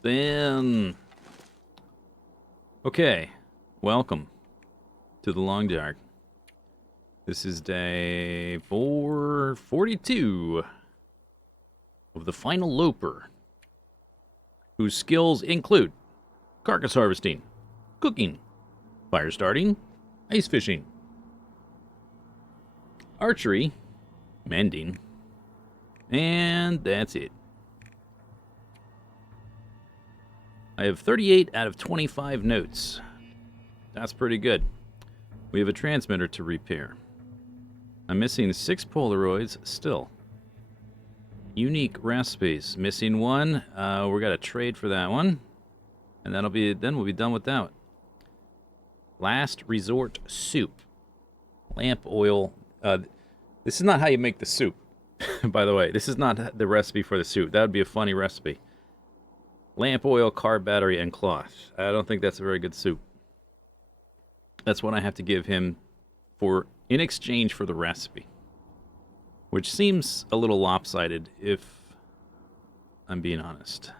Then, okay, welcome to the Long Dark. This is day 442 of the Final Loper, whose skills include carcass harvesting, cooking, fire starting, ice fishing, archery, mending, and that's it. I have 38 out of 25 notes. That's pretty good. We have a transmitter to repair. I'm missing 6 Polaroids still. Unique recipes. Missing 1. We got to trade for that one. And then we'll be done with that. Last resort soup. Lamp oil. This is not how you make the soup. By the way, this is not the recipe for the soup. That would be a funny recipe. Lamp oil, car battery, and cloth. I don't think that's a very good soup. That's what I have to give him in exchange for the recipe. Which seems a little lopsided, if I'm being honest.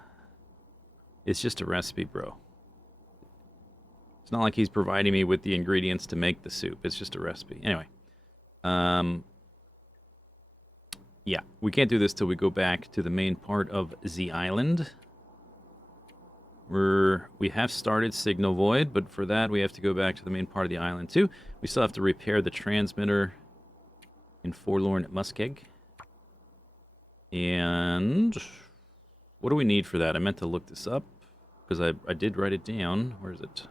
It's just a recipe, bro. It's not like he's providing me with the ingredients to make the soup. It's just a recipe. Anyway. Yeah, we can't do this till we go back to the main part of the island. We have started Signal Void, but for that we have to go back to the main part of the island too. We still have to repair the transmitter in Forlorn Muskeg. And what do we need for that? I meant to look this up because I did write it down. Where is it?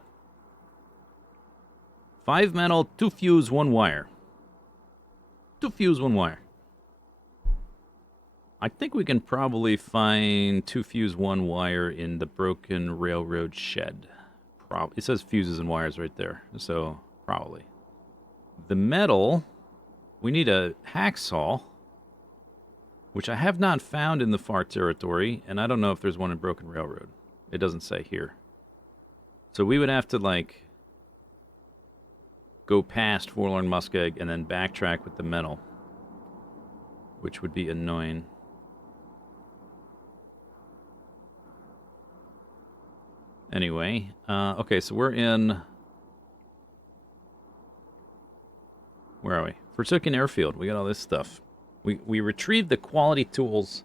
5 metal, 2 fuse, 1 wire. 2 fuse, 1 wire. I think we can probably find 2 fuse, 1 wire in the broken railroad shed. It says fuses and wires right there, so probably. The metal, we need a hacksaw, which I have not found in the far territory, and I don't know if there's one in broken railroad. It doesn't say here. So we would have to, like, go past Forlorn Muskeg and then backtrack with the metal, which would be annoying. Anyway, okay, so we're in... Where are we? Forsaken Airfield. We got all this stuff. We retrieved the quality tools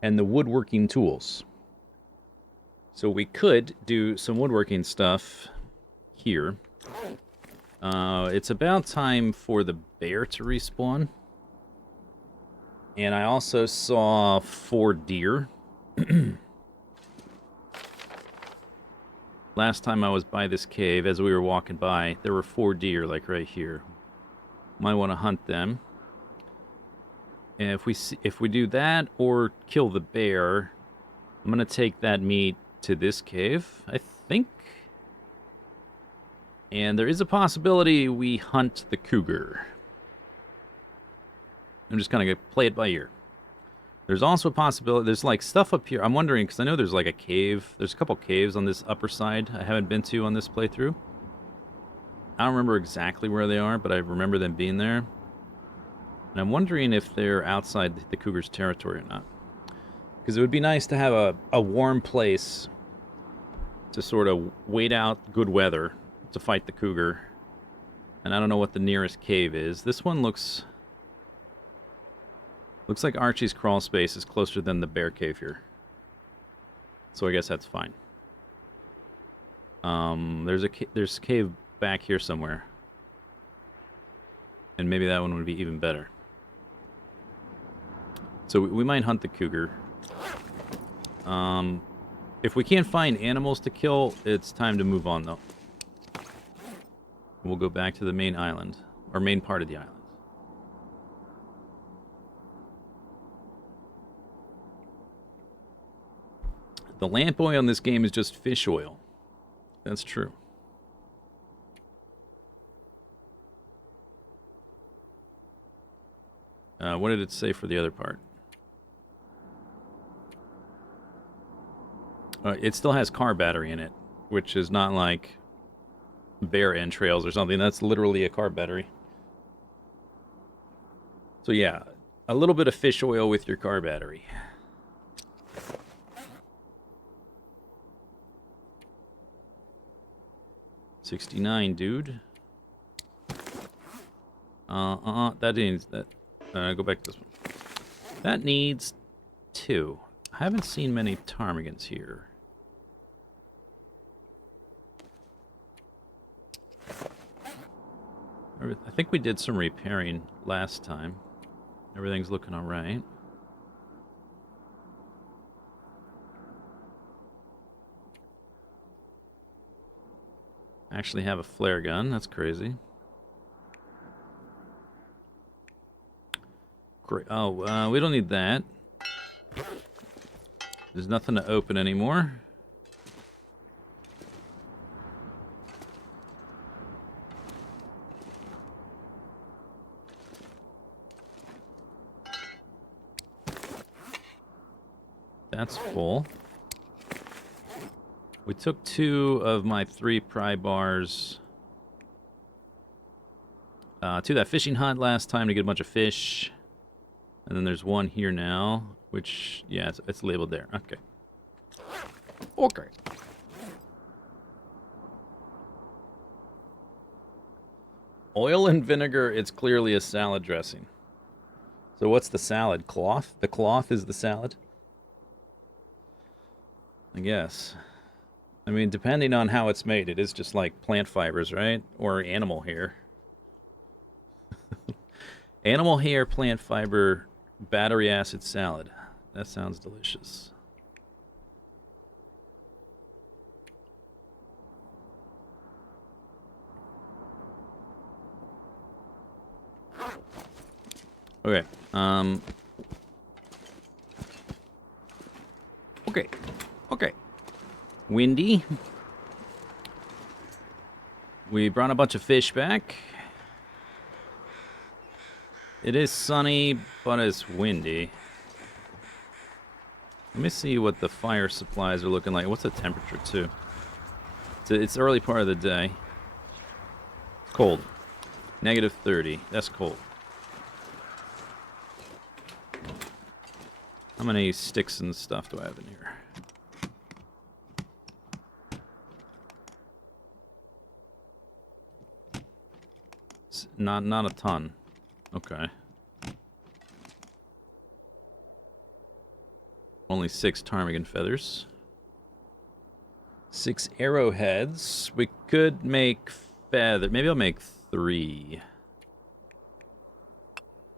and the woodworking tools. So we could do some woodworking stuff here. It's about time for the bear to respawn. And I also saw 4 deer. Last time I was by this cave, as we were walking by, there were 4 deer, like right here. Might want to hunt them. And if we do that or kill the bear, I'm gonna take that meat to this cave, I think. And there is a possibility we hunt the cougar. I'm just gonna play it by ear. There's also a possibility, there's like stuff up here. I'm wondering, because I know there's like a cave. There's a couple caves on this upper side I haven't been to on this playthrough. I don't remember exactly where they are, but I remember them being there. And I'm wondering if they're outside the cougar's territory or not. Because it would be nice to have a warm place to sort of wait out good weather to fight the cougar. And I don't know what the nearest cave is. This one looks like Archie's crawl space is closer than the bear cave here. So I guess that's fine. There's a cave back here somewhere. And maybe that one would be even better. So we might hunt the cougar. If we can't find animals to kill, it's time to move on though. We'll go back to the main island, or main part of the island. The lamp oil in this game is just fish oil. That's true. What did it say for the other part? It still has car battery in it, which is not like bear entrails or something. That's literally a car battery. So yeah, a little bit of fish oil with your car battery. 69, dude. That needs that. Go back to this one. That needs 2. I haven't seen many ptarmigans here. I think we did some repairing last time. Everything's looking all right. Actually have a flare gun. That's crazy. Great. Oh, we don't need that. There's nothing to open anymore. That's full. We took 2 of my 3 pry bars to that fishing hunt last time to get a bunch of fish. And then there's 1 here now, which, yeah, it's labeled there. Okay. Okay. Oil and vinegar, it's clearly a salad dressing. So what's the salad? Cloth? The cloth is the salad? I guess. I mean, depending on how it's made, it is just like plant fibers, right? Or animal hair. Animal hair, plant fiber, battery acid salad. That sounds delicious. Okay. Okay. Okay. Windy. We brought a bunch of fish back. It is sunny, but it's windy. Let me see what the fire supplies are looking like. What's the temperature, too? It's early part of the day. Cold. Negative 30. That's cold. How many sticks and stuff do I have in here? Not a ton. Okay. Only 6 ptarmigan feathers. 6 arrowheads. We could make feather. Maybe I'll make 3.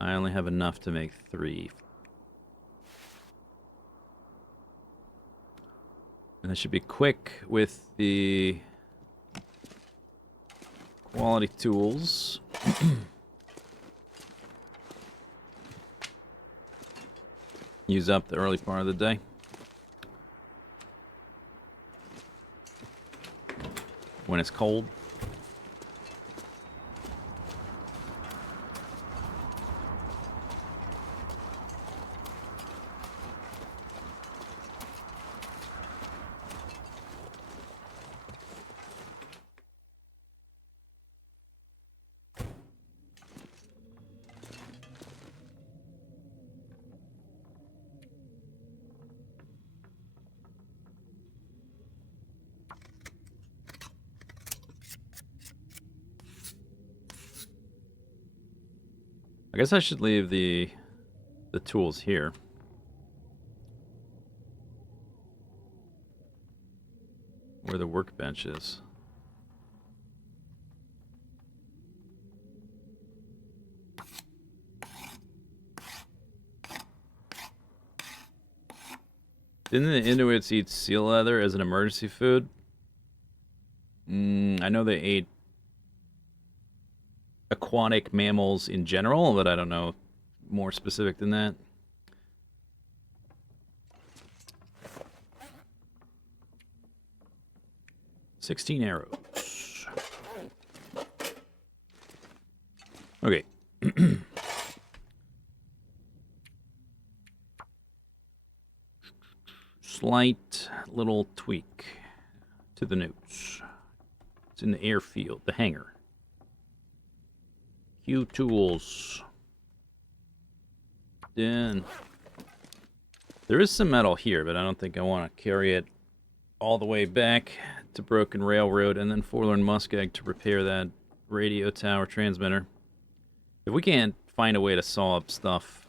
I only have enough to make 3. And I should be quick with the quality tools. Use up the early part of the day. When it's cold. I guess I should leave the tools here. Where the workbench is. Didn't the Inuits eat seal leather as an emergency food? I know they ate aquatic mammals in general, but I don't know more specific than that. "16 arrows. Okay. Slight little tweak to the notes. It's in the airfield, the hangar. Q tools. Then there is some metal here, but I don't think I want to carry it all the way back to Broken Railroad, and then Forlorn Muskeg to repair that radio tower transmitter. If we can't find a way to saw up stuff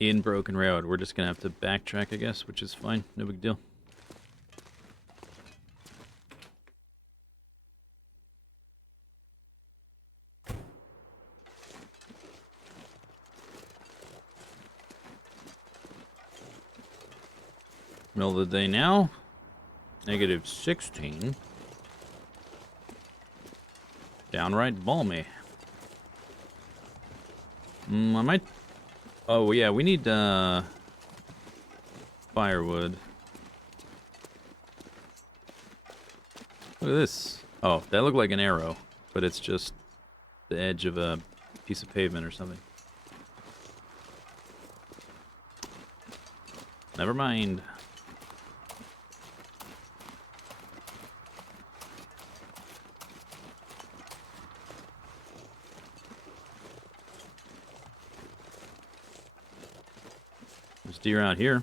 in Broken Railroad, we're just going to have to backtrack, I guess, which is fine. No big deal. Middle of the day now. -16. Downright balmy. I might... Oh, yeah, we need, firewood. Look at this. Oh, that looked like an arrow, but it's just the edge of a piece of pavement or something. Never mind. There's deer out here.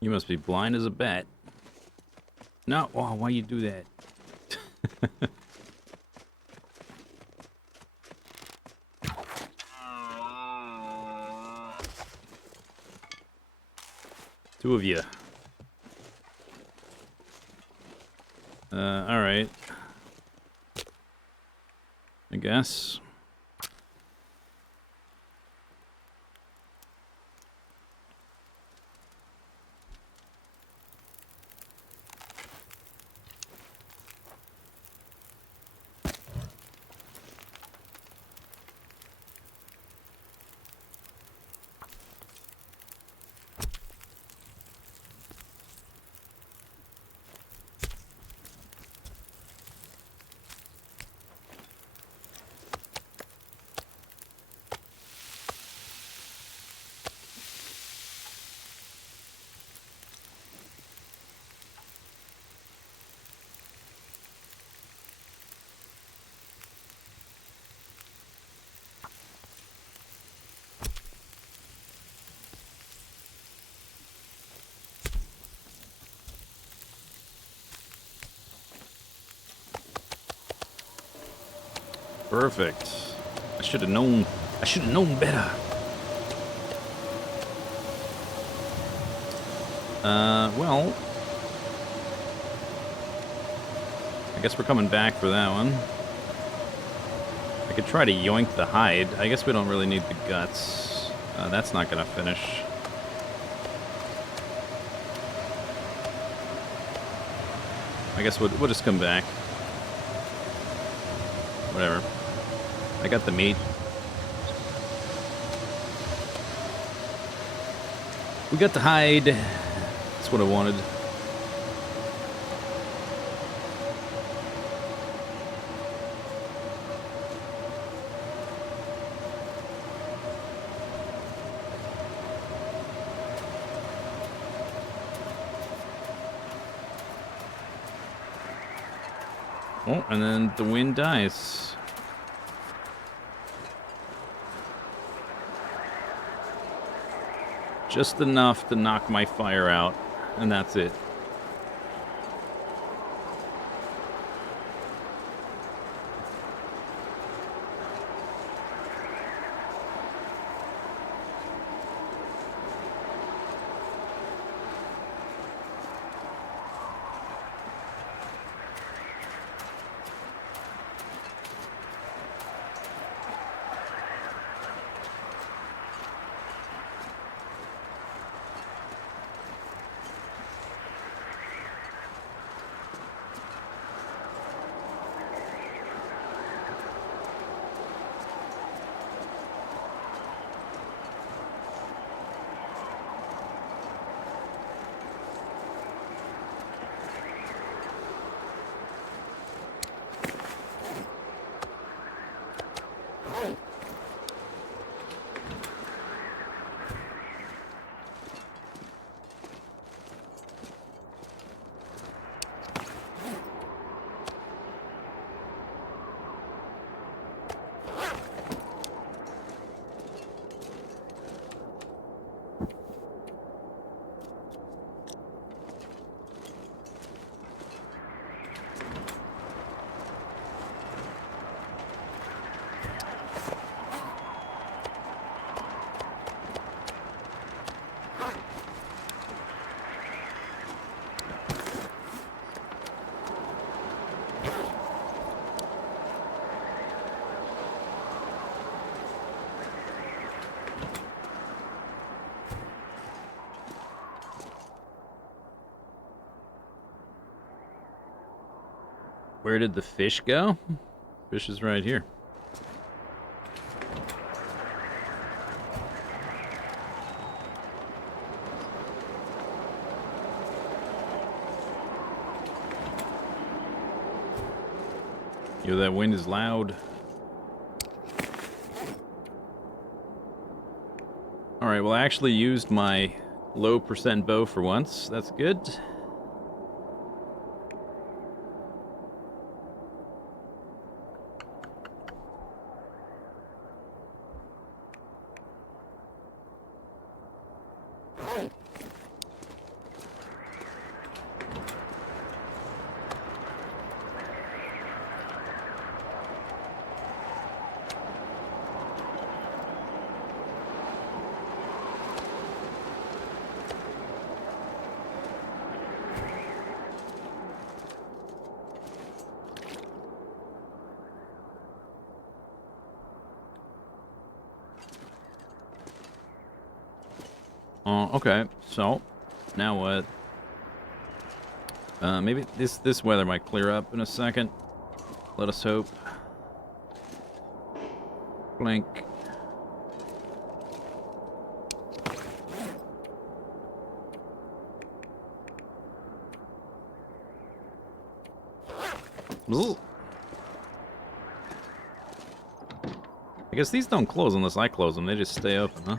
You must be blind as a bat. No, oh, why you do that? Two of you. All right. I guess. Perfect. I should have known. I should have known better. Well, I guess we're coming back for that one. I could try to yoink the hide. I guess we don't really need the guts. That's not gonna finish. I guess we'll just come back. Whatever. I got the meat. We got the hide. That's what I wanted. Oh, and then the wind dies. Just enough to knock my fire out, and that's it. Where did the fish go? Fish is right here. Yo, that wind is loud. Alright, well, I actually used my low percent bow for once. That's good. Okay, so now what? Maybe this weather might clear up in a second. Let us hope. Blink. Ooh. I guess these don't close unless I close them. They just stay open, huh?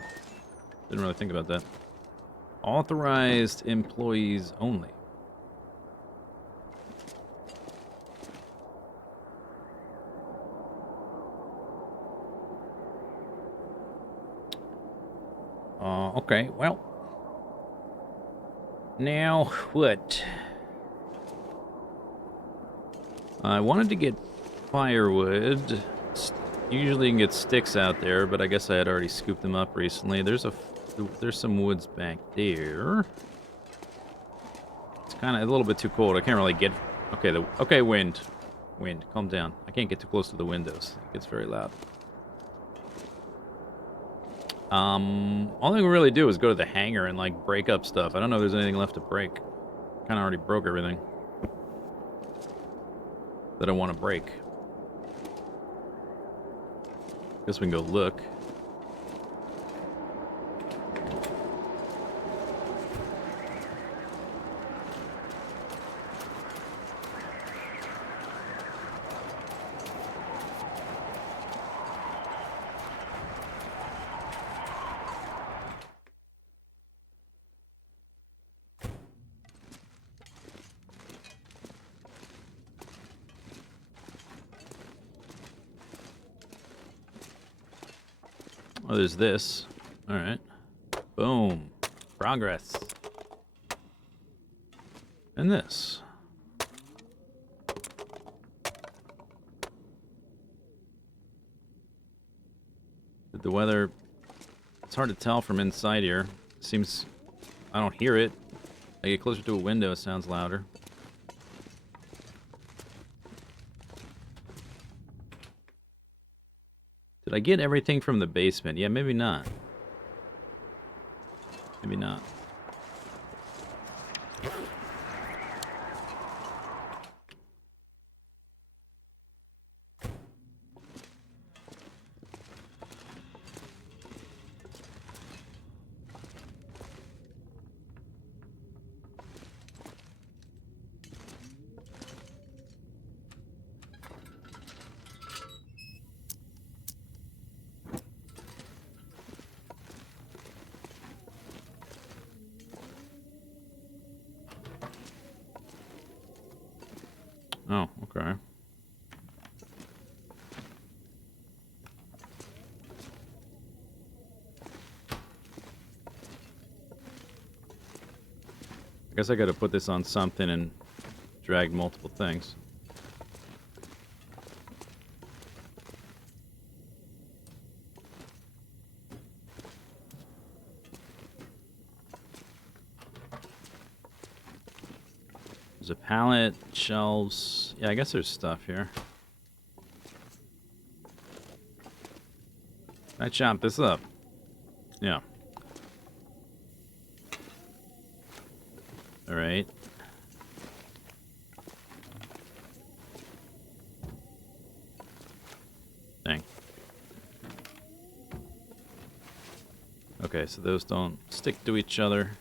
Didn't really think about that. Authorized employees only. Okay, well. Now, what? I wanted to get firewood. Usually you can get sticks out there, but I guess I had already scooped them up recently. There's some woods back there. It's kind of a little bit too cold. I can't really get... Okay, wind. Wind, calm down. I can't get too close to the windows. It gets very loud. All thing we really do is go to the hangar and, like, break up stuff. I don't know if there's anything left to break. Kind of already broke everything that I want to break. Guess we can go look. Oh, there's this. All right. Boom. Progress. And this. Did the weather... It's hard to tell from inside here. Seems... I don't hear it. I get closer to a window, it sounds louder. Did I get everything from the basement? Yeah, maybe not. Maybe not. Oh, okay. I guess I gotta put this on something and drag multiple things. There's a pallet, shelves. Yeah, I guess there's stuff here. Can I chop this up? Yeah. Alright. Dang. Okay, so those don't stick to each other.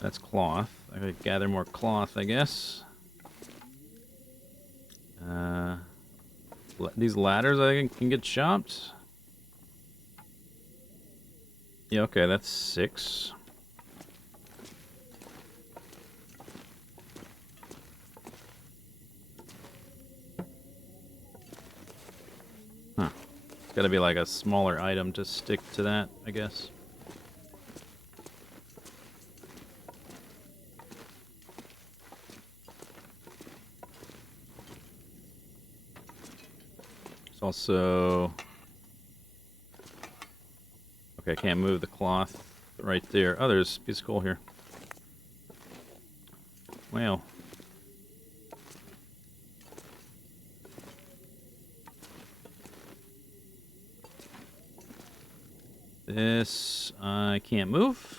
That's cloth. I could gather more cloth, I guess. These ladders, I think, can get chopped. Yeah, okay, that's 6. Huh. It's gotta be like a smaller item to stick to that, I guess. It's also... Okay, I can't move the cloth right there. Oh, there's a piece of coal here. Well. This, I can't move.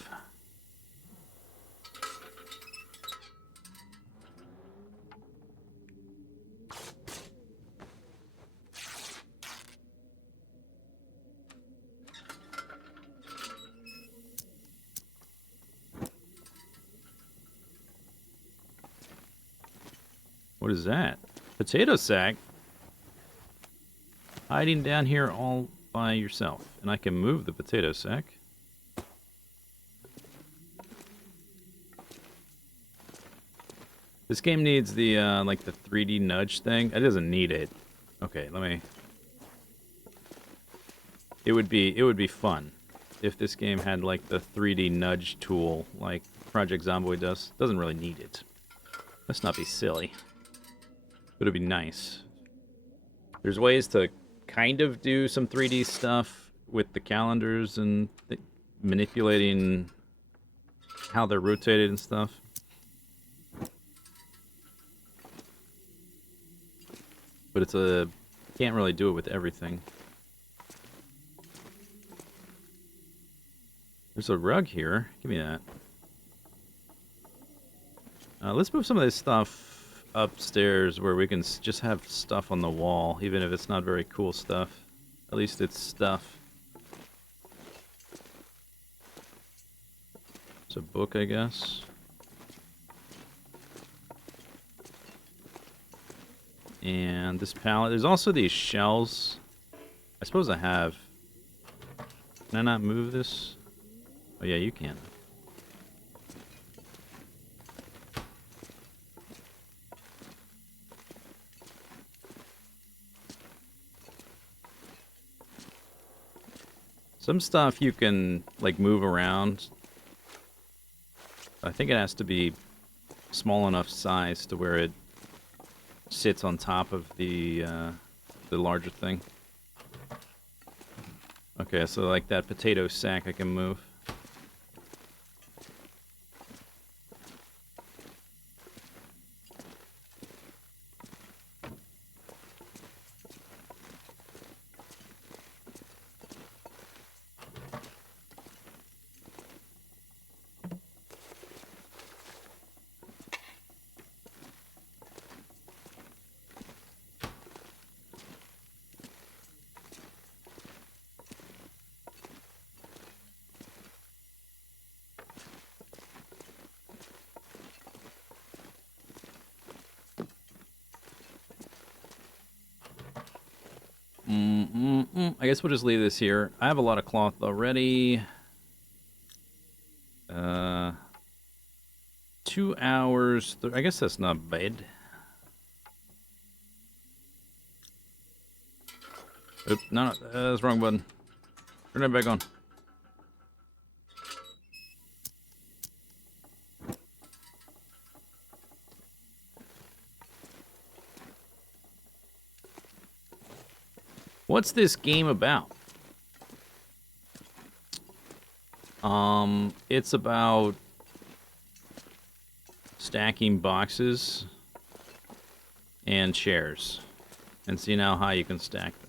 What is that? Potato sack? Hiding down here all by yourself. And I can move the potato sack. This game needs the, like the 3D nudge thing. It doesn't need it. Okay, let me... It would be fun if this game had, like, the 3D nudge tool like Project Zomboid does. Doesn't really need it. Let's not be silly. But it'd be nice. There's ways to kind of do some 3D stuff with the calendars and manipulating how they're rotated and stuff. But it's a... Can't really do it with everything. There's a rug here. Give me that. Let's move some of this stuff upstairs where we can just have stuff on the wall, even if it's not very cool stuff. At least it's stuff. It's a book, I guess. And this pallet. There's also these shells. I suppose I have... Can I not move this? Oh yeah, you can. Some stuff you can, like, move around. I think it has to be small enough size to where it sits on top of the larger thing. Okay, so like that potato sack I can move. I guess we'll just leave this here. I have a lot of cloth already. 2 hours. I guess that's not bad. Oop, no, that's the wrong button. Turn that back on. What's this game about? It's about stacking boxes and chairs and seeing how high you can stack them.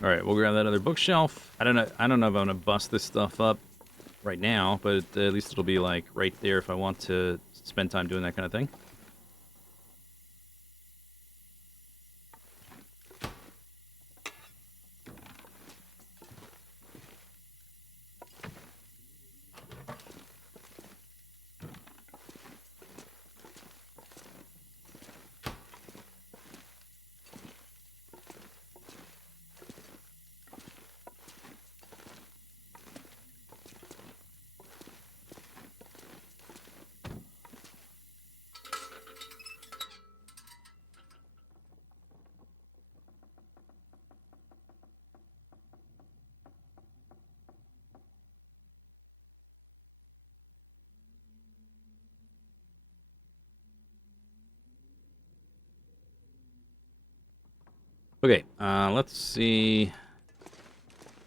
All right, we'll grab that other bookshelf. I don't know if I'm gonna bust this stuff up right now, but at least it'll be like right there if I want to spend time doing that kind of thing. Okay, let's see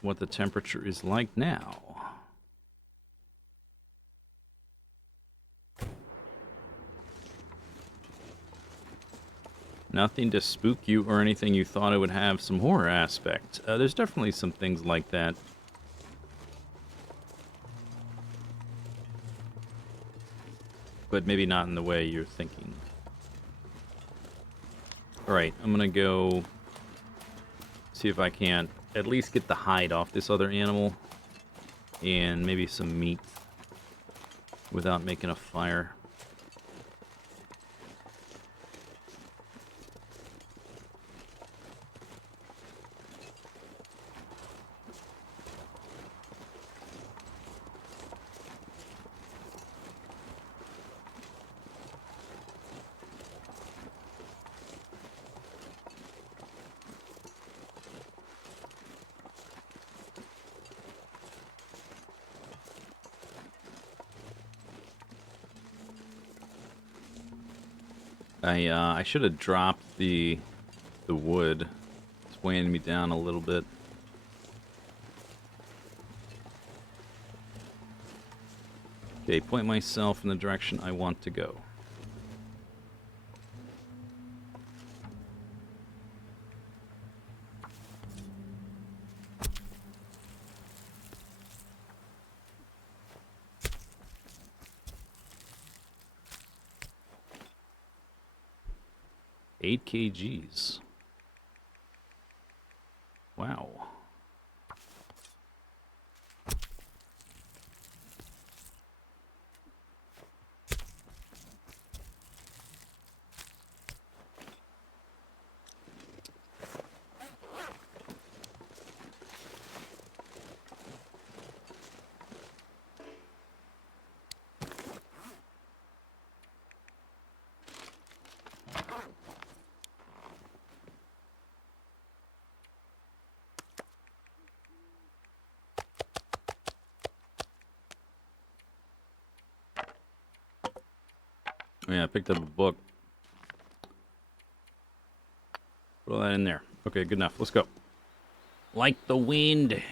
what the temperature is like now. Nothing to spook you or anything you thought it would have some horror aspect. There's definitely some things like that. But maybe not in the way you're thinking. Alright, I'm gonna go see if I can't at least get the hide off this other animal. And maybe some meat without making a fire. I should have dropped the wood. It's weighing me down a little bit. Okay, point myself in the direction I want to go. Eight kgs. Wow. Yeah, I picked up a book. Put all that in there. Okay, good enough. Let's go. Like the wind.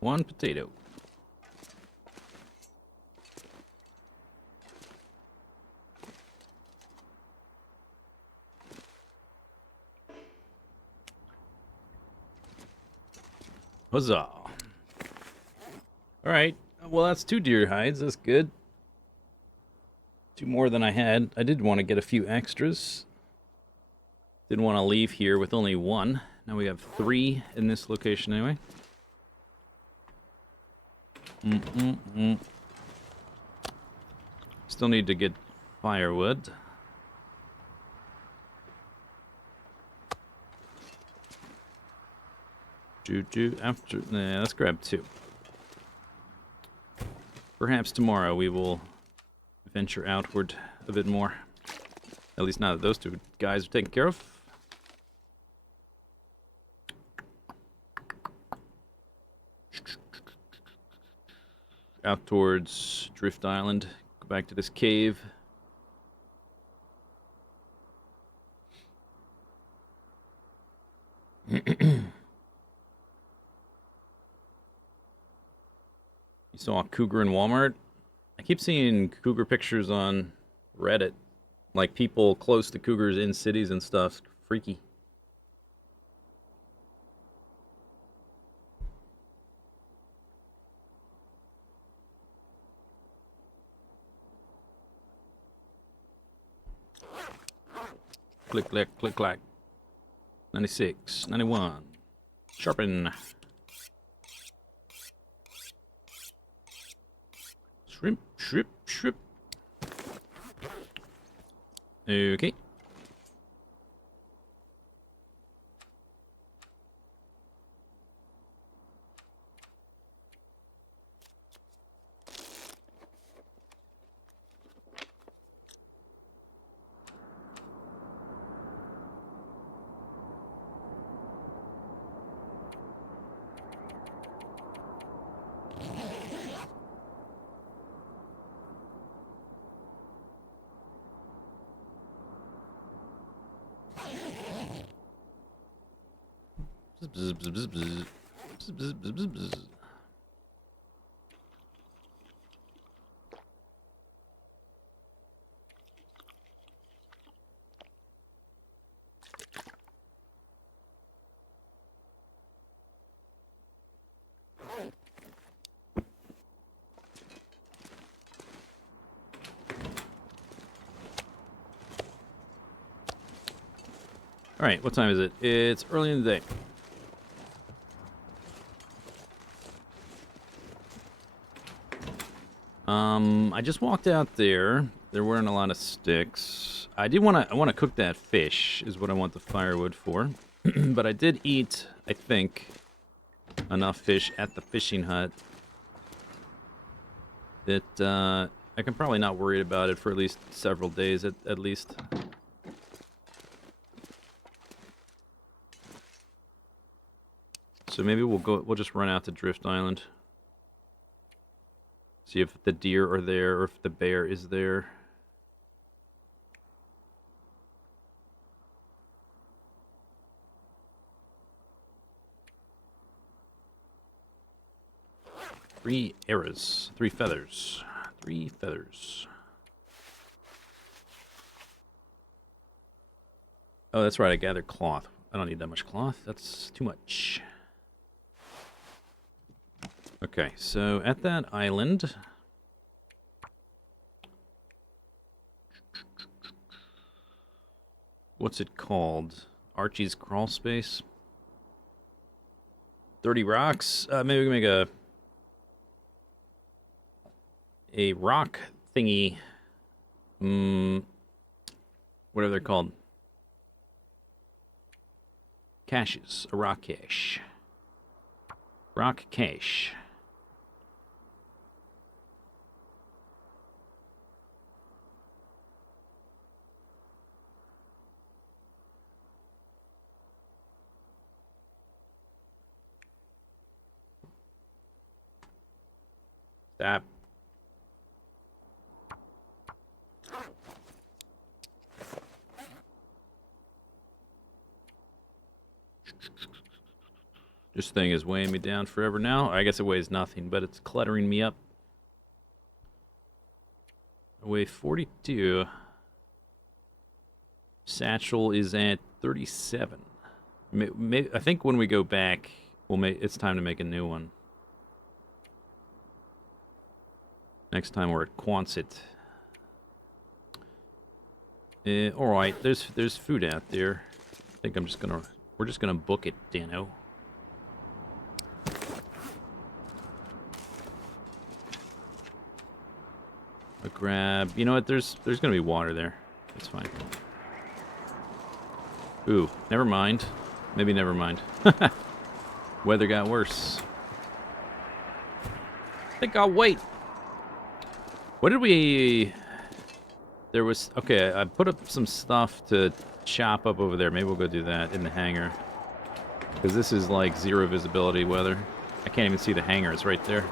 One potato. Huzzah. Alright. Well, that's 2 deer hides. That's good. 2 more than I had. I did want to get a few extras. Didn't want to leave here with only 1. Now we have 3 in this location anyway. Still need to get firewood. After, let's grab 2. Perhaps tomorrow we will venture outward a bit more. At least now that those 2 guys are taken care of. Out towards Drift Island. Go back to this cave. You saw a cougar in Walmart? I keep seeing cougar pictures on Reddit. Like people close to cougars in cities and stuff. Freaky. Click, click, click, clack. 96, 91. Sharpen. Shrimp, shrimp, shrimp. Okay. Bzz, bzz, bzz, bzz. Bzz, bzz, bzz, bzz, bzz. All right, what time is it? It's early in the day. I just walked out there. There weren't a lot of sticks. I want to cook that fish is what I want the firewood for. But I did eat, I think, enough fish at the fishing hut that I can probably not worry about it for at least several days at least. So maybe we'll just run out to Drift Island. See if the deer are there or if the bear is there. Three arrows, 3 feathers, 3 feathers. Oh, that's right, I gathered cloth. I don't need that much cloth, that's too much. Okay, so at that island... What's it called? Archie's crawl space? 30 rocks? Maybe we can make a rock thingy. Whatever they're called. Caches. A rock cache. Rock cache. Stop. This thing is weighing me down forever now. I guess it weighs nothing, but it's cluttering me up. I weigh 42. Satchel is at 37. I think when we go back, it's time to make a new one. Next time we're at Quonset. All right, there's food out there. I think we're just gonna book it, Dano. A grab. You know what? There's gonna be water there. That's fine. Ooh, never mind. Maybe never mind. Weather got worse. I think I'll wait. What did we... There was... Okay, I put up some stuff to chop up over there. Maybe we'll go do that in the hangar. Because this is like 0 visibility weather. I can't even see the hangar. It's right there.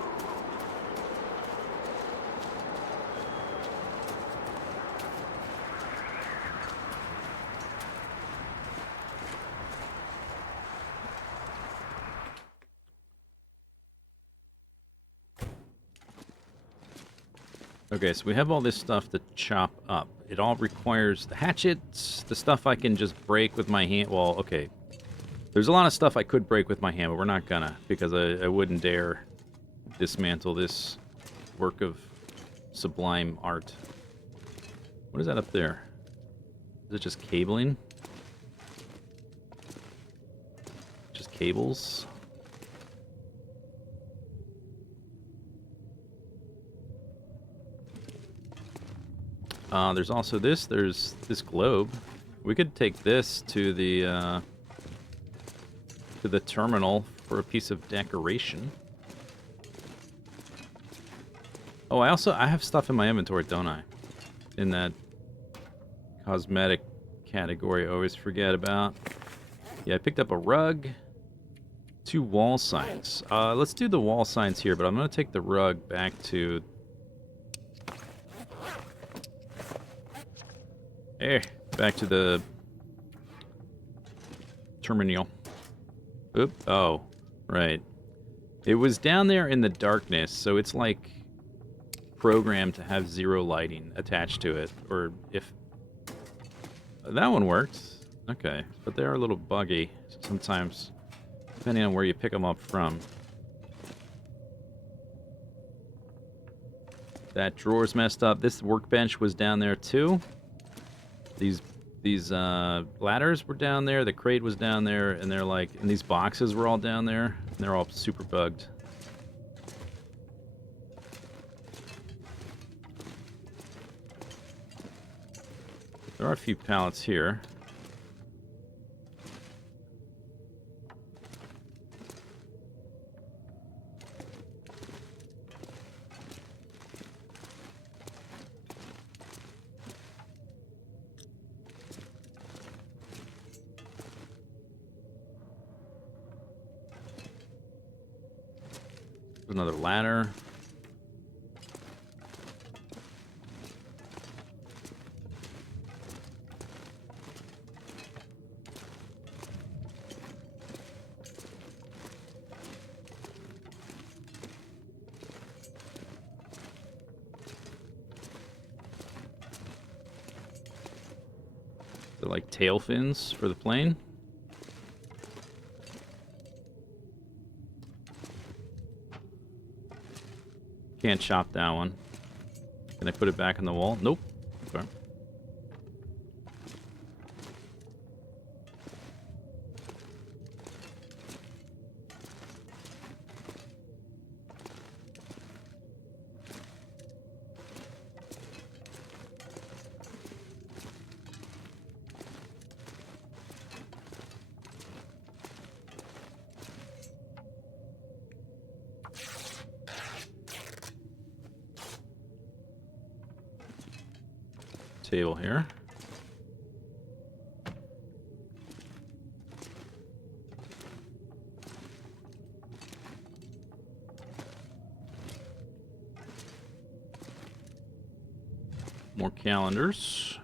Okay, so we have all this stuff to chop up. It all requires the hatchets, the stuff I can just break with my hand. Well, okay. There's a lot of stuff I could break with my hand, but we're not gonna, because I wouldn't dare dismantle this work of sublime art. What is that up there? Is it just cabling? Just cables? There's also this. There's this globe. We could take this to the terminal for a piece of decoration. Oh, I have stuff in my inventory, don't I? In that cosmetic category I always forget about. Yeah, I picked up a rug. 2 wall signs. Let's do the wall signs here, but I'm going to take the rug back to... back to the terminal. Oop. Oh, right. It was down there in the darkness, so it's like programmed to have zero lighting attached to it. Or if... That one worked. Okay, but they are a little buggy sometimes, depending on where you pick them up from. That drawer's messed up. This workbench was down there too. These ladders were down there. The crate was down there, and they're like, and these boxes were all down there, and they're all super bugged. There are a few pallets here. There's another ladder. They're like tail fins for the plane. Can't chop that one. Can I put it back on the wall? Nope. Okay. Table here. More calendars.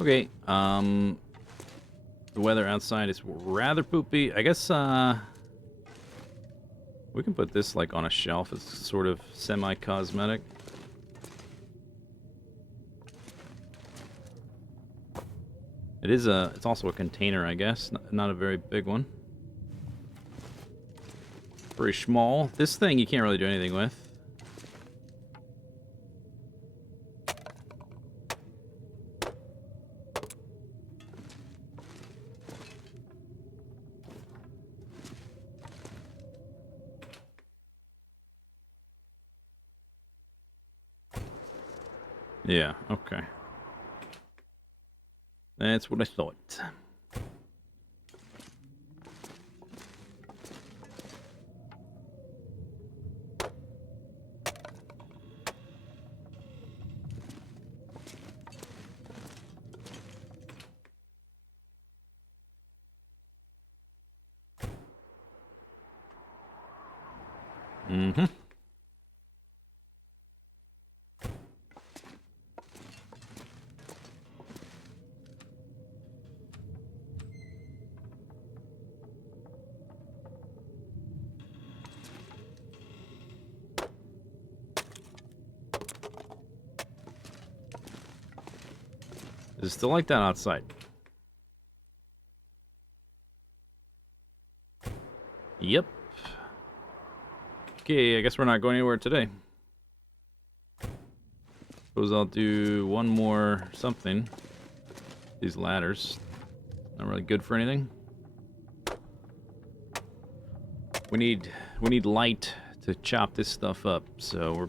Okay, the weather outside is rather poopy. I guess, we can put this, like, on a shelf. It's sort of semi-cosmetic. It's also a container, I guess. Not a very big one. Very small. This thing you can't really do anything with. Yeah, okay. That's what I thought. Mm-hmm. Is it still like that outside? Yep. Okay, I guess we're not going anywhere today. Suppose I'll do one more something. These ladders. Not really good for anything. We need light to chop this stuff up, so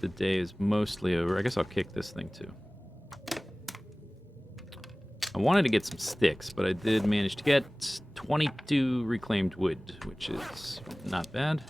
the day is mostly over. I guess I'll kick this thing too. I wanted to get some sticks, but I did manage to get 22 reclaimed wood, which is not bad.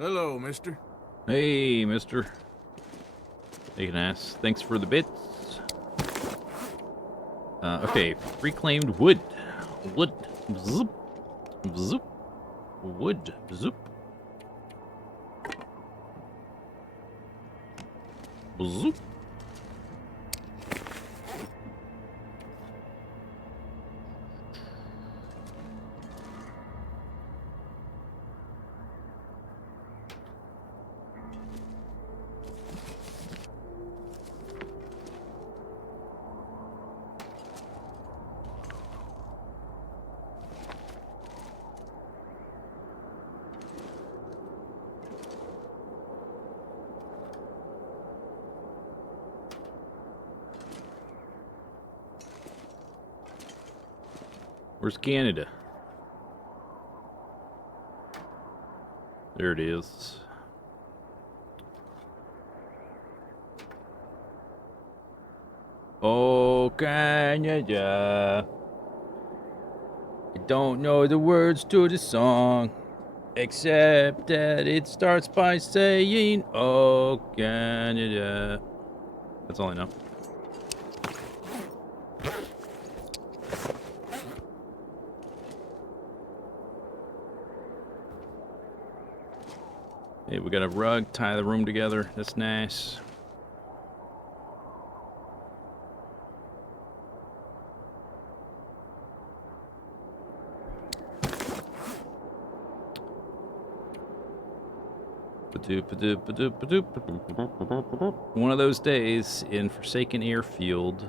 Hello, mister. Hey, mister. They can ask. Thanks for the bits. Okay, reclaimed wood. Wood. Zoop. Zoop. Wood. Zoop. Zoop. Where's Canada? There it is. Oh, Canada. I don't know the words to the song, except that it starts by saying, oh, Canada. That's all I know. Hey, we got a rug, tie the room together. That's nice. One of those days in Forsaken Airfield.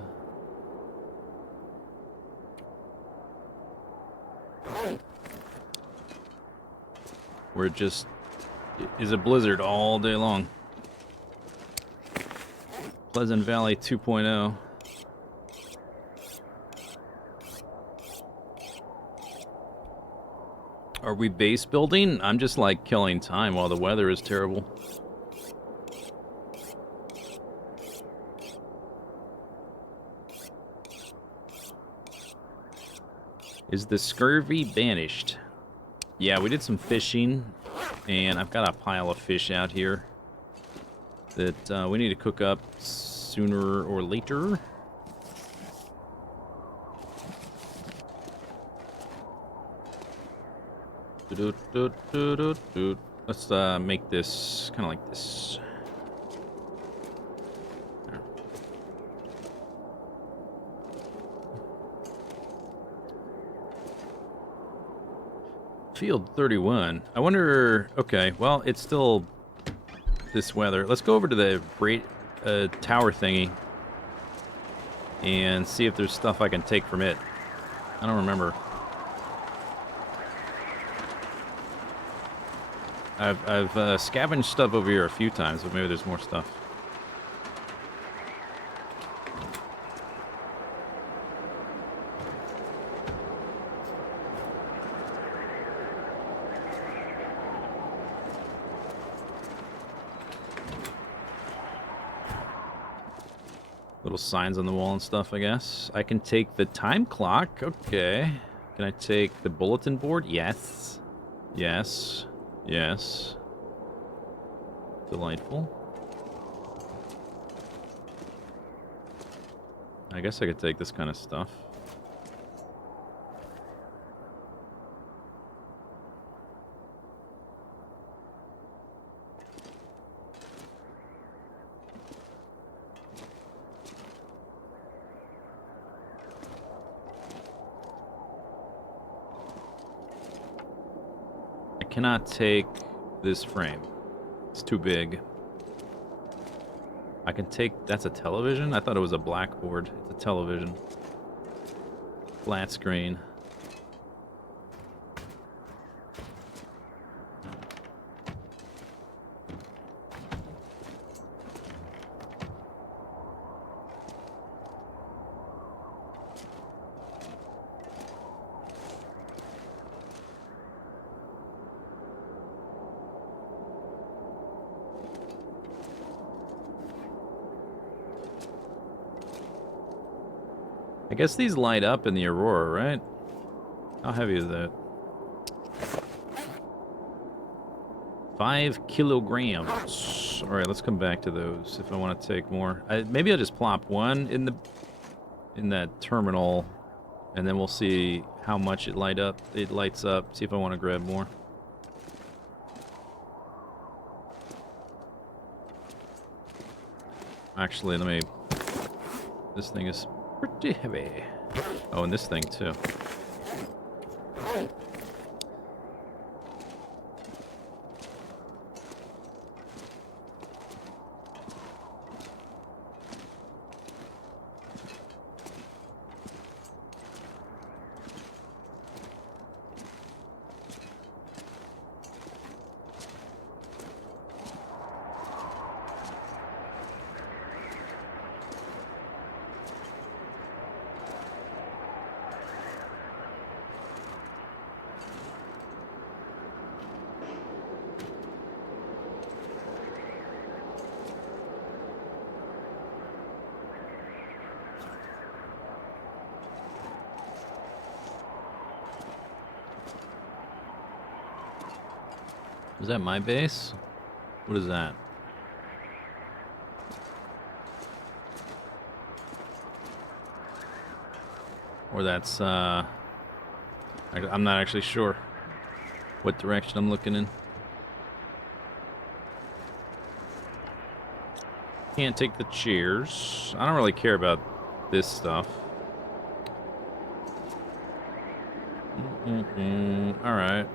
Where it just is a blizzard all day long. Pleasant Valley 2.0. Are we base building? I'm just like killing time while the weather is terrible. Is the scurvy banished? Yeah, we did some fishing, and I've got a pile of fish out here that we need to cook up sooner or later. Let's make this kind of like this. There. Field 31. I wonder. Okay, well, it's still this weather. Let's go over to the tower thingy and see if there's stuff I can take from it. I don't remember. I've scavenged stuff over here a few times, but maybe there's more stuff. Little signs on the wall and stuff, I guess. I can take the time clock. Okay. Can I take the bulletin board? Yes. Yes. Yes. Delightful. I guess I could take this kind of stuff. I cannot take this frame. It's too big. I can take... That's a television? I thought it was a blackboard. It's a television. Flat screen. I guess these light up in the Aurora, right? How heavy is that? 5 kilograms. All right, let's come back to those if I want to take more. Maybe I'll just plop one in that terminal, and then we'll see how much it lights up. See if I want to grab more. Actually, let me... This thing is pretty heavy. Oh, and this thing too. Is that my base? What is that? Or that's, I'm not actually sure what direction I'm looking in. Can't take the chairs. I don't really care about this stuff. All right.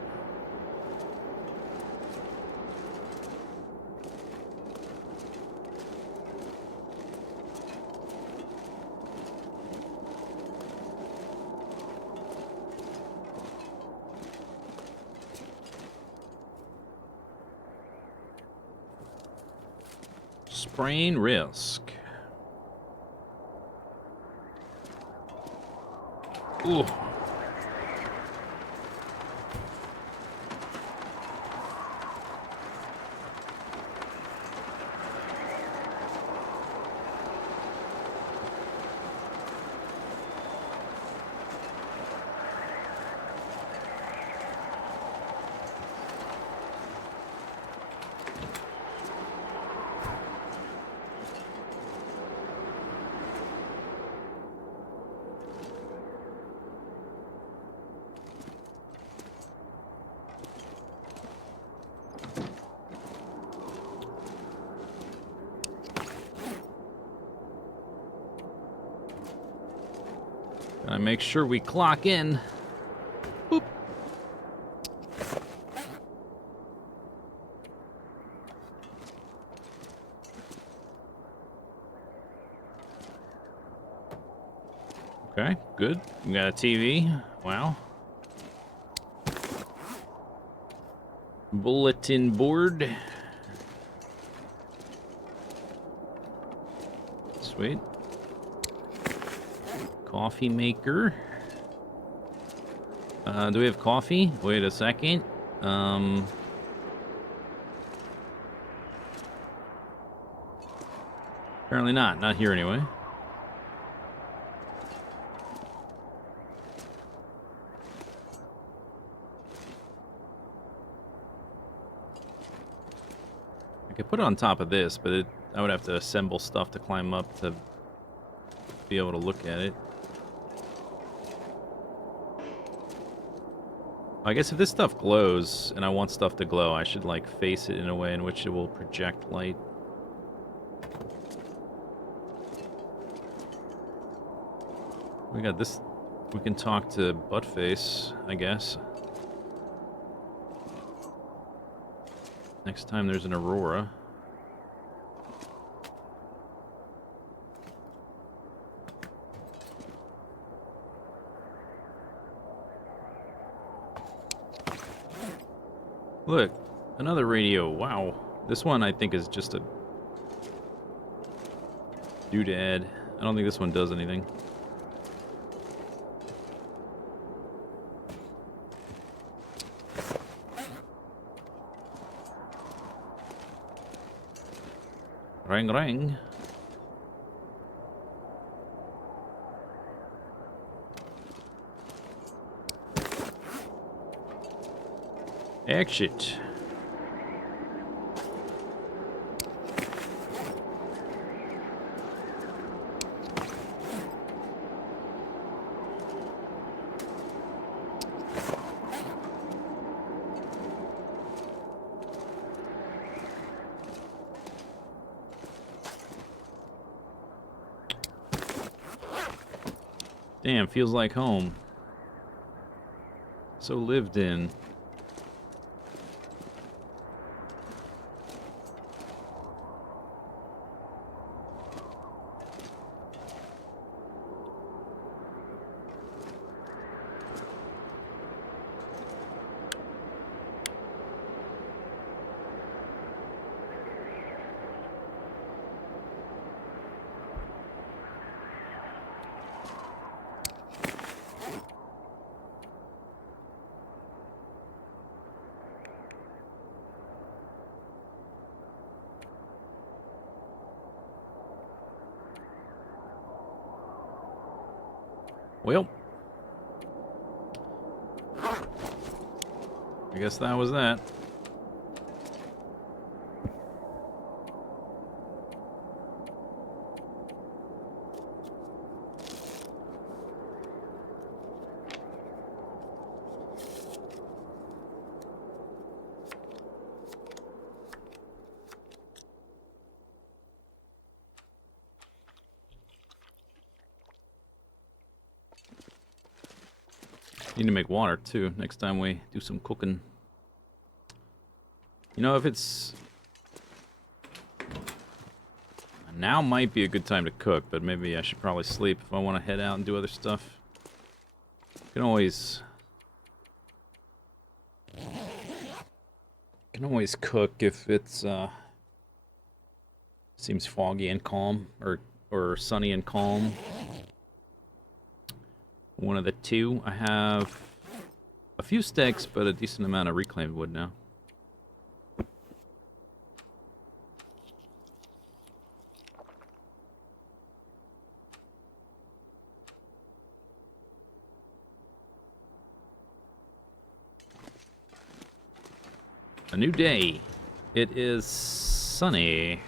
Sprain risk. Ooh. Gotta make sure we clock in. Boop. Okay, good. We got a TV. Wow. Bulletin board. Sweet. Coffee maker. Do we have coffee? Wait a second. Apparently not. Not here anyway. I could put it on top of this, but I would have to assemble stuff to climb up to be able to look at it. I guess if this stuff glows, and I want stuff to glow, I should, like, face it in a way in which it will project light. We got this. We can talk to Buttface, I guess. Next time there's an aurora. Look, another radio. Wow. This one I think is just a doodad. I don't think this one does anything. Ring, ring. Exit. Damn, feels like home. So lived in. Well, I guess that was that. Need to make water, too, next time we do some cooking. You know, if it's... Now might be a good time to cook, but maybe I should probably sleep if I want to head out and do other stuff. Can always cook if it's, seems foggy and calm, or sunny and calm. One of the two. I have a few sticks, but a decent amount of reclaimed wood now. A new day. It is sunny.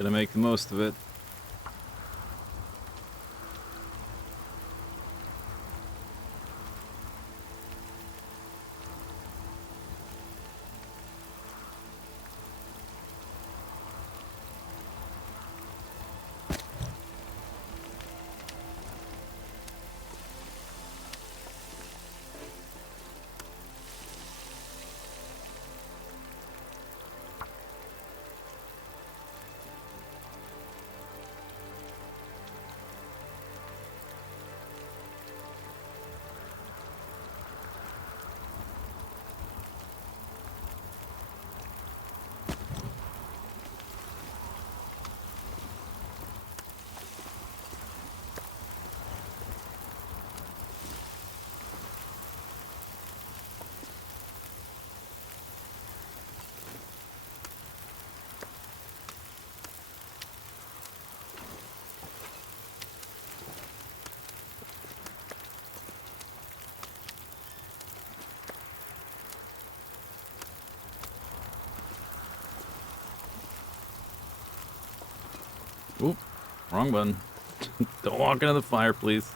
Gonna make the most of it. Oop, wrong button. Don't walk into the fire, please.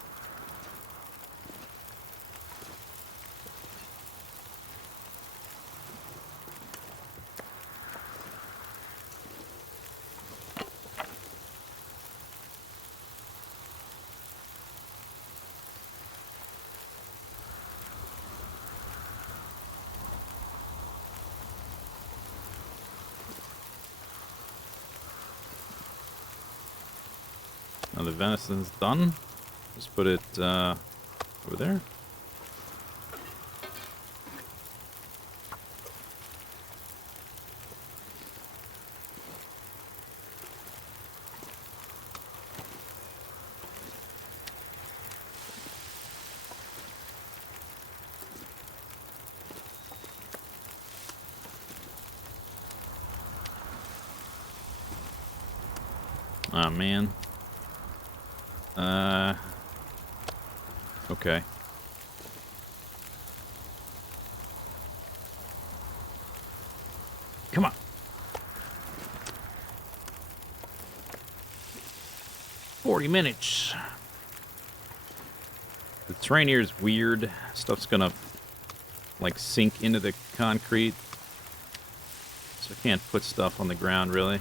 Now the venison's done. Just put it over there. Oh man. Okay. Come on. $40. The terrain here is weird. Stuff's gonna like sink into the concrete. So I can't put stuff on the ground really.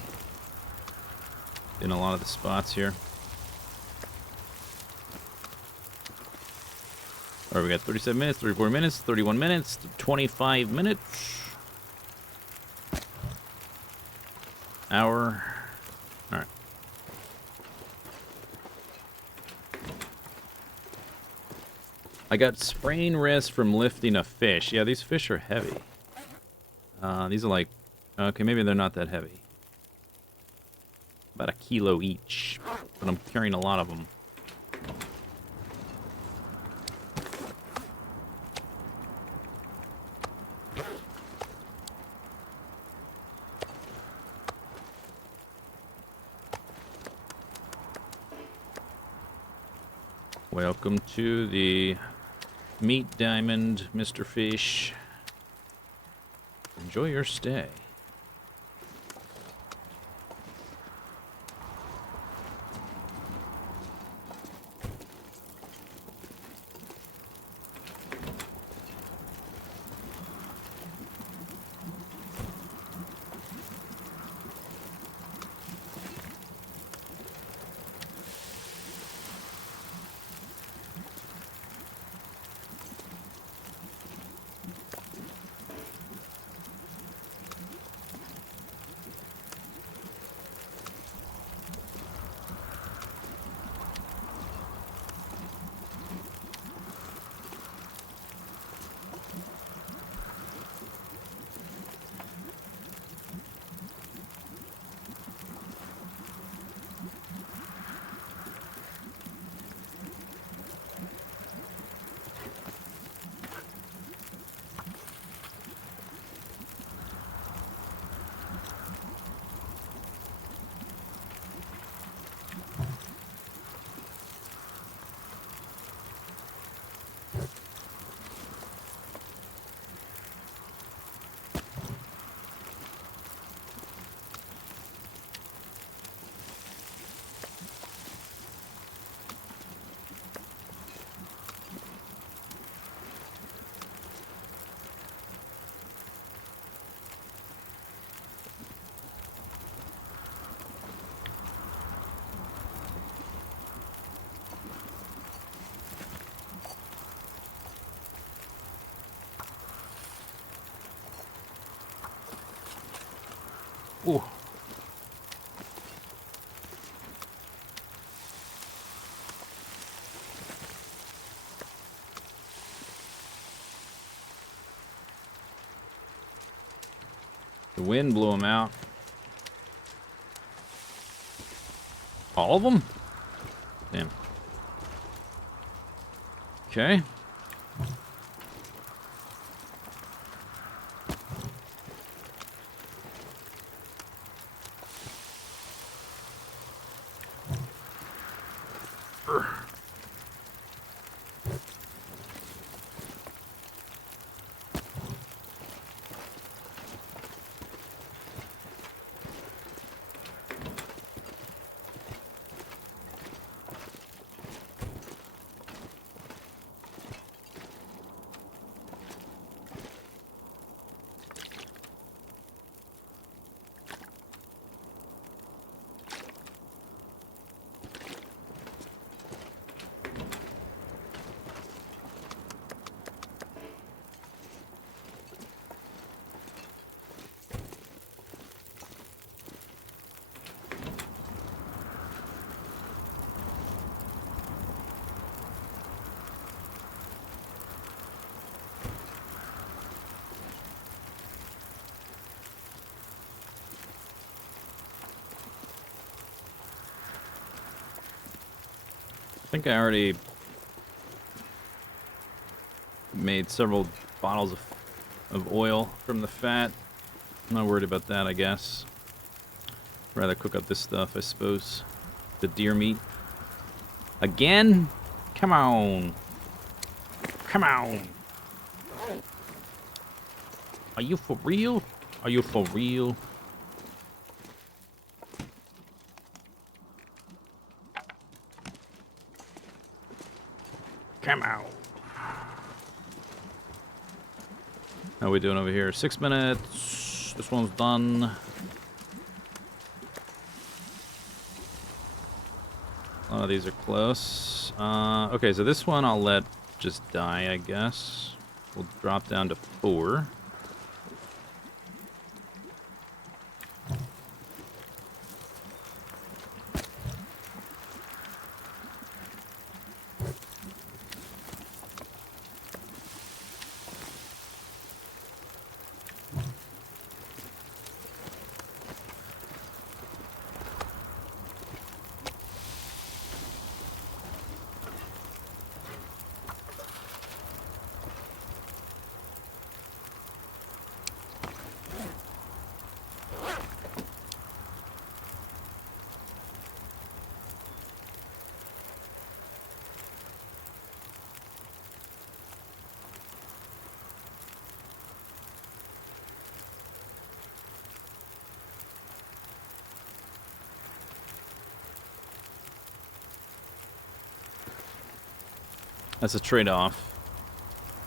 In a lot of the spots here. All right, we got 37 minutes, 34 minutes, 31 minutes, 25 minutes. Hour. All right. I got sprain wrist from lifting a fish. Yeah, these fish are heavy. These are like, okay, maybe they're not that heavy. About 1 kilo each, but I'm carrying a lot of them. Welcome to the Meat Diamond, Mr. Fish. Enjoy your stay. Ooh. The wind blew them out. All of them? Damn. Okay. I think I already made several bottles of oil from the fat. I'm not worried about that, I guess. Rather cook up this stuff, I suppose. The deer meat. Again? Come on. Come on. Are you for real? Are you for real? Come on. How are we doing over here? 6 minutes. This one's done. A lot of these are close. Okay, so this one I'll let just die, I guess. We'll drop down to 4. That's a trade-off.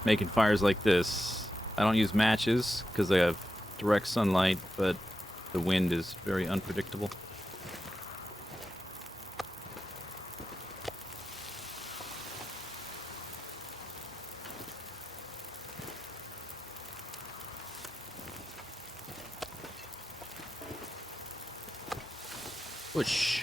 Making fires like this. I don't use matches because they have direct sunlight, but the wind is very unpredictable. Whoosh.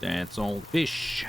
That's all the fish.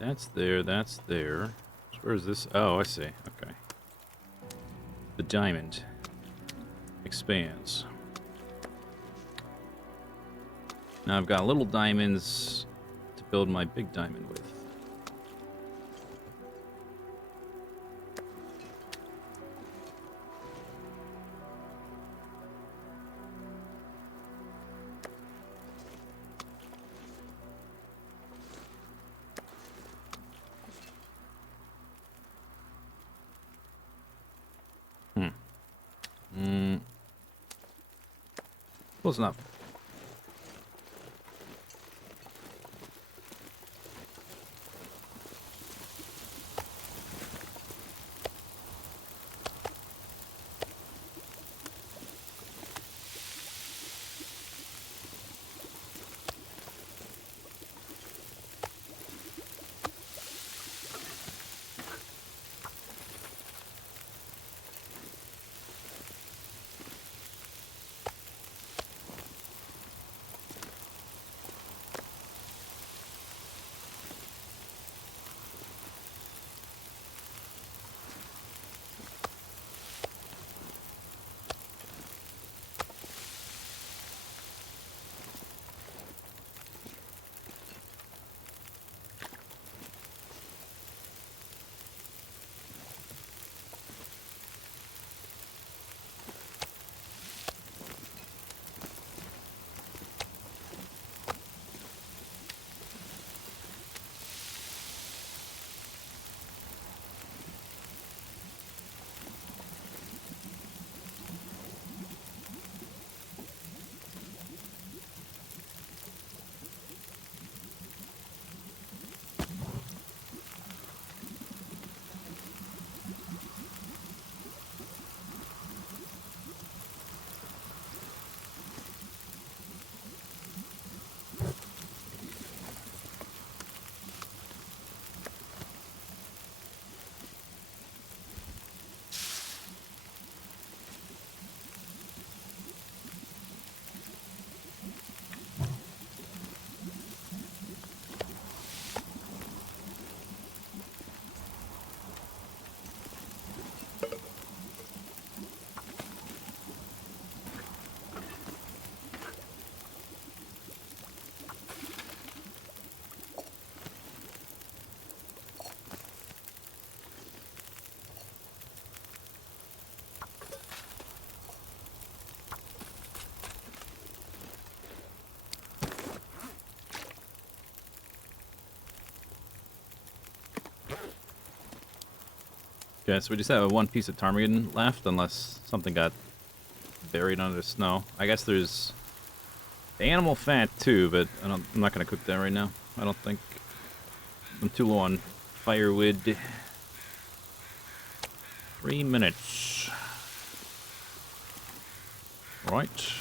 That's there, that's there. So where is this? Oh, I see. Okay. The diamond expands. Now I've got little diamonds to build my big diamond with. Close enough. Okay, so we just have one piece of ptarmigan left, unless something got buried under the snow. I guess there's animal fat too, but I'm not going to cook that right now. I don't think. I'm too low on firewood. 3 minutes. Right.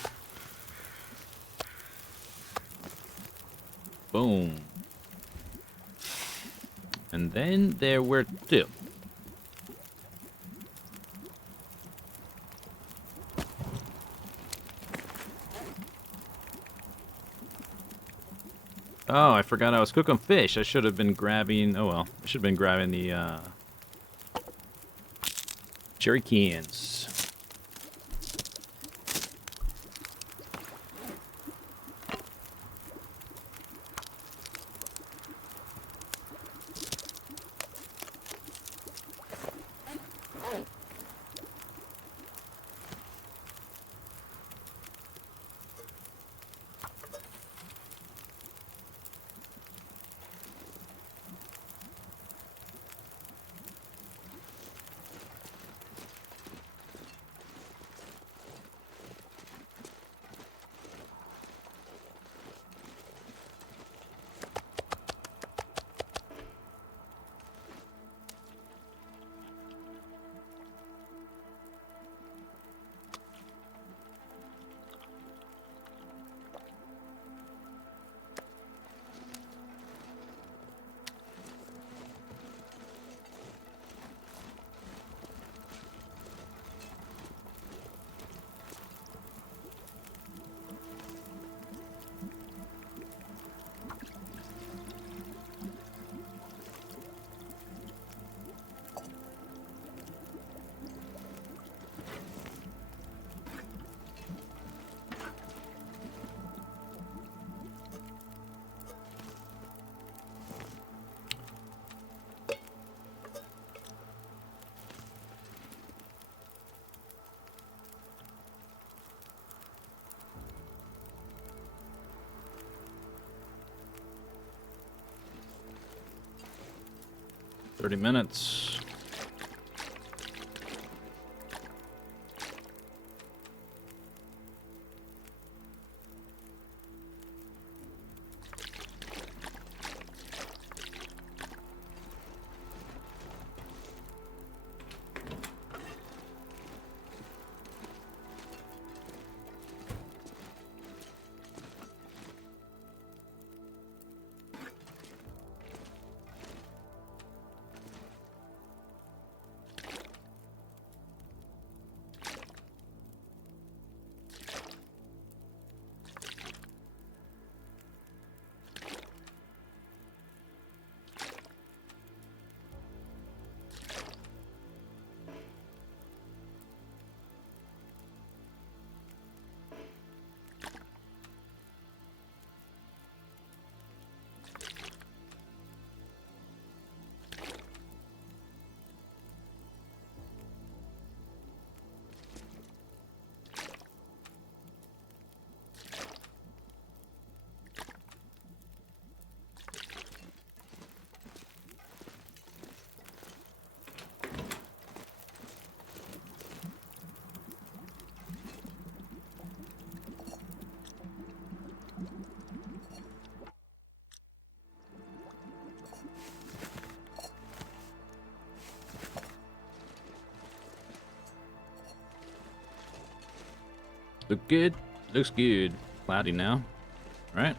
Boom. And then there were two. Oh, I forgot I was cooking fish. I should have been grabbing... Oh, well. I should have been grabbing the, jerry cans. 30 minutes. Look good. Looks good. Cloudy now. All right.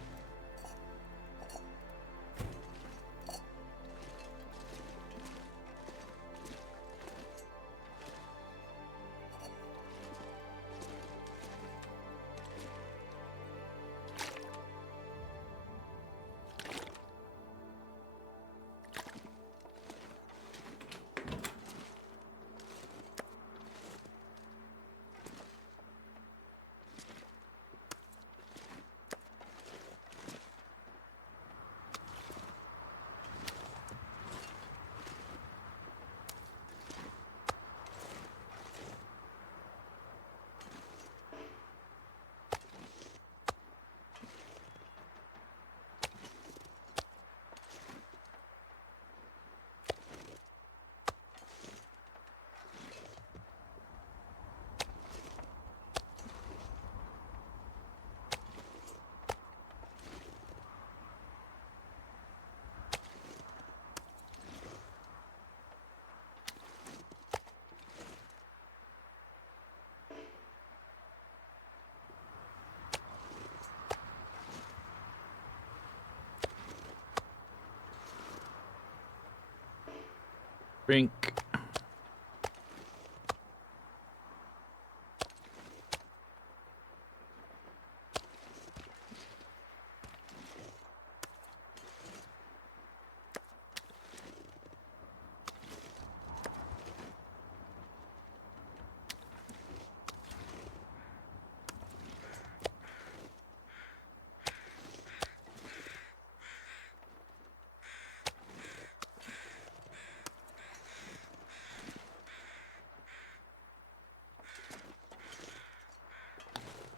Drink.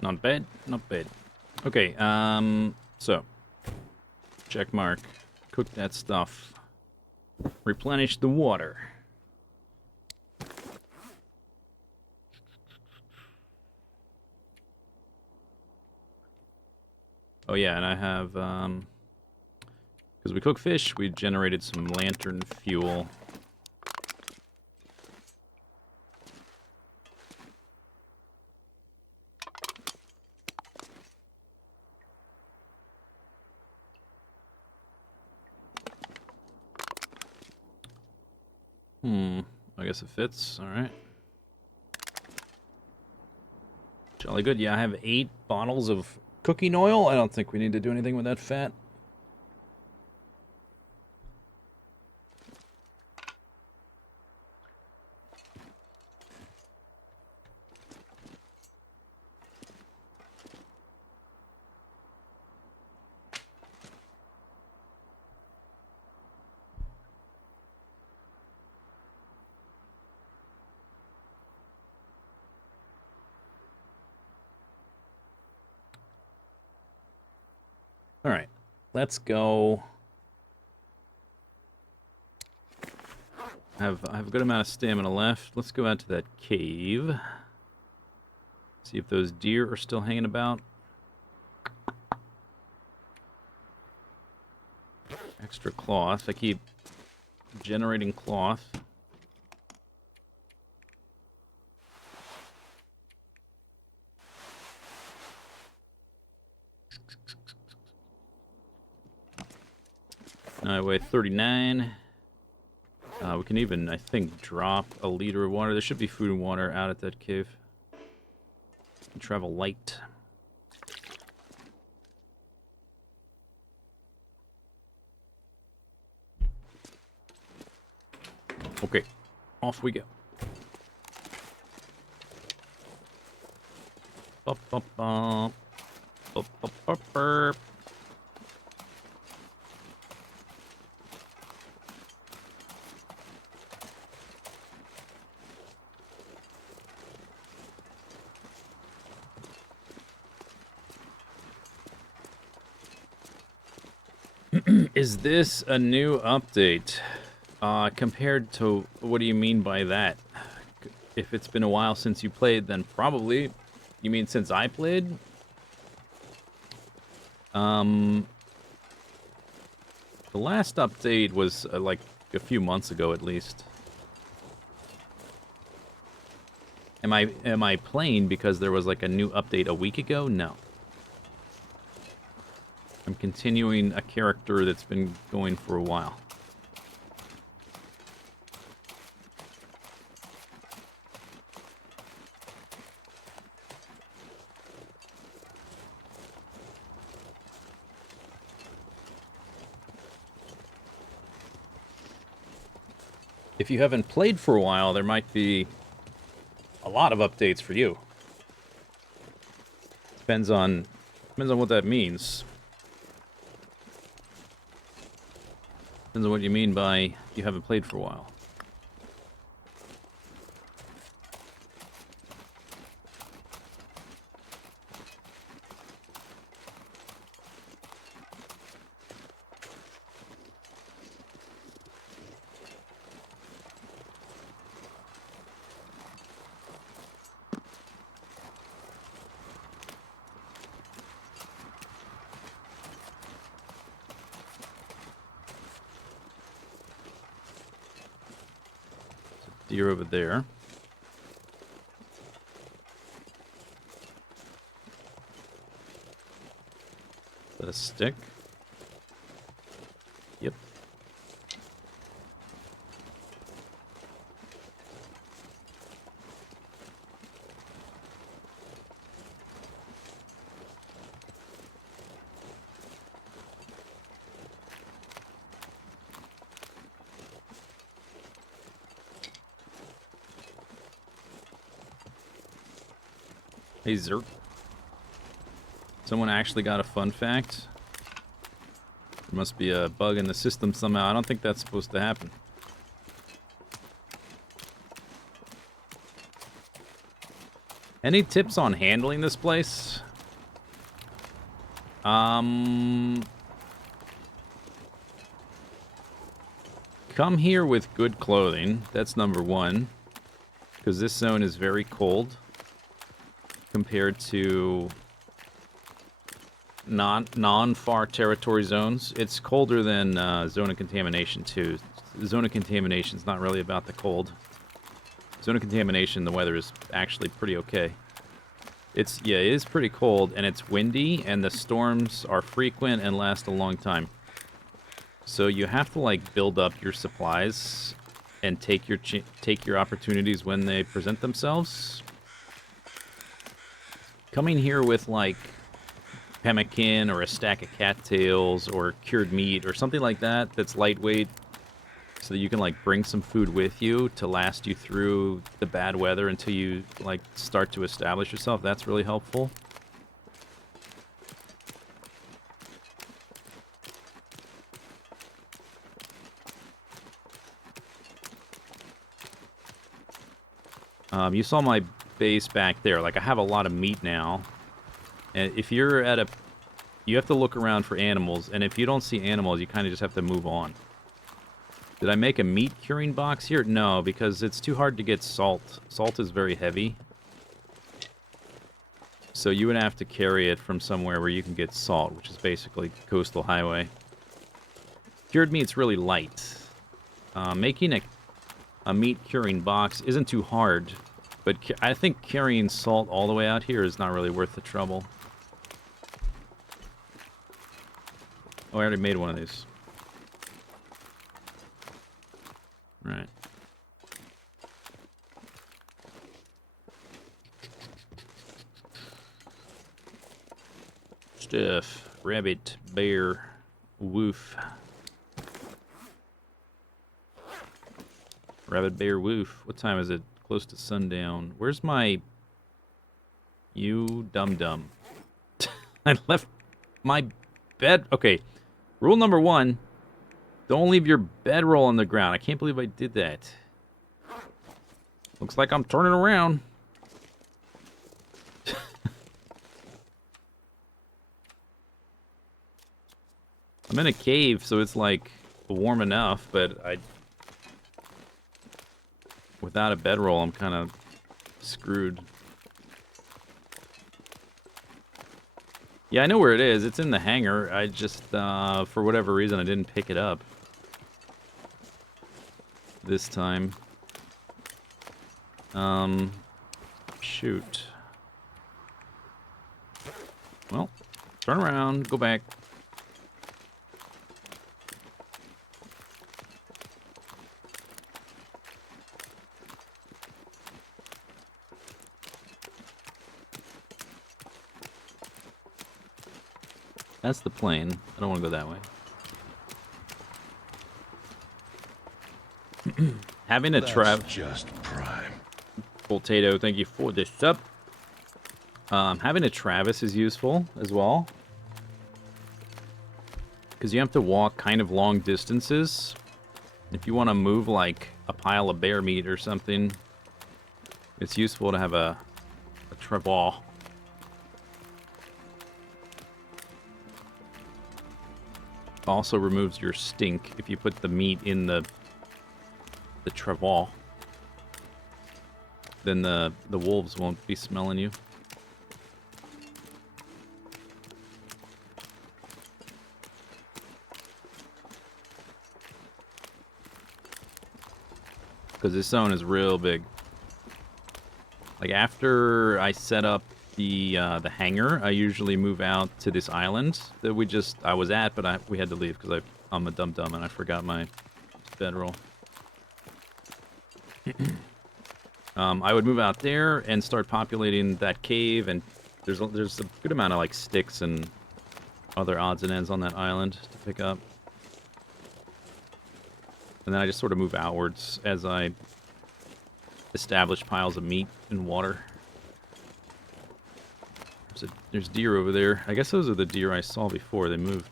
Not bad, not bad. Okay, so check mark. Cook that stuff. Replenish the water. Oh yeah, and I have because we cook fish, we generated some lantern fuel. I guess it fits. All right. Jolly good. Yeah, I have 8 bottles of cooking oil. I don't think we need to do anything with that fat. All right, let's go. I have a good amount of stamina left. Let's go out to that cave. See if those deer are still hanging about. Extra cloth. I keep generating cloth. Now I weigh 39. We can even, I think, drop a liter of water. There should be food and water out at that cave. Travel light. Okay, off we go. Bop, bop, bop. Bop, bop, bop, burp. Is this a new update? Compared to, what do you mean by that? If it's been a while since you played, then probably. You mean since I played? The last update was like a few months ago at least. Am I playing because there was like a new update a week ago? No. I'm continuing a character that's been going for a while. If you haven't played for a while, there might be a lot of updates for you. Depends on what that means. Depends on what you mean by you haven't played for a while. Deer over there. Is that a stick? Yep. Hey, Zerk. Someone actually got a fun fact. There must be a bug in the system somehow. I don't think that's supposed to happen. Any tips on handling this place? Come here with good clothing. That's number one. Because this zone is very cold compared to non-far territory zones. It's colder than zone of contamination too. Zone of contamination is not really about the cold. Zone of contamination, the weather is actually pretty okay. It is pretty cold and it's windy and the storms are frequent and last a long time. So you have to like build up your supplies and take your opportunities when they present themselves. Coming here with like pemmican or a stack of cattails or cured meat or something like that that's lightweight so that you can like bring some food with you to last you through the bad weather until you like start to establish yourself, that's really helpful. You saw my base back there. Like, I have a lot of meat now. And if you're at you have to look around for animals. And if you don't see animals, you kind of just have to move on. Did I make a meat curing box here? No, because it's too hard to get salt. Salt is very heavy. So you would have to carry it from somewhere where you can get salt, which is basically coastal highway. Cured meat's really light. Making a meat curing box isn't too hard, but I think carrying salt all the way out here is not really worth the trouble. Oh, I already made one of these. Right. Stuff. Rabbit, bear, woof. Rabbit, bear, woof. What time is it? Close to sundown. Where's my... You dum-dum. I left my bed... Okay. Rule number 1. Don't leave your bedroll on the ground. I can't believe I did that. Looks like I'm turning around. I'm in a cave, so it's like warm enough, but without a bedroll, I'm kind of screwed. Yeah, I know where it is. It's in the hangar. I just, for whatever reason, I didn't pick it up this time. Shoot. Well, turn around, go back. That's the plane. I don't want to go that way. Having a just prime. Potato, thank you for this sub. Having a Travis is useful as well, because you have to walk kind of long distances. If you want to move like a pile of bear meat or something, it's useful to have a Travis. Also removes your stink if you put the meat in the Travis. Then the wolves won't be smelling you. Because this zone is real big. Like after I set up the hangar, I usually move out to this island that I was at, but we had to leave because I'm a dum-dum and I forgot my bedroll. I would move out there and start populating that cave, and there's a good amount of like sticks and other odds and ends on that island to pick up. And then I just sort of move outwards as I establish piles of meat and water. There's deer over there. I guess those are the deer I saw before they moved.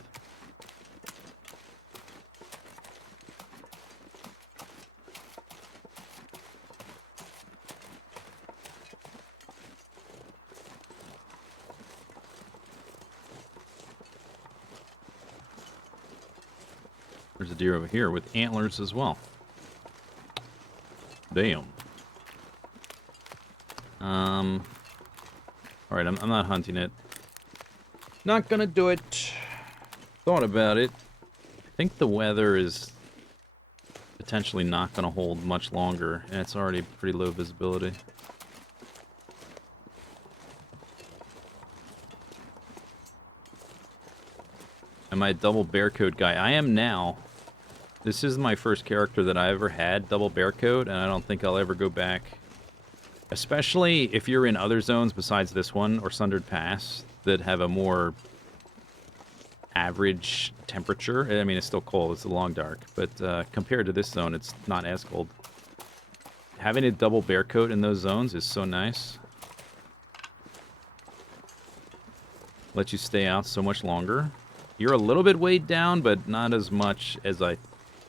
There's a deer over here with antlers as well. Damn. Alright, I'm not hunting it. Not gonna do it. Thought about it. I think the weather is potentially not gonna hold much longer, and it's already pretty low visibility. Am I a double bear coat guy? I am now. This is my first character that I ever had double bear coat, and I don't think I'll ever go back. Especially if you're in other zones besides this one, or Sundered Pass, that have a more average temperature. I mean, it's still cold, it's a long dark, but compared to this zone, it's not as cold. Having a double bear coat in those zones is so nice. Lets you stay out so much longer. You're a little bit weighed down, but not as much as I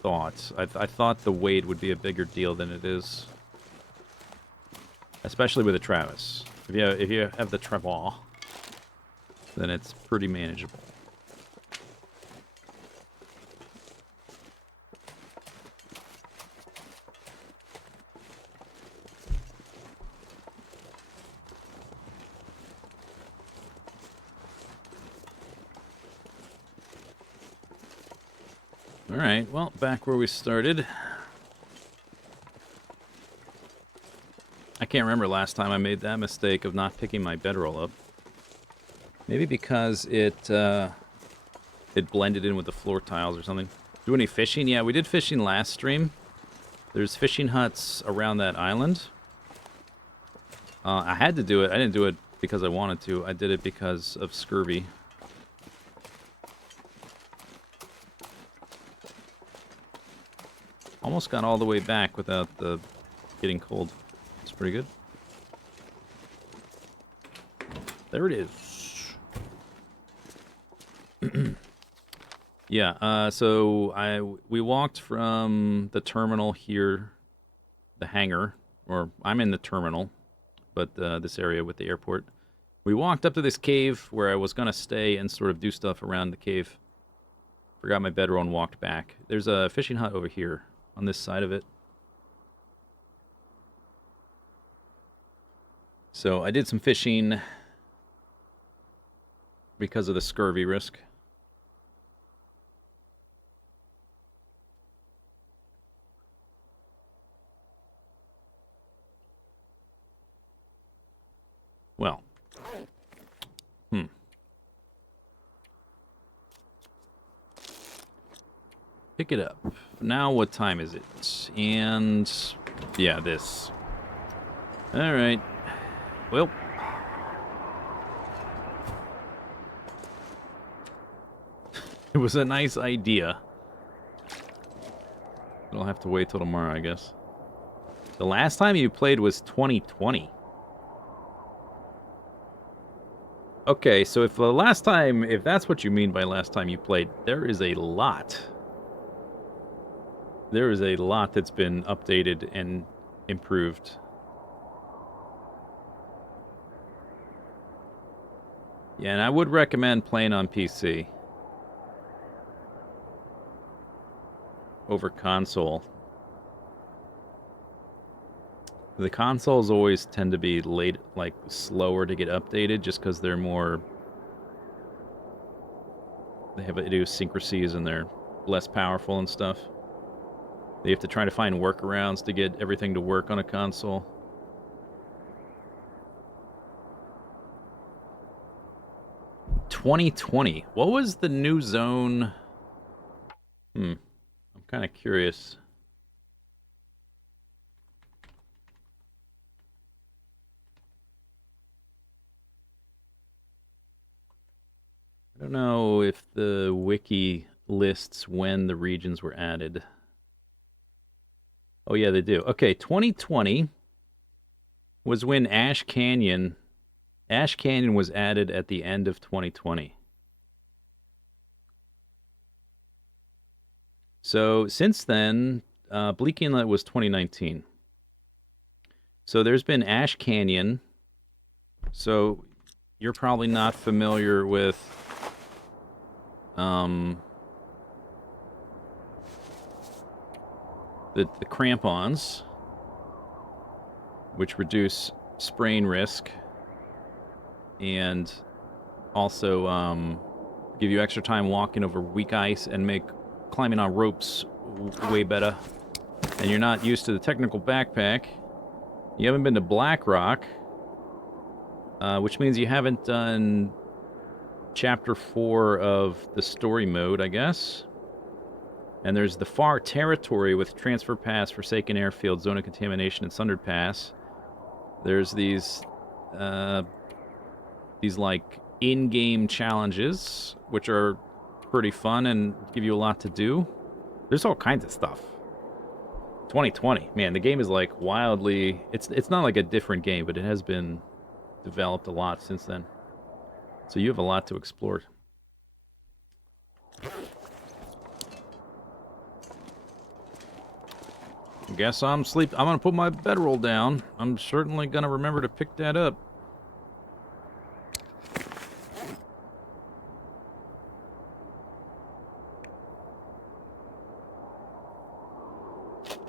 thought. I thought the weight would be a bigger deal than it is. Especially with a Travis. If you have the Travis, then it's pretty manageable. Alright, well, back where we started. I can't remember last time I made that mistake of not picking my bedroll up. Maybe because it blended in with the floor tiles or something. Do any fishing? Yeah, we did fishing last stream. There's fishing huts around that island. I had to do it. I didn't do it because I wanted to. I did it because of scurvy. Almost got all the way back without the getting cold. It's pretty good. There it is. Yeah, so we walked from the terminal here, the hangar, or I'm in the terminal, but this area with the airport. We walked up to this cave where I was going to stay and sort of do stuff around the cave. Forgot my bedroll and walked back. There's a fishing hut over here on this side of it. So I did some fishing because of the scurvy risk. Well. Pick it up. Now what time is it? And... yeah, this. Alright. Well. It was a nice idea. I'll have to wait till tomorrow, I guess. The last time you played was 2020. Okay, so if the last time, if that's what you mean by last time you played, there is a lot. There is a lot that's been updated and improved. Yeah, and I would recommend playing on PC over console. The consoles always tend to be late, like slower to get updated, just because they're more. They have idiosyncrasies and they're less powerful and stuff. They have to try to find workarounds to get everything to work on a console. "2020. What was the new zone? I'm kind of curious. I don't know if the wiki lists when the regions were added. Oh, yeah, they do. Okay, 2020 was when Ash Canyon was added at the end of 2020. So since then, Bleak Inlet was 2019. So there's been Ash Canyon. So you're probably not familiar with the crampons, which reduce sprain risk and also give you extra time walking over weak ice and make climbing on ropes way better. And you're not used to the technical backpack. You haven't been to Black Rock, which means you haven't done Chapter 4 of the story mode, I guess. And there's the Far Territory with Transfer Pass, Forsaken Airfield, Zone of Contamination, and Sundered Pass. There's these like in-game challenges, which are pretty fun and give you a lot to do. There's all kinds of stuff. 2020, man, the game is like wildly. It's not like a different game, but it has been developed a lot since then. So you have a lot to explore. Guess I'm gonna put my bedroll down. I'm certainly gonna remember to pick that up.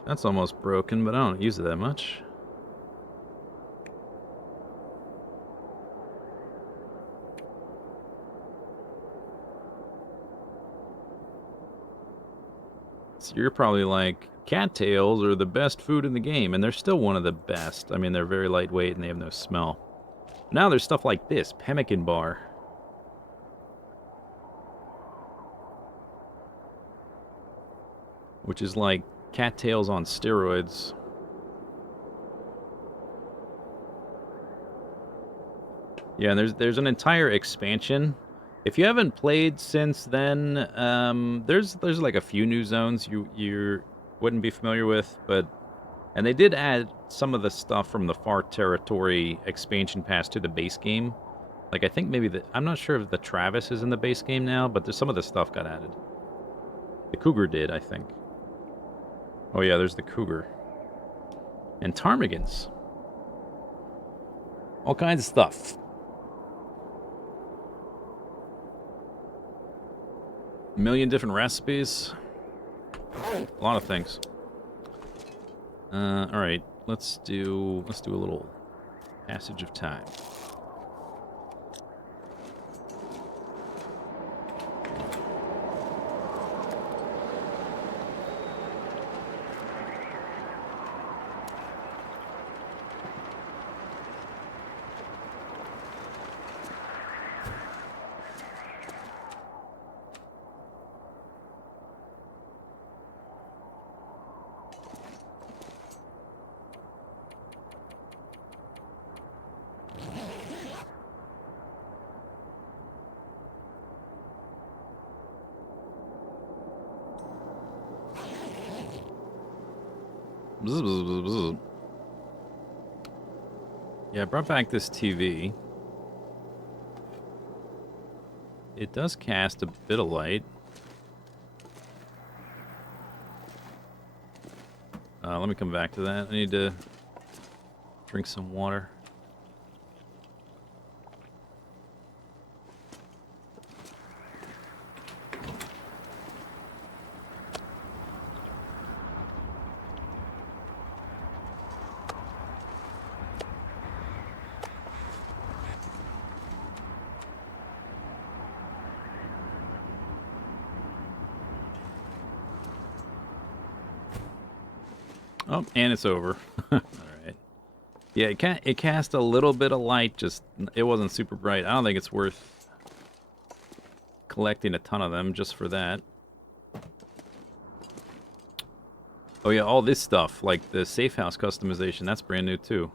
That's almost broken, but I don't use it that much. So you're probably like, cattails are the best food in the game, and they're still one of the best. I mean, they're very lightweight and they have no smell. Now there's stuff like this, pemmican bar. Which is like cattails on steroids. Yeah, and there's an entire expansion. If you haven't played since then, there's like a few new zones you wouldn't be familiar with, and they did add some of the stuff from the Far Territory expansion pass to the base game. Like I think maybe I'm not sure if the Travis is in the base game now, but there's some of the stuff got added. The Cougar did, I think. Oh yeah, there's the Cougar. And ptarmigans. All kinds of stuff. A million different recipes. A lot of things. All right, let's do a little passage of time. Yeah, I brought back this TV. It does cast a bit of light. Let me come back to that. I need to drink some water. Oh, and it's over. All right. Yeah, it cast a little bit of light, just it wasn't super bright. I don't think it's worth collecting a ton of them just for that. Oh yeah, all this stuff, like the safe house customization, that's brand new too.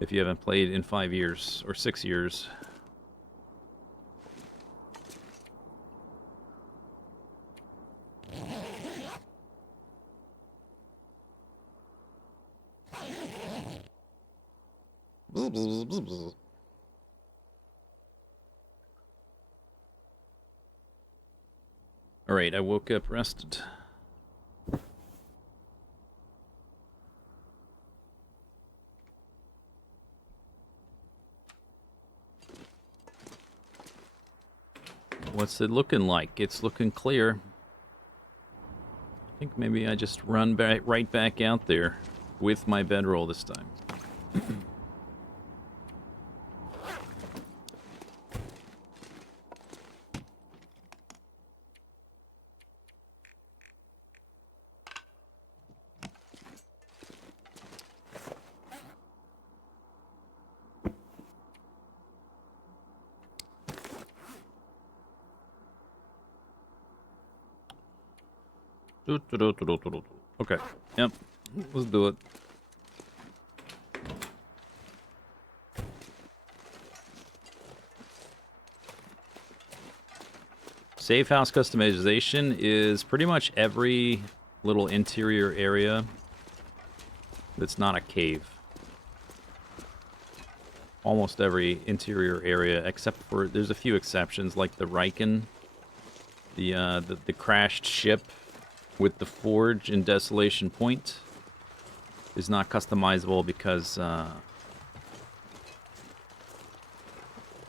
If you haven't played in 5 years or 6 years. All right, I woke up rested. What's it looking like? It's looking clear. I think maybe I just run right back out there with my bedroll this time. Okay, yep, let's do it. Safe house customization is pretty much every little interior area that's not a cave. Almost every interior area, except for there's a few exceptions, like the Riken, the crashed ship with the forge in Desolation Point is not customizable because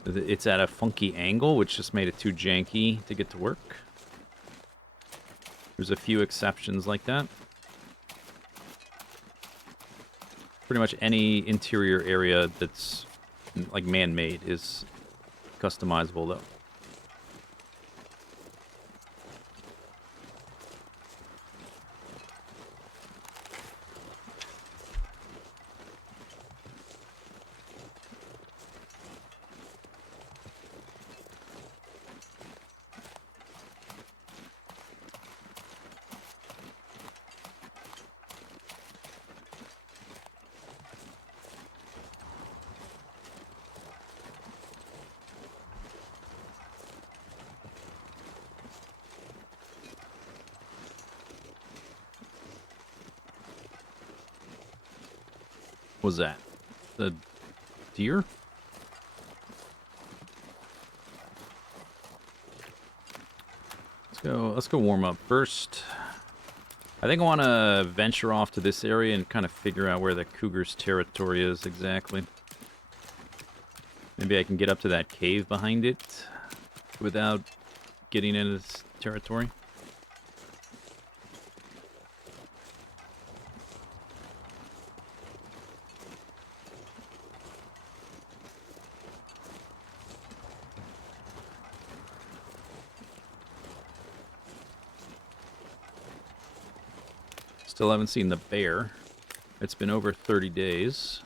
it's at a funky angle, which just made it too janky to get to work. There's a few exceptions like that. Pretty much any interior area that's like man-made is customizable though. was that? The deer? Let's go warm up first. I think I want to venture off to this area and kind of figure out where the cougar's territory is exactly. Maybe I can get up to that cave behind it without getting into its territory. Still haven't seen the bear. It's been over 30 days.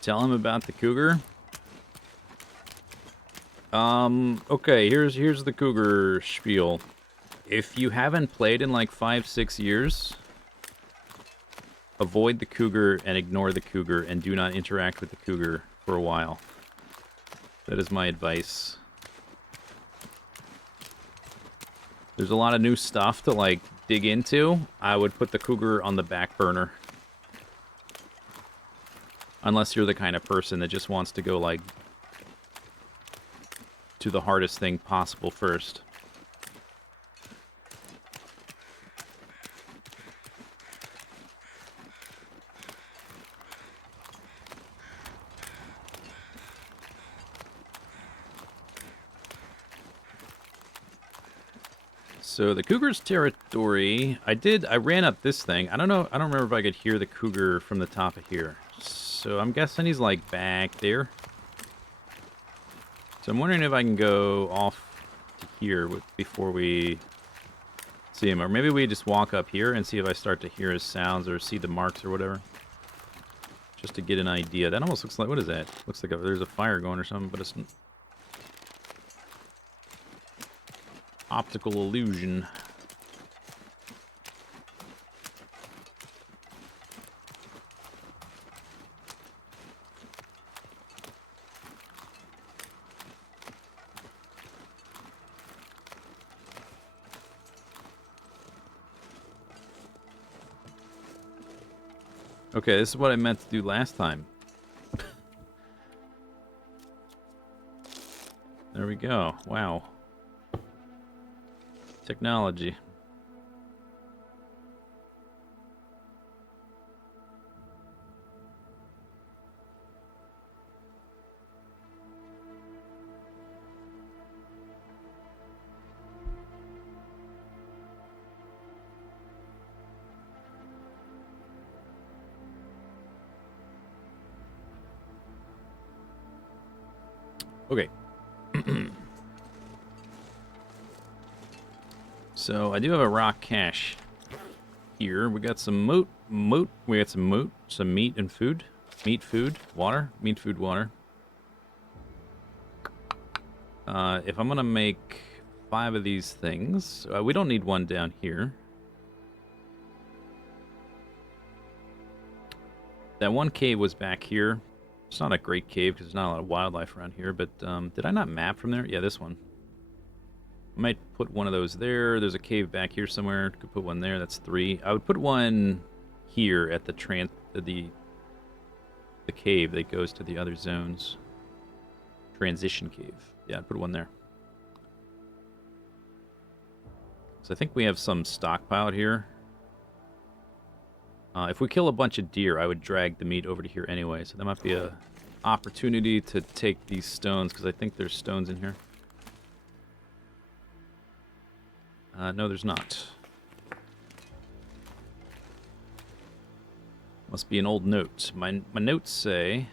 Tell him about the cougar. Okay, here's the cougar spiel. If you haven't played in like 5-6 years, avoid the cougar and ignore the cougar and do not interact with the cougar for a while. That is my advice. There's a lot of new stuff to like dig into. I would put the cougar on the back burner. Unless you're the kind of person that just wants to go like to the hardest thing possible first. So the cougar's territory, I ran up this thing. I don't remember if I could hear the cougar from the top of here. So I'm guessing he's like back there. So I'm wondering if I can go off to here before we see him. Or maybe we just walk up here and see if I start to hear his sounds or see the marks or whatever. Just to get an idea. That almost looks like, what is that? Looks like there's a fire going or something, but it's optical illusion. Okay, this is what I meant to do last time. There we go. Wow. Technology. Okay. So I do have a rock cache here. We got some moat. We got some meat and food. Meat, food, water. Meat, food, water. If I'm gonna make 5 of these things, we don't need one down here. That one cave was back here. It's not a great cave because there's not a lot of wildlife around here, but did I not map from there? Yeah, this one. I might put one of those there. There's a cave back here somewhere. Could put one there. That's 3. I would put one here at the cave that goes to the other zones. Transition cave. Yeah, I'd put one there. So I think we have some stockpiled here. If we kill a bunch of deer, I would drag the meat over to here anyway. So that might be a opportunity to take these stones, because I think there's stones in here. No, there's not. Must be an old note. My notes say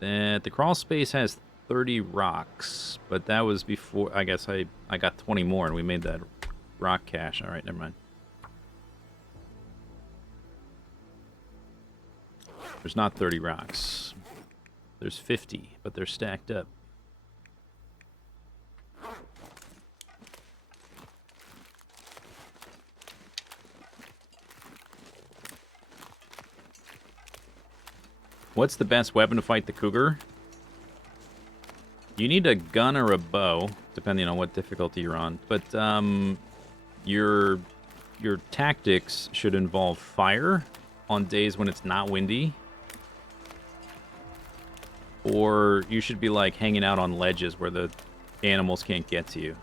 that the crawl space has 30 rocks, but that was before. I guess I got 20 more, and we made that rock cache. All right, never mind. There's not 30 rocks. There's 50, but they're stacked up. What's the best weapon to fight the cougar? You need a gun or a bow, depending on what difficulty you're on. But your tactics should involve fire on days when it's not windy. Or you should be like hanging out on ledges where the animals can't get to you.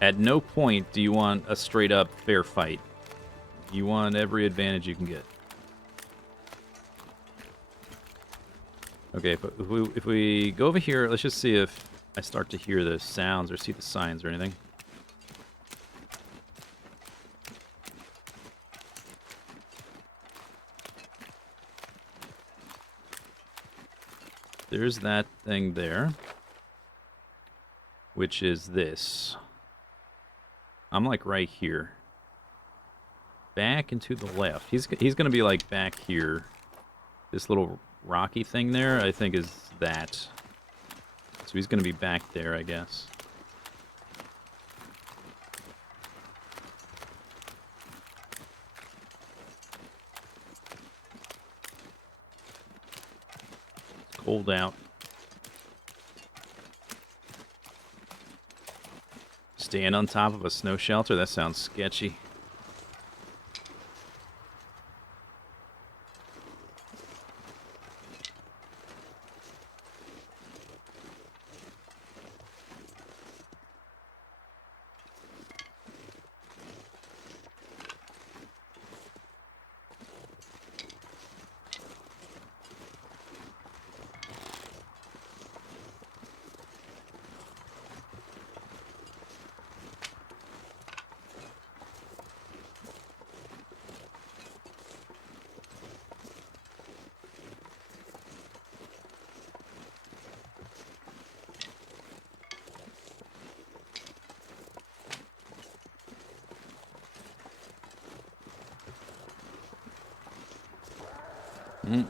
At no point do you want a straight up fair fight. You want every advantage you can get. Okay, if we go over here, let's just see if I start to hear the sounds or see the signs or anything. There's that thing there, which is this. I'm like right here. Back and to the left. He's going to be like back here. This little rocky thing there, I think, is that. So he's going to be back there, I guess. It's cold out. Stand on top of a snow shelter? That sounds sketchy.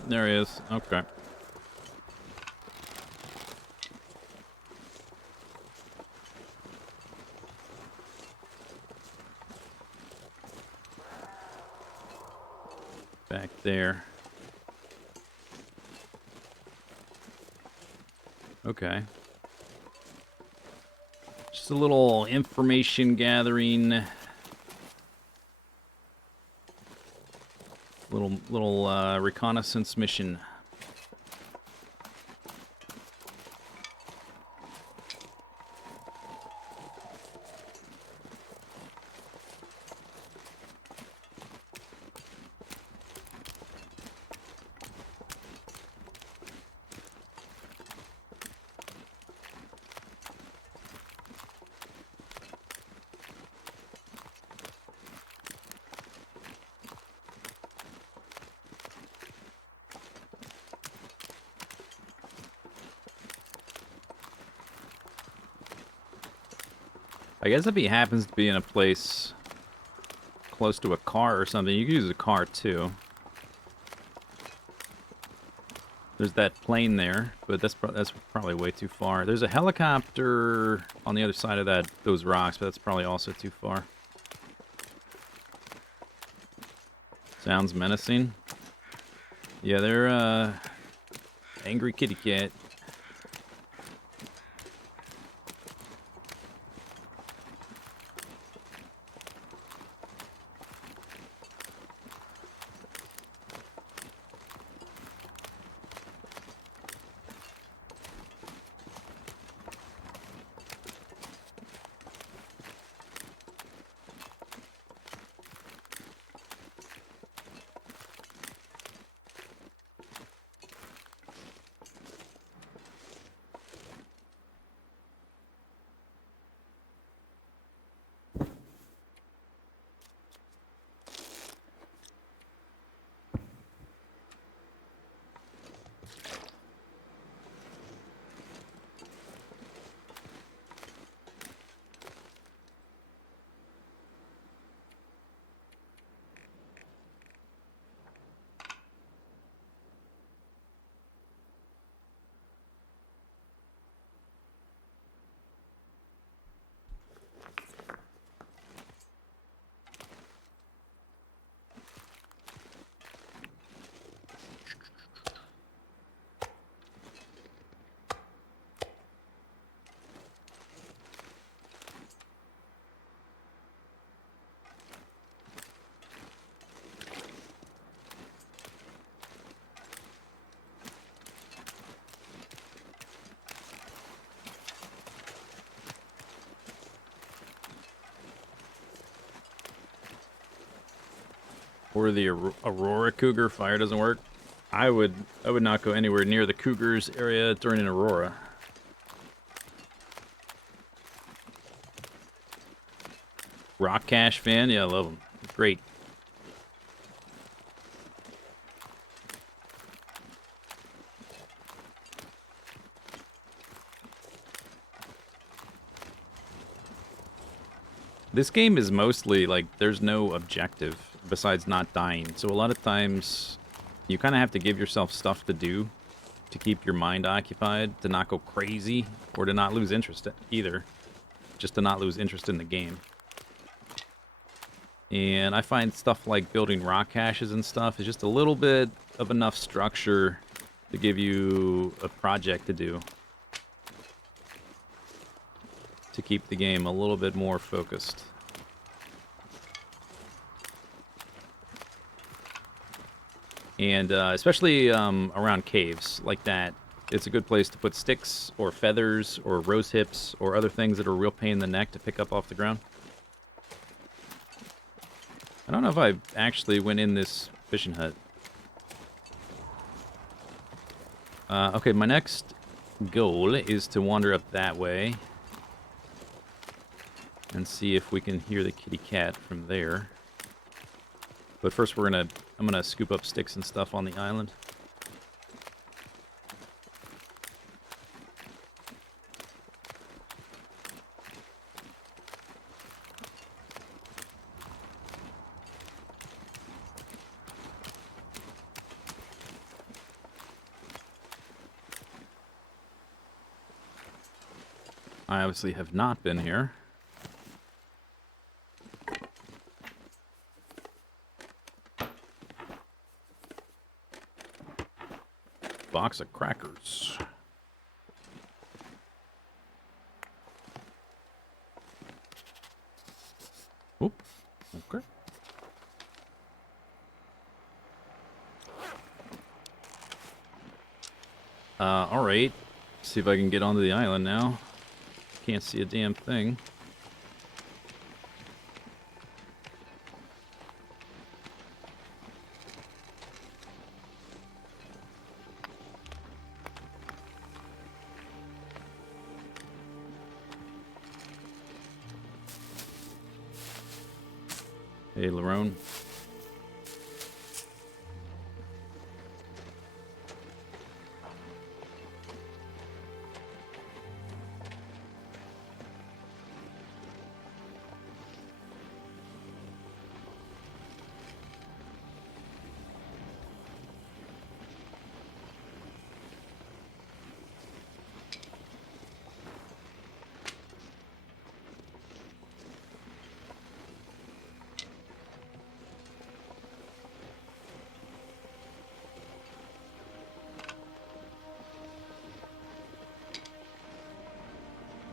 There he is. Okay. Back there. Okay. Just a little information gathering. Little reconnaissance mission. I guess if he happens to be in a place close to a car or something, you can use a car too. There's that plane there, but that's probably way too far. There's a helicopter on the other side of those rocks, but that's probably also too far. Sounds menacing. Yeah, they're angry kitty cat. Or the Aurora Cougar. Fire doesn't work. I would not go anywhere near the Cougars area during an Aurora. Rock Cache fan? Yeah, I love them. Great. This game is mostly, like, there's no objective besides not dying. So a lot of times, you kind of have to give yourself stuff to do to keep your mind occupied, to not go crazy, or to not lose interest either. Just to not lose interest in the game. And I find stuff like building rock caches and stuff is just a little bit of enough structure to give you a project to do. To keep the game a little bit more focused. And especially around caves like that, it's a good place to put sticks or feathers or rose hips or other things that are a real pain in the neck to pick up off the ground. I don't know if I actually went in this fishing hut. Okay, my next goal is to wander up that way. And see if we can hear the kitty cat from there. But first I'm gonna scoop up sticks and stuff on the island. I obviously have not been here. Box of crackers. Oop. Okay. Alright. See if I can get onto the island now. Can't see a damn thing. Hey, Larone.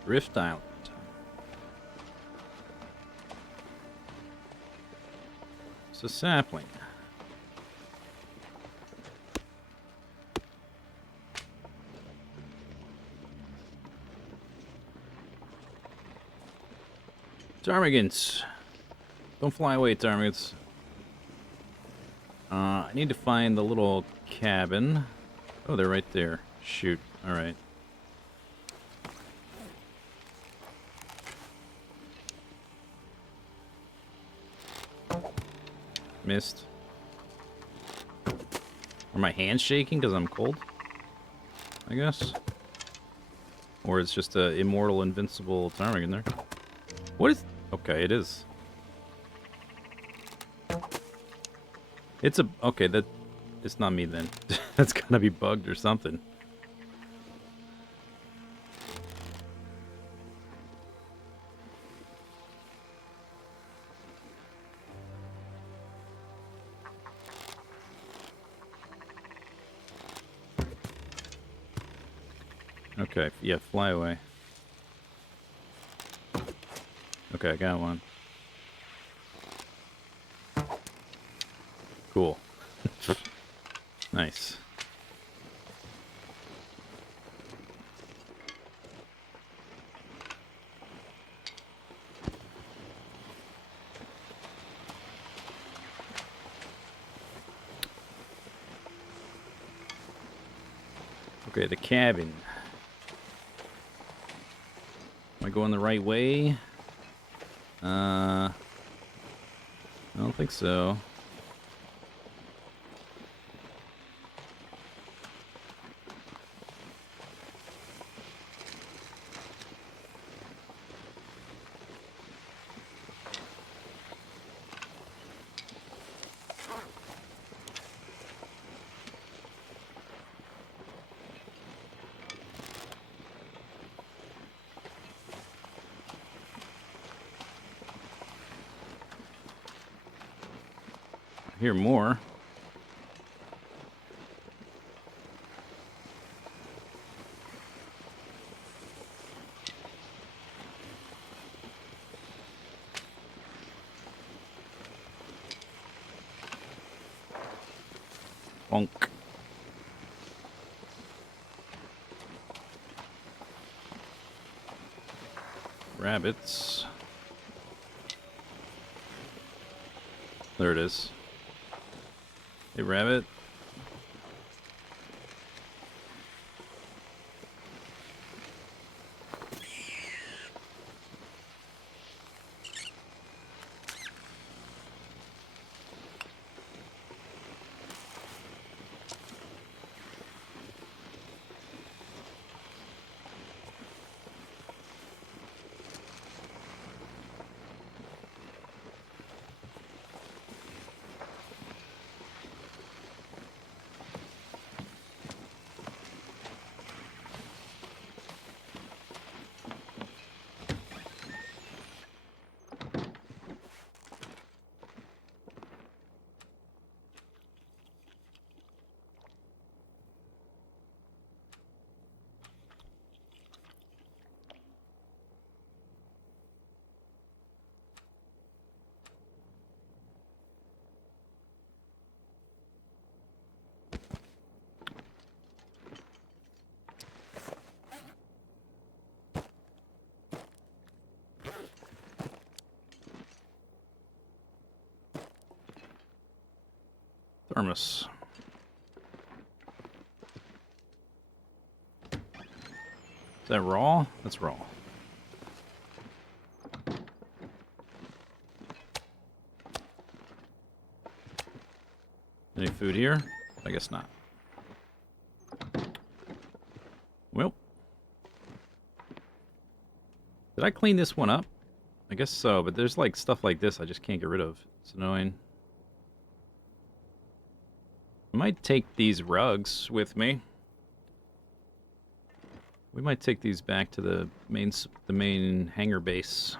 Rift Island. It's a sapling. Ptarmigans. Don't fly away, ptarmigans. I need to find the little cabin. Oh, they're right there. Shoot. Alright. Missed. Are my hands shaking because I'm cold? I guess. Or it's just a immortal, invincible ptarmigan there. What is... Okay, it is. It's a... Okay, that... It's not me then. That's gotta be bugged or something. Okay, yeah, fly away. Okay, I got one. Cool. Nice. Okay, the cabin. Am I going the right way? I don't think so. I hear more. Bonk. Rabbits. There it is. Hey, rabbit. Thermos. Is that raw? That's raw. Any food here? I guess not. Well. Did I clean this one up? I guess so, but there's like stuff like this I just can't get rid of. It's annoying. I might take these rugs with me. We might take these back to the main hangar base.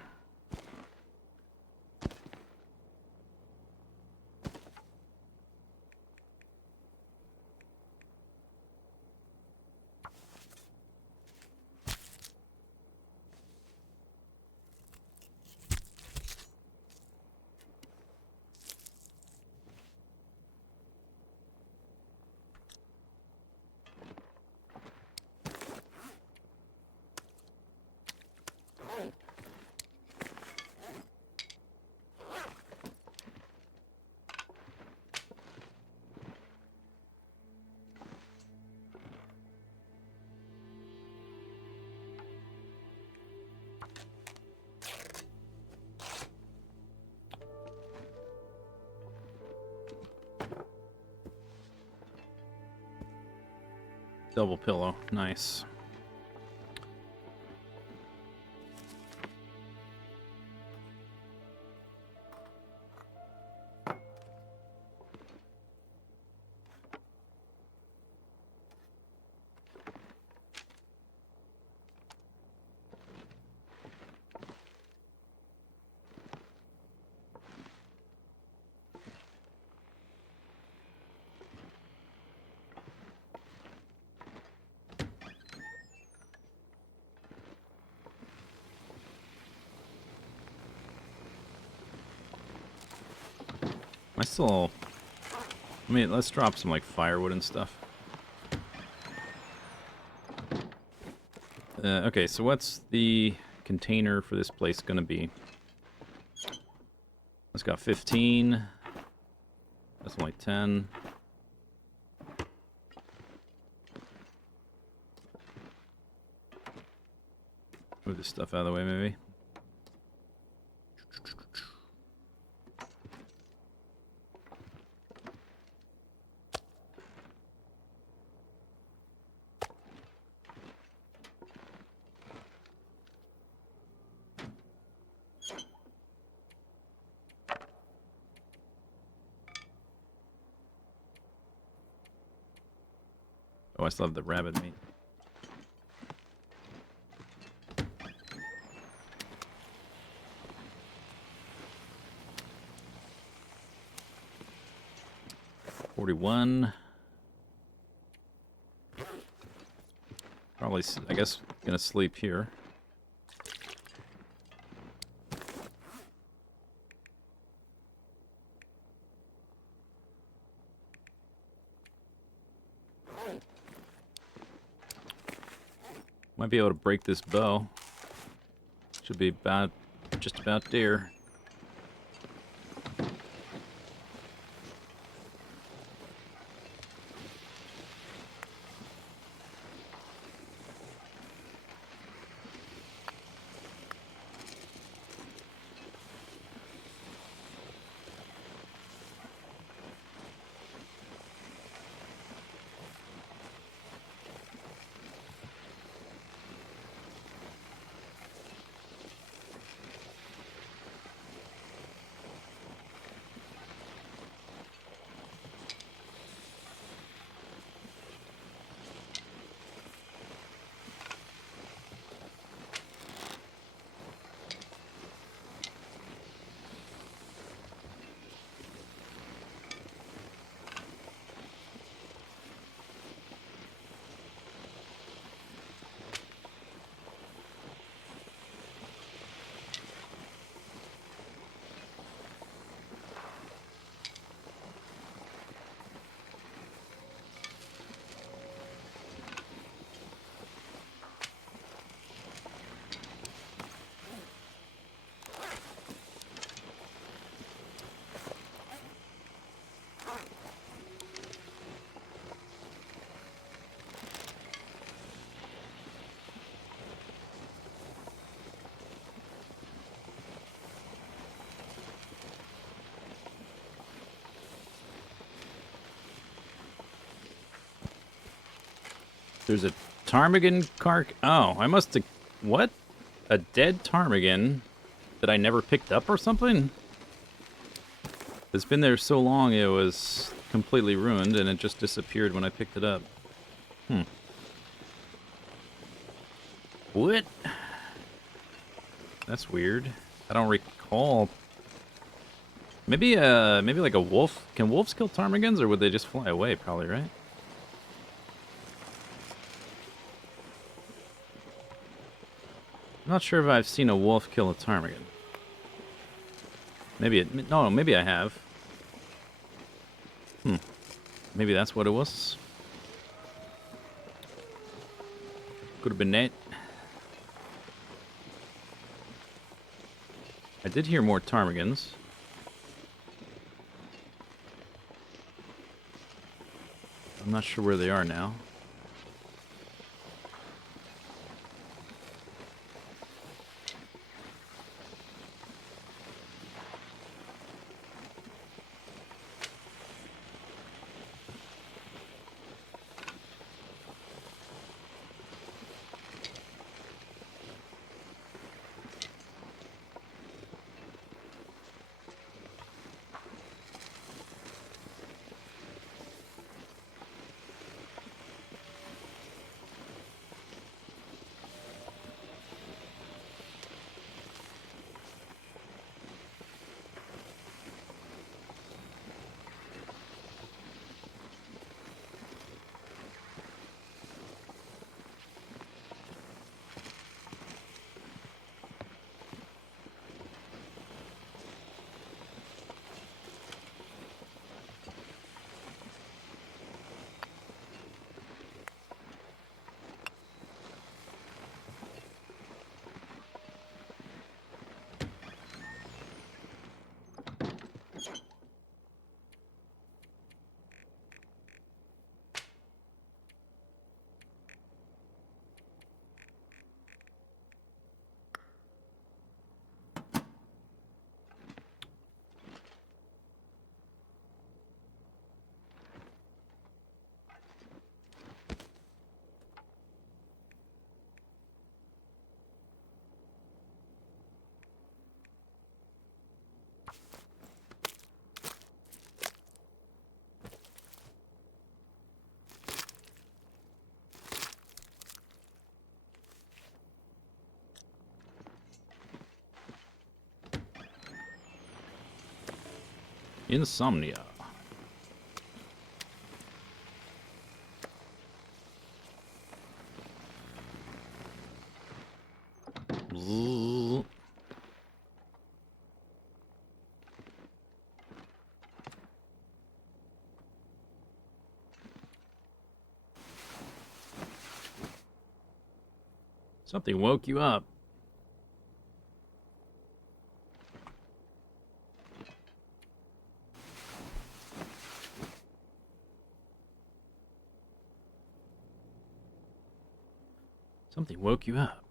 Double pillow. Nice. I still... I mean, let's drop some, like, firewood and stuff. Okay, so what's the container for this place gonna be? It's got 15. That's only 10. Move this stuff out of the way, maybe. Oh, I still have the rabbit meat. $41. Probably, I guess, gonna sleep here. Might be able to break this bow. Should be about, just about there. There's a ptarmigan Oh, I must have... What? A dead ptarmigan that I never picked up or something? It's been there so long it was completely ruined and it just disappeared when I picked it up. What? That's weird. I don't recall. Maybe like a wolf. Can wolves kill ptarmigans or would they just fly away? Probably, right? I'm not sure if I've seen a wolf kill a ptarmigan. Maybe it... No, maybe I have. Maybe that's what it was. Could have been it. I did hear more ptarmigans. I'm not sure where they are now. Insomnia. Bzzz. Something woke you up. Something woke you up.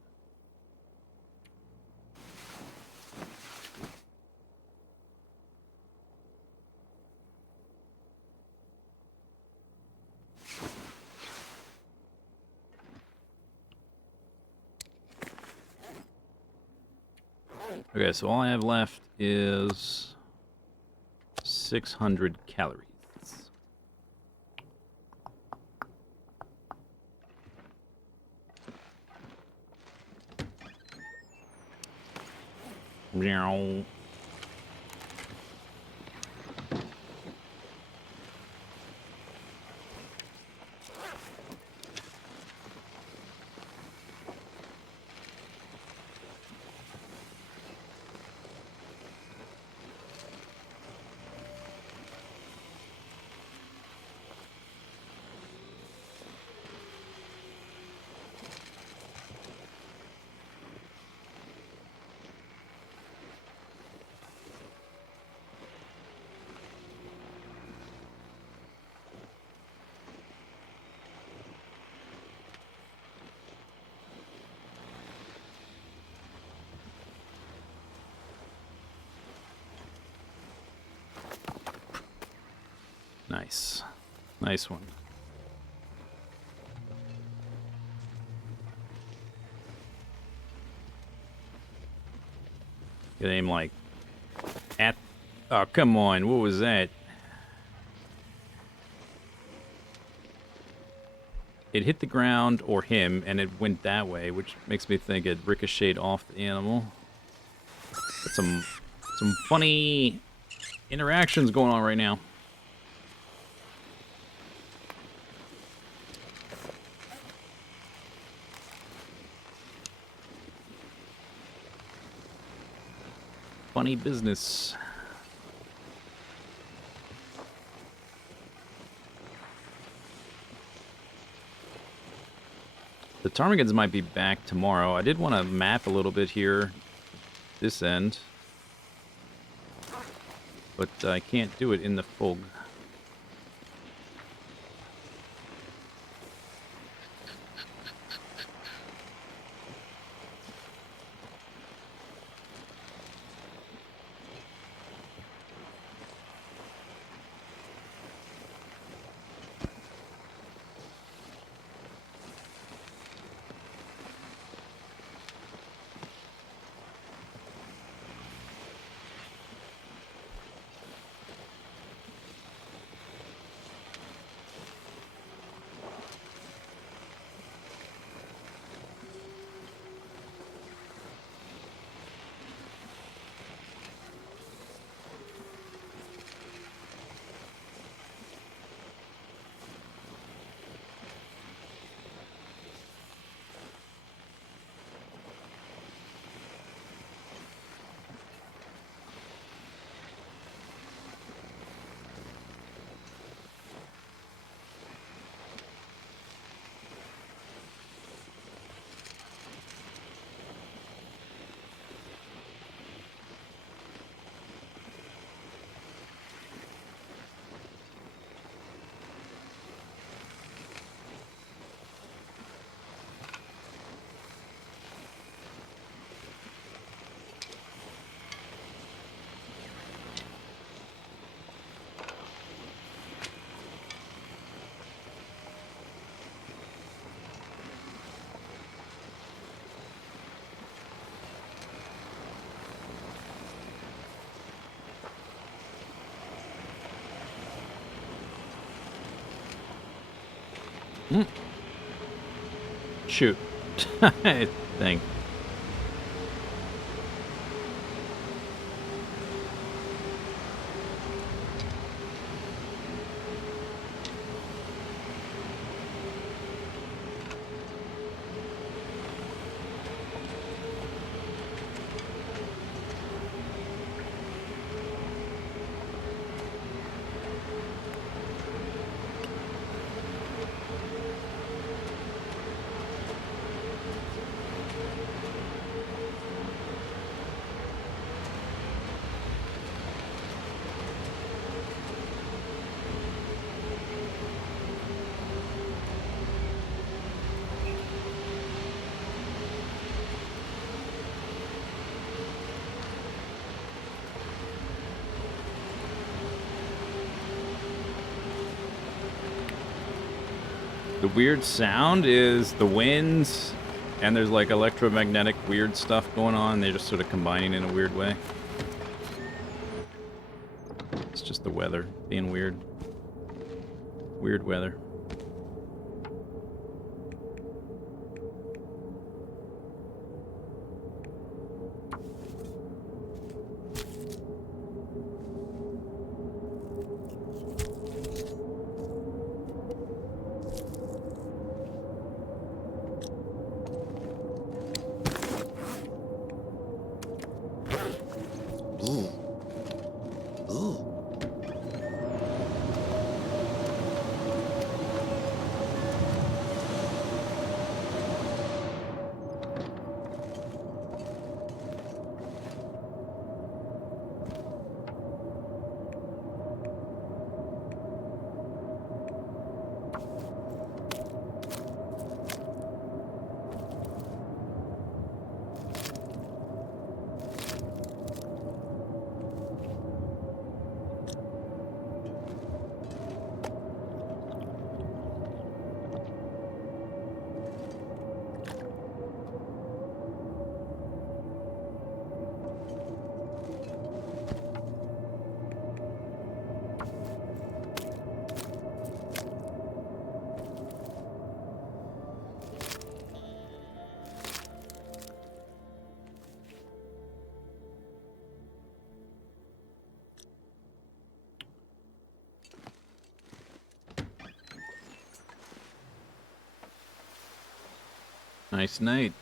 Okay, so all I have left is 600 calories. Meow. Nice. Nice one. Get aim like at. Oh, come on. What was that? It hit the ground or him, and it went that way, which makes me think it ricocheted off the animal. Got some funny interactions going on right now. Funny business. The ptarmigans might be back tomorrow. I did want to map a little bit here, this end, but I can't do it in the fog. Shoot. Thing. The weird sound is the winds, and there's like electromagnetic weird stuff going on. They're just sort of combining in a weird way. It's just the weather being weird. Weird weather. Nice night.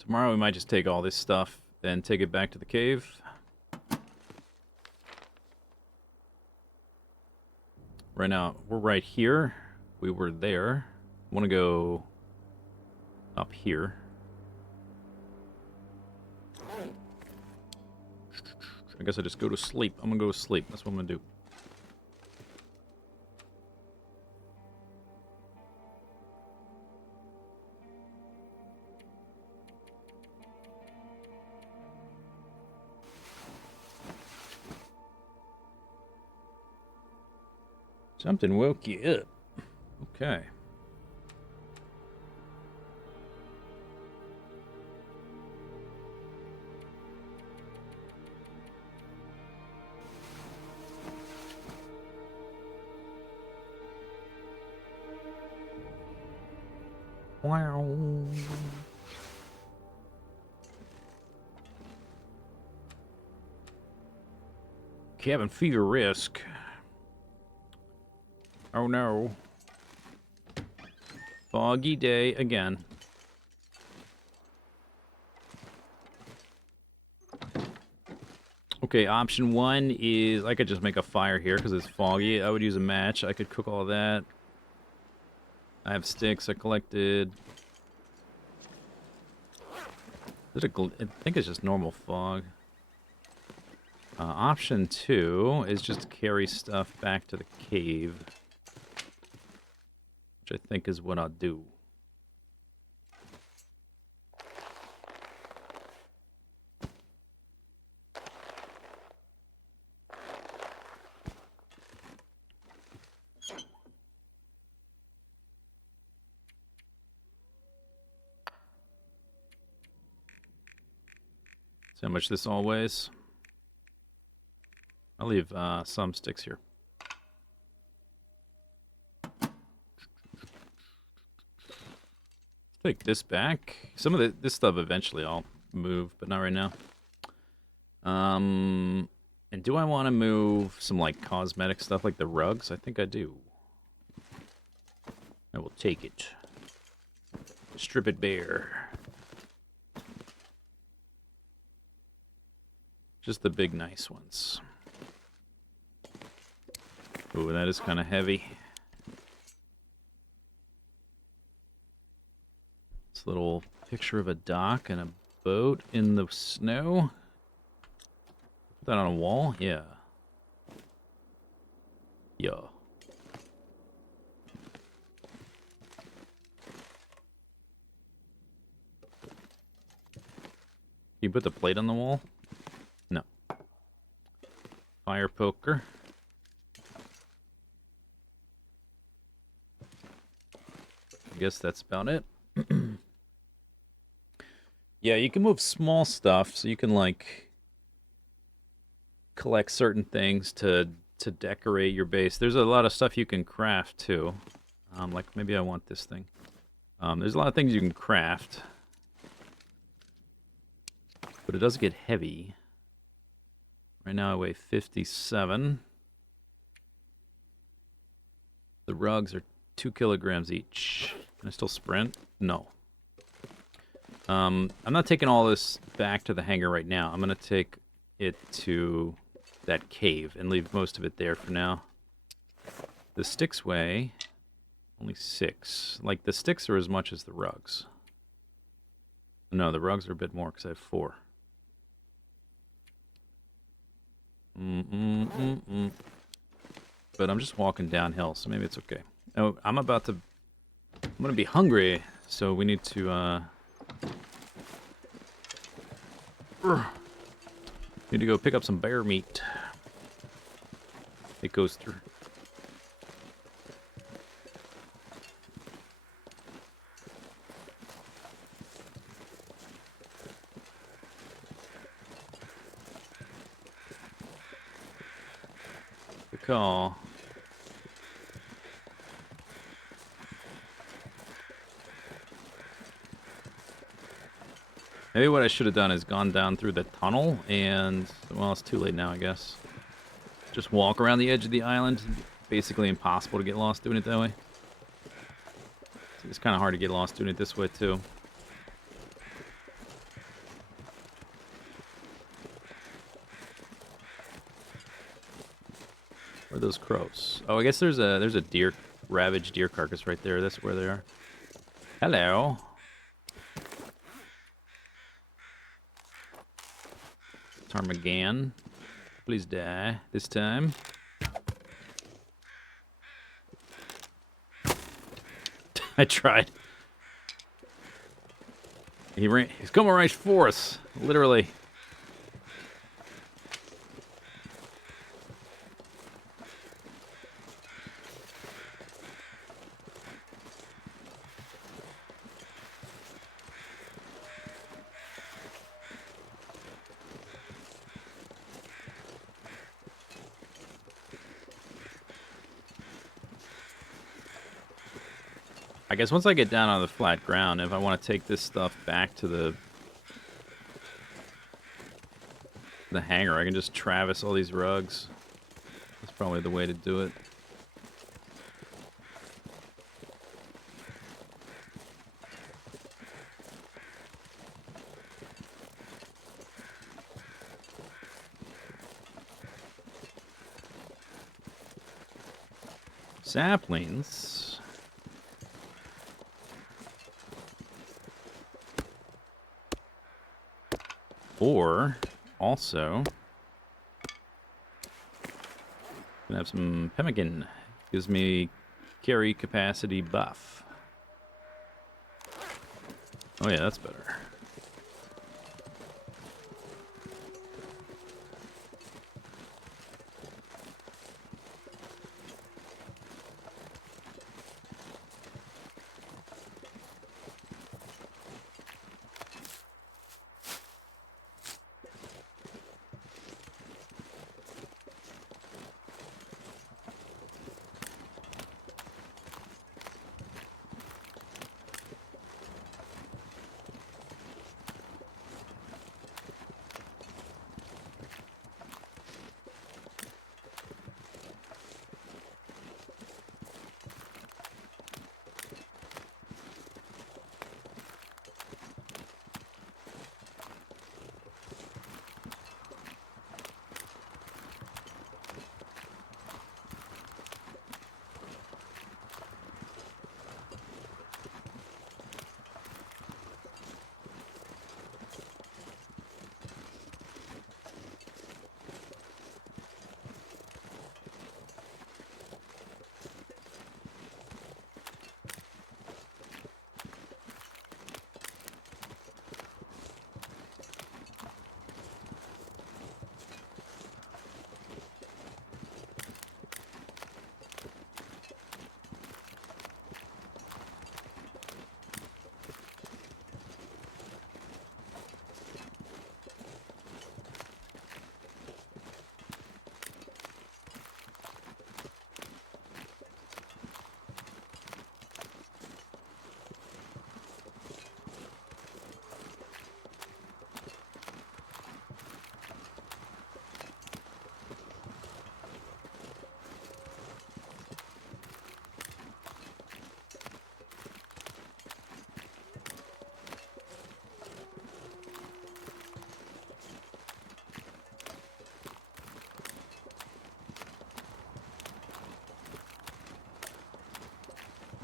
Tomorrow we might just take all this stuff and take it back to the cave. Right now, we're right here. We were there. I want to go up here. I guess I just go to sleep. I'm going to go to sleep. That's what I'm going to do. Something woke you up. Okay. Wow. Cabin fever risk. Oh no. Foggy day again. Okay, option one is I could just make a fire here because it's foggy. I would use a match. I could cook all of that. I have sticks I collected. Is it I think it's just normal fog. Option two is just to carry stuff back to the cave. Which I think is what I'll do. See how much this all weighs? I'll leave some sticks here. Take this back. Some of this stuff eventually I'll move, but not right now. And do I want to move some like cosmetic stuff like the rugs? I think I do. I will take it. Strip it bare. Just the big nice ones. Ooh, that is kind of heavy. This little picture of a dock and a boat in the snow. Put that on a wall? Yeah. Yeah. You put the plate on the wall? No. Fire poker. I guess that's about it. Yeah, you can move small stuff, so you can, like, collect certain things to decorate your base. There's a lot of stuff you can craft, too. Like, maybe I want this thing. There's a lot of things you can craft. But it does get heavy. Right now I weigh 57. The rugs are 2 kilograms each. Can I still sprint? No. I'm not taking all this back to the hangar right now. I'm going to take it to that cave and leave most of it there for now. The sticks weigh only 6. Like, the sticks are as much as the rugs. No, the rugs are a bit more because I have 4. But I'm just walking downhill, so maybe it's okay. Oh, I'm going to be hungry, so we need to, need to go pick up some bear meat. It goes through. Good call. Maybe what I should have done is gone down through the tunnel and, well, it's too late now, I guess. Just walk around the edge of the island. Basically impossible to get lost doing it that way. It's kind of hard to get lost doing it this way, too. Where are those crows? Oh, I guess there's a deer, ravaged deer carcass right there. That's where they are. Hello. Tarmagan. Please die this time. I tried. He's coming right for us. Literally. I guess once I get down on the flat ground, if I want to take this stuff back to the hangar, I can just traverse all these rugs. That's probably the way to do it. Saplings. Or, also, gonna have some pemmican. Gives me carry capacity buff. Oh yeah, that's better.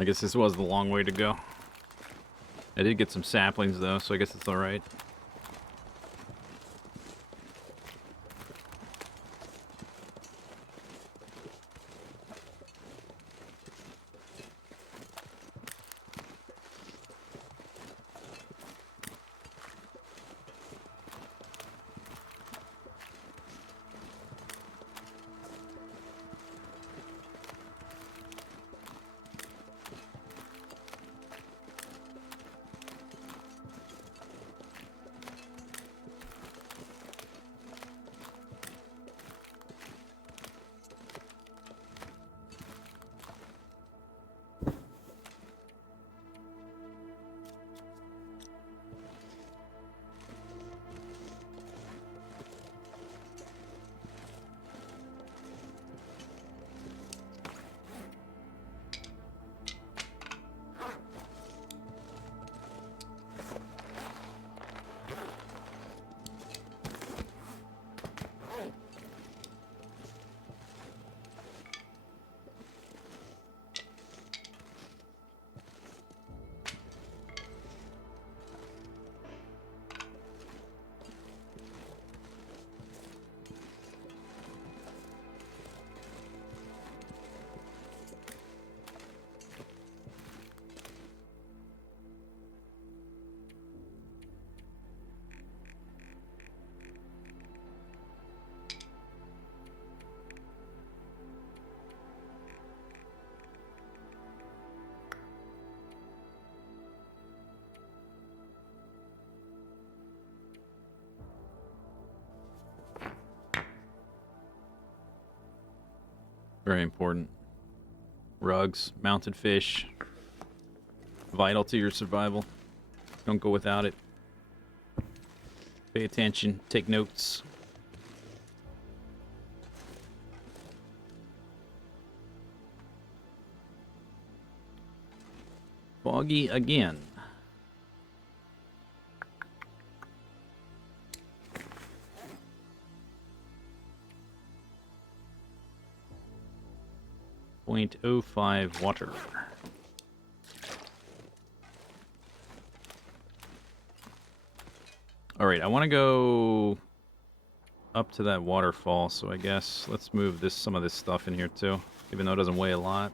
I guess this was the long way to go. I did get some saplings, though, so I guess it's alright. Very important. Rugs, mounted fish. Vital to your survival. Don't go without it. Pay attention. Take notes. Foggy again. .05 water. Alright, I want to go up to that waterfall, so I guess let's move some of this stuff in here too, even though it doesn't weigh a lot.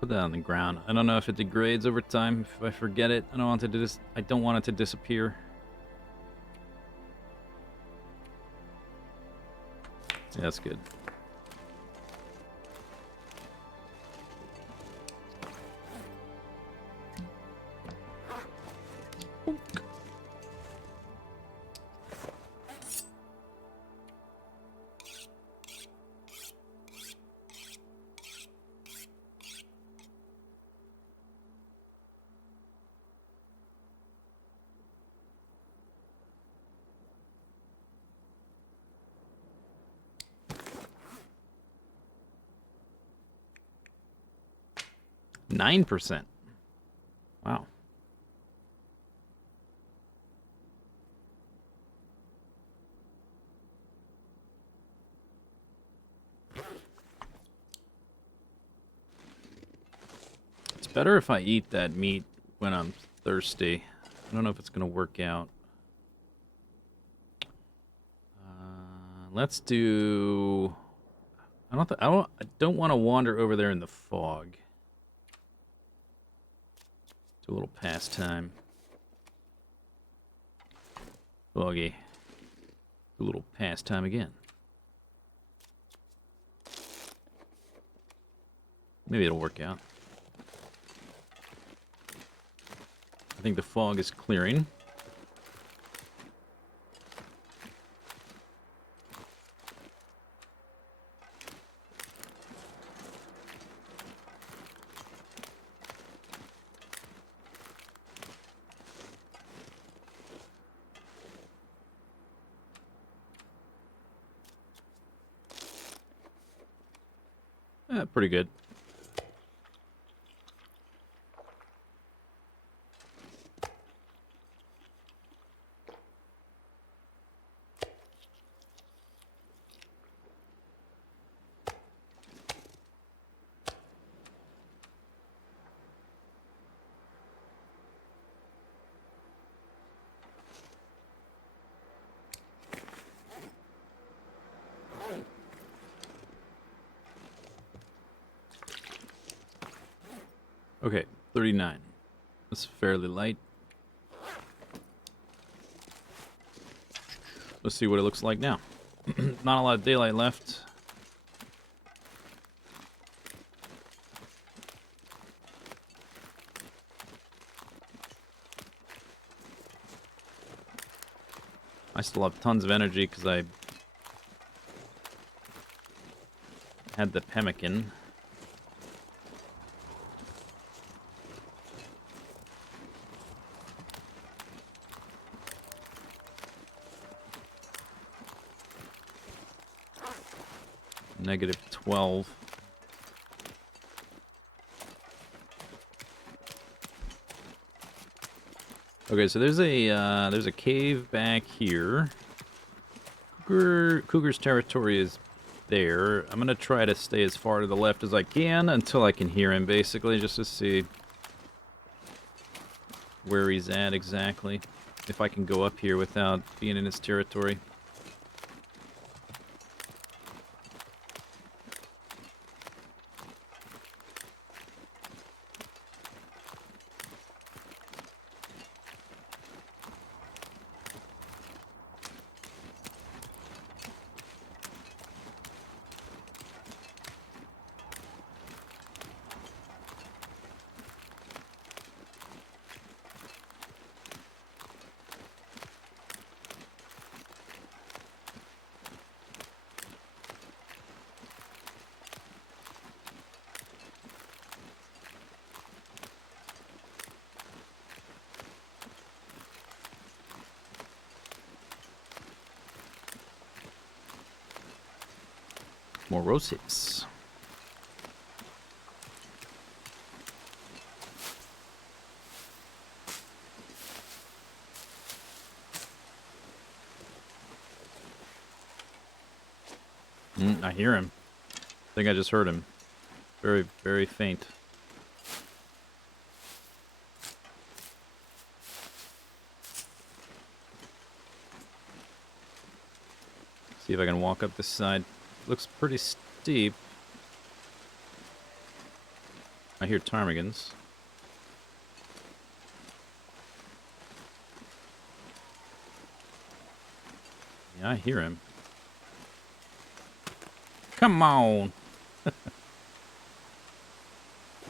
Put that on the ground. I don't know if it degrades over time. If I forget it, I don't want it to disappear. Yeah, that's good. %9. Wow. It's better if I eat that meat when I'm thirsty. I don't know if it's going to work out. Let's do... I don't want to wander over there in the fog. Do a little pastime. Foggy. Do a little pastime again. Maybe it'll work out. I think the fog is clearing. Pretty good. Okay, 39. That's fairly light. Let's see what it looks like now. Not a lot of daylight left. I still have tons of energy because I had the pemmican. -12. Okay, so there's a cave back here. Cougar's territory is there. I'm gonna try to stay as far to the left as I can until I can hear him, basically, just to see where he's at exactly. If I can go up here without being in his territory. More rose hips. I hear him. I think I just heard him. Very, very faint. See if I can walk up this side. Looks pretty steep. I hear ptarmigans. Yeah, I hear him. Come on!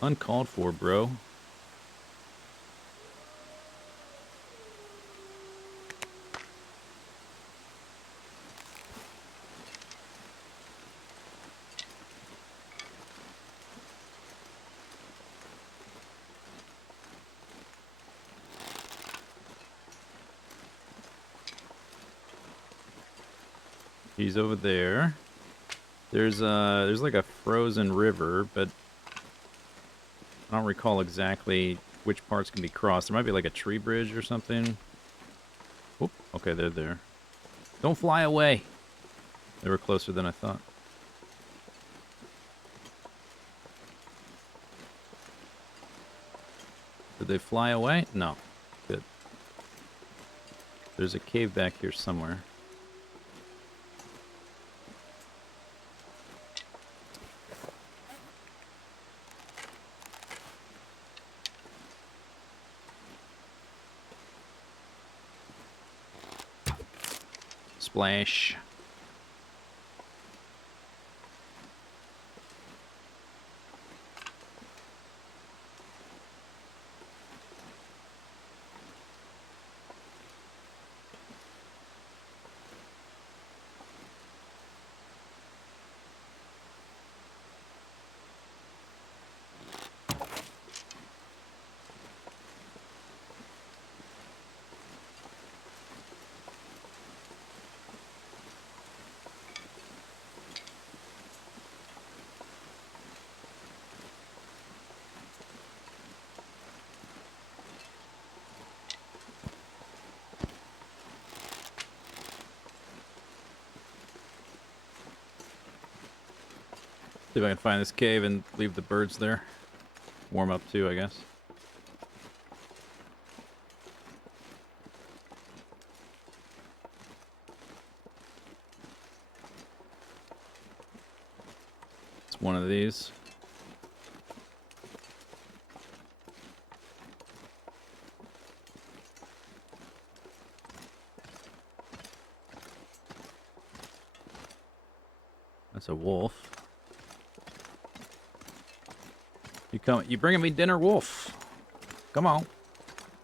Uncalled for, bro. He's over there. There's like a frozen river, but I don't recall exactly which parts can be crossed. There might be like a tree bridge or something. Oop, okay, they're there. Don't fly away. They were closer than I thought. Did they fly away? No. Good. There's a cave back here somewhere. Splash. See if I can find this cave and leave the birds there. Warm up too, I guess. It's one of these. There's a wolf. You bringing me dinner, wolf? Come on.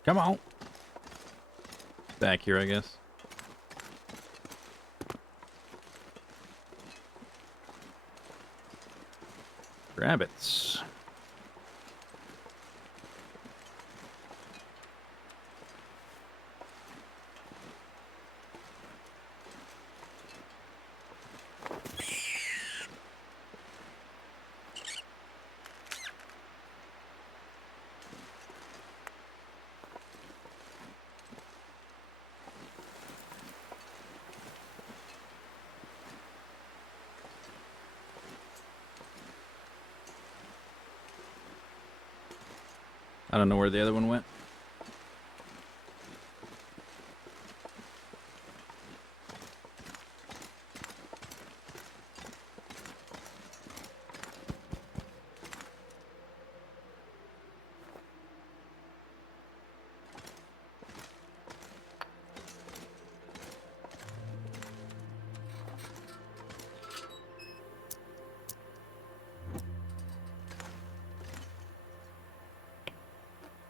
Come on. Back here, I guess. Rabbits. I don't know where the other one went.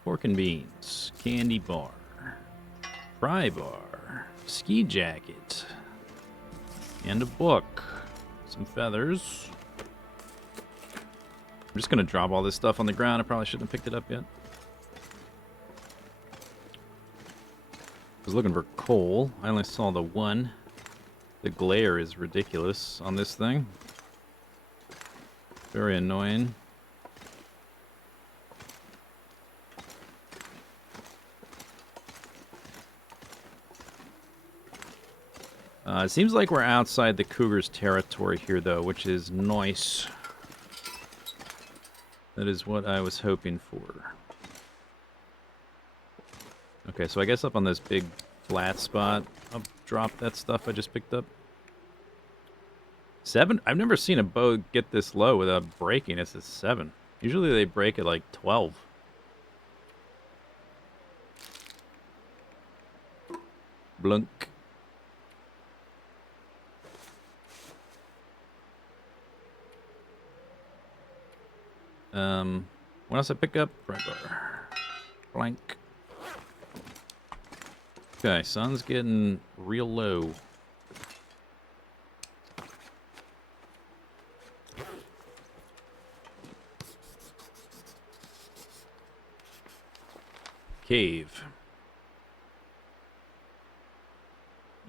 Pork and beans, candy bar, fry bar, ski jacket, and a book. Some feathers. I'm just gonna drop all this stuff on the ground. I probably shouldn't have picked it up yet. I was looking for coal. I only saw the one. The glare is ridiculous on this thing. Very annoying. It seems like we're outside the cougar's territory here, though, which is nice. That is what I was hoping for. Okay, so I guess up on this big flat spot, I'll drop that stuff I just picked up. 7? I've never seen a bow get this low without breaking. It's a 7. Usually they break at like 12. Blunk. What else I pick up? Fry bar. Blank. Okay, sun's getting real low. Cave.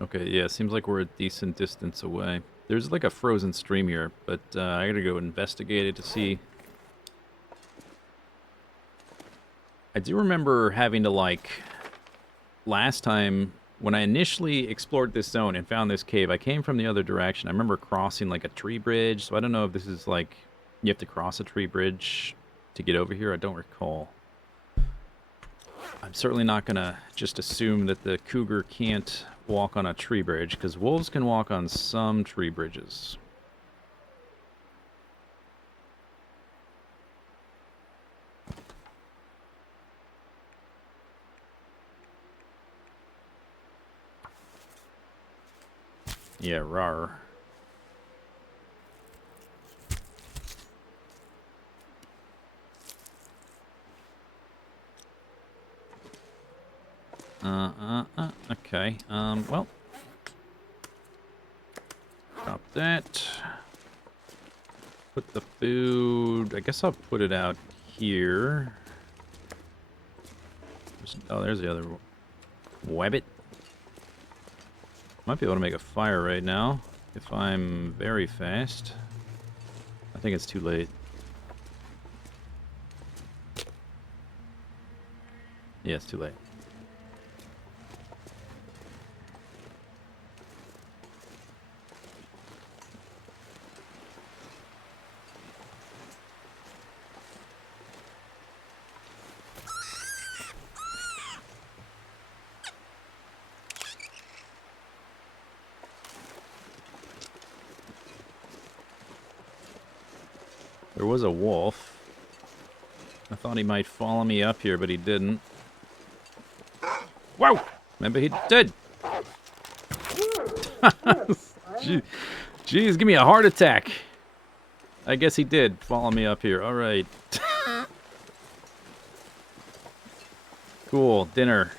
Okay, yeah, seems like we're a decent distance away. There's like a frozen stream here, but I gotta go investigate it to see. I do remember having to, like, last time when I initially explored this zone and found this cave, I came from the other direction. I remember crossing like a tree bridge, so I don't know if this is like you have to cross a tree bridge to get over here. I don't recall. I'm certainly not gonna just assume that the cougar can't walk on a tree bridge, because wolves can walk on some tree bridges. Yeah, rawr. Okay. Well. Drop that. Put the food... I guess I'll put it out here. Oh, there's the other wabbit. Might be able to make a fire right now if I'm very fast. I think it's too late. Yeah, it's too late. There was a wolf. I thought he might follow me up here, but he didn't. Whoa! Maybe he did. Gee. Jeez, give me a heart attack. I guess he did follow me up here. All right. Cool. Dinner.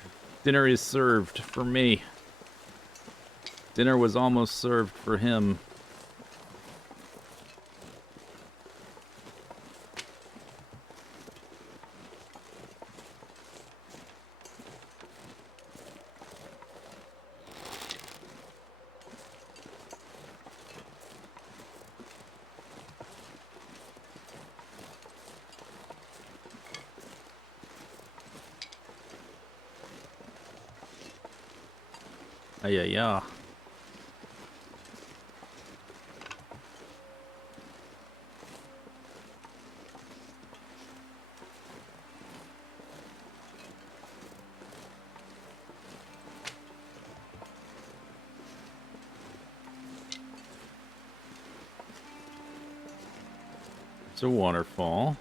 Dinner is served for me. Dinner was almost served for him. Yeah. It's a waterfall.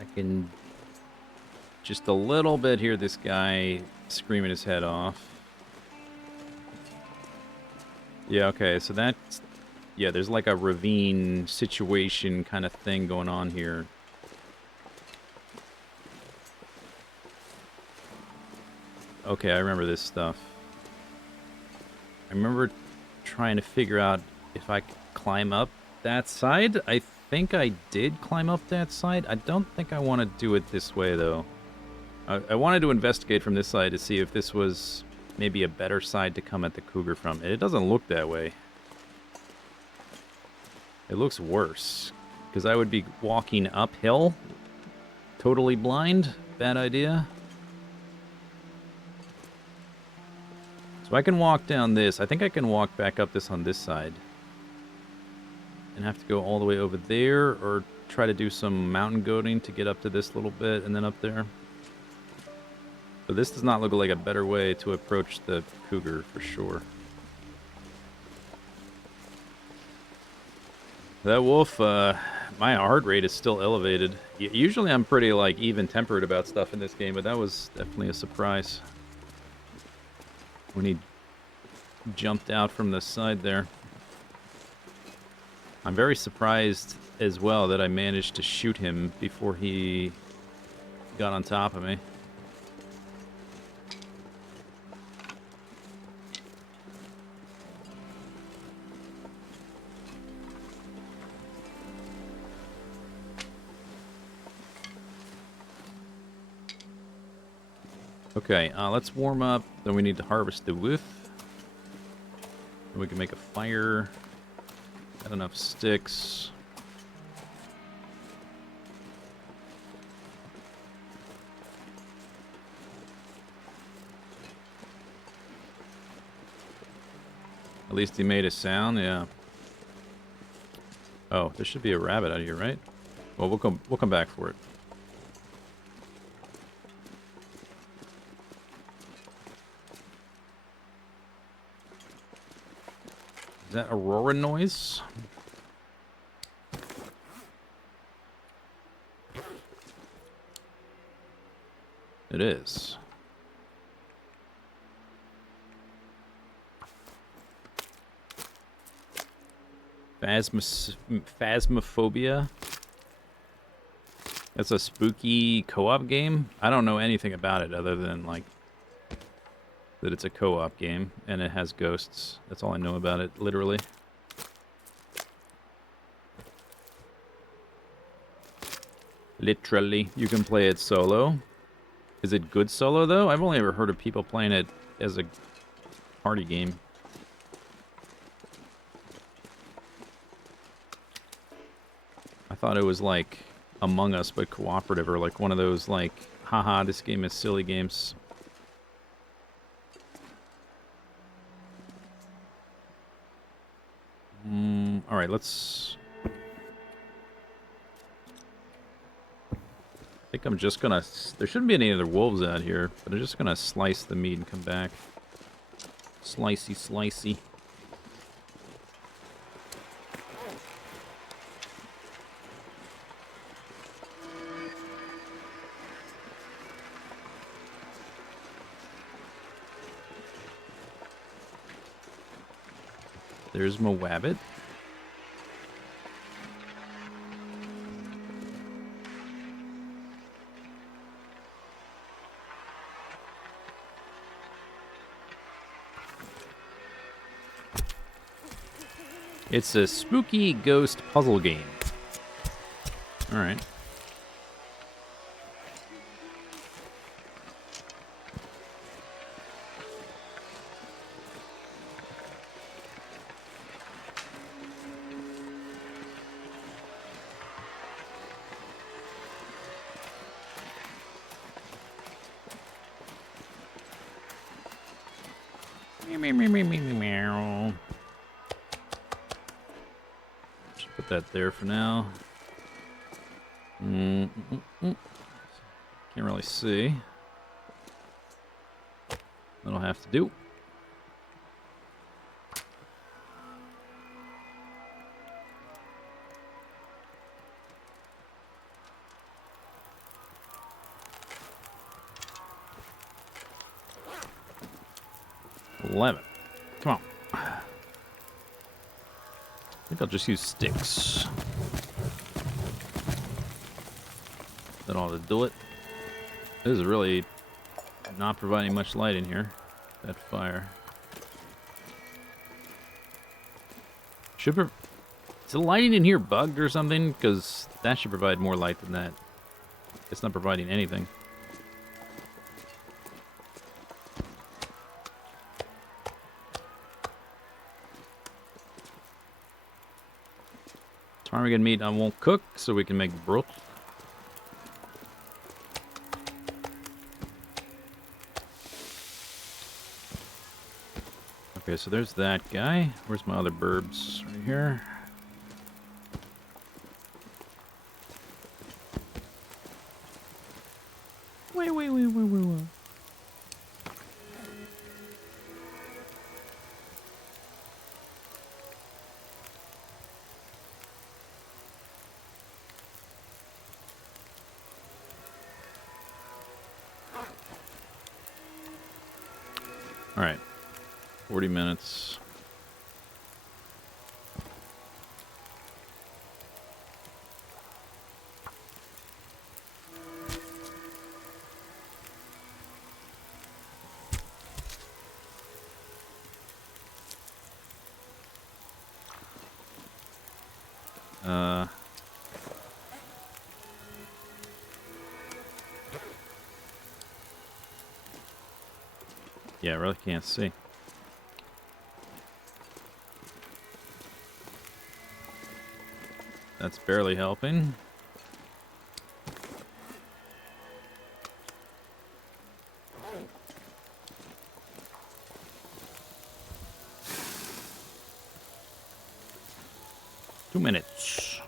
I can just a little bit hear this guy screaming his head off. Yeah, okay, so that's... Yeah, there's like a ravine situation kind of thing going on here. Okay, I remember this stuff. I remember trying to figure out if I could climb up that side. I think I did climb up that side. I don't think I want to do it this way, though. I wanted to investigate from this side to see if this was maybe a better side to come at the cougar from. It doesn't look that way. It looks worse, because I would be walking uphill, totally blind. Bad idea. So I can walk down this. I think I can walk back up this on this side. And have to go all the way over there, or try to do some mountain goating to get up to this little bit and then up there. But this does not look like a better way to approach the cougar for sure. That wolf, my heart rate is still elevated. Usually I'm pretty, like, even-tempered about stuff in this game, but that was definitely a surprise. When he jumped out from the side there. I'm very surprised as well that I managed to shoot him before he got on top of me. Okay, let's warm up. Then we need to harvest the wood. We can make a fire. Got enough sticks. At least he made a sound, yeah. Oh, there should be a rabbit out here, right? Well, we'll come back for it. Is that Aurora noise? It is. Phasmophobia. That's a spooky co-op game. I don't know anything about it other than, like, that it's a co-op game and it has ghosts. That's all I know about it, literally. Literally. You can play it solo. Is it good solo, though? I've only ever heard of people playing it as a party game. I thought it was like Among Us, but cooperative, or like one of those, like, haha, this game is silly games. Alright, let's... I think I'm just gonna... There shouldn't be any other wolves out here, but I'm just gonna slice the meat and come back. Slicey, slicey. There's my wabbit. It's a spooky ghost puzzle game. All right. Meow. Should put that there for now. Can't really see. That'll have to do. $11. Come on. I think I'll just use sticks. That ought to do it. This is really not providing much light in here. That fire. Is the lighting in here bugged or something? Because that should provide more light than that. It's not providing anything. Ptarmigan meat I won't cook, so we can make broth. Okay, so there's that guy. Where's my other burbs? Right here. Wait. All right. 40 minutes. Yeah, I really can't see. That's barely helping. Two minutes.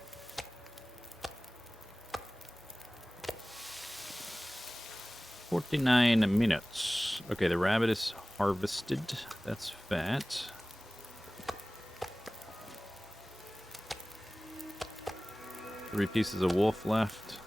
49 minutes. Okay, the rabbit is harvested. That's fat. Three pieces of wolf left.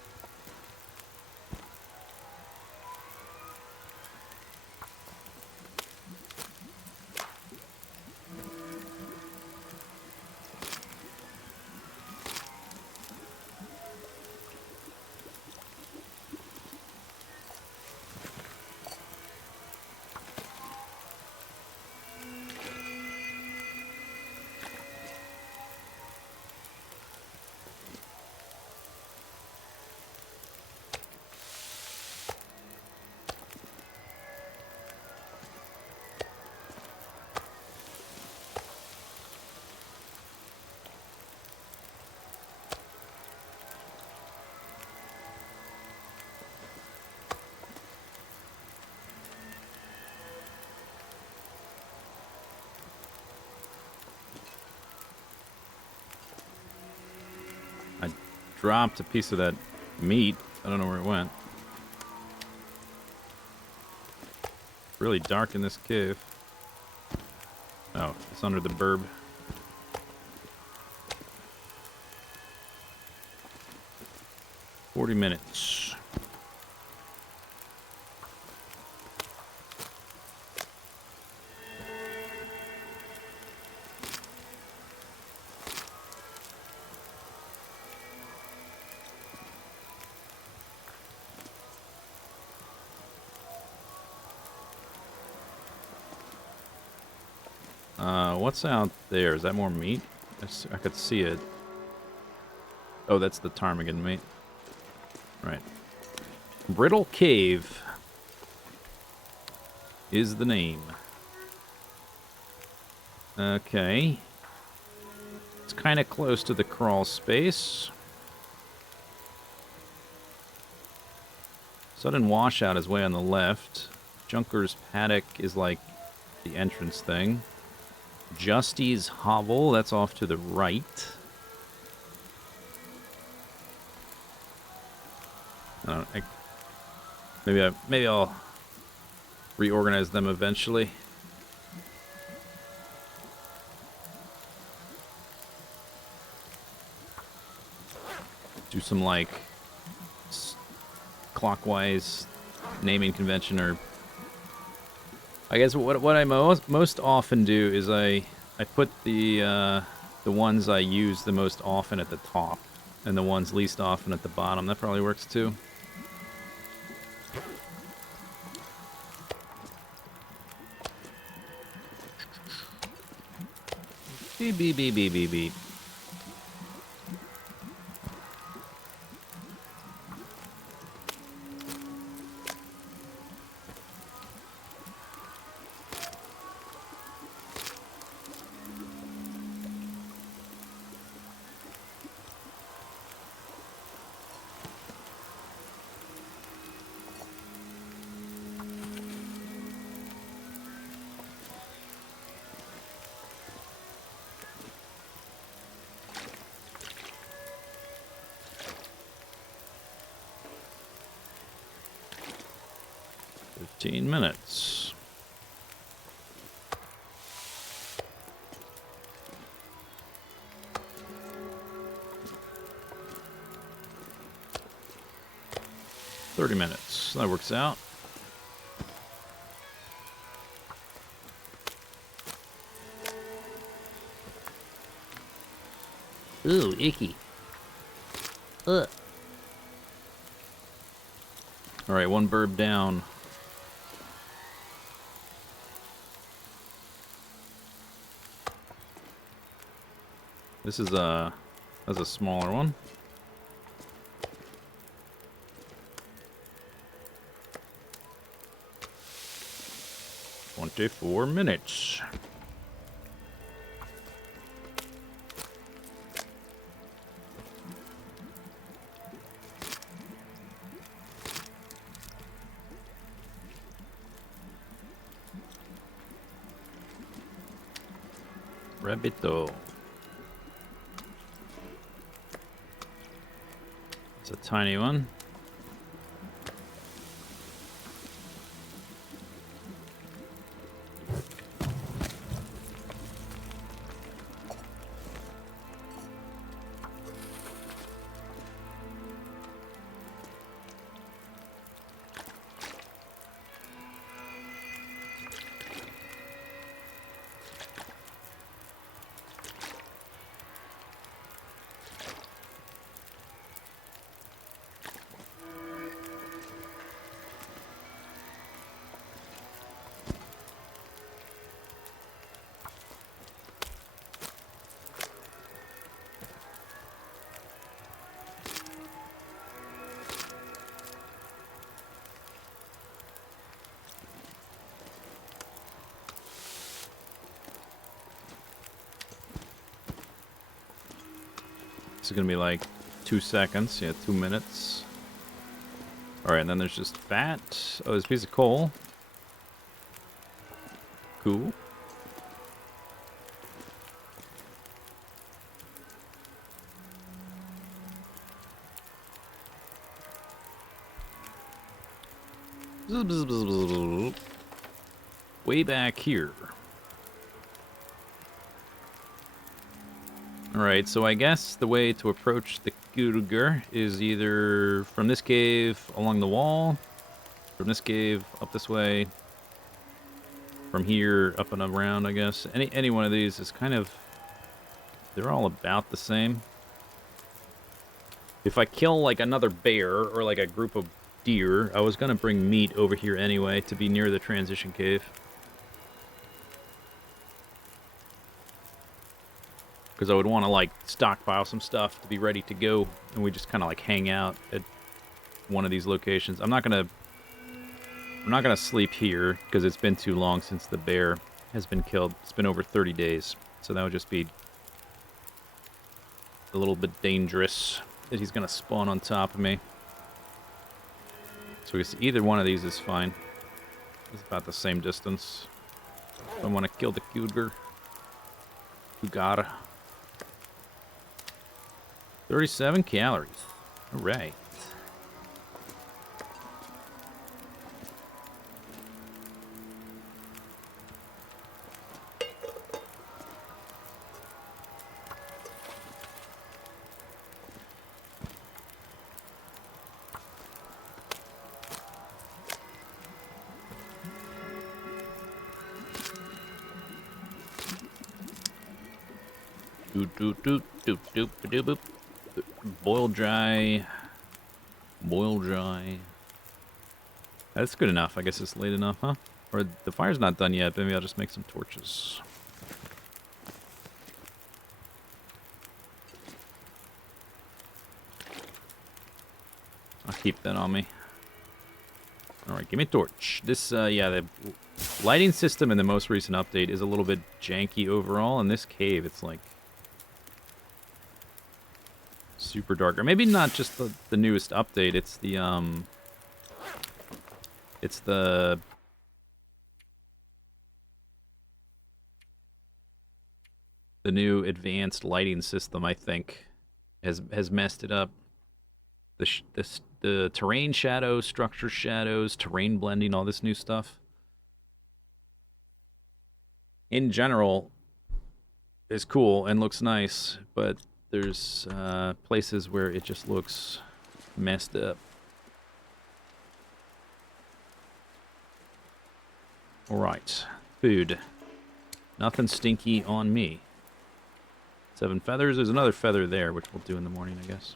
I dropped a piece of that meat. I don't know where it went. Really dark in this cave. Oh, it's under the burb. $40 minutes. What's out there? Is that more meat? I could see it. Oh, that's the ptarmigan meat. Right. Brittle Cave is the name. Okay. It's kind of close to the crawl space. Sudden Washout is way on the left. Junker's Paddock is like the entrance thing. Justy's Hovel, that's off to the right. Maybe I'll reorganize them eventually. Do some like clockwise naming convention, or I guess what I most often do is I put the ones I use the most often at the top, and the ones least often at the bottom. That probably works too. Beep beep beep beep beep beep. Minutes. $30. That works out. Ooh, icky. Ugh. All right, one burb down. This is that's a smaller one. $24 minutes. Rabbito. It's a tiny one. This is gonna be like 2 seconds. Yeah, 2 minutes. Alright, and then there's just fat. Oh, there's a piece of coal. Cool. Way back here. Alright, so I guess the way to approach the Gurgur is either from this cave along the wall, from this cave up this way, from here up and around, I guess. Any one of these is kind of... they're all about the same. If I kill like another bear or like a group of deer, I was gonna bring meat over here anyway to be near the transition cave. because I would want to like stockpile some stuff to be ready to go, and we just kind of like hang out at one of these locations. I'm not gonna sleep here because it's been too long since the bear has been killed. It's been over 30 days, so that would just be a little bit dangerous that he's gonna spawn on top of me. So I guess either one of these is fine. It's about the same distance. I want to kill the cougar. 37 calories. All right. Boil dry. Boil dry. That's good enough. I guess it's late enough, huh? Or the fire's not done yet. Maybe I'll just make some torches. I'll keep that on me. Alright, give me a torch. This, yeah, the lighting system in the most recent update is a little bit janky overall. In this cave, it's like super dark. Or maybe not just the newest update, it's the new advanced lighting system, I think, has messed it up. The terrain shadows, structure shadows, terrain blending, all this new stuff. In general, is cool and looks nice, but there's places where it just looks messed up. Alright, food. Nothing stinky on me. 7 feathers. There's another feather there, which we'll do in the morning, I guess.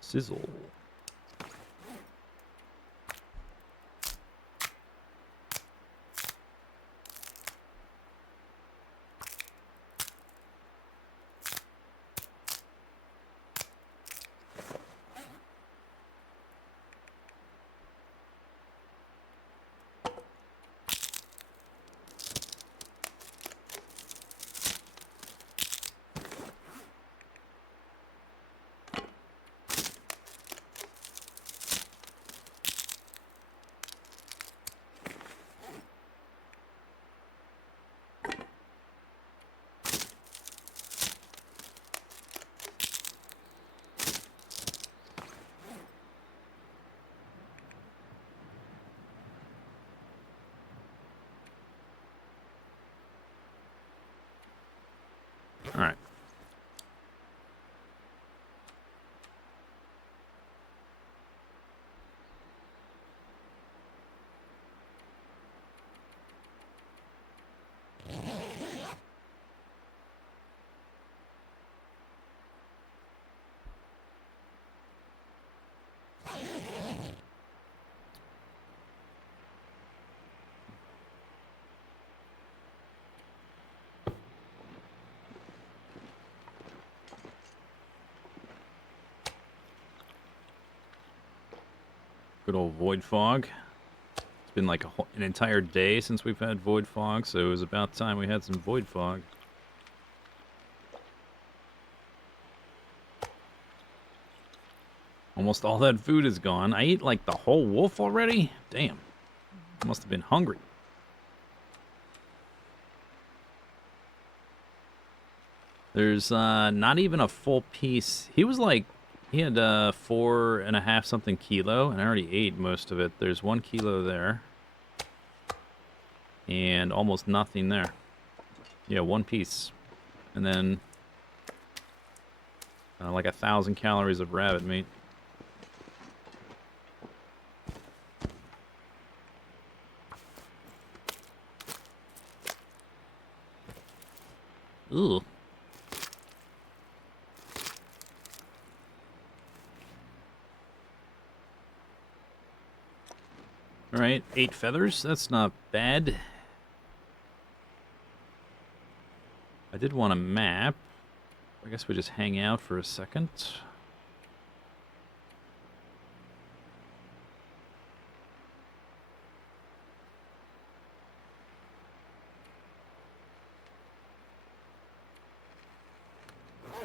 Sizzle. All right. Good old void fog. It's been like an entire day since we've had void fog, so it was about time we had some void fog. Almost all that food is gone. I ate like the whole wolf already? Damn. I must have been hungry. There's not even a full piece. He was like, he had 4.5 something kilo, and I already ate most of it. There's 1 kilo there. And almost nothing there. Yeah, 1 piece. And then like 1,000 calories of rabbit meat. Ooh. Alright, 8 feathers. That's not bad. I did want a map. I guess we just hang out for a second.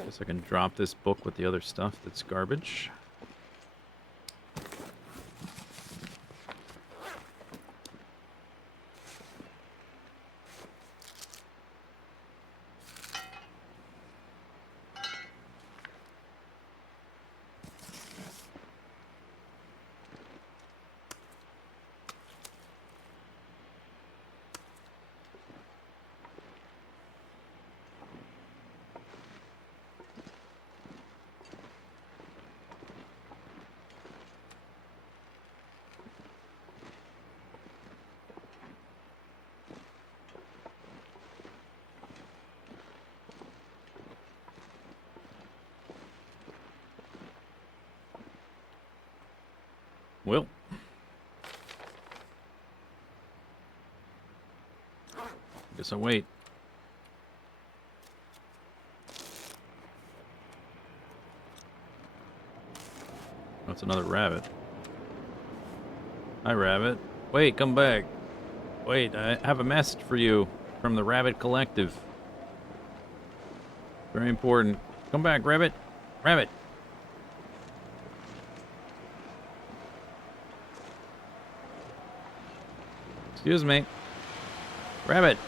Guess I can drop this book with the other stuff that's garbage. Well, guess I'll wait. That's another rabbit. Hi, rabbit. Wait, come back. Wait, I have a message for you from the Rabbit Collective. Very important. Come back, rabbit. Rabbit. Excuse me. Rabbit.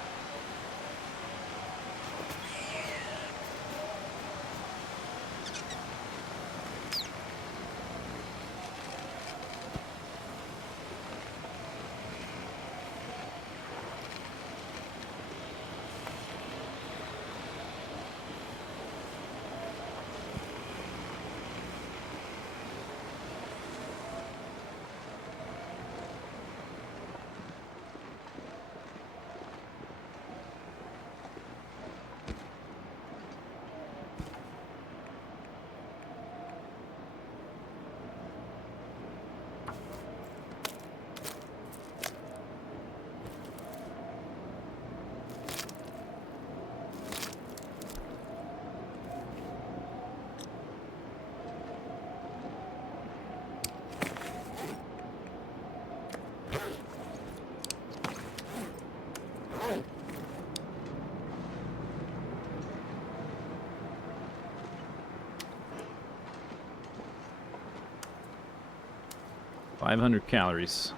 $500 calories.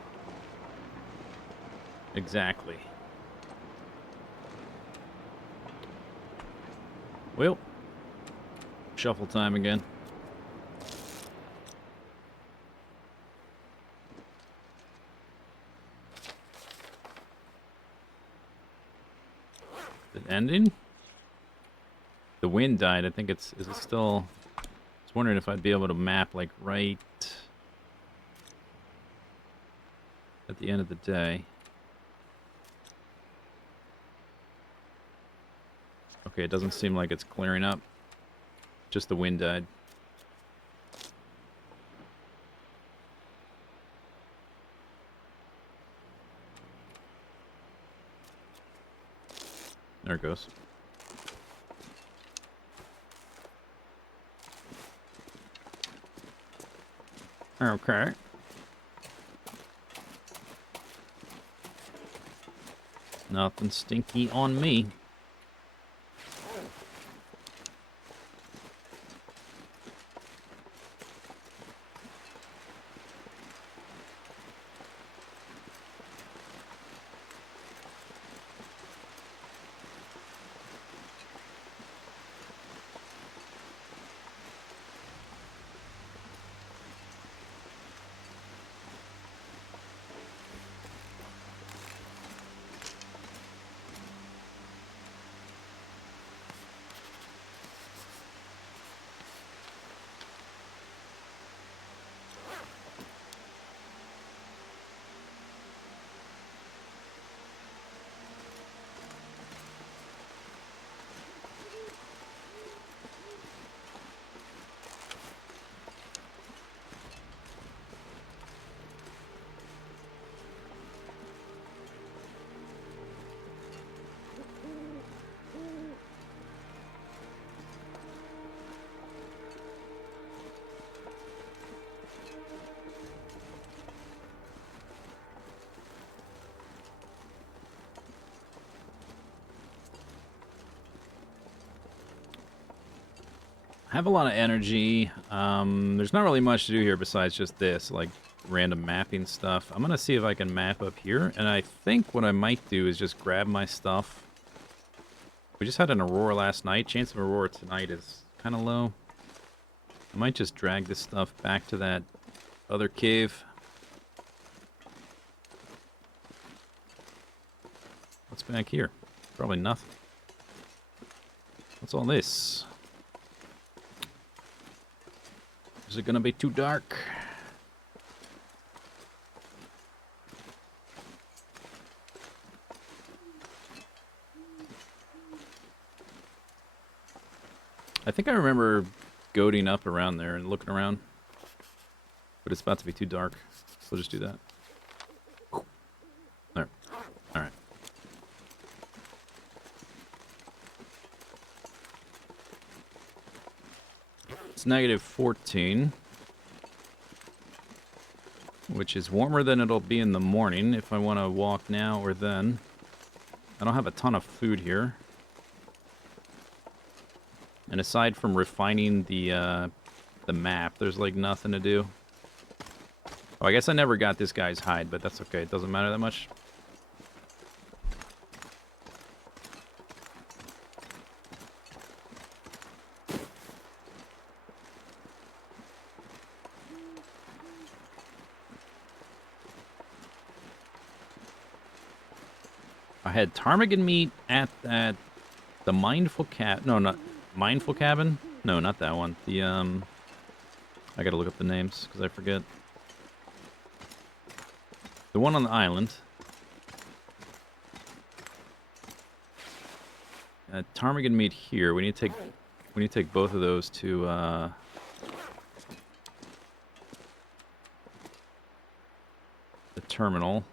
Exactly. Well, shuffle time again. Is it ending? The wind died. I think it's... Is it still... I was wondering if I'd be able to map, like, right at the end of the day. Okay, it doesn't seem like it's clearing up. Just the wind died. There it goes. Okay. Nothing stinky on me. have a lot of energy. There's not really much to do here besides just this, like random mapping stuff. I'm gonna see if I can map up here, and I think what I might do is just grab my stuff. We just had an aurora last night. Chance of aurora tonight is kind of low. I might just drag this stuff back to that other cave. What's back here? Probably nothing. What's all this? Is it gonna be too dark? I think I remember goading up around there and looking around. But it's about to be too dark. So we'll just do that. There. Alright. It's -14. Which is warmer than it'll be in the morning if I want to walk now or then. I don't have a ton of food here. And aside from refining the map, there's like nothing to do. Oh, I guess I never got this guy's hide, but that's okay. It doesn't matter that much. I had ptarmigan meat at the Mindful Cat. No, not Mindful Cabin. No, not that one. The I gotta look up the names because I forget. The one on the island. Ptarmigan meat here. We need to take both of those to the terminal.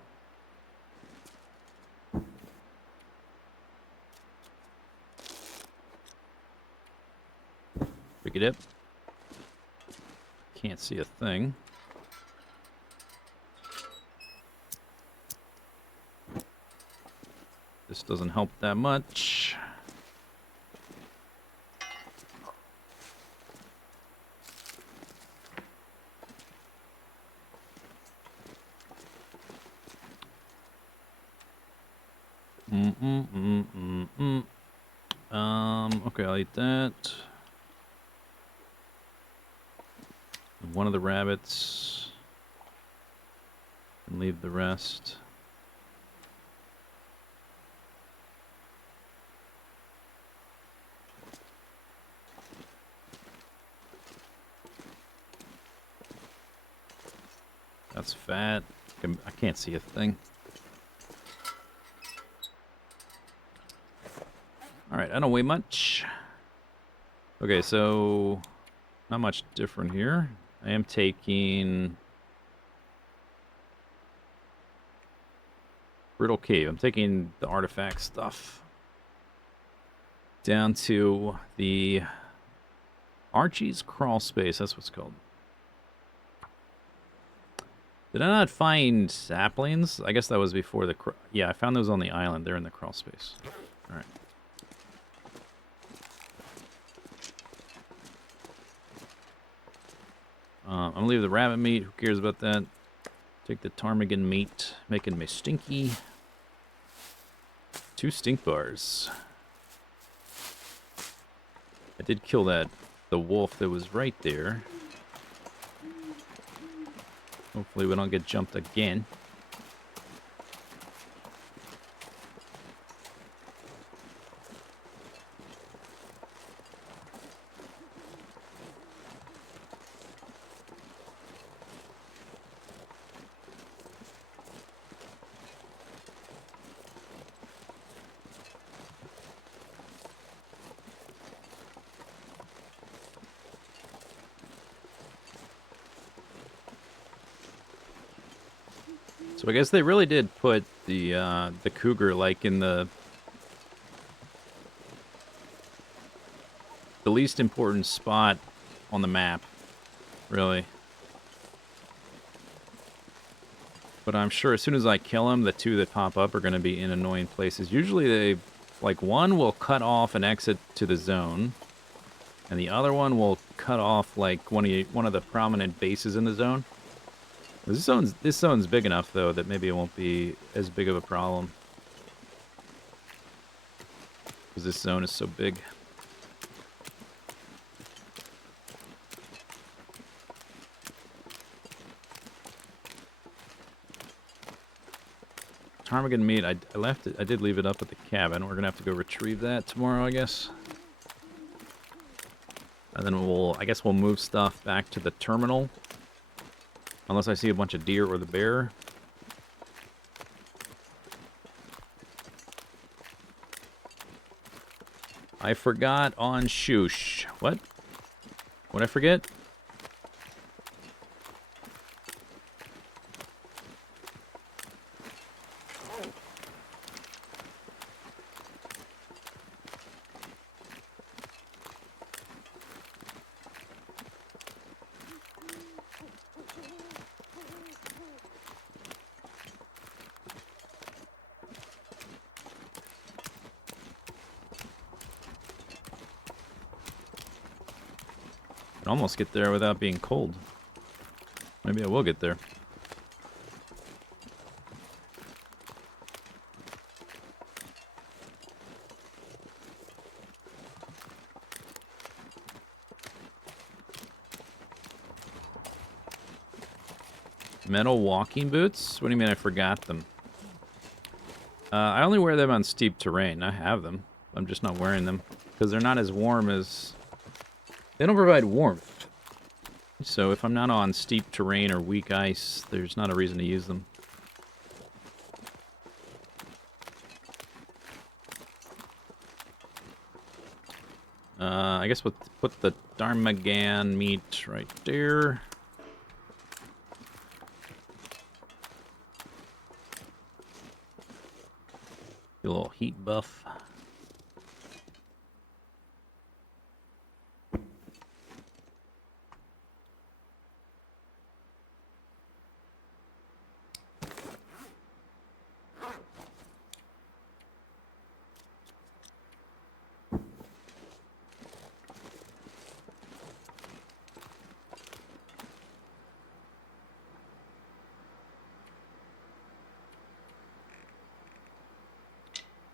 Pick it up. Can't see a thing. This doesn't help that much. Okay, I'll eat that. One of the rabbits. And leave the rest. That's fat. I can't see a thing. Alright, I don't weigh much. Okay, so not much different here. I am taking Brittle Cave. I'm taking the artifact stuff down to the Archie's Crawl Space. That's what it's called. Did I not find saplings? I guess that was before the... Yeah, I found those on the island. They're in the crawl space. Alright. I'm going to leave the rabbit meat. Who cares about that? Take the ptarmigan meat. Making me stinky. 2 stink bars. I did kill the wolf that was right there. Hopefully we don't get jumped again. So I guess they really did put the cougar like in the least important spot on the map, really. But I'm sure as soon as I kill him, the 2 that pop up are going to be in annoying places. Usually they, like, one will cut off an exit to the zone. And the other one will cut off like one of the prominent bases in the zone. This zone's big enough though that maybe it won't be as big of a problem. Because this zone is so big. Ptarmigan meat, I left it. I did leave it up at the cabin. We're gonna have to go retrieve that tomorrow, I guess. And then I guess we'll move stuff back to the terminal. Unless I see a bunch of deer or the bear. I forgot on Shoosh. What? What'd I forget? Almost get there without being cold. Maybe I will get there. Metal walking boots? What do you mean I forgot them? I only wear them on steep terrain. I have them. I'm just not wearing them. Because they're not as warm as... They don't provide warmth. So if I'm not on steep terrain or weak ice, there's not a reason to use them. I guess we'll put the ptarmigan meat right there. Get a little heat buff.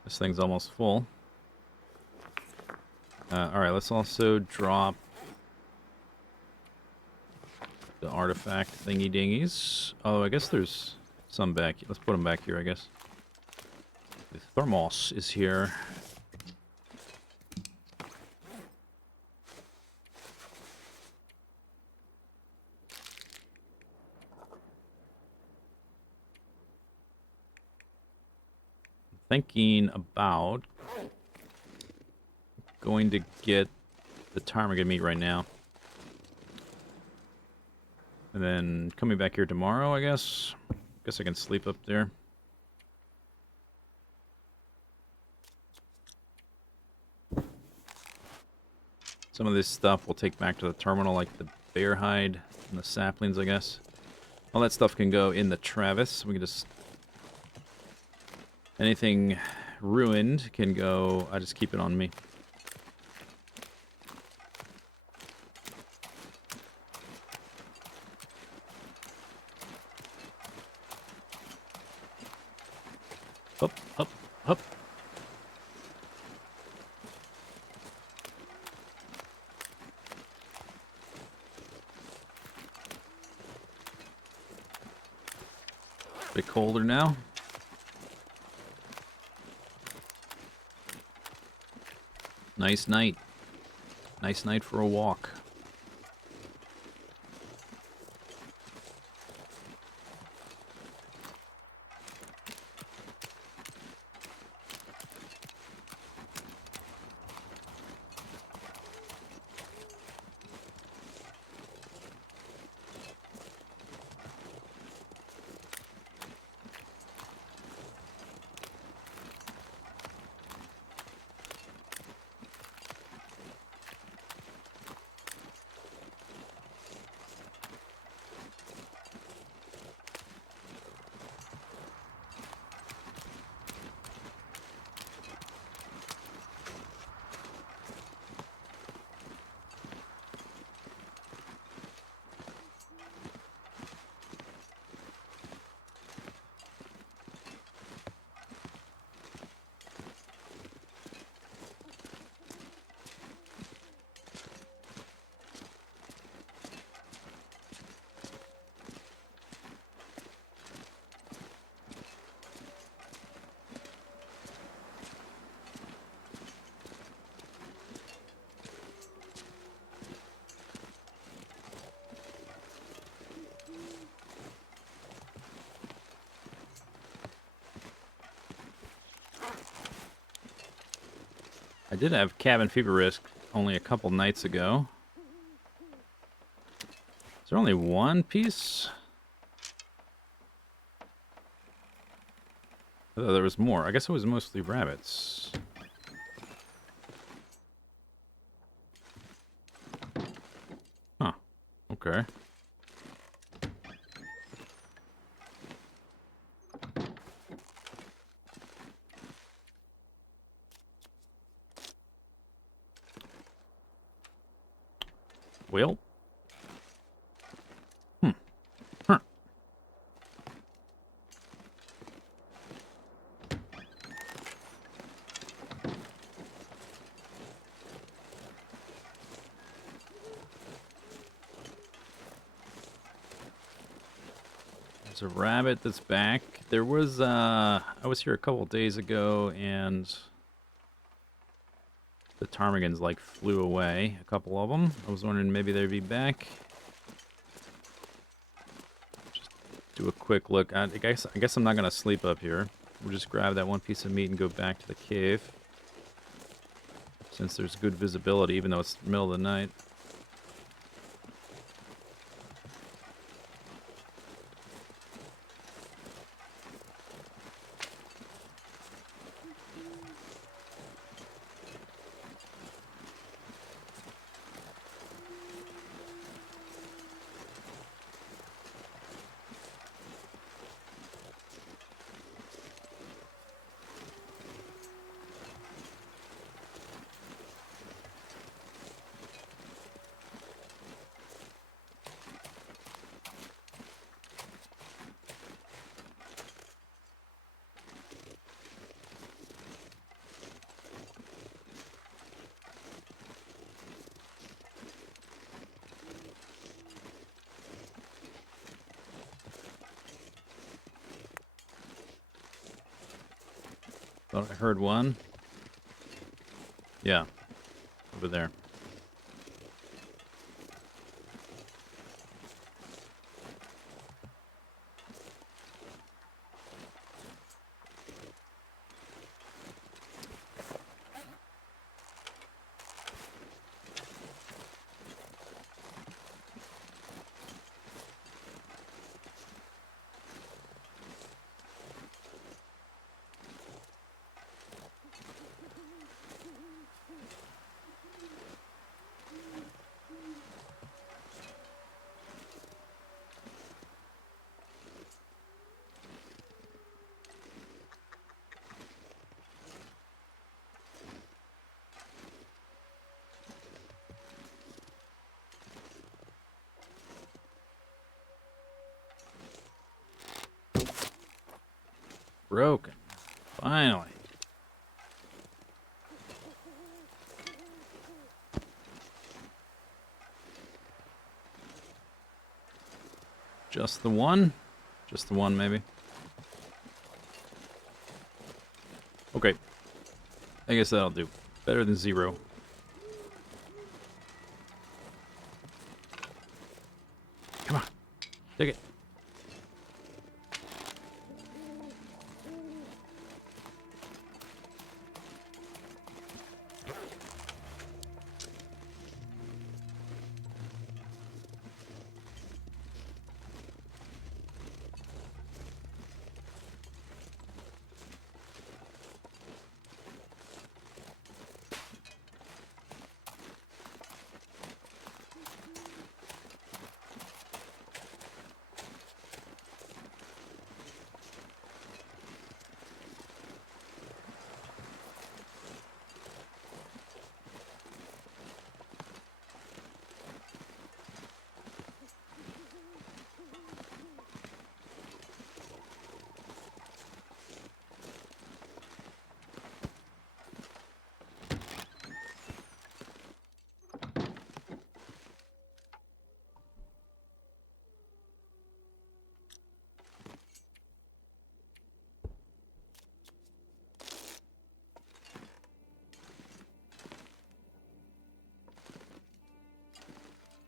This thing's almost full. Alright, let's also drop the artifact thingy-dingies. Oh, I guess there's some back. Let's put them back here, I guess. The thermos is here. Thinking about going to get the ptarmigan meat right now. And then coming back here tomorrow, I guess. Guess I can sleep up there. Some of this stuff we'll take back to the terminal, like the bear hide and the saplings, I guess. All that stuff can go in the Travis. We can just... Anything ruined can go... I just keep it on me. Up, up, up. Bit colder now. Nice night. Nice night for a walk. I did have cabin fever risk only a couple nights ago. Is there only one piece? I thought there was more. I guess it was mostly rabbits. Huh. Okay. Well. Huh. There's a rabbit that's back. There was, I was here a couple days ago, and the ptarmigans, like, flew away. A couple of them. I was wondering maybe they'd be back. Just do a quick look. I guess I'm not going to sleep up here. We'll just grab that one piece of meat and go back to the cave. Since there's good visibility, even though it's the middle of the night. Thought I heard one. Yeah, over there. Broken. Finally. Just the one? Just the one, maybe? Okay. I guess that'll do. Better than zero. Come on. Take it.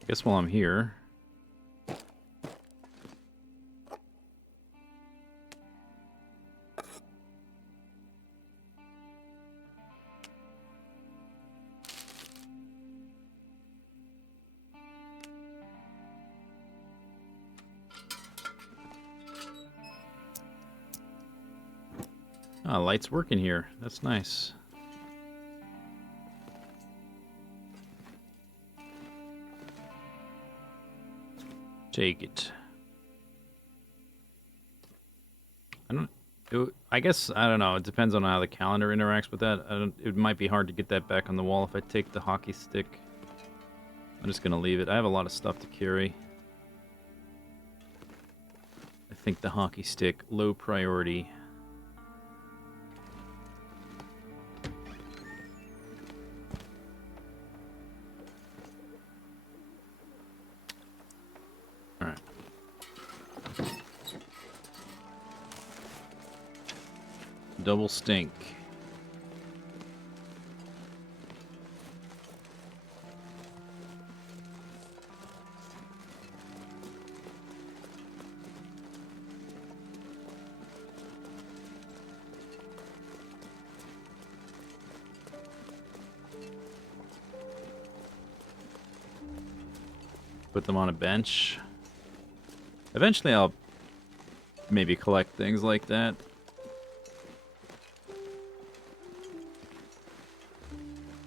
Guess while I'm here, Ah, lights working here. That's nice. Take it. I guess, I don't know. It depends on how the calendar interacts with that. It might be hard to get that back on the wall if I take the hockey stick. I'm just going to leave it. I have a lot of stuff to carry. I think the hockey stick, low priority. Alright. Double stink. Put them on a bench. Eventually I'll maybe collect things like that.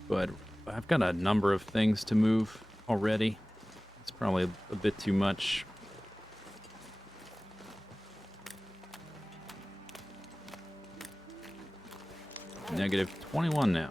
But I've got a number of things to move already. It's probably a bit too much. Negative 21 now.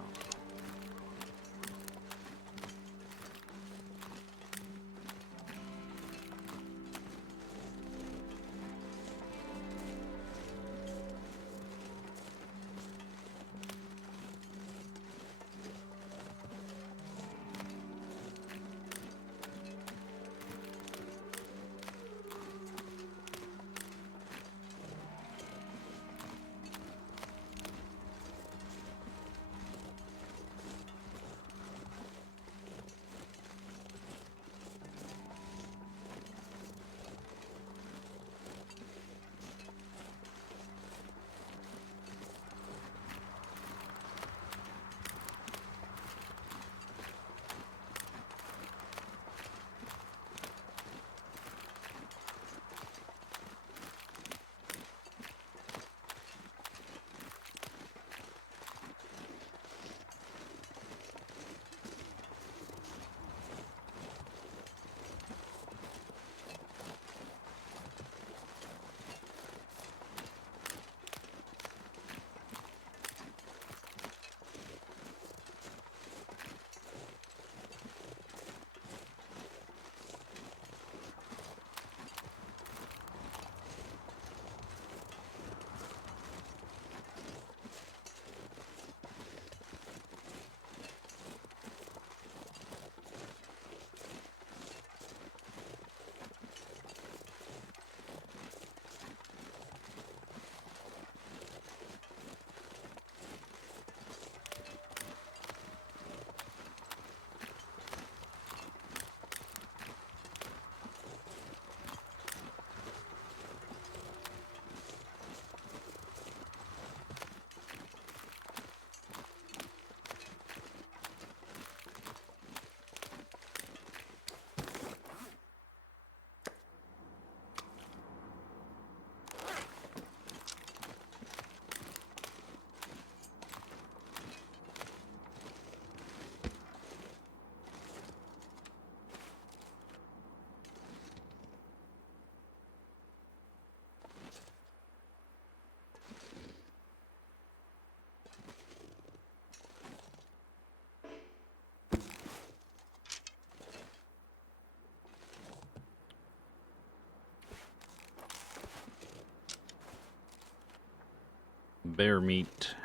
Bear meat.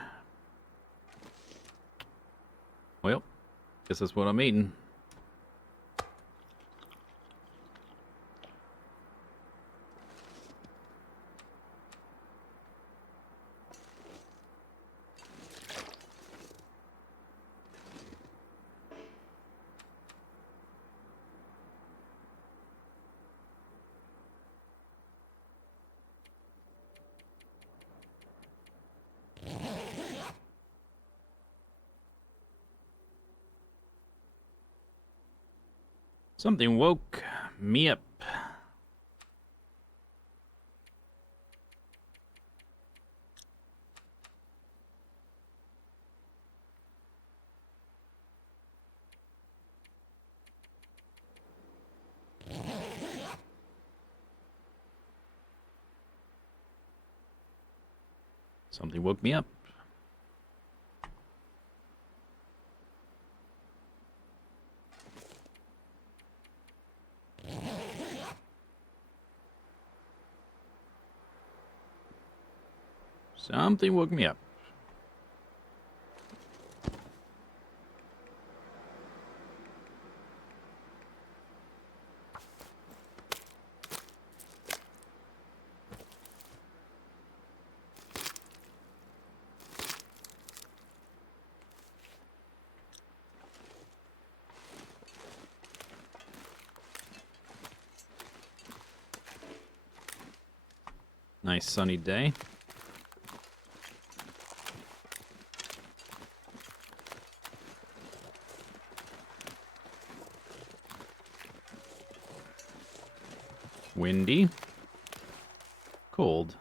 Well, guess that's what I'm eating. Something woke me up. Something woke me up. Something woke me up. Nice sunny day. Windy. Cold.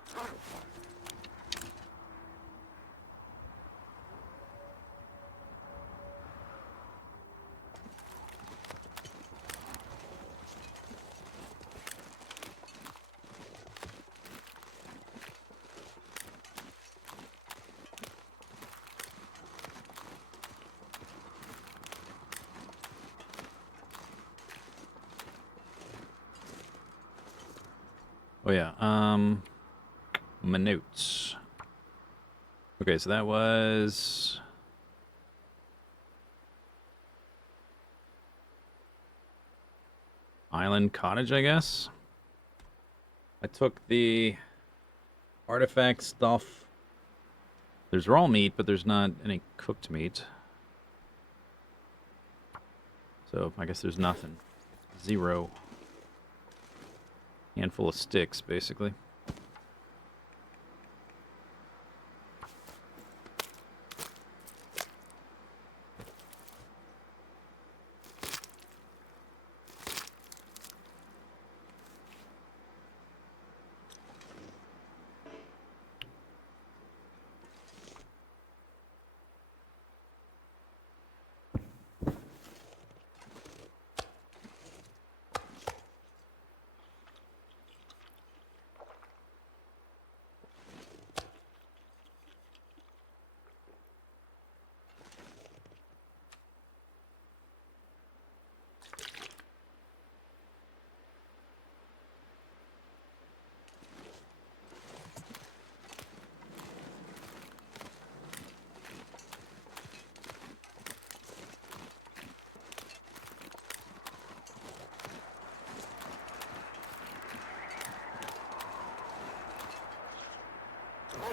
Oh yeah, my notes. Okay, so that was Island Cottage, I guess. I took the artifact stuff. There's raw meat, but there's not any cooked meat. So I guess there's nothing. 0. Handful of sticks, basically.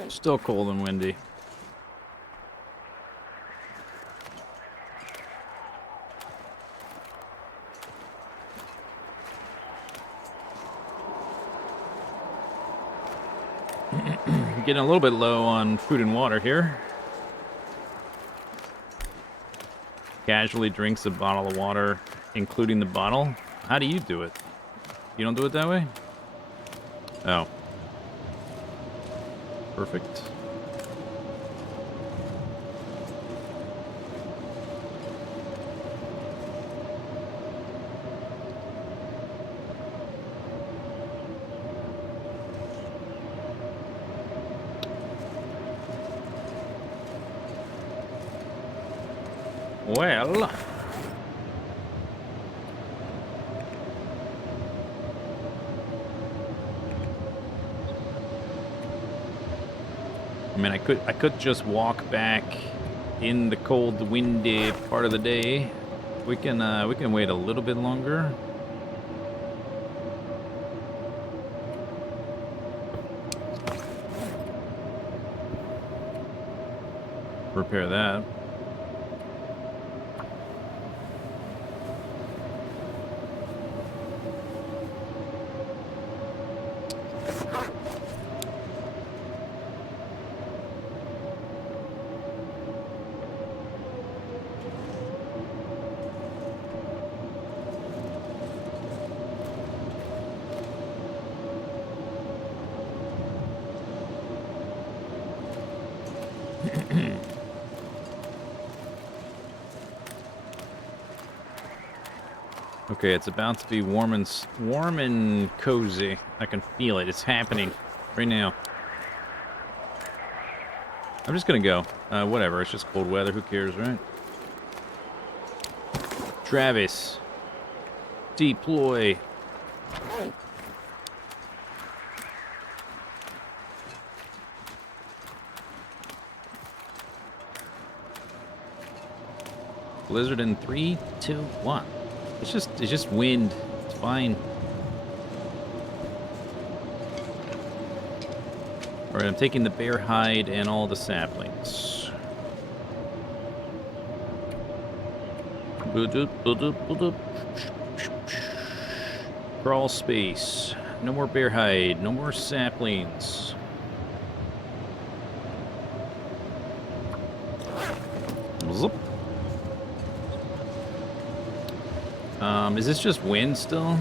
Still cold and windy. Getting a little bit low on food and water here. Casually drinks a bottle of water, including the bottle. How do you do it? You don't do it that way? Oh. Perfect. Well, I mean, I could just walk back in the cold, windy part of the day. We can wait a little bit longer. Repair that. Okay, it's about to be warm and cozy. I can feel it. It's happening right now. I'm just gonna go. Whatever, it's just cold weather. Who cares, right? Travis. Deploy. Blizzard in 3, 2, 1. It's just wind. It's fine. Alright, I'm taking the bear hide and all the saplings. Crawl space. No more bear hide. No more saplings. Zoop. Is this just wind still?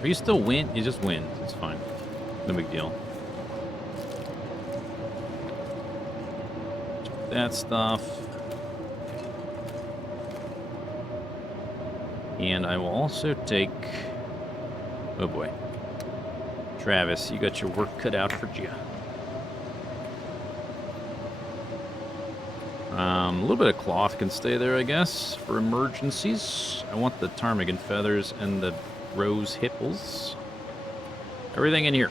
Are you still wind? You just wind. It's fine. No big deal. That stuff. And I will also take... Oh boy. Travis, you got your work cut out for you. A little bit of cloth can stay there, I guess, for emergencies. I want the ptarmigan feathers and the rose hipples. Everything in here.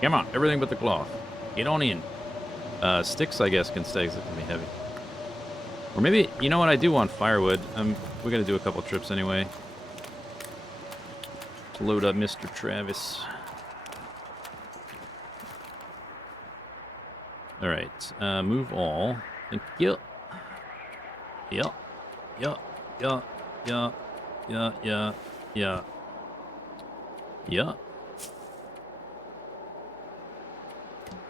Come on, everything but the cloth. Get on in. Sticks, I guess, can stay because it can be heavy. Or maybe, you know what, I do want firewood. We're going to do a couple trips anyway. Let's load up Mr. Travis. Alright, move all. Thank you. Yeah. Yeah. Yeah. Yeah. Yeah. Yeah. Yeah. Yeah.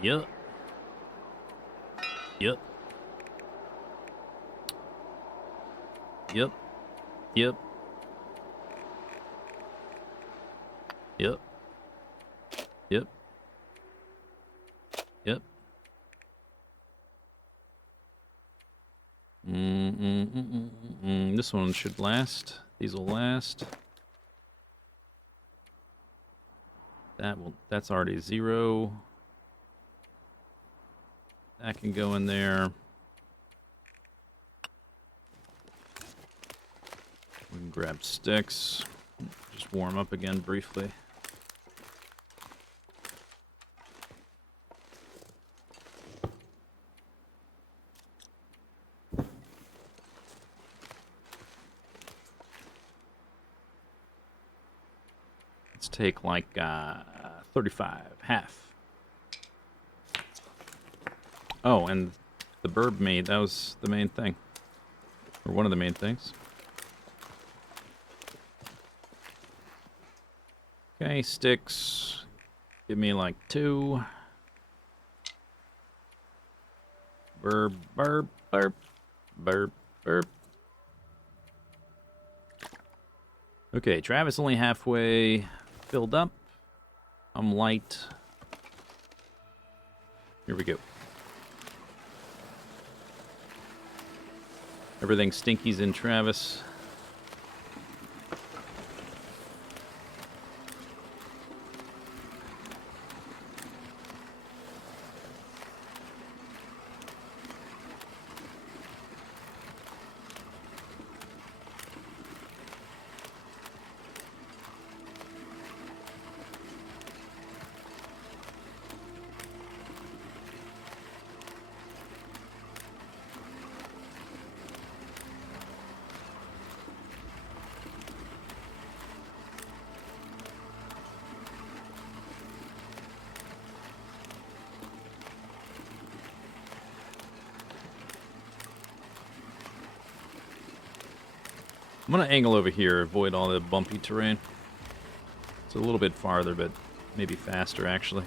Yeah. Yep. Yep. Yep. Yep. Yep. Yep. This one should last. These will last. That's already 0. That can go in there. We can grab sticks. Just warm up again briefly. Let's take like 35, half. Oh, and the burb meat, that was the main thing. Or one of the main things. Okay, sticks. Give me like 2. Burb, burb, burb, burb, burb. Okay, Travis only halfway filled up. I'm light. Here we go. Everything stinky's in Travis. I'm going to angle over here, avoid all the bumpy terrain. It's a little bit farther, but maybe faster, actually.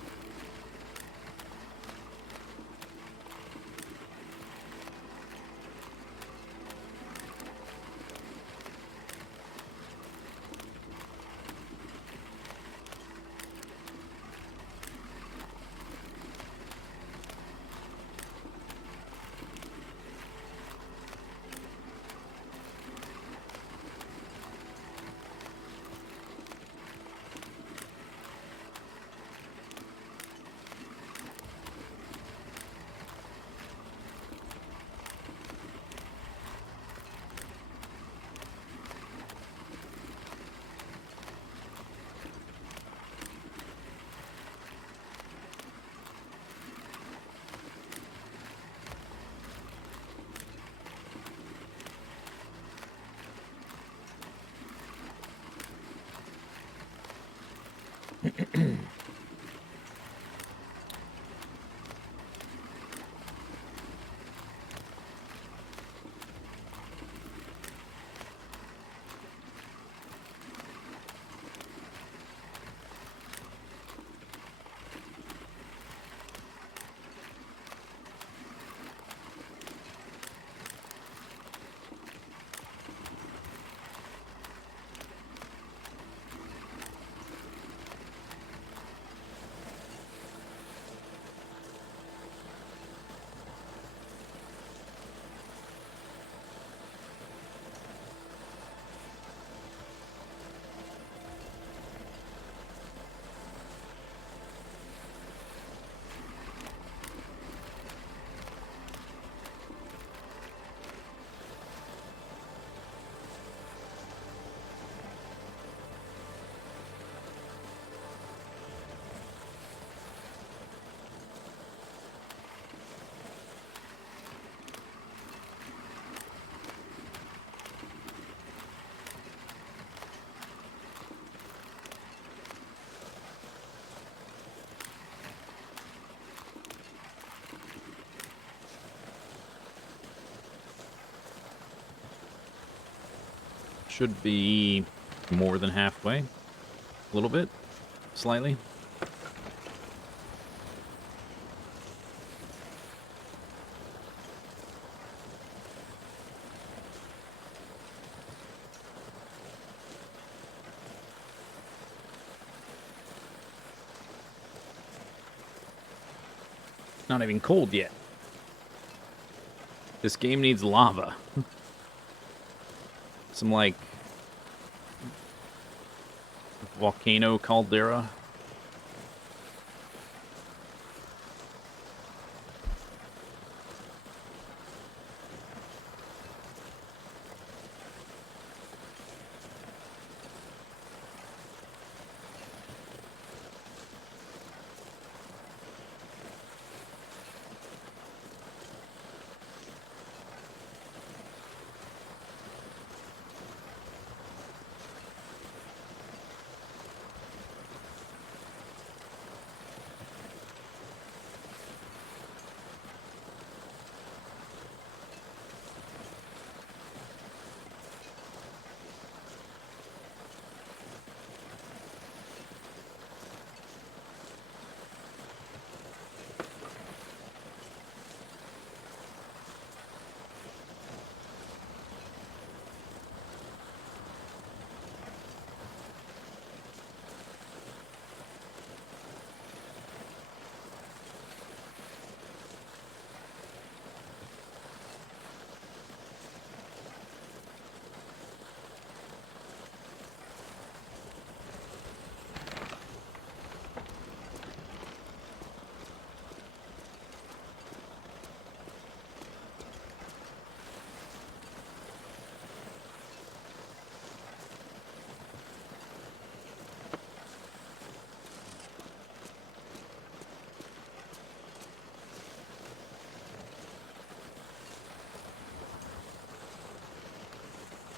Should be more than halfway. A little bit. Slightly. Not even cold yet. This game needs lava. Some, like, volcano caldera.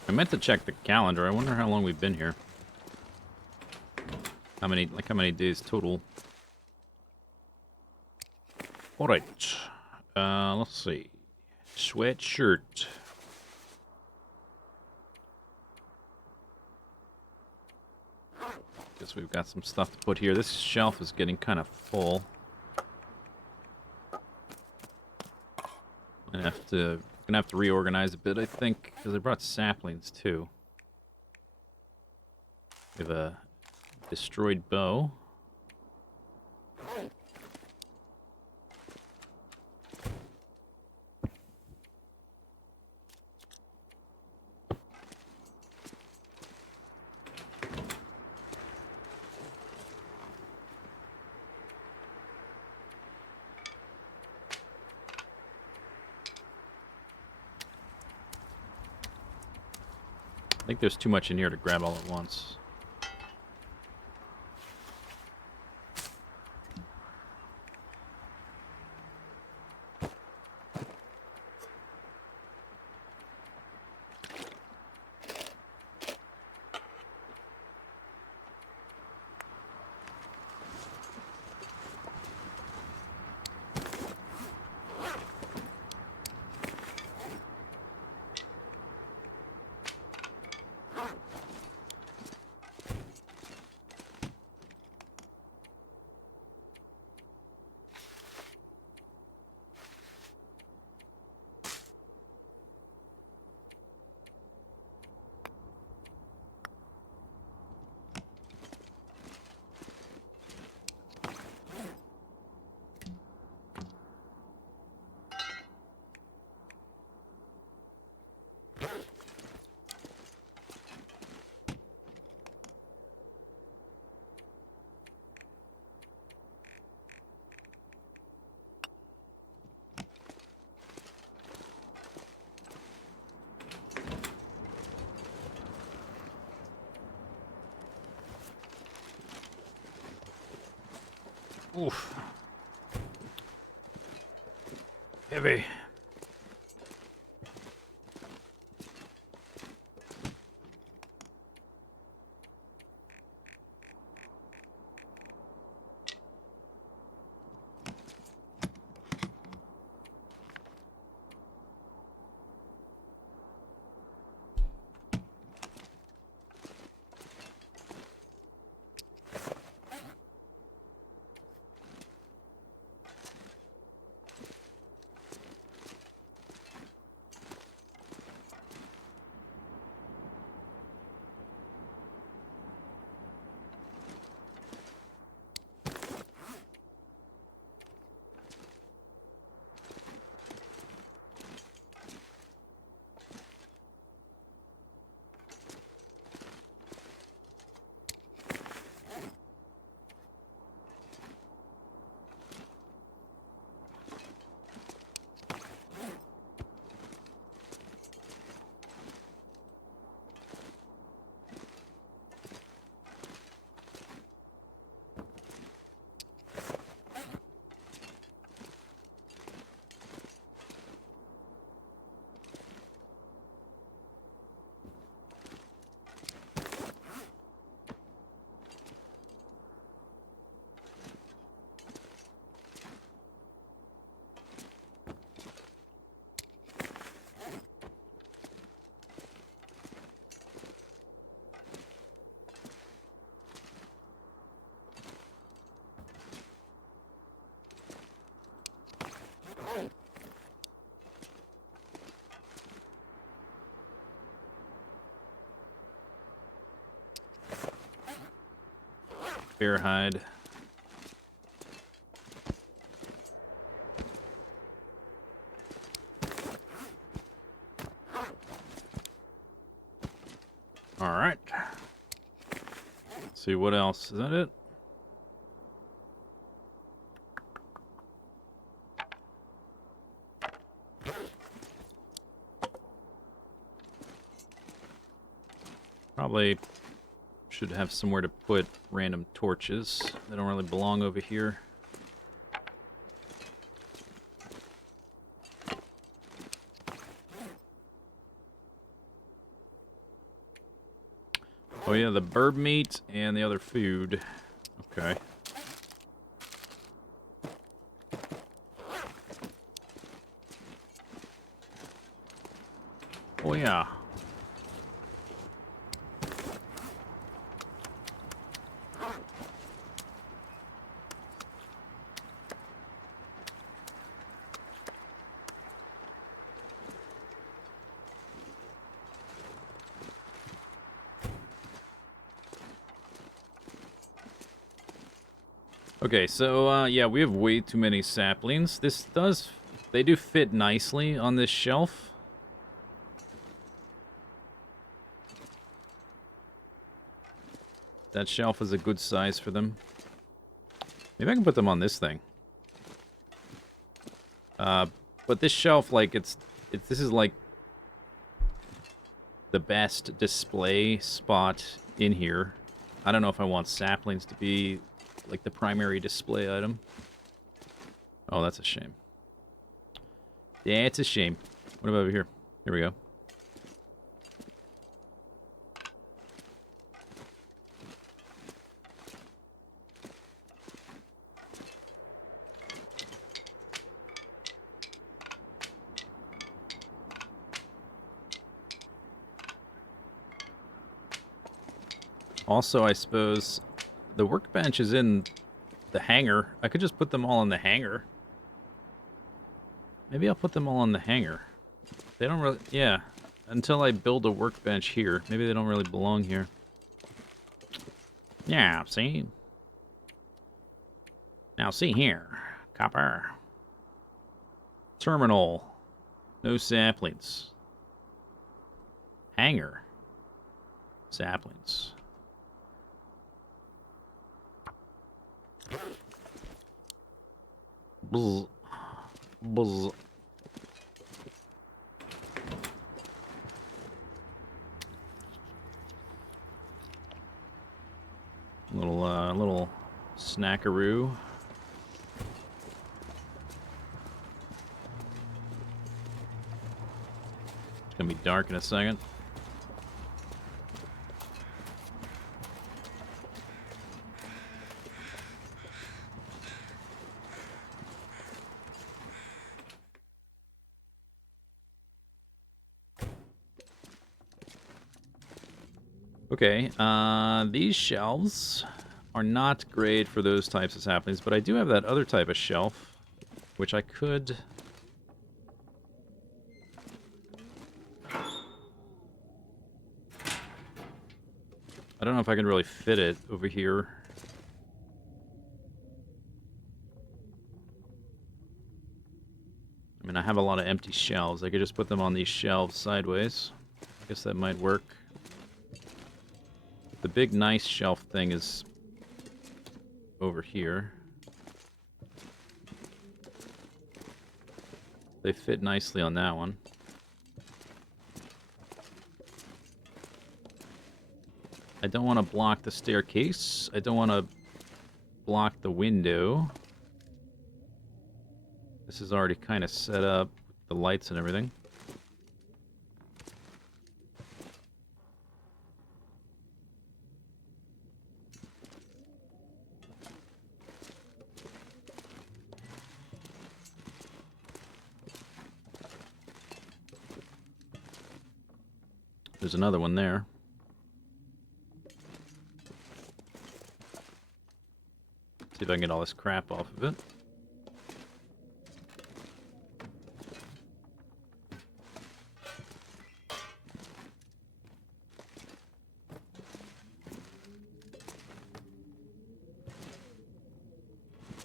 I meant to check the calendar. I wonder how long we've been here. How many days total? All right. Let's see. Sweatshirt. Guess we've got some stuff to put here. This shelf is getting kind of full. Gonna have to reorganize a bit, I think, because I brought saplings too. We have a destroyed bow. I think there's too much in here to grab all at once. Oof. Heavy. bear hide. All right. Let's see what else. Is that it? Probably should have somewhere to put random torches. They don't really belong over here. Oh yeah, the bird meat and the other food. Okay. Oh yeah. Okay, so, yeah, we have way too many saplings. They do fit nicely on this shelf. That shelf is a good size for them. Maybe I can put them on this thing. But this shelf, like, this is, like, the best display spot in here. I don't know if I want saplings to be like the primary display item. Oh, that's a shame. Yeah, it's a shame. What about over here? Here we go. Also, I suppose the workbench is in the hangar. I could just put them all in the hangar. Maybe I'll put them all in the hangar. They don't really... Yeah. Until I build a workbench here. Maybe they don't really belong here. Yeah, see? Now, see here. Copper. Terminal. No saplings. Hangar. Saplings. Buzz. Buzz. Little snackaroo. It's gonna be dark in a second. Okay, these shelves are not great for those types of saplings, but I do have that other type of shelf, which I could... I don't know if I can really fit it over here. I mean, I have a lot of empty shelves. I could just put them on these shelves sideways. I guess that might work. The big nice shelf thing is over here. They fit nicely on that one. I don't want to block the staircase. I don't want to block the window. This is already kind of set up, the lights and everything. There's another one there. See if I can get all this crap off of it.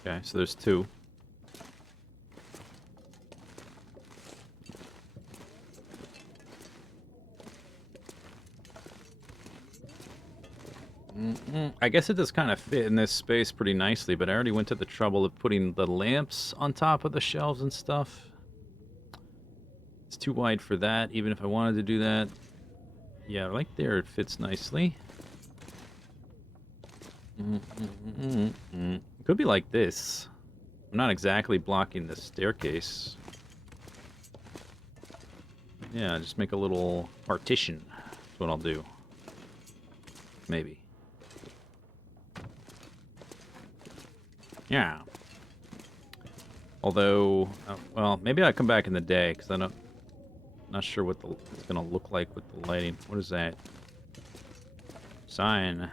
Okay, so there's 2. I guess it does kind of fit in this space pretty nicely, but I already went to the trouble of putting the lamps on top of the shelves and stuff. It's too wide for that, even if I wanted to do that. Yeah, right there it fits nicely. It could be like this. I'm not exactly blocking the staircase. Yeah, just make a little partition. That's what I'll do. Maybe. Yeah. Although, well, maybe I'll come back in the day, because I'm not sure what it's going to look like with the lighting. What is that? Sign.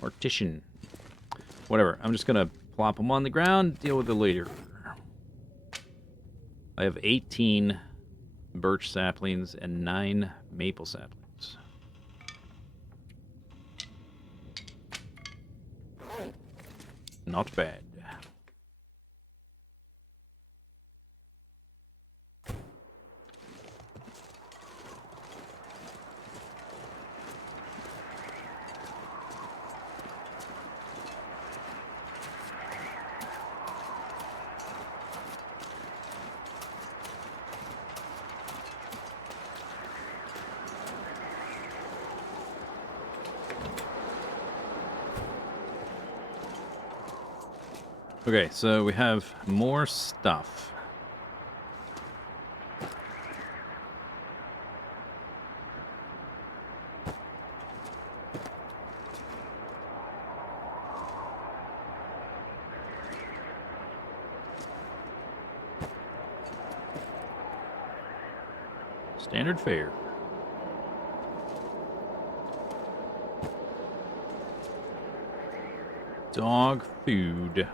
Partition. Whatever. I'm just going to plop them on the ground, deal with it later. I have 18 birch saplings and 9 maple saplings. Not bad. Okay, so we have more stuff. Standard fare. Dog food.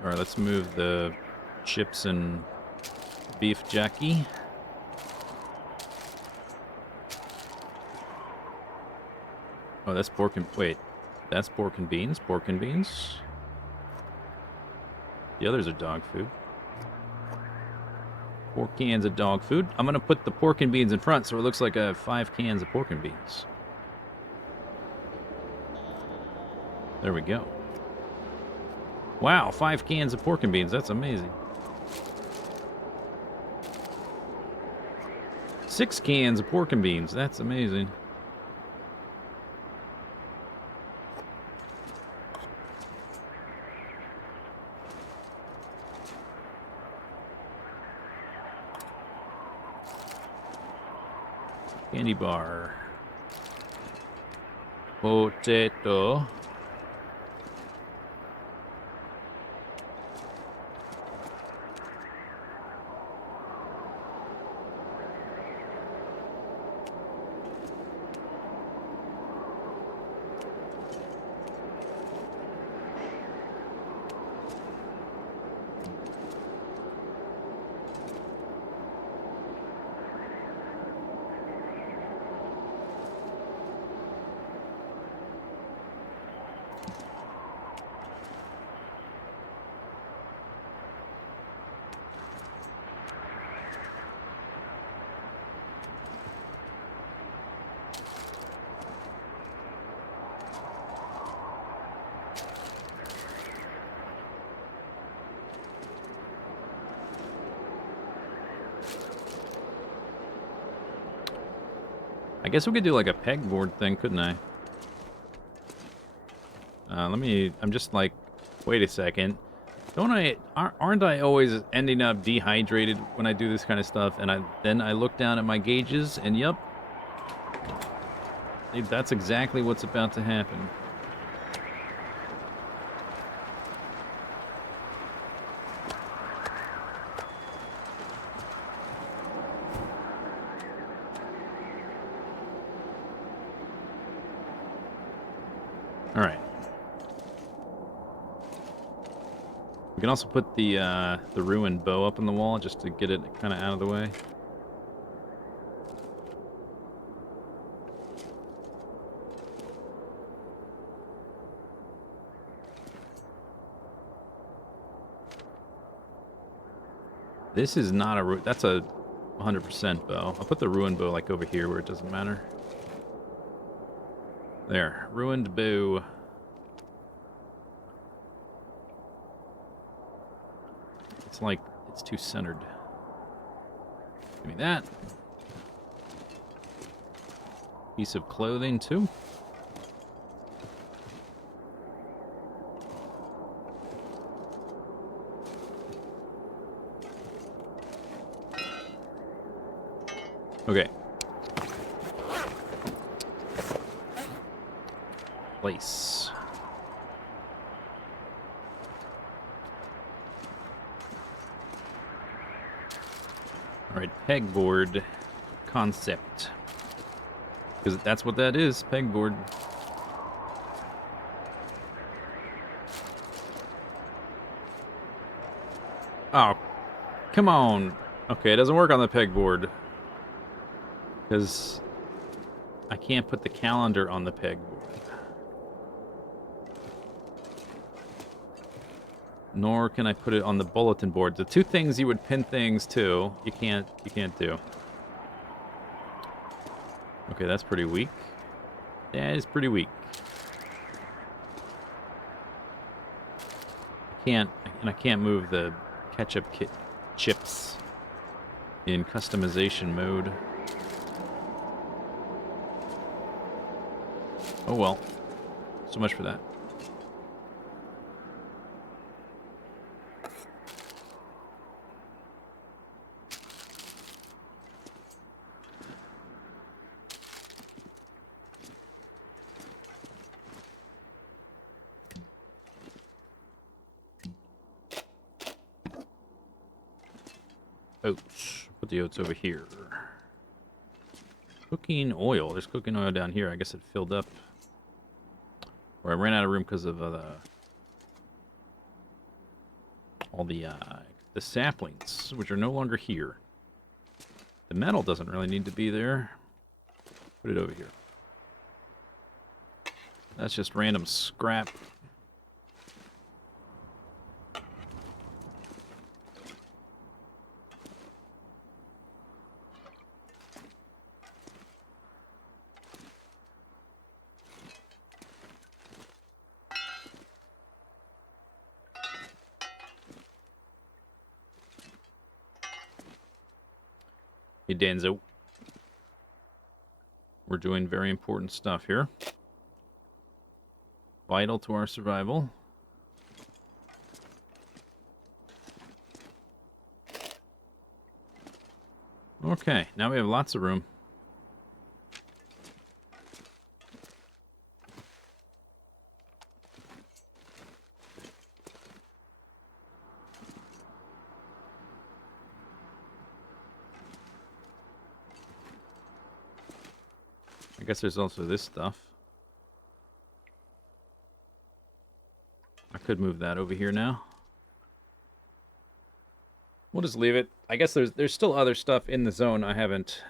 Alright, let's move the chips and beef jerky. Oh, that's pork and... Wait. That's pork and beans? Pork and beans? The others are dog food. 4 cans of dog food. I'm going to put the pork and beans in front so it looks like I have 5 cans of pork and beans. There we go. Wow, 5 cans of pork and beans. That's amazing. 6 cans of pork and beans. That's amazing. Candy bar. Potato. I guess we could do like a pegboard thing, couldn't I? I'm just like, wait a second. Aren't I always ending up dehydrated when I do this kind of stuff? And then I look down at my gauges and yep. That's exactly what's about to happen. Alright. We can also put the ruined bow up on the wall just to get it kind of out of the way. This is not a... That's a 100% bow. I'll put the ruined bow like over here where it doesn't matter. There. Ruined bow. It's like... It's too centered. Give me that. Piece of clothing, too. Okay. Place. Alright, pegboard concept. Because that's what that is, pegboard. Oh, come on. Okay, it doesn't work on the pegboard. Because I can't put the calendar on the pegboard. Nor can I put it on the bulletin board. The two things you would pin things to, you can't do. Okay, that's pretty weak. That is pretty weak. I can't move the ketchup chips in customization mode. Oh well. So much for that. Oats. Put the oats over here. Cooking oil. There's cooking oil down here. I guess it filled up. Or I ran out of room because of all the saplings, which are no longer here. The metal doesn't really need to be there. Put it over here. That's just random scrap. Hey, Danzo. We're doing very important stuff here. Vital to our survival. Okay, now we have lots of room. I guess there's also this stuff. I could move that over here now. We'll just leave it. I guess there's still other stuff in the zone I haven't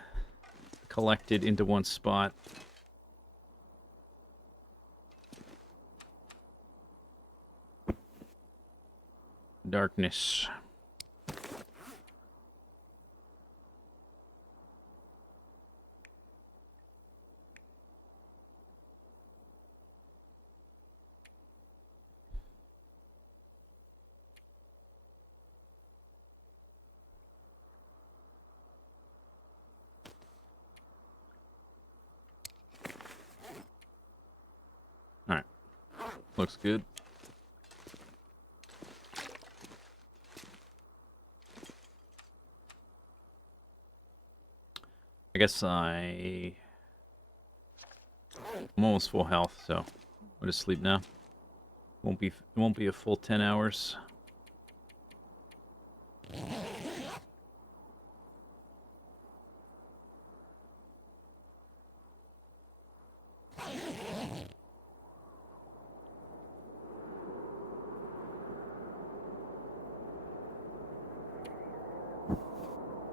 collected into one spot. Darkness. Alright. Looks good. I guess I'm almost full health, so I'll just sleep now. It won't be a full 10 hours.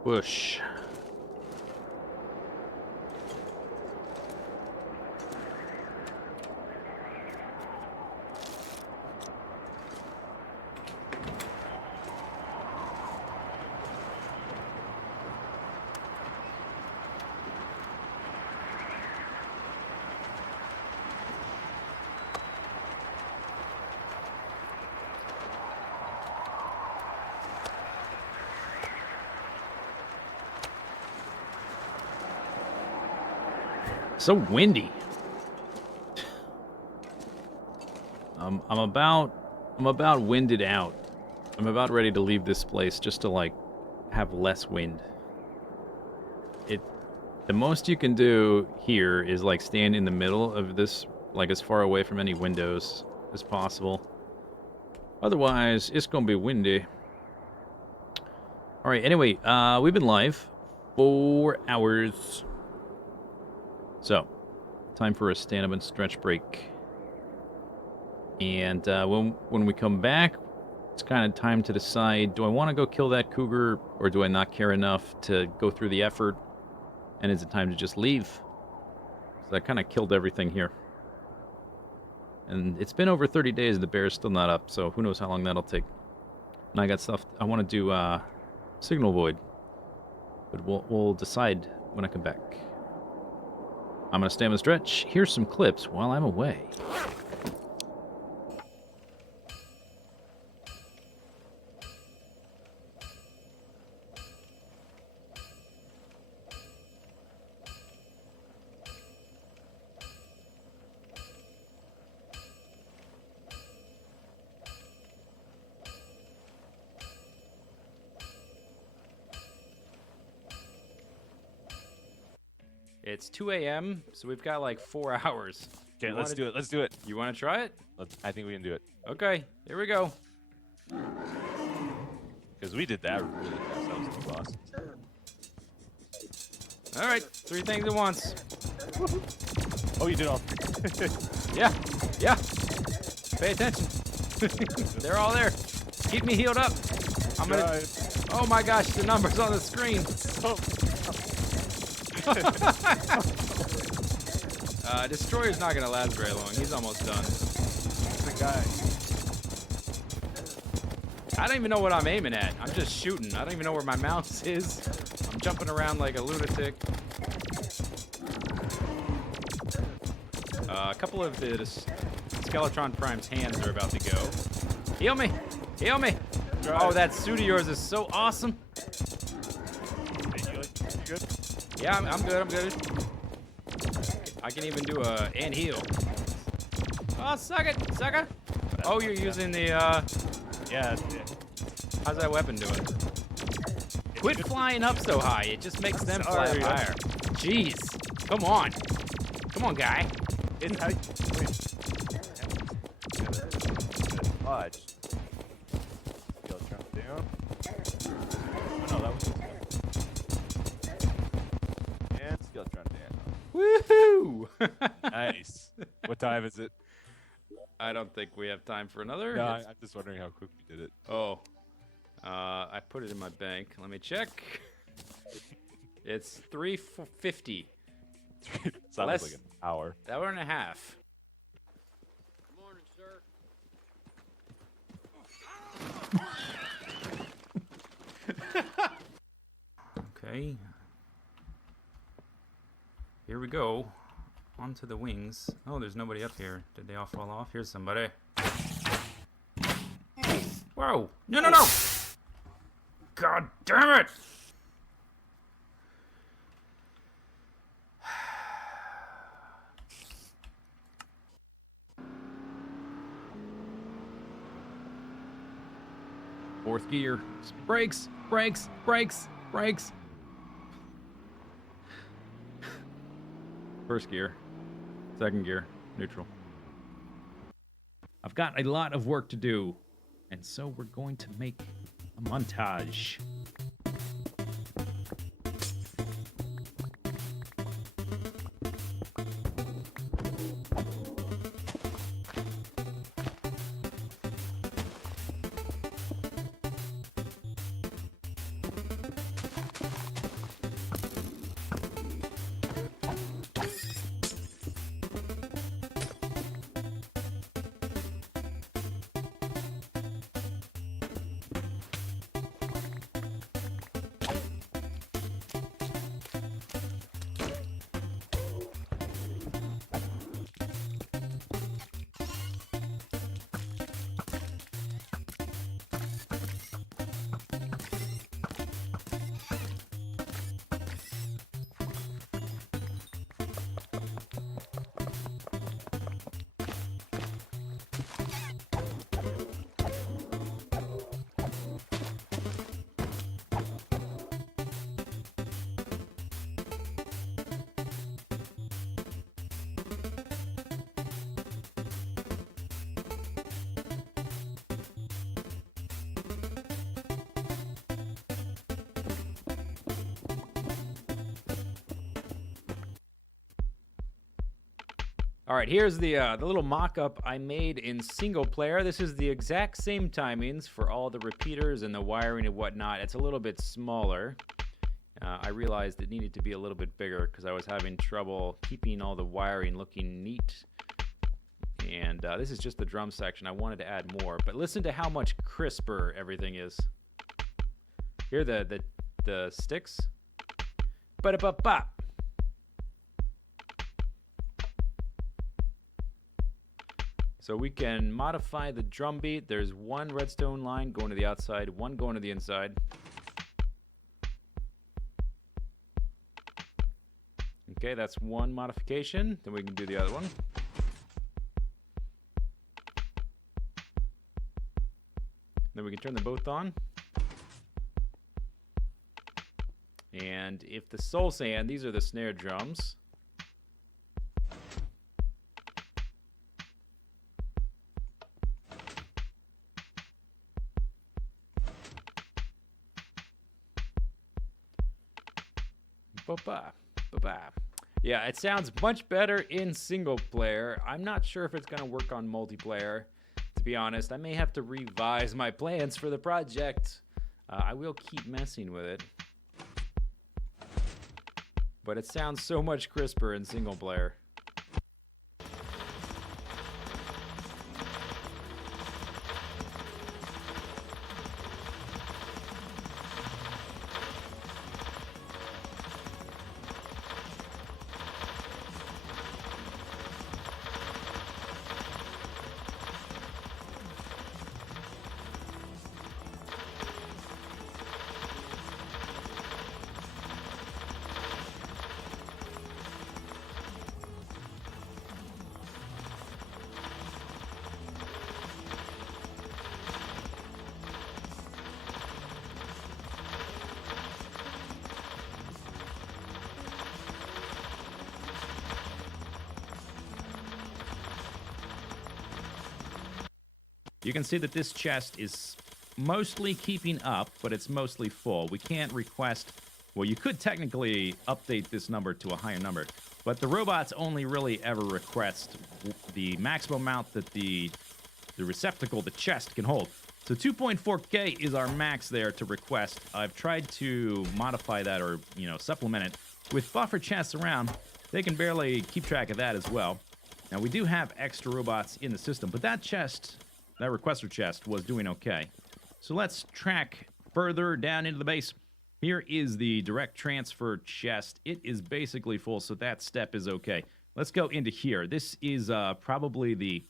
Whoosh. So windy. I'm about winded out. I'm about ready to leave this place just to like have less wind. The most you can do here is like stand in the middle of this, like as far away from any windows as possible. Otherwise, it's gonna be windy. All right. Anyway, we've been live 4 hours. So, time for a stand-up and stretch break. And when we come back, it's kind of time to decide, do I want to go kill that cougar, or do I not care enough to go through the effort? And is it time to just leave? So I kind of killed everything here. And it's been over 30 days, and the bear's still not up, so who knows how long that'll take. And I got stuff, I want to do Signal Void. But we'll decide when I come back. I'm going to stay on the stretch. Here's some clips while I'm away. It's 2 a.m., so we've got like 4 hours. Okay, let's do it. Let's do it. You want to try it? I think we can do it. Okay, here we go. Because we did that really fast. That was the boss. All right, 3 things at once. Oh, you did all. Yeah. Pay attention. They're all there. Keep me healed up. I'm gonna. Oh my gosh, the numbers on the screen. Destroyer's not gonna last very long. He's almost done. The guy. I don't even know what I'm aiming at. I'm just shooting. I don't even know where my mouse is. I'm jumping around like a lunatic. A couple of the Skeletron Prime's hands are about to go. Heal me! Heal me! Oh, that suit of yours is so awesome. You good? Yeah, I'm good. I'm good. I can even do and heal. Oh, suck it, sucker! Oh, you're using the Yeah, that's it. How's that weapon doing? Quit flying up so high. It just makes them fly up higher. Jeez. Come on. Come on, guy. It's how you watch. Skeletron down. Oh, no, that was and Skeletron down. Woohoo! Nice. What time is it? I don't think we have time for another. No, I'm just wondering how quick we did it. Oh. I put it in my bank. Let me check. It's 3:50. Sounds like an hour. Hour and a half. Good morning, sir. Okay. Here we go. Onto the wings. Oh, there's nobody up here. Did they all fall off? Here's somebody. Whoa! No, no, no! God damn it! Fourth gear. Brakes! Brakes! Brakes! Brakes! First gear. Second gear. Neutral. I've got a lot of work to do, and so we're going to make a montage. All right, here's the little mock-up I made in single player. This is the exact same timings for all the repeaters and the wiring and whatnot. It's a little bit smaller. I realized it needed to be a little bit bigger because I was having trouble keeping all the wiring looking neat. And this is just the drum section. I wanted to add more, but listen to how much crisper everything is. Hear the sticks? Ba-da-ba-ba. So we can modify the drum beat. There's one redstone line going to the outside, one going to the inside. Okay, that's one modification. Then we can do the other one. Then we can turn them both on. And if the soul sand, these are the snare drums. Ba-ba, ba-ba. Yeah, it sounds much better in single player. I'm not sure if it's going to work on multiplayer. To be honest, I may have to revise my plans for the project. I will keep messing with it. But it sounds so much crisper in single player. You can see that this chest is mostly keeping up, but it's mostly full. We can't request... Well, you could technically update this number to a higher number, but the robots only really ever request the maximum amount that the receptacle, the chest, can hold. So 2.4K is our max there to request. I've tried to modify that or, supplement it with buffer chests around. They can barely keep track of that as well. Now, we do have extra robots in the system, but that chest... That requester chest was doing okay. So let's track further down into the base. Here is the direct transfer chest. It is basically full, so that step is okay. Let's go into here. This is probably the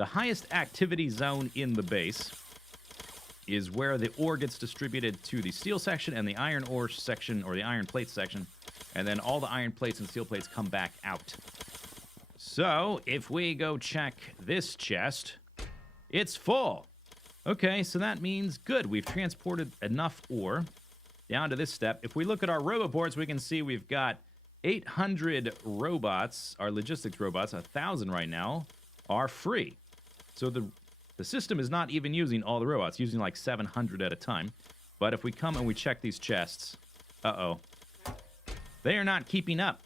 highest activity zone in the base. Is where the ore gets distributed to the steel section and the iron ore section, or the iron plate section. And then all the iron plates and steel plates come back out. So, if we go check this chest... It's full. Okay, so that means, good, we've transported enough ore down to this step. If we look at our robot boards, we can see we've got 800 robots, our logistics robots, 1,000 right now, are free. So the system is not even using all the robots, using like 700 at a time. But if we come and we check these chests, they are not keeping up.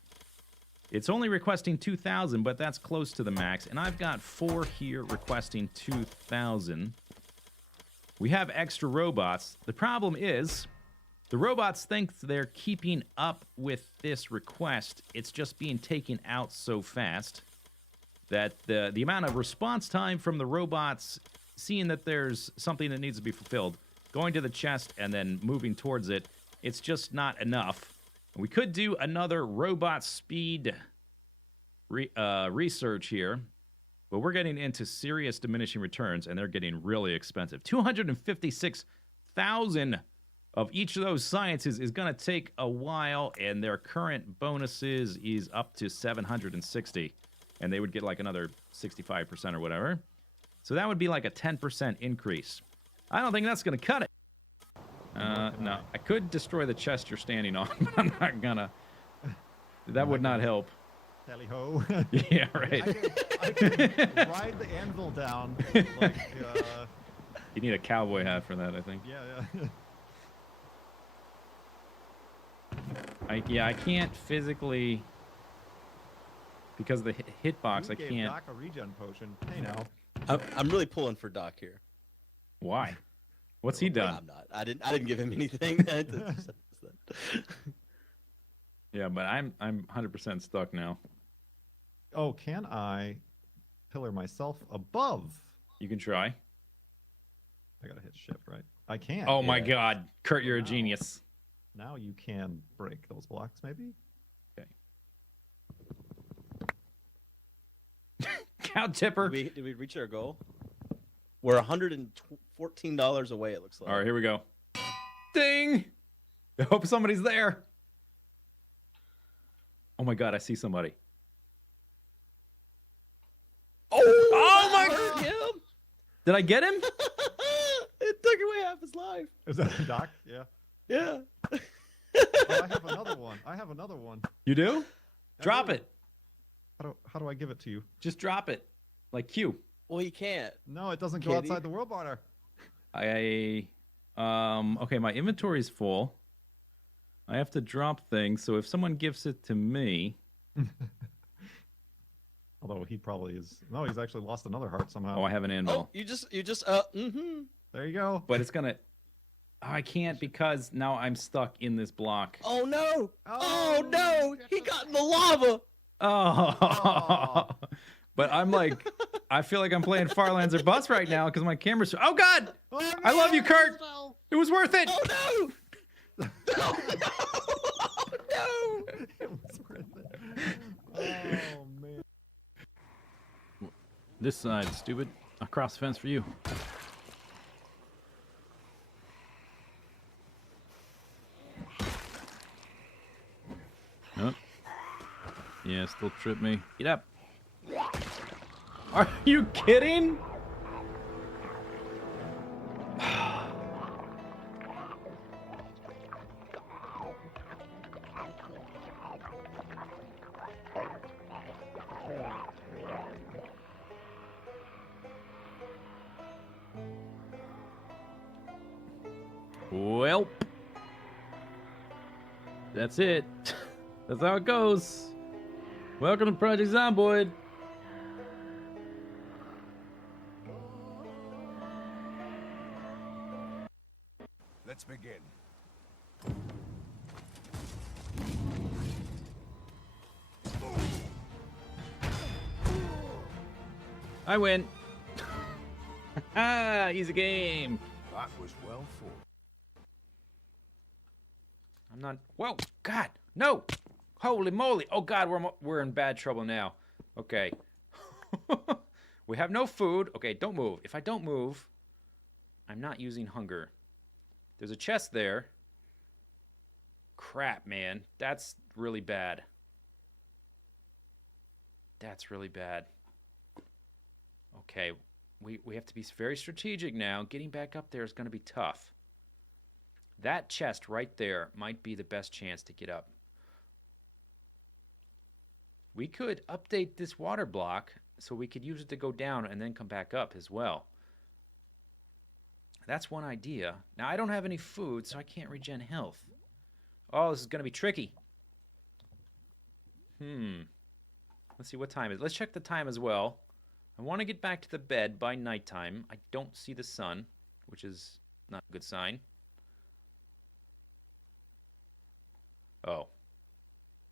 It's only requesting 2,000, but that's close to the max. And I've got 4 here requesting 2,000. We have extra robots. The problem is, the robots think they're keeping up with this request. It's just being taken out so fast that the amount of response time from the robots, seeing that there's something that needs to be fulfilled, going to the chest and then moving towards it, it's just not enough. We could do another robot speed research here, but we're getting into serious diminishing returns, and they're getting really expensive. 256,000 of each of those sciences is going to take a while, and their current bonuses is up to 760, and they would get like another 65% or whatever. So that would be like a 10% increase. I don't think that's going to cut it. No, I could destroy the chest you're standing on, but I'm not gonna. That would not help. Tally ho. Yeah, right. I could ride the anvil down. Like, you need a cowboy hat for that, I think. yeah. I can't physically. because the hitbox You I gave can't. Doc a regen potion. Hey now. I'm really pulling for Doc here. Why? What's he done? I'm not. I didn't give him anything. Yeah, but I'm 100% stuck now. Oh, can I pillar myself above? You can try. I gotta hit shift, right? I can. Oh my Yeah. God, Kurt, you're a Wow. genius. Now you can break those blocks, maybe? Cow tipper. Did we reach our goal? We're $114 away. It looks like. All right, here we go. Ding! I hope somebody's there. Oh my God, I see somebody. Oh my God! Him. Did I get him? It took away half his life. Is that a Doc? Yeah. Yeah. Oh, I have another one. I have another one. You do? Drop do. it. How do I give it to you? Just drop it. Like Q. Well, you can't. No, it doesn't go Kitty? outside the world border. Okay, my inventory is full. I have to drop things, so if someone gives it to me, Although he probably is. No, he's actually lost another heart somehow. oh, I have an anvil. Oh, you just There you go. But it's gonna. Oh, I can't because now I'm stuck in this block. Oh no! Oh, Oh no! He got in the lava. Oh. Oh. But I'm like, I feel like I'm playing Farlands or Bust right now because my camera's. Oh God! Oh, I love you, no, Kurt. no. It was worth it. Oh no! Oh no! It was worth it. Oh man. This side, stupid. Across the fence for you. Oh. Yeah, still trip me. Get up. Are you kidding? Well, that's it. That's how it goes. Welcome to Project Zomboid. Let's begin. I win. Easy game. That was well fought. I'm not. Whoa, God, no! Holy moly! Oh God, we're in bad trouble now. Okay. We have no food. Okay, don't move. If I don't move, I'm not using hunger. There's a chest there. Crap, man. That's really bad. That's really bad. Okay, we have to be very strategic now. Getting back up there is going to be tough. That chest right there might be the best chance to get up. We could update this water block so we could use it to go down and then come back up as well. That's one idea. Now, I don't have any food, so I can't regen health. Oh, this is going to be tricky. Let's see what time it is. Let's check the time as well. I want to get back to the bed by nighttime. I don't see the sun, which is not a good sign. Oh.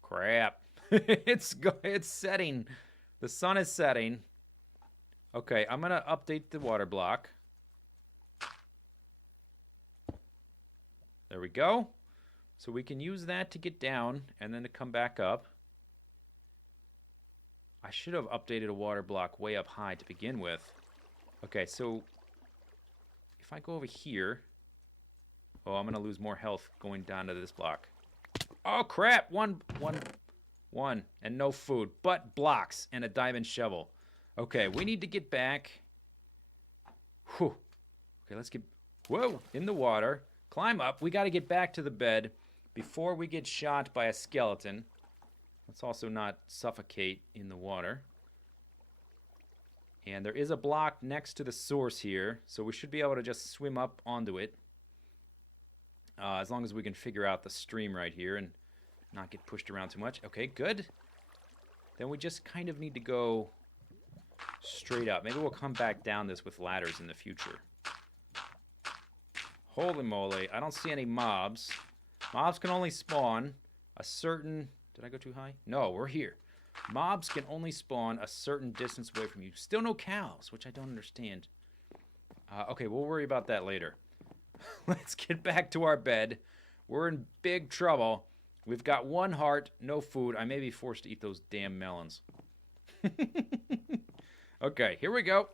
Crap. It's setting. The sun is setting. Okay, I'm going to update the water block. There we go. So we can use that to get down and then to come back up. I should have updated a water block way up high to begin with. Okay, so if I go over here... Oh, I'm going to lose more health going down to this block. Oh, crap! One, and no food, but blocks and a diamond shovel. Okay, we need to get back. Whew. Okay, let's get... Whoa! In the water. Climb up. We got to get back to the bed before we get shot by a skeleton. Let's also not suffocate in the water. And there is a block next to the source here, so we should be able to just swim up onto it. As long as we can figure out the stream right here and not get pushed around too much. Okay, good. then we just kind of need to go straight up. Maybe we'll come back down this with ladders in the future. Holy moly, I don't see any mobs. Mobs can only spawn a certain... Did I go too high? No, we're here. Mobs can only spawn a certain distance away from you. Still no cows, which I don't understand. Okay, we'll worry about that later. Let's get back to our bed. We're in big trouble. We've got 1 heart, no food. I may be forced to eat those damn melons. Okay, here we go.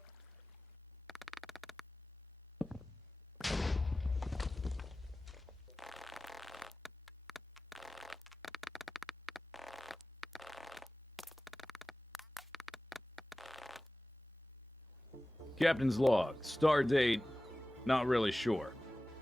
Captain's log. Star date, not really sure.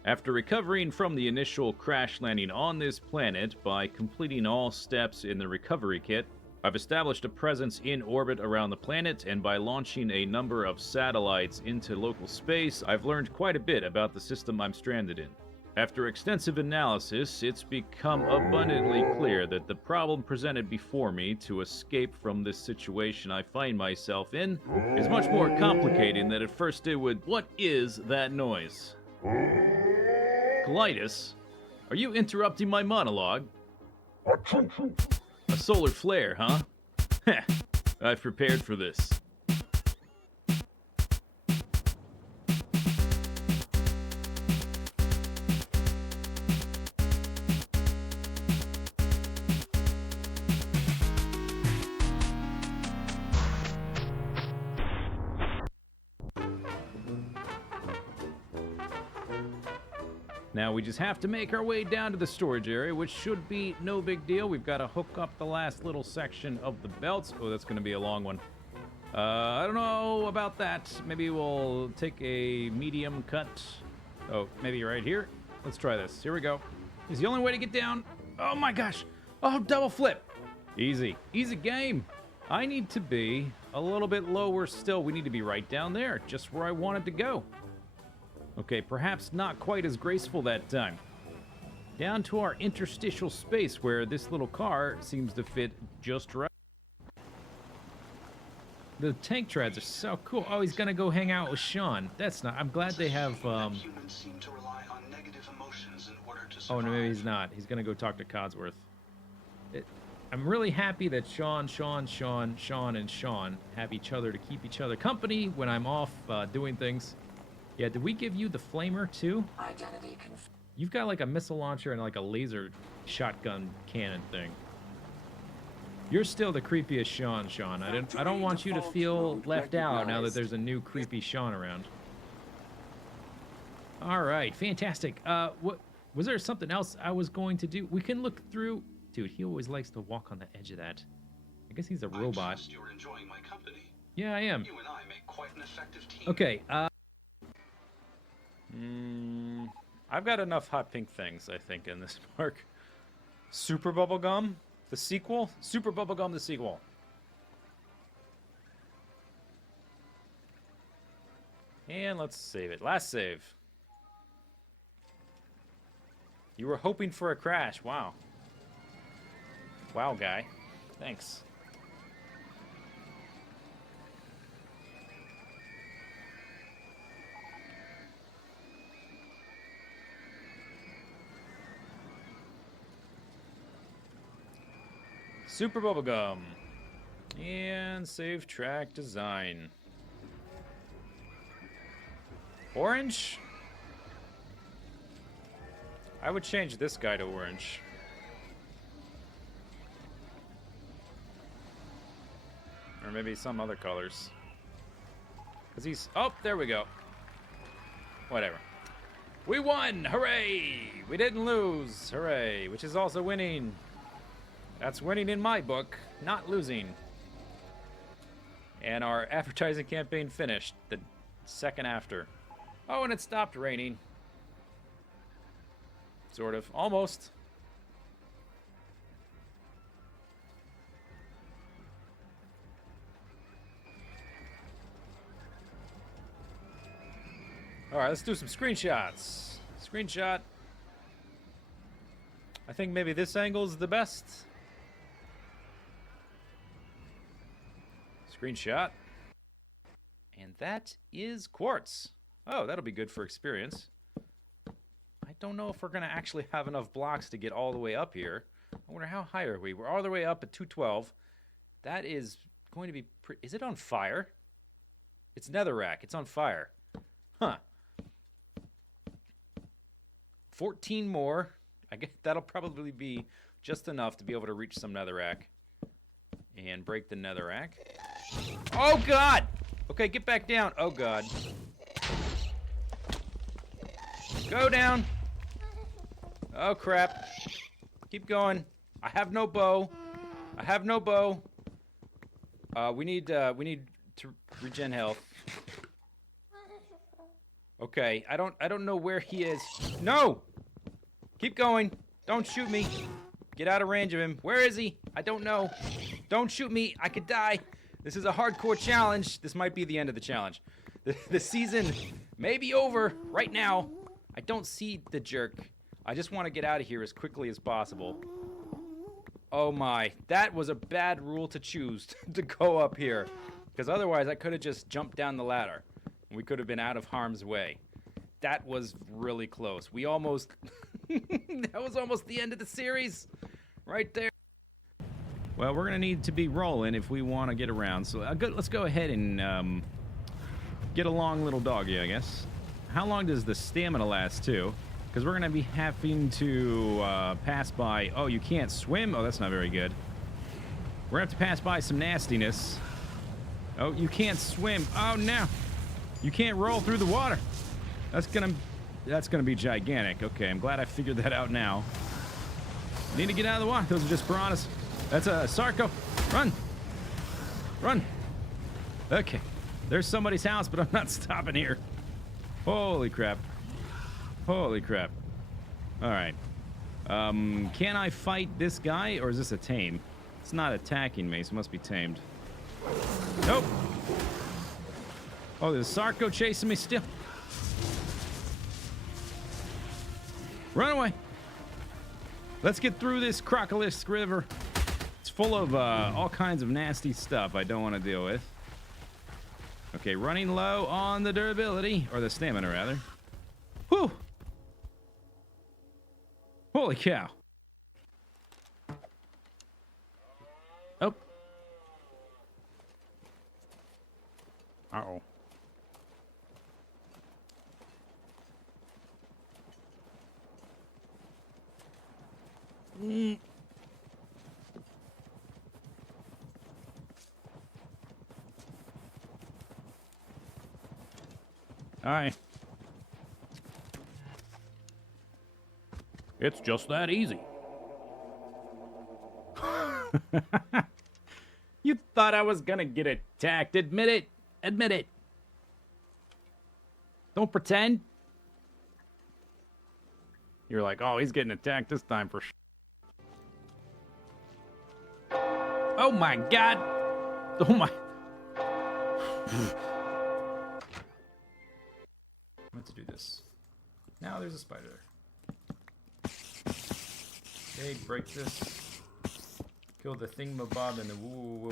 After recovering from the initial crash landing on this planet by completing all steps in the recovery kit, I've established a presence in orbit around the planet, and by launching a number of satellites into local space, I've learned quite a bit about the system I'm stranded in. After extensive analysis, it's become abundantly clear that the problem presented before me to escape from this situation I find myself in is much more complicated than it first did with what is that noise? Colitis? Are you interrupting my monologue? A solar flare, huh? Heh, I've prepared for this. Now we just have to make our way down to the storage area, which should be no big deal. We've got to hook up the last little section of the belts. Oh, that's going to be a long one. I don't know about that. Maybe we'll take a medium cut. Oh, maybe right here. Let's try this. Here we go. It's the only way to get down. Oh my gosh. Oh, double flip. Easy. Easy game. I need to be a little bit lower still. We need to be right down there, just where I wanted to go. Okay, perhaps not quite as graceful that time. Down to our interstitial space where this little car seems to fit just right. The tank treads are so cool. Oh, he's gonna go hang out with Sean. That's not... I'm glad they have, Oh, no, maybe he's not. He's gonna go talk to Codsworth. I'm really happy that Sean, and Sean have each other to keep each other company when I'm off doing things. Yeah, did we give you the flamer too? You've got like a missile launcher and like a laser shotgun cannon thing. You're still the creepiest Sean. I don't want you to feel left out now that there's a new creepy Sean around. All right, fantastic. What was there something else I was going to do? We can look through. Dude, he always likes to walk on the edge of that. I guess he's a robot. You're enjoying my company. Yeah, I am. You and I make quite an effective team. Okay, I've got enough hot pink things, I think, in this park. Super Bubblegum, the sequel? Super Bubblegum, the sequel. And let's save it. Last save. You were hoping for a crash. Wow. Wow, guy. Thanks. Super Bubblegum. And save track design. Orange? I would change this guy to orange. Or maybe some other colors. Because he's... Oh, there we go. Whatever. We won! Hooray! We didn't lose. Hooray. Which is also winning. That's winning in my book, not losing. And our advertising campaign finished the second after. Oh, and it stopped raining. Sort of. Almost. Alright, let's do some screenshots. Screenshot. I think maybe this angle is the best. Screenshot. And that is quartz. Oh, that'll be good for experience. I don't know if we're going to actually have enough blocks to get all the way up here. I wonder how high are we? We're all the way up at 212. That is going to be... Is it on fire? It's netherrack. It's on fire. Huh. 14 more. I guess that'll probably be just enough to be able to reach some netherrack. And break the netherrack. Oh, God! Okay, get back down. Oh, God. Go down. Oh, crap. Keep going. I have no bow. I have no bow. We need to regen health. Okay, I don't know where he is. No! Keep going. Don't shoot me. Get out of range of him. Where is he? I don't know. Don't shoot me. I could die. This is a hardcore challenge. This might be the end of the challenge. The season may be over right now. I don't see the jerk. I just want to get out of here as quickly as possible. Oh my, that was a bad rule to choose to go up here. Because otherwise I could have just jumped down the ladder. And we could have been out of harm's way. That was really close. We almost... that was almost the end of the series. Right there. Well, we're going to need to be rolling if we want to get around. So let's go ahead and get a long little doggy, I guess. How long does the stamina last, too? Because we're going to be having to pass by... Oh, you can't swim? Oh, that's not very good. We're going to have to pass by some nastiness. Oh, you can't swim. Oh, no. You can't roll through the water. That's gonna be gigantic. Okay, I'm glad I figured that out now. Need to get out of the water. Those are just piranhas. That's a Sarco. Run. Run. Okay. There's somebody's house, but I'm not stopping here. Holy crap. Holy crap. All right. Can I fight this guy, or is this a tame? It's not attacking me, so it must be tamed. Nope. Oh, there's a Sarco chasing me still. Run away. Let's get through this Crocolisk River. It's full of all kinds of nasty stuff I don't want to deal with. Okay, running low on the durability, or the stamina, rather. Whew. Holy cow. Oh. Uh-oh. Hi. It's just that easy. You thought I was gonna get attacked. Admit it. Admit it. Don't pretend. You're like, oh, he's getting attacked this time for sure. Oh my God. Oh my. I meant to do this. Now there's a spider there. Okay, break this. Kill the thingamabob and the woo.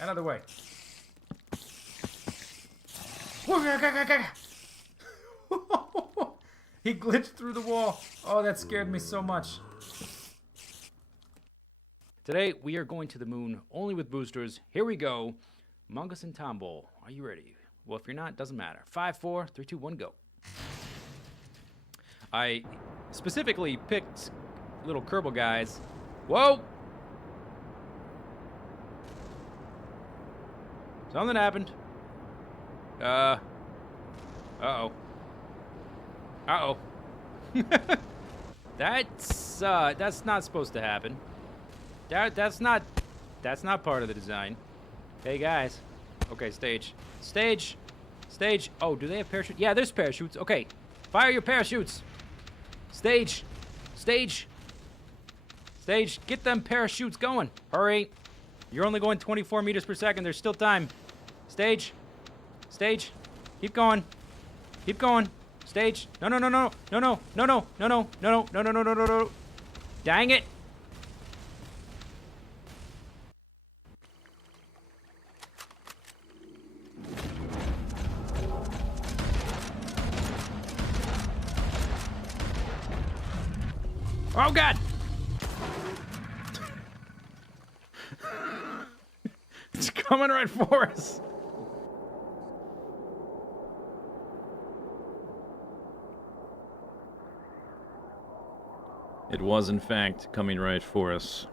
Out of the way. He glitched through the wall. Oh, that scared me so much. Today, we are going to the moon only with boosters. Here we go. Mungus and Tombowl, are you ready? Well, if you're not, doesn't matter. 5, 4, 3, 2, 1, go. I specifically picked little Kerbal guys. Whoa! Something happened. Uh-oh. Uh-oh. That's not supposed to happen. That's not part of the design. Hey guys. Okay, stage. Stage. Stage. Oh, do they have parachutes? Yeah, there's parachutes. Okay. Fire your parachutes. Stage. Stage. Stage. Get them parachutes going. Hurry. You're only going 24 meters per second. There's still time. Stage. Stage. Keep going. Keep going. Stage. No, no, no, no. No, no. No, no. No, no. No, no, no, no, no, no, no. Dang it. Oh, God! It's coming right for us. It was, in fact, coming right for us.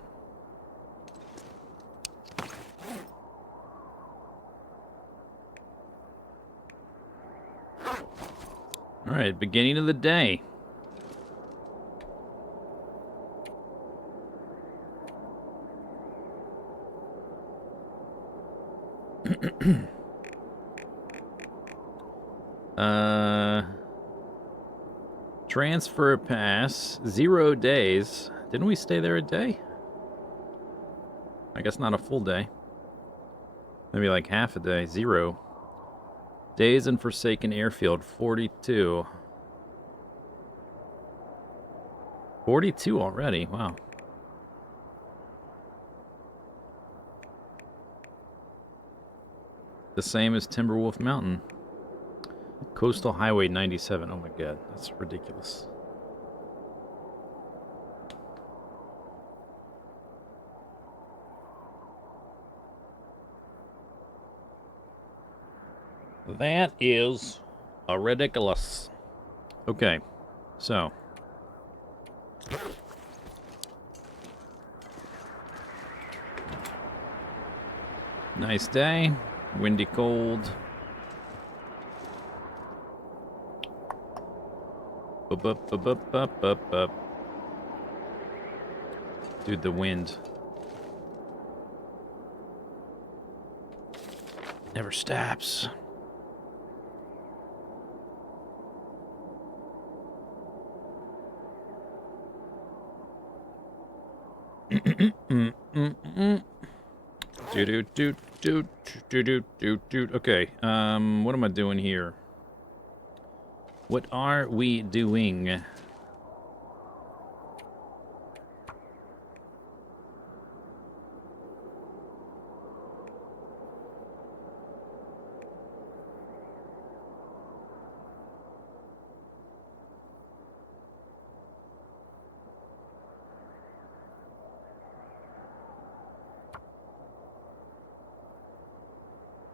All right, beginning of the day. Transfer pass, 0 days. Didn't we stay there a day? I guess not a full day. Maybe like half a day. 0. Days in Forsaken Airfield, 42. 42 already, wow. The same as Timberwolf Mountain. Coastal Highway 97. Oh my god, that's ridiculous. That is ridiculous. Okay, so. Nice day. Windy, cold. Up. Dude, the wind. Never stops. Okay, what am I doing here? What are we doing?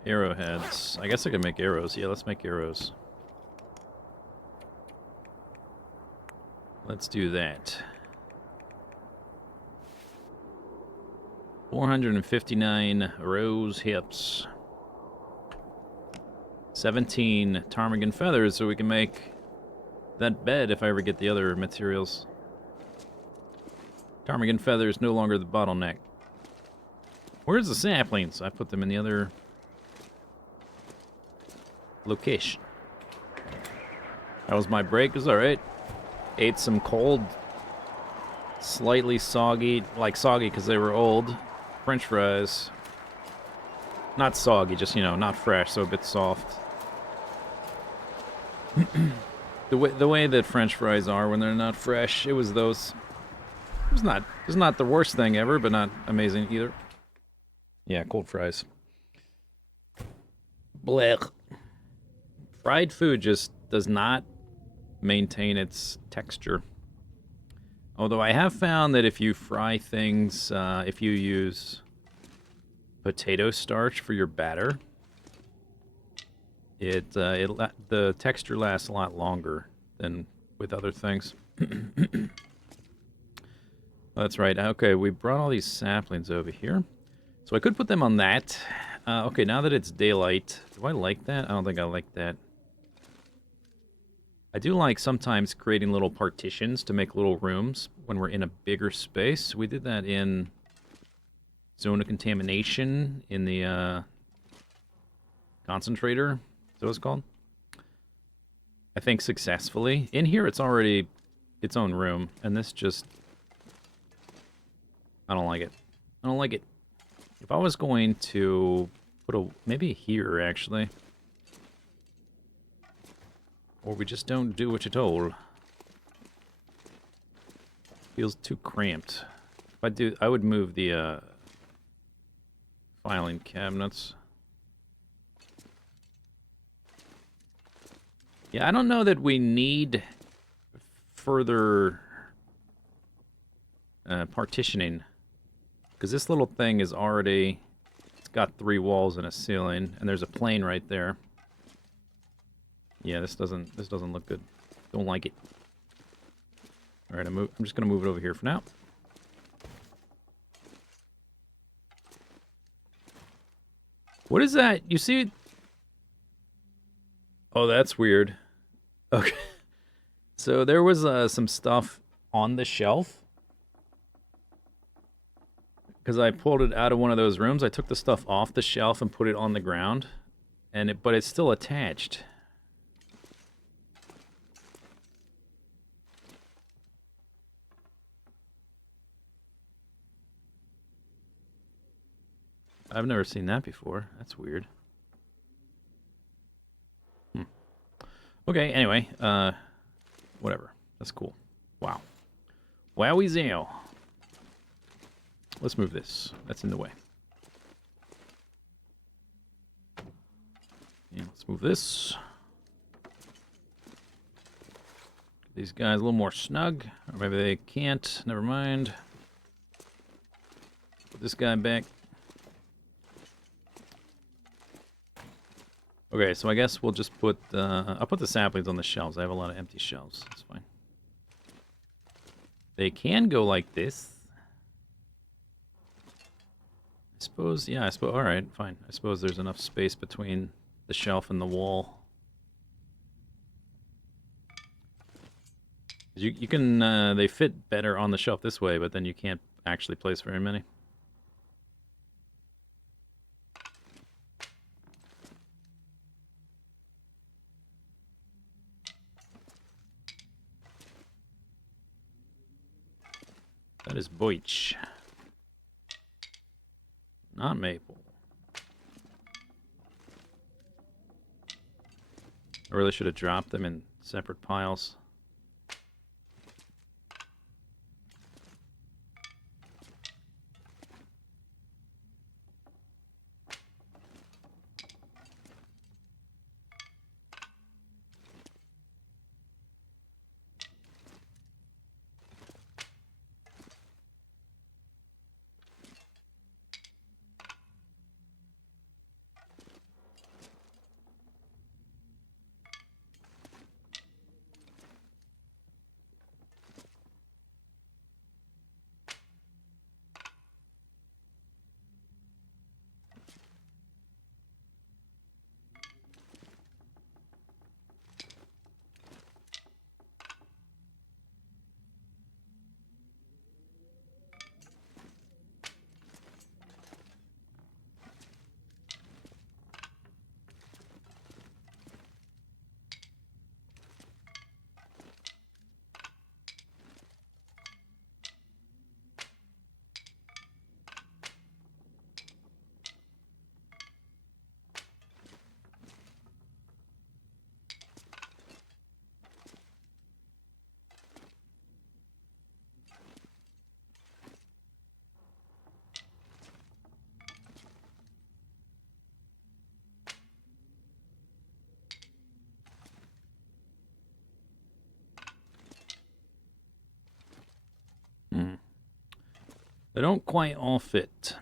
Arrowheads. I guess I could make arrows. Yeah, let's make arrows. Let's do that. 459 rose hips. 17 ptarmigan feathers so we can make that bed if I ever get the other materials. Ptarmigan feathers no longer the bottleneck. Where's the saplings? I put them in the other location. That was my break. It was alright. Ate some cold, slightly soggy, like soggy because they were old, French fries. Not soggy, just, you know, not fresh, so a bit soft. The way that French fries are when they're not fresh, it was those. It's not the worst thing ever, but not amazing either. Yeah, cold fries. Blech. Fried food just does not maintain its texture. Although I have found that if you fry things, if you use potato starch for your batter, the texture lasts a lot longer than with other things. That's right. Okay, we brought all these saplings over here. So I could put them on that. Okay, now that it's daylight, do I like that? I don't think I like that. I do like sometimes creating little partitions to make little rooms when we're in a bigger space. We did that in Zone of Contamination in the concentrator, is that what it's called? I think successfully. In here it's already its own room, and this just... I don't like it. I don't like it. If I was going to put a... maybe here, actually. Or we just don't do what you're told. Feels too cramped. If I do, I would move the filing cabinets. Yeah, I don't know that we need further partitioning. Because this little thing is already... It's got 3 walls and a ceiling, and there's a plane right there. Yeah, this doesn't look good. Don't like it. All right, I'm just gonna move it over here for now. What is that? You see? Oh, that's weird. Okay. So there was some stuff on the shelf. Because I pulled it out of one of those rooms. I took the stuff off the shelf and put it on the ground. But it's still attached. I've never seen that before. That's weird. Okay, anyway, whatever. That's cool. Wow. Wowie zow. Let's move this. That's in the way. Yeah, let's move this. These guys a little more snug. Or maybe they can't. Never mind. Put this guy back. Okay, so I guess we'll just put... I'll put the saplings on the shelves. I have a lot of empty shelves. That's fine. They can go like this. I suppose, yeah, alright, fine. I suppose there's enough space between the shelf and the wall. You can, they fit better on the shelf this way, but then you can't actually place very many. That is Boich. Not maple. I really should have dropped them in separate piles. They don't quite all fit.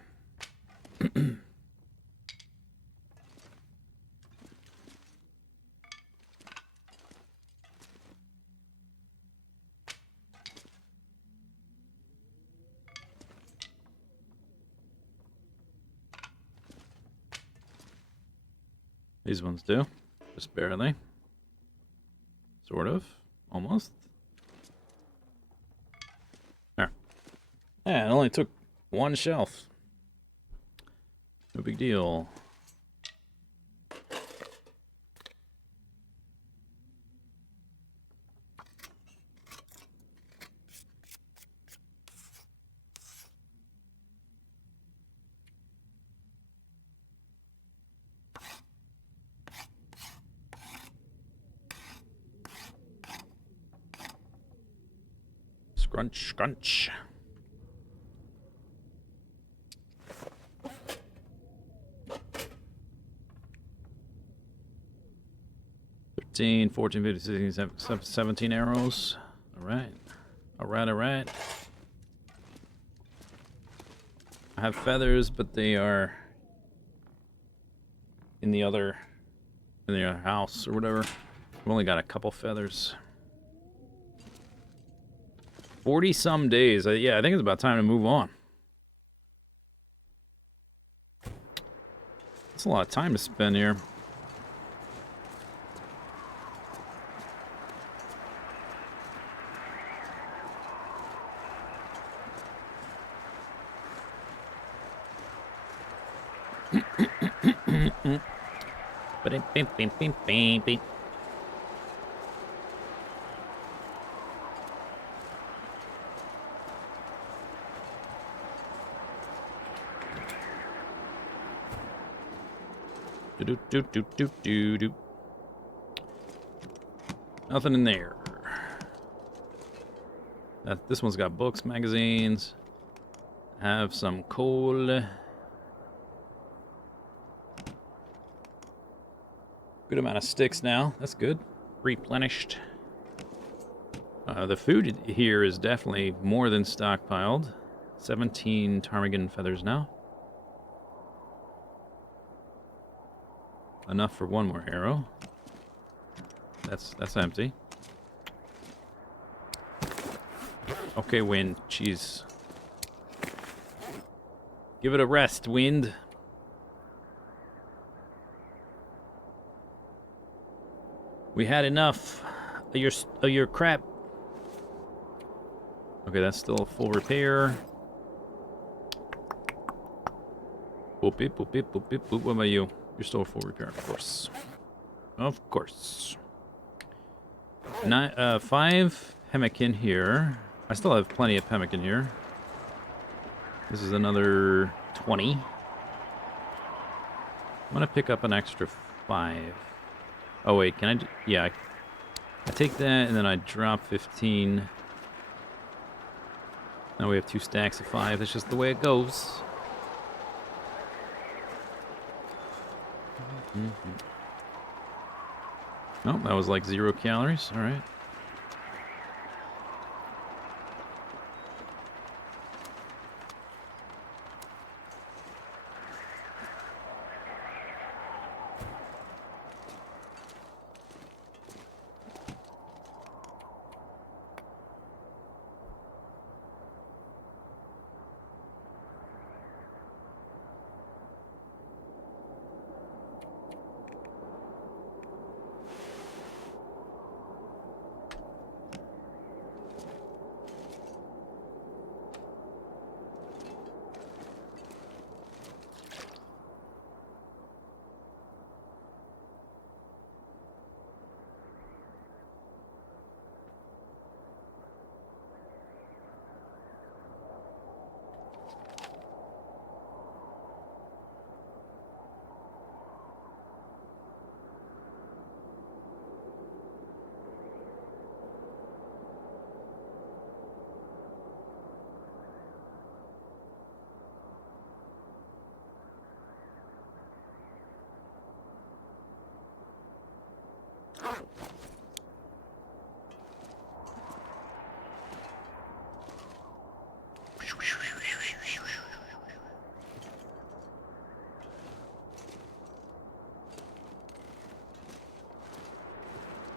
These ones do. Just barely. Sort of. Almost. There. Yeah, it only took one shelf. No big deal. Scrunch, scrunch. $13, $14, $15, $16, $17 arrows. All right. All right, all right. I have feathers, but they are in the other house or whatever. I've only got a couple feathers. 40 some days. Yeah, I think it's about time to move on. That's a lot of time to spend here. Do do do do do do. Nothing in there. This one's got books, magazines. Have some coal. Good amount of sticks now. That's good. Replenished. The food here is definitely more than stockpiled. 17 ptarmigan feathers now. Enough for one more arrow. That's empty. Okay, wind. Jeez. Give it a rest, wind. We had enough of your crap. Okay, that's still full repair. Boop beep boop beep boop beep boop. What about you? You're still full repair, of course. Of course. 5 pemmican here. I still have plenty of pemmican here. This is another 20. I'm gonna pick up an extra 5. Oh wait, can I? Yeah, I take that and then I drop 15. Now we have 2 stacks of 5. That's just the way it goes. Oh, that was like 0 calories. All right.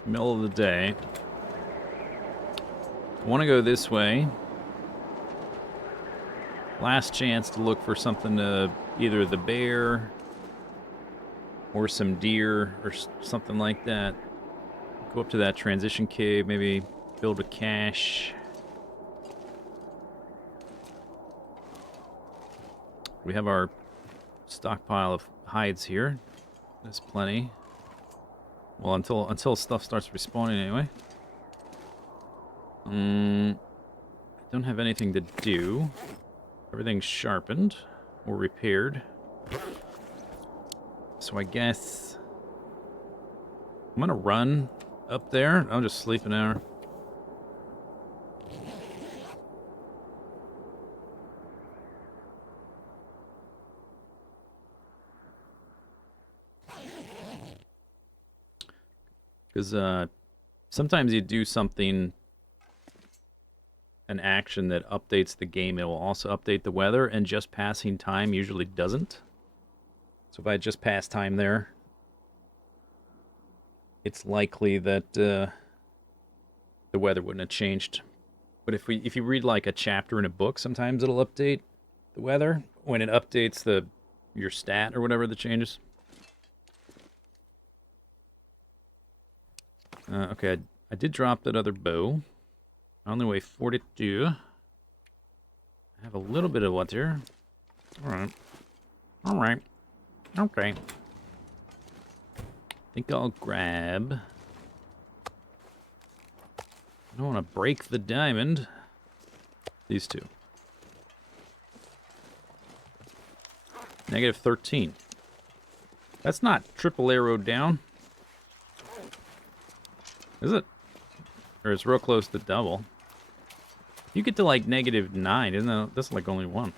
Middle of the day. I want to go this way. Last chance to look for something to either the bear or some deer or something like that. Go up to that transition cave, maybe build a cache. We have our stockpile of hides here. There's plenty. Well, until stuff starts respawning anyway. Don't have anything to do. Everything's sharpened or repaired. So I guess I'm gonna run up there. I'll just sleep an hour. Because sometimes you do something an action that updates the game, it will also update the weather, and just passing time usually doesn't. So if I just pass time there, it's likely that the weather wouldn't have changed. But if you read like a chapter in a book, sometimes it'll update the weather when it updates your stat or whatever that changes. Okay, I did drop that other bow. I only weigh 42. I have a little bit of water. Alright. Alright. Okay. I think I'll grab... I don't want to break the diamond. These two. Negative 13. That's not triple arrowed down. Is it? Or it's real close to double. You get to like negative 9, isn't that? That's like only 1.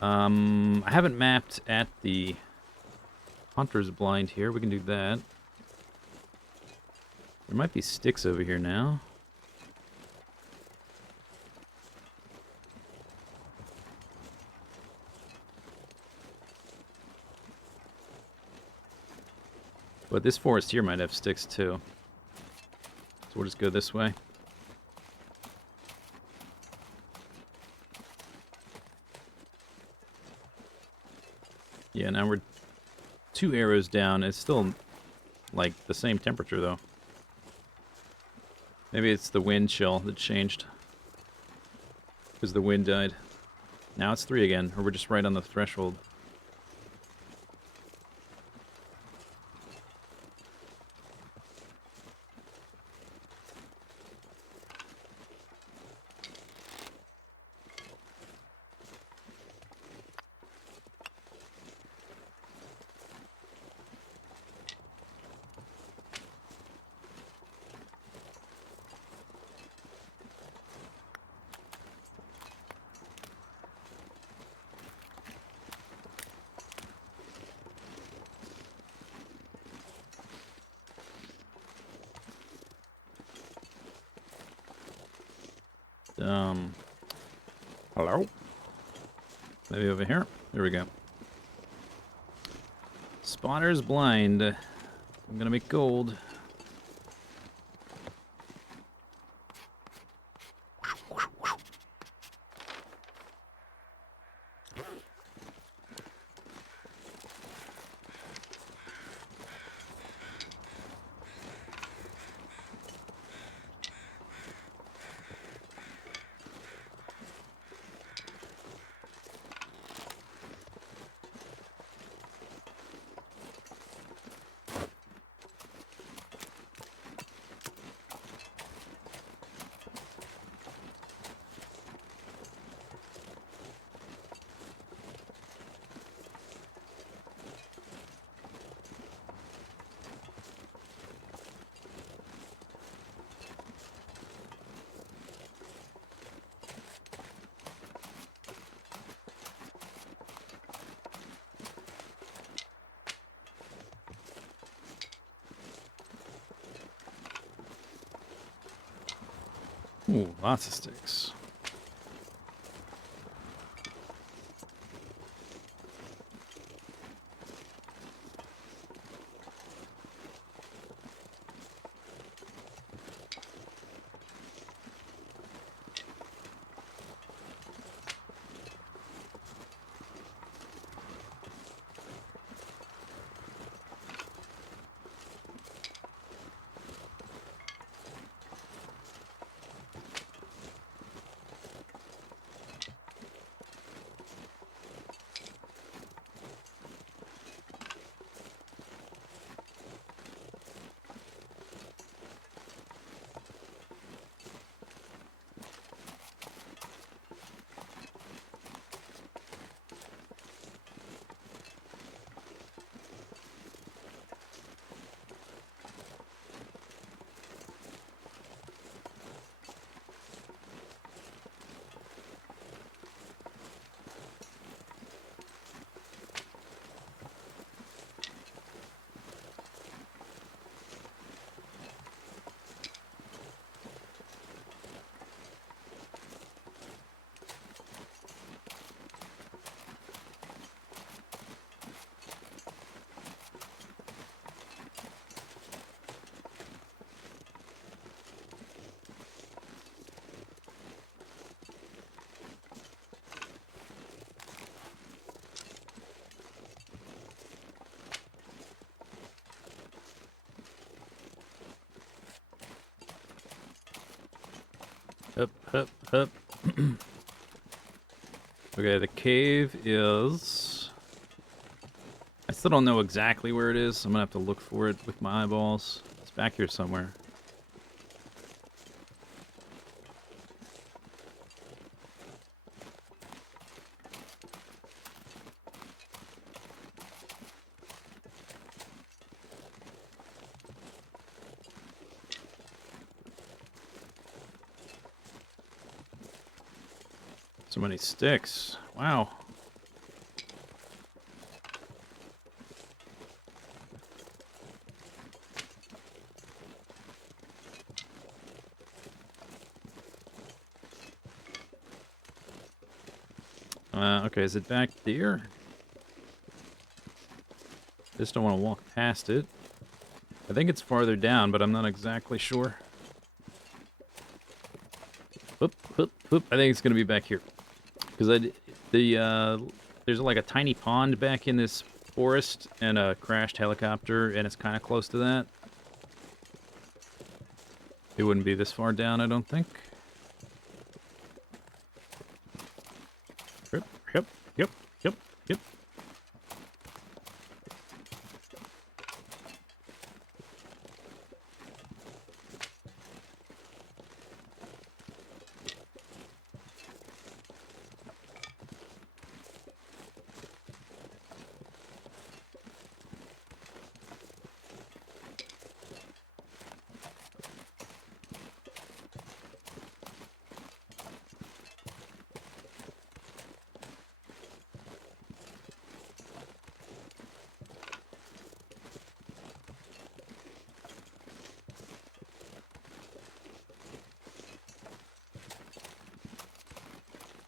I haven't mapped at the hunter's blind here. We can do that. There might be sticks over here now. But this forest here might have sticks too. So we'll just go this way. Yeah, now we're 2 arrows down. It's still like the same temperature though. Maybe it's the wind chill that changed. Because the wind died. Now it's 3 again, or we're just right on the threshold. Hello? Maybe over here? There we go. Spotter's blind. I'm gonna make gold. Ooh, lots of sticks. Up, up, up. Okay, the cave is... I still don't know exactly where it is. I'm gonna have to look for it with my eyeballs. It's back here somewhere. So many sticks. Wow. Okay, is it back there? Just don't want to walk past it. I think it's farther down, but I'm not exactly sure. Oop, oop, oop. I think it's gonna be back here, because there's like a tiny pond back in this forest and a crashed helicopter, and it's kind of close to that. It wouldn't be this far down, I don't think. Yep, yep, yep, yep, yep.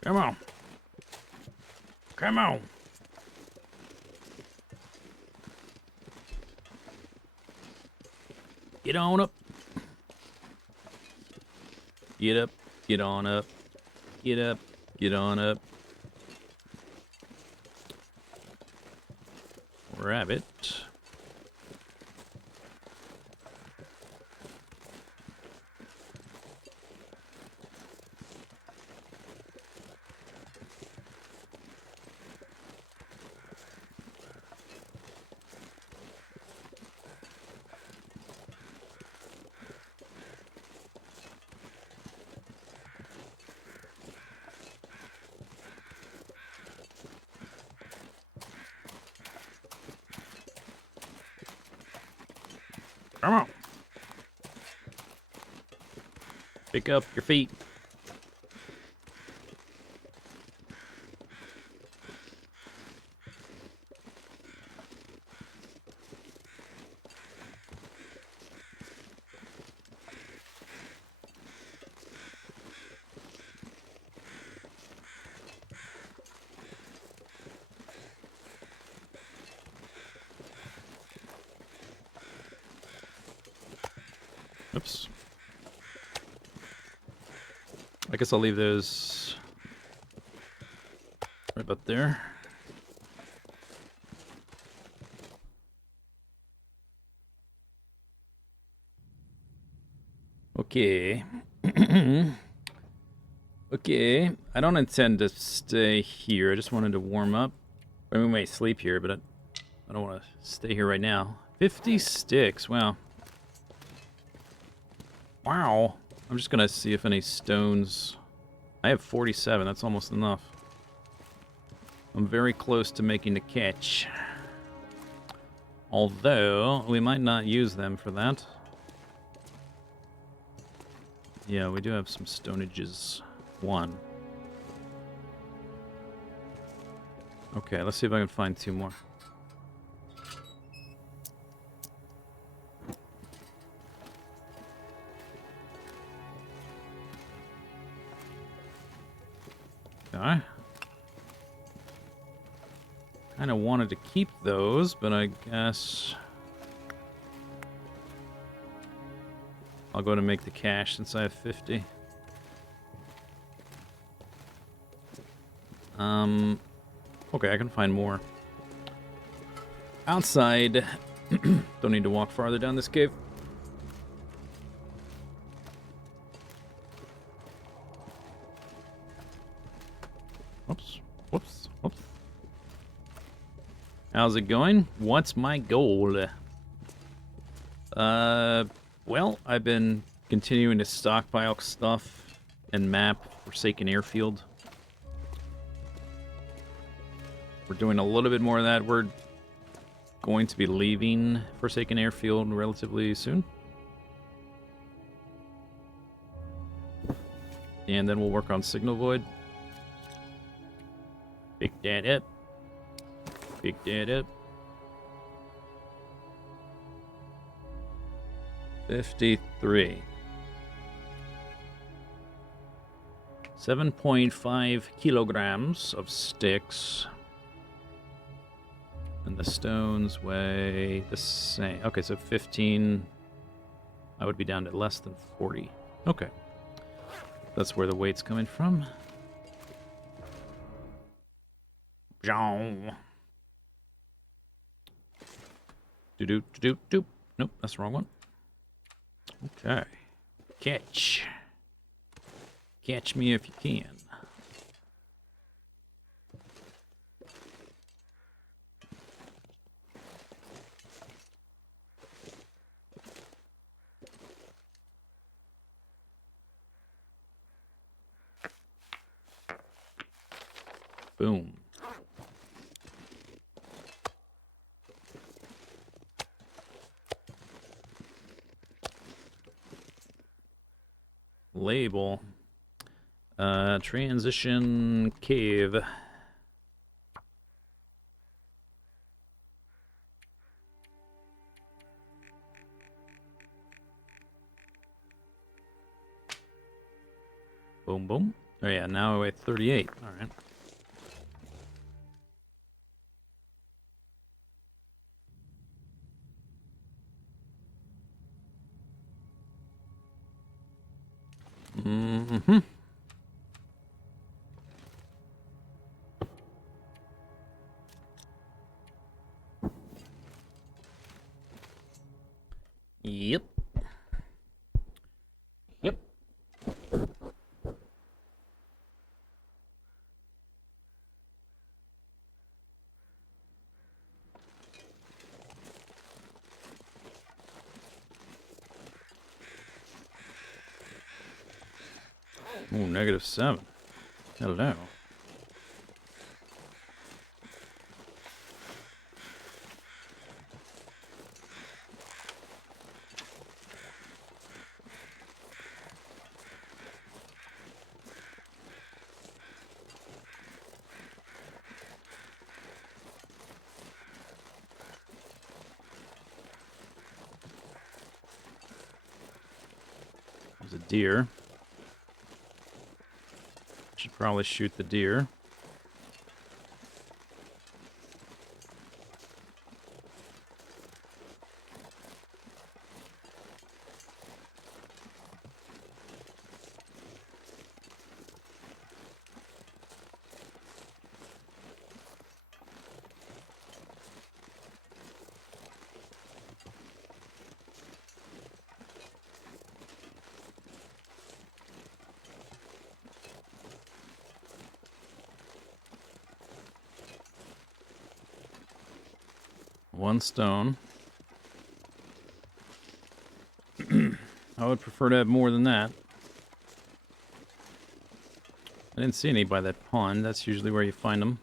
Come on. Come on. Get on up. Get up. Get on up. Get up. Get on up. Rabbit. Come on. Pick up your feet. Oops. I guess I'll leave those right about there. Okay. Okay. I don't intend to stay here. I just wanted to warm up. I mean, we may sleep here, but I don't want to stay here right now. 50 sticks. Wow. Wow. I'm just going to see if any stones... I have 47. That's almost enough. I'm very close to making the catch. Although, we might not use them for that. Yeah, we do have some stonages. 1. Okay, let's see if I can find 2 more. Okay. Kind of wanted to keep those, but I guess I'll go to make the cash since I have 50. Okay, I can find more. Outside. Don't need to walk farther down this cave. Whoops. Whoops. Whoops. How's it going? What's my goal? Well, I've been continuing to stockpile stuff and map Forsaken Airfield. We're doing a little bit more of that. We're going to be leaving Forsaken Airfield relatively soon. And then we'll work on Signal Void. Pick that up. Pick that up. 53. 7.5 kilograms of sticks. And the stones weigh the same. Okay, so 15. I would be down to less than 40. Okay. That's where the weight's coming from. Doop, doop, doop, doop. Nope, that's the wrong one. Okay. Catch. Catch me if you can. Boom. Label. Transition cave. Boom, boom. Oh yeah, now we're at 38. All right. Mm-hmm. Yep. Yep. Ooh, -7. Hello. There's a deer. Should probably shoot the deer. One stone. I would prefer to have more than that. I didn't see any by that pond. That's usually where you find them.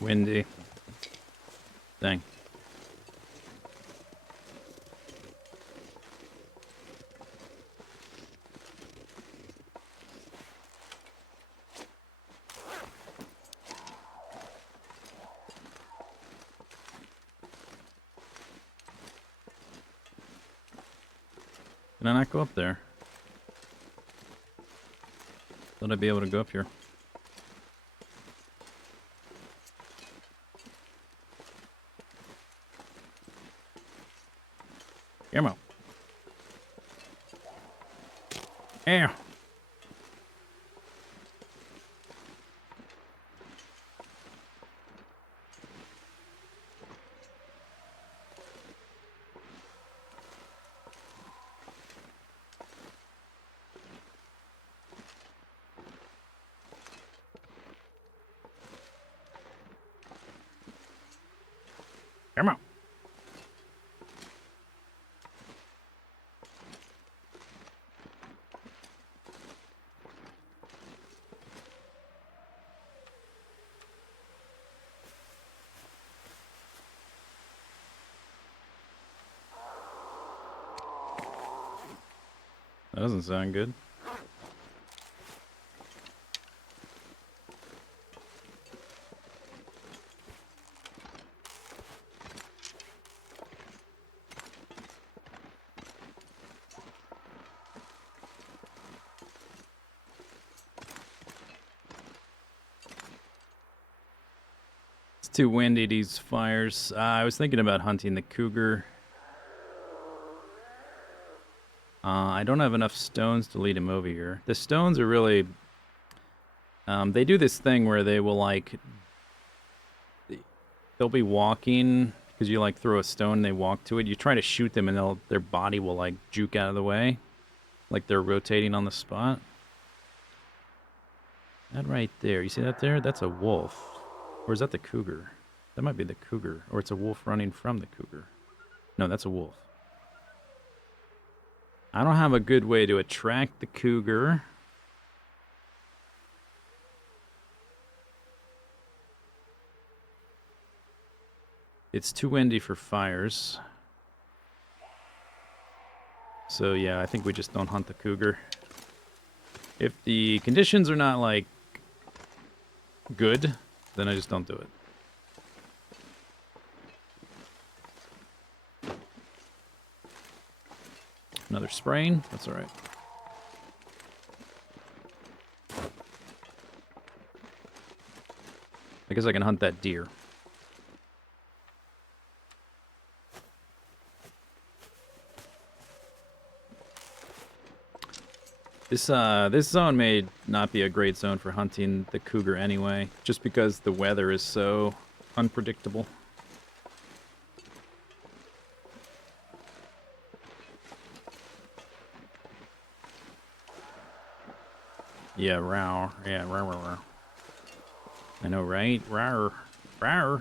Windy. Dang. Can I not go up there? Thought I'd be able to go up here. Ammo. Ow. Come on. That doesn't sound good. It's too windy, these fires. I was thinking about hunting the cougar. I don't have enough stones to lead him over here. The stones are really... they do this thing where they will, like... They'll be walking, because you, like, throw a stone and they walk to it. You try to shoot them and their body will, like, juke out of the way. Like they're rotating on the spot. That right there. You see that there? That's a wolf. Or is that the cougar? That might be the cougar. Or it's a wolf running from the cougar. No, that's a wolf. I don't have a good way to attract the cougar. It's too windy for fires. So yeah, I think we just don't hunt the cougar. If the conditions are not, like, good, then I just don't do it. Another sprain? That's alright. I guess I can hunt that deer. This zone may not be a great zone for hunting the cougar anyway, just because the weather is so unpredictable. Yeah, row. Yeah, row, row, row. I know, right? Row, row.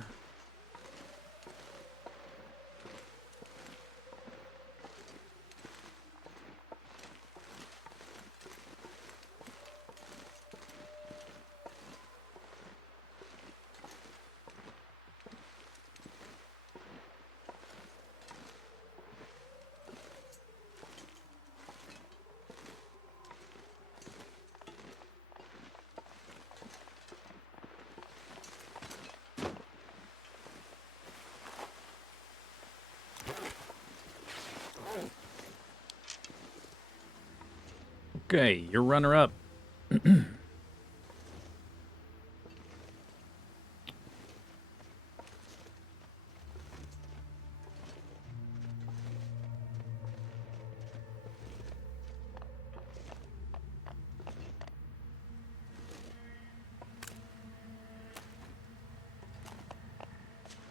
Okay, you're runner-up.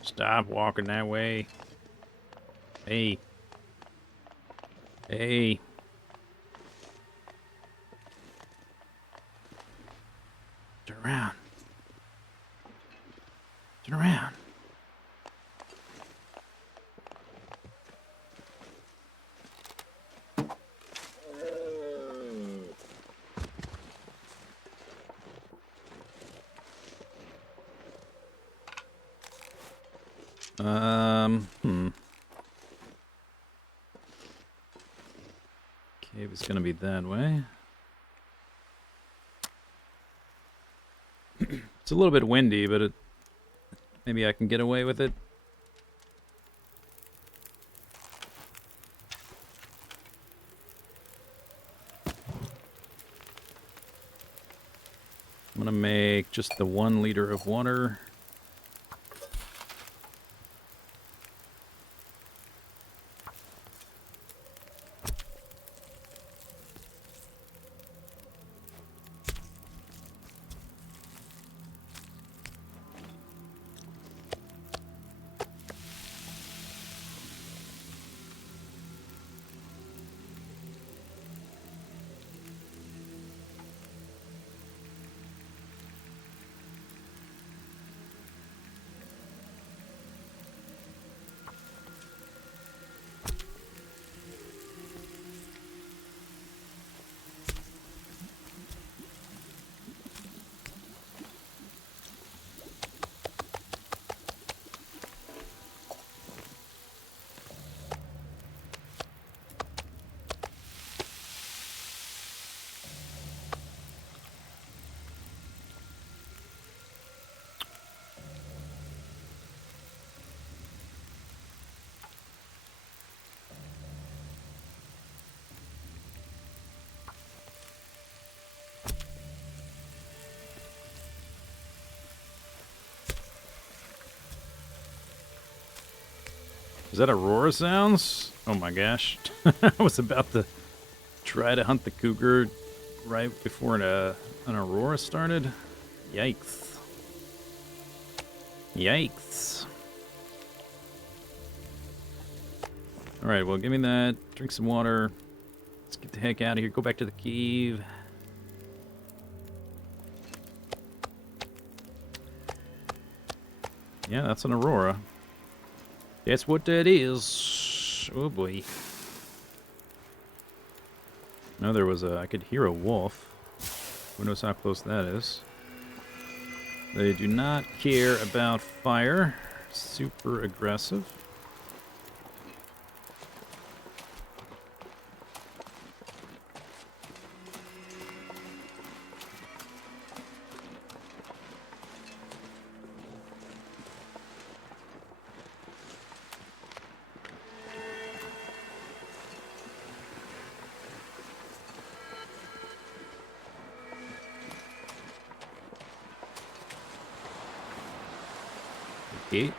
Stop walking that way. Hey. Hey. Turn around. Turn around. Cave is gonna be that way. It's a little bit windy, but maybe I can get away with it. want to make just the 1 liter of water. Is that Aurora sounds? Oh my gosh. I was about to try to hunt the cougar right before an Aurora started. Yikes. Yikes. Alright, well, give me that. Drink some water. Let's get the heck out of here. Go back to the cave. Yeah, that's an Aurora. That's what that is. Oh boy. No, there was a... I could hear a wolf. Who knows how close that is. They do not care about fire. Super aggressive. Okay.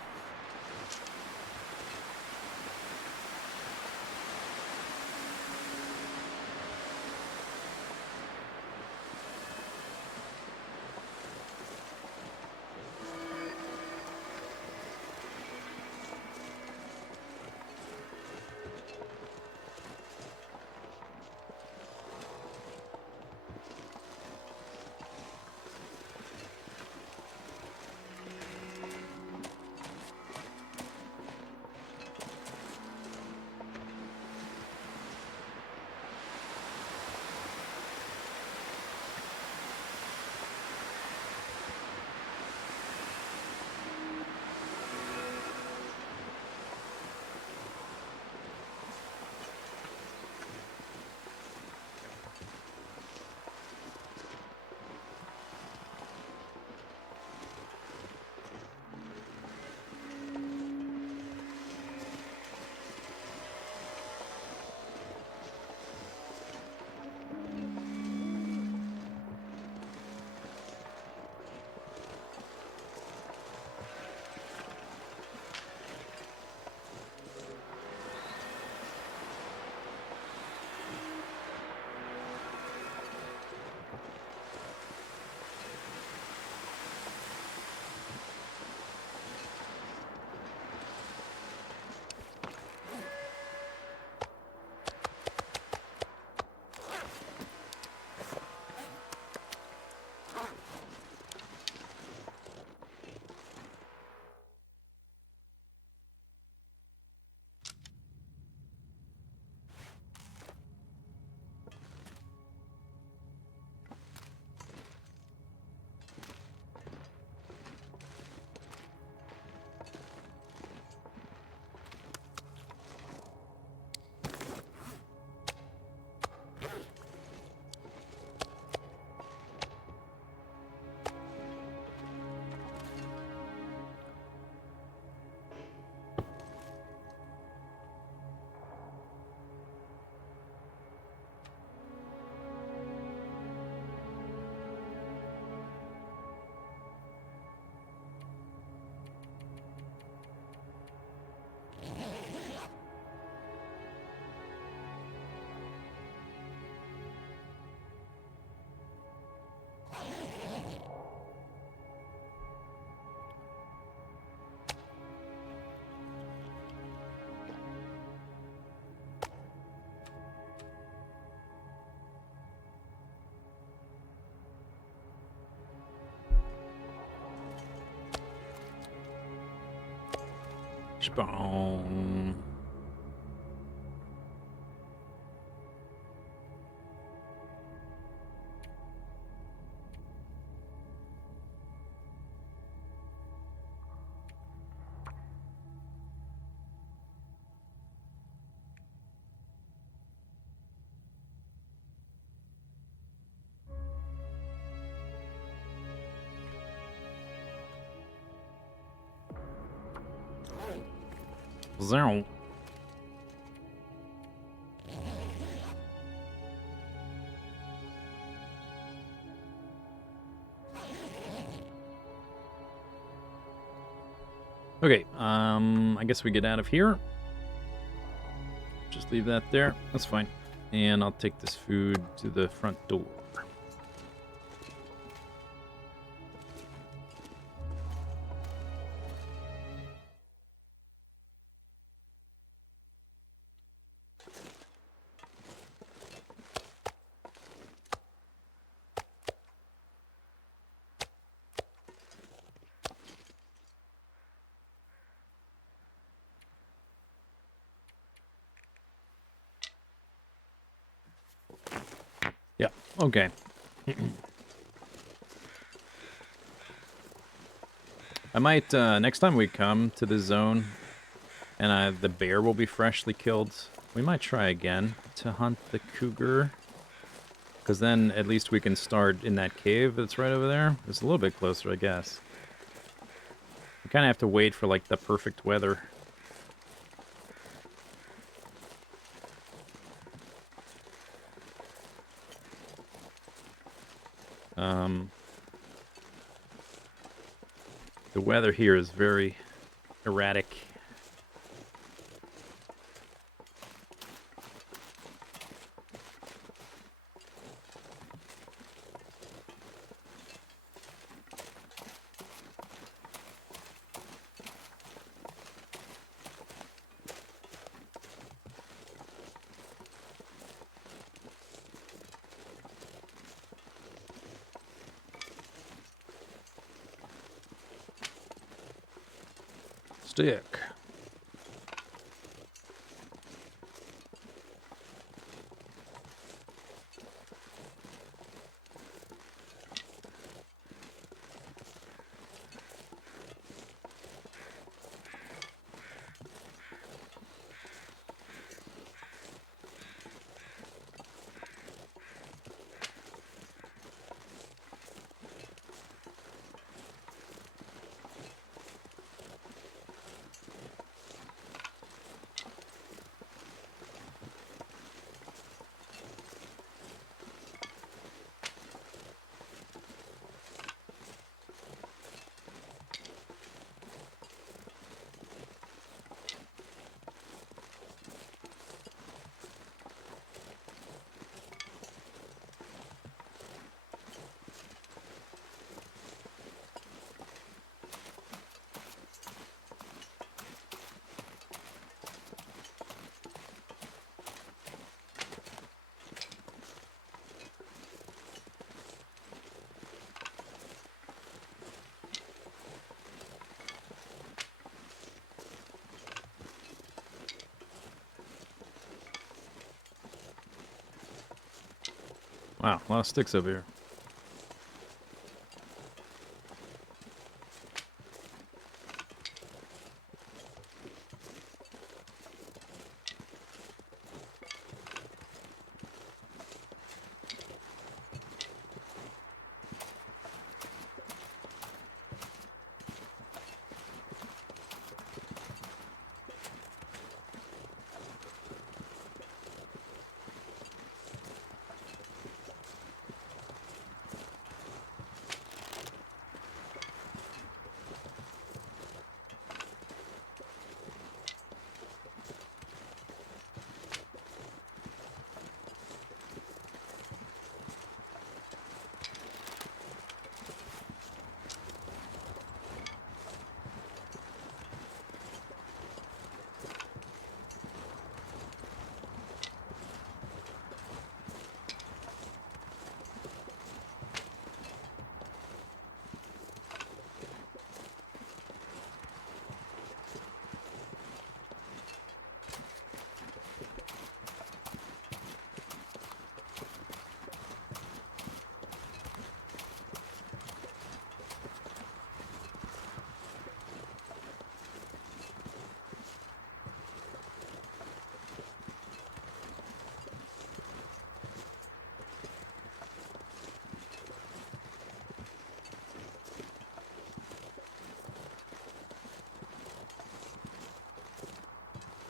Spawn. Zow. Okay, I guess we get out of here. Just leave that there. That's fine. And I'll take this food to the front door. Yeah, okay. I might, next time we come to the zone, and the bear will be freshly killed, we might try again to hunt the cougar. Because then at least we can start in that cave that's right over there. It's a little bit closer, I guess. We kind of have to wait for, like, the perfect weather. The weather here is very erratic. Stick. Wow, a lot of sticks over here.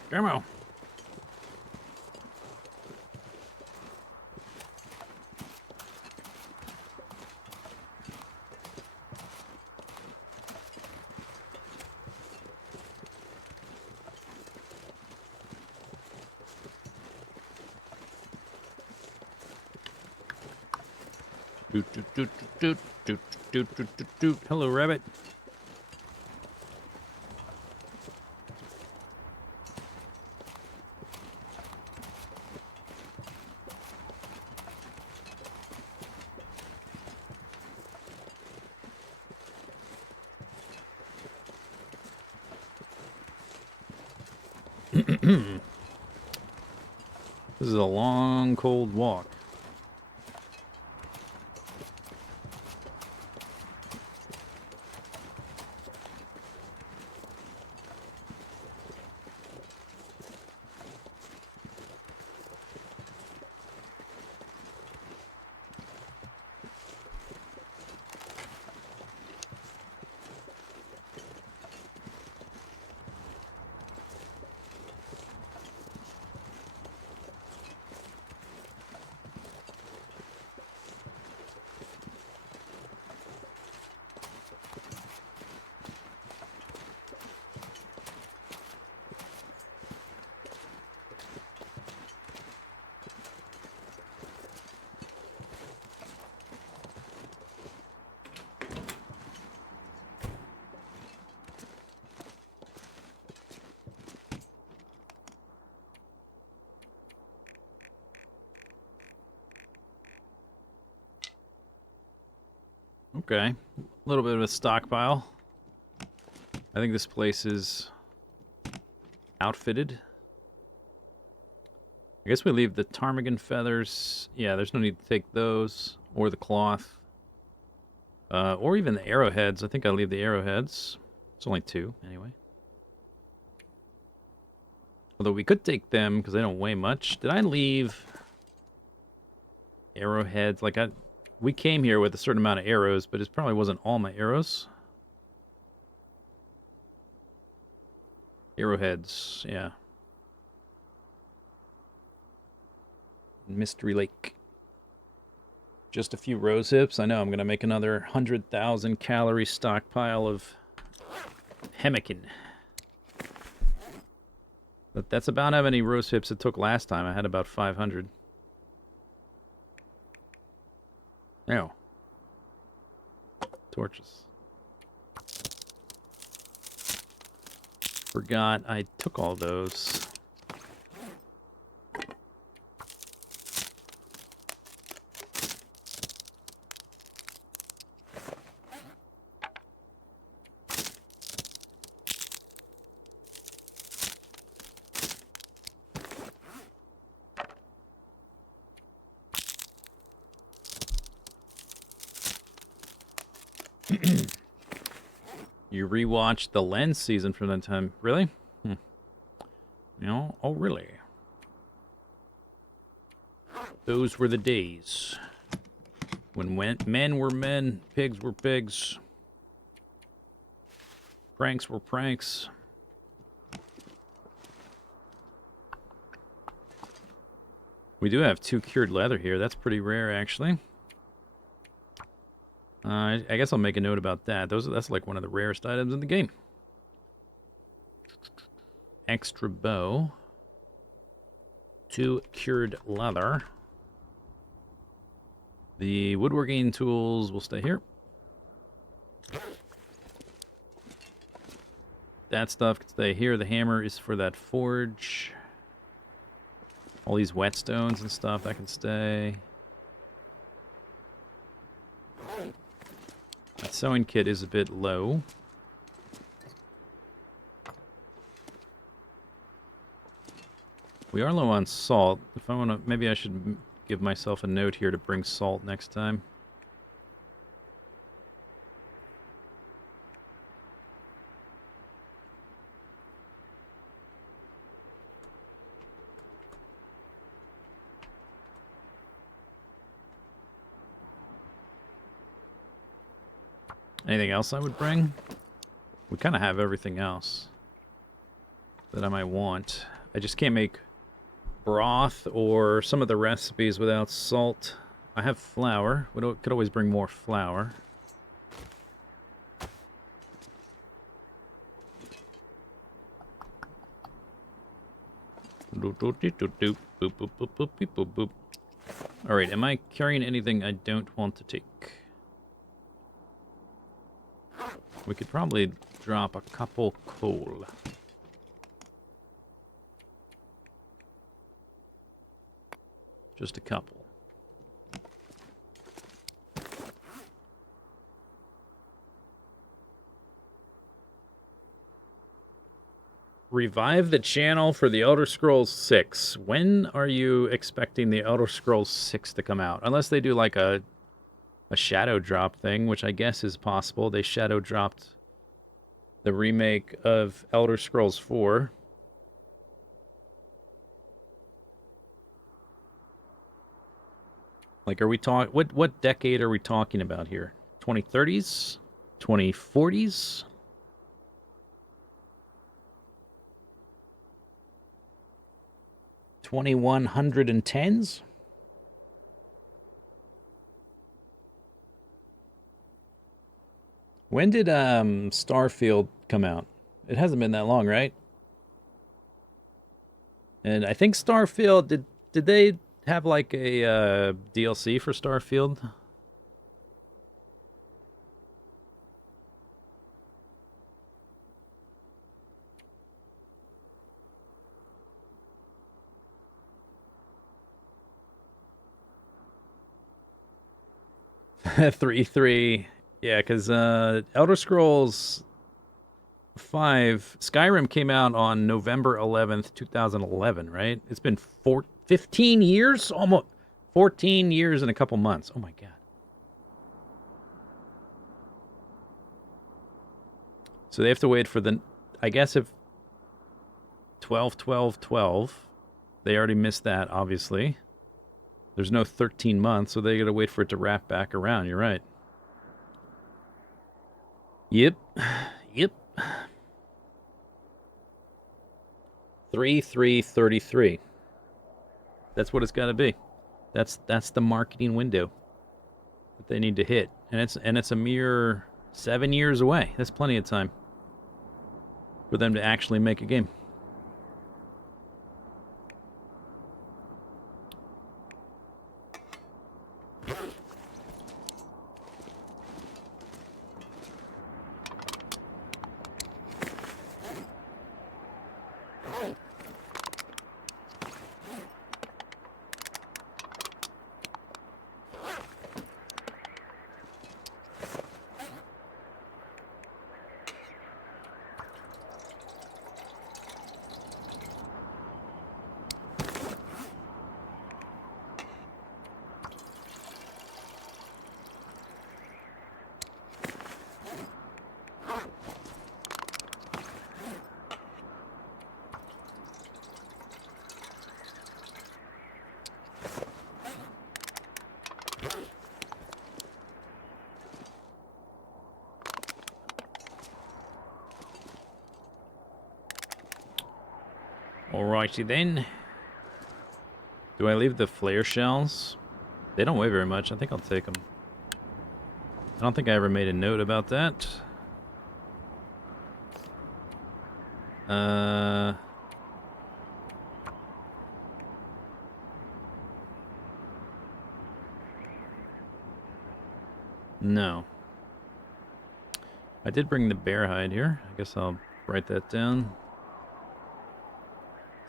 Come on. Doot, doot, doot, doot, doot, doot, doot, doot, doot. Hello, rabbit. This is a long, cold walk. Okay, a little bit of a stockpile. I think this place is outfitted. I guess we leave the ptarmigan feathers. Yeah, there's no need to take those, or the cloth, or even the arrowheads. I think I'll leave the arrowheads. It's only 2, anyway. Although we could take them, because they don't weigh much. Did I leave arrowheads? Like, we came here with a certain amount of arrows, but it probably wasn't all my arrows. Arrowheads, yeah. Mystery Lake. Just a few rose hips. I know I'm going to make another 100,000 calorie stockpile of pemmican. But that's about how many rose hips it took last time. I had about 500. Now, torches. Forgot I took all those. You rewatched the Lens season from that time. Really? You know? Oh, really? Those were the days when men were men, pigs were pigs, pranks were pranks. We do have 2 cured leather here. That's pretty rare, actually. I guess I'll make a note about that. That's like one of the rarest items in the game. Extra bow. 2 cured leather. The woodworking tools will stay here. That stuff can stay here. The hammer is for that forge. All these whetstones and stuff, that can stay. My sewing kit is a bit low. We are low on salt. If I want to, maybe I should give myself a note here to bring salt next time. Anything else I would bring? We kind of have everything else that I might want. I just can't make broth or some of the recipes without salt. I have flour. Could always bring more flour. Alright, am I carrying anything I don't want to take? We could probably drop a couple coal. Just a couple. Revive the channel for the Elder Scrolls 6. When are you expecting the Elder Scrolls 6 to come out? Unless they do like a shadow drop thing, which I guess is possible. They shadow dropped the remake of Elder Scrolls 4. Like, are we talking... What decade are we talking about here? 2030s? 2040s? 2110s? When did Starfield come out? It hasn't been that long, right? And I think Starfield, did they have like a DLC for Starfield? Three. Yeah, because Elder Scrolls 5, Skyrim came out on November 11th, 2011, right? It's been 15 years? Almost 14 years and a couple months. Oh my god. So they have to wait for the... I guess if 12, 12, 12, they already missed that, obviously. There's no 13 months, so they got to wait for it to wrap back around. You're right. Yep. 3/3/33. That's what it's got to be. That's the marketing window that they need to hit, and it's a mere 7 years away. That's plenty of time for them to actually make a game. Alrighty then. Do I leave the flare shells? They don't weigh very much. I think I'll take them. I don't think I ever made a note about that. No. I did bring the bear hide here. I guess I'll write that down.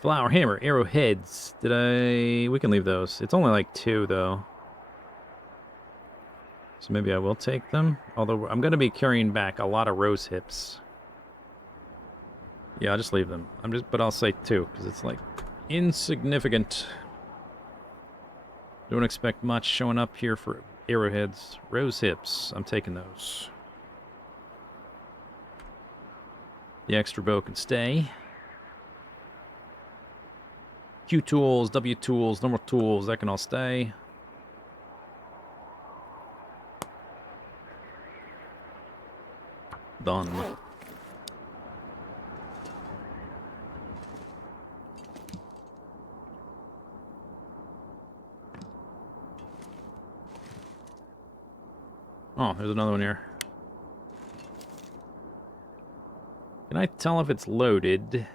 Flower, hammer, arrowheads. We can leave those. It's only like 2, though. So maybe I will take them. Although I'm going to be carrying back a lot of rose hips. Yeah, I'll just leave them. But I'll say 2, because it's like insignificant. Don't expect much showing up here for arrowheads. Rose hips. I'm taking those. The extra bow can stay. Q tools, W tools, normal tools, that can all stay. Done. Oh, there's another one here. Can I tell if it's loaded?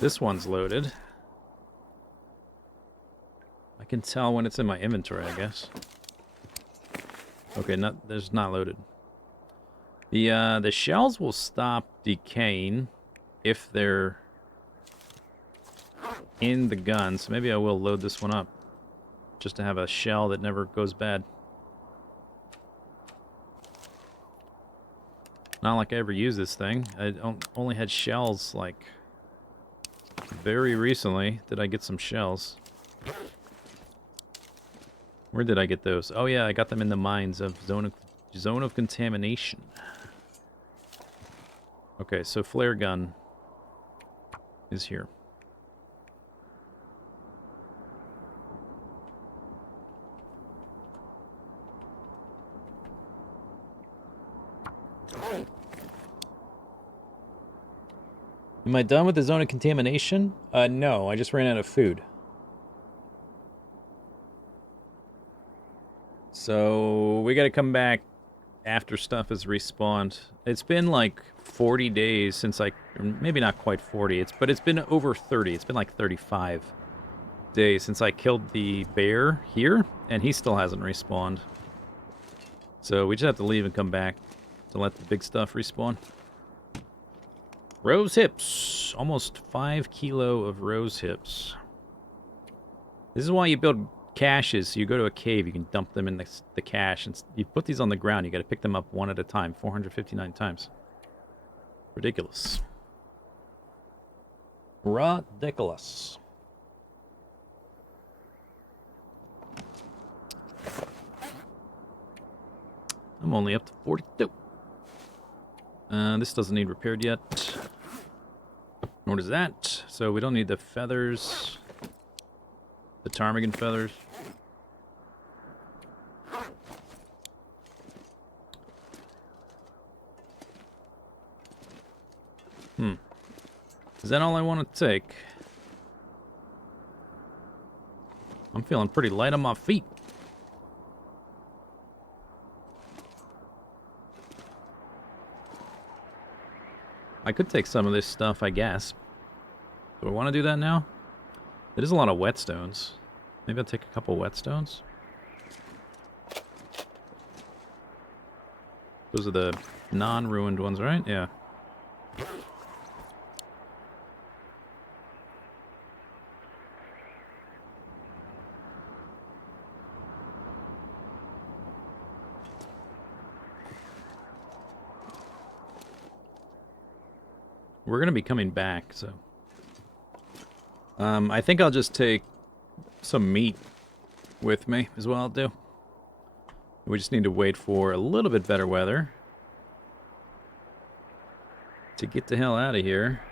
This one's loaded. I can tell when it's in my inventory, I guess. Okay, there's not loaded. The shells will stop decaying if they're in the gun, so maybe I will load this one up just to have a shell that never goes bad. Not like I ever used this thing. I only had shells, like, very recently did I get some shells. Where did I get those? Oh yeah, I got them in the mines of zone of contamination. Okay, so flare gun is here. Am I done with the zone of contamination? No, I just ran out of food. So we gotta come back after stuff is respawned. It's been like 40 days since or maybe not quite 40, but it's been over 30. It's been like 35 days since I killed the bear here, and he still hasn't respawned. So we just have to leave and come back to let the big stuff respawn. Rose hips. Almost 5 kilo of rose hips. This is why you build caches. So you go to a cave, you can dump them in the cache. And you put these on the ground, you got to pick them up one at a time, 459 times. Ridiculous. Ridiculous. I'm only up to 42. This doesn't need repaired yet. Nor does that. So we don't need the feathers. The ptarmigan feathers. Is that all I want to take? I'm feeling pretty light on my feet. I could take some of this stuff, I guess. Do I want to do that now? It is a lot of whetstones. Maybe I'll take a couple whetstones. Those are the non-ruined ones, right? Yeah. We're going to be coming back, so... I think I'll just take some meat with me, is what I'll do. We just need to wait for a little bit better weather to get the hell out of here.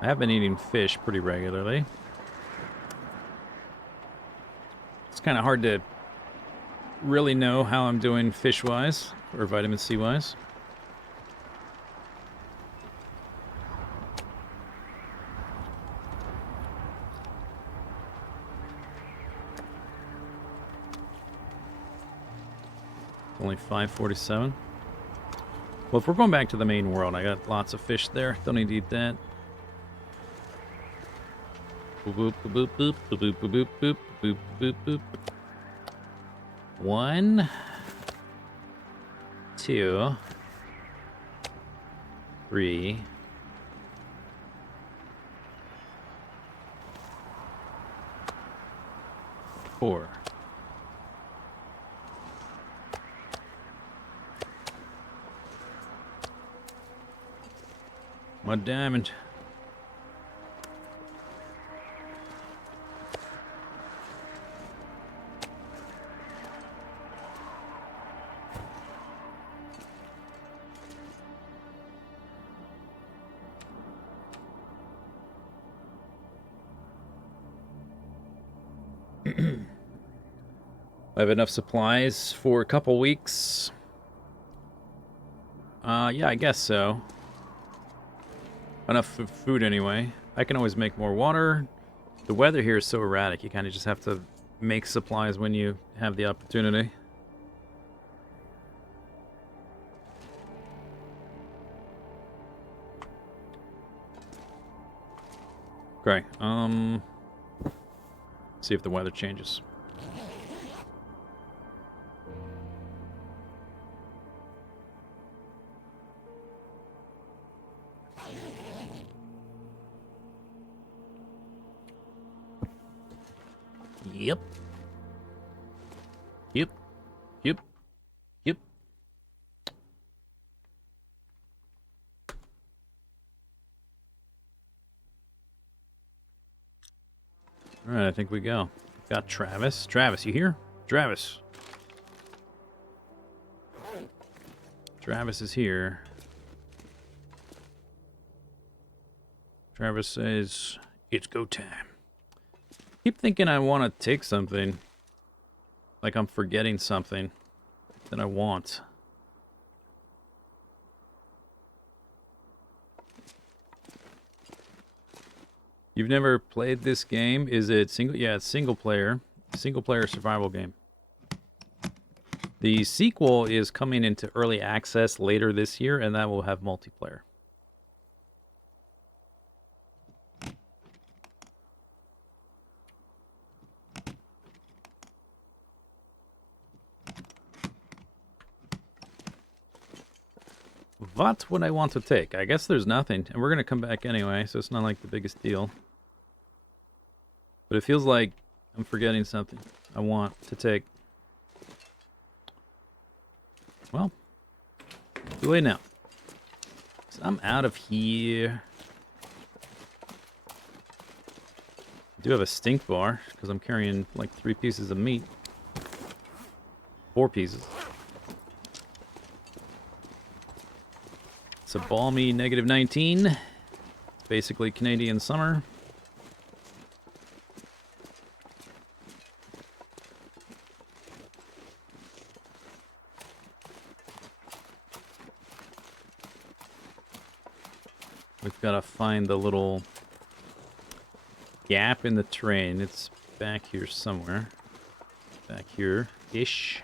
I have been eating fish pretty regularly. It's kind of hard to really know how I'm doing fish-wise, or vitamin C-wise. Only 547. Well, if we're going back to the main world, I got lots of fish there. Don't need to eat that. Boop, boop, boop, boop, boop, boop, boop, boop, boop, boop, boop. 1, 2, 3, 4. My diamond. I have enough supplies for a couple weeks. Yeah, I guess so. Enough food anyway. I can always make more water. The weather here is so erratic, you kind of just have to make supplies when you have the opportunity. Okay, see if the weather changes. Yep. Yep. Yep. Yep. All right, I think we go. Got Travis. Travis, you here? Travis. Travis is here. Travis says, it's go time. Keep thinking I want to take something. Like I'm forgetting something that I want. You've never played this game? Is it single? Yeah, it's single player. Single player survival game. The sequel is coming into early access later this year, and that will have multiplayer. What would I want to take? I guess there's nothing, and we're going to come back anyway, so it's not like the biggest deal. But it feels like I'm forgetting something I want to take. Well, too late now. So I'm out of here. I do have a stink bar, because I'm carrying like 3 pieces of meat. 4 pieces. It's a balmy -19. It's basically Canadian summer. We've got to find the little gap in the terrain. It's back here somewhere. Back here-ish.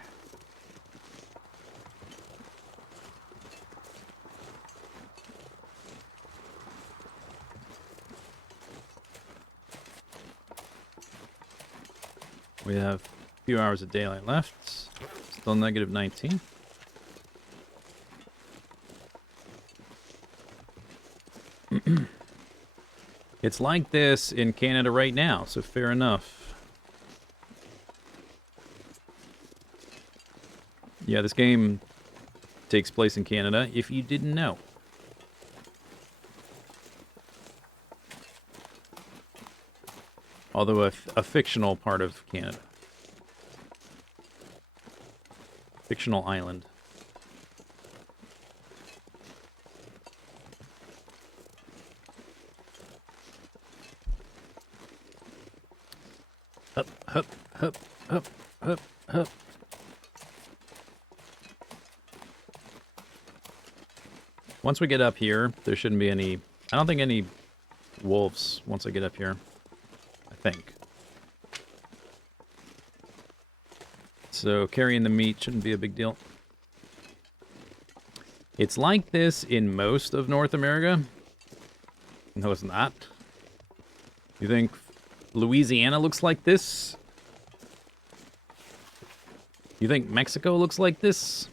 We have a few hours of daylight left. Still -19. It's like this in Canada right now, so fair enough. Yeah, this game takes place in Canada, if you didn't know. Although a fictional part of Canada. Fictional island. Hup, hup, hup, hup, hup, hup. Once we get up here, there shouldn't be any... I don't think any wolves once I get up here. I think. So carrying the meat shouldn't be a big deal. It's like this in most of North America. No, it's not. You think Louisiana looks like this? You think Mexico looks like this?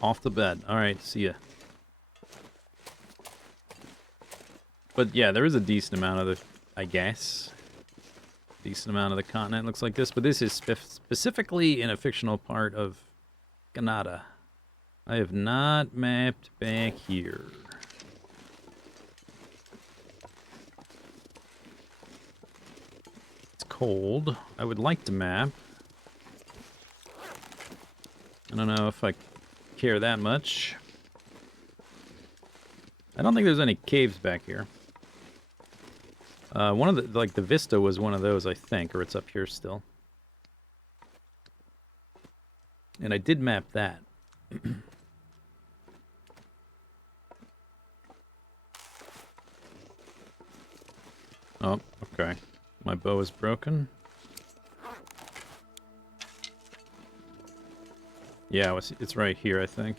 Off the bed. All right, see ya. But yeah, there is a decent amount of the, I guess, decent amount of the continent looks like this. But this is specifically in a fictional part of Canada. I have not mapped back here. cold. I would like to map. I don't know if I care that much. I don't think there's any caves back here. One of the, like the Vista was one of those, I think, or it's up here still. And I did map that. Oh, okay. My bow is broken. Yeah, it's right here, I think.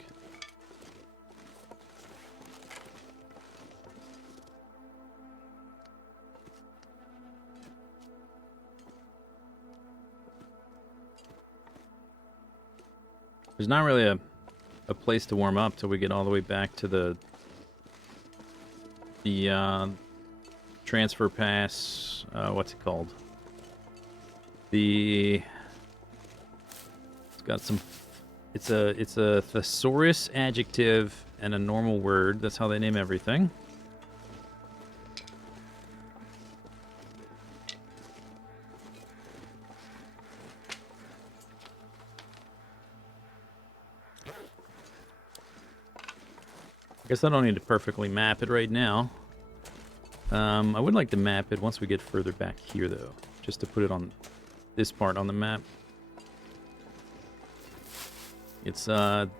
There's not really a place to warm up till we get all the way back to the transfer pass. What's it called? It's got some. It's a thesaurus adjective and a normal word. That's how they name everything. I guess I don't need to perfectly map it right now. I would like to map it once we get further back here, though, just to put it on this part on the map. It's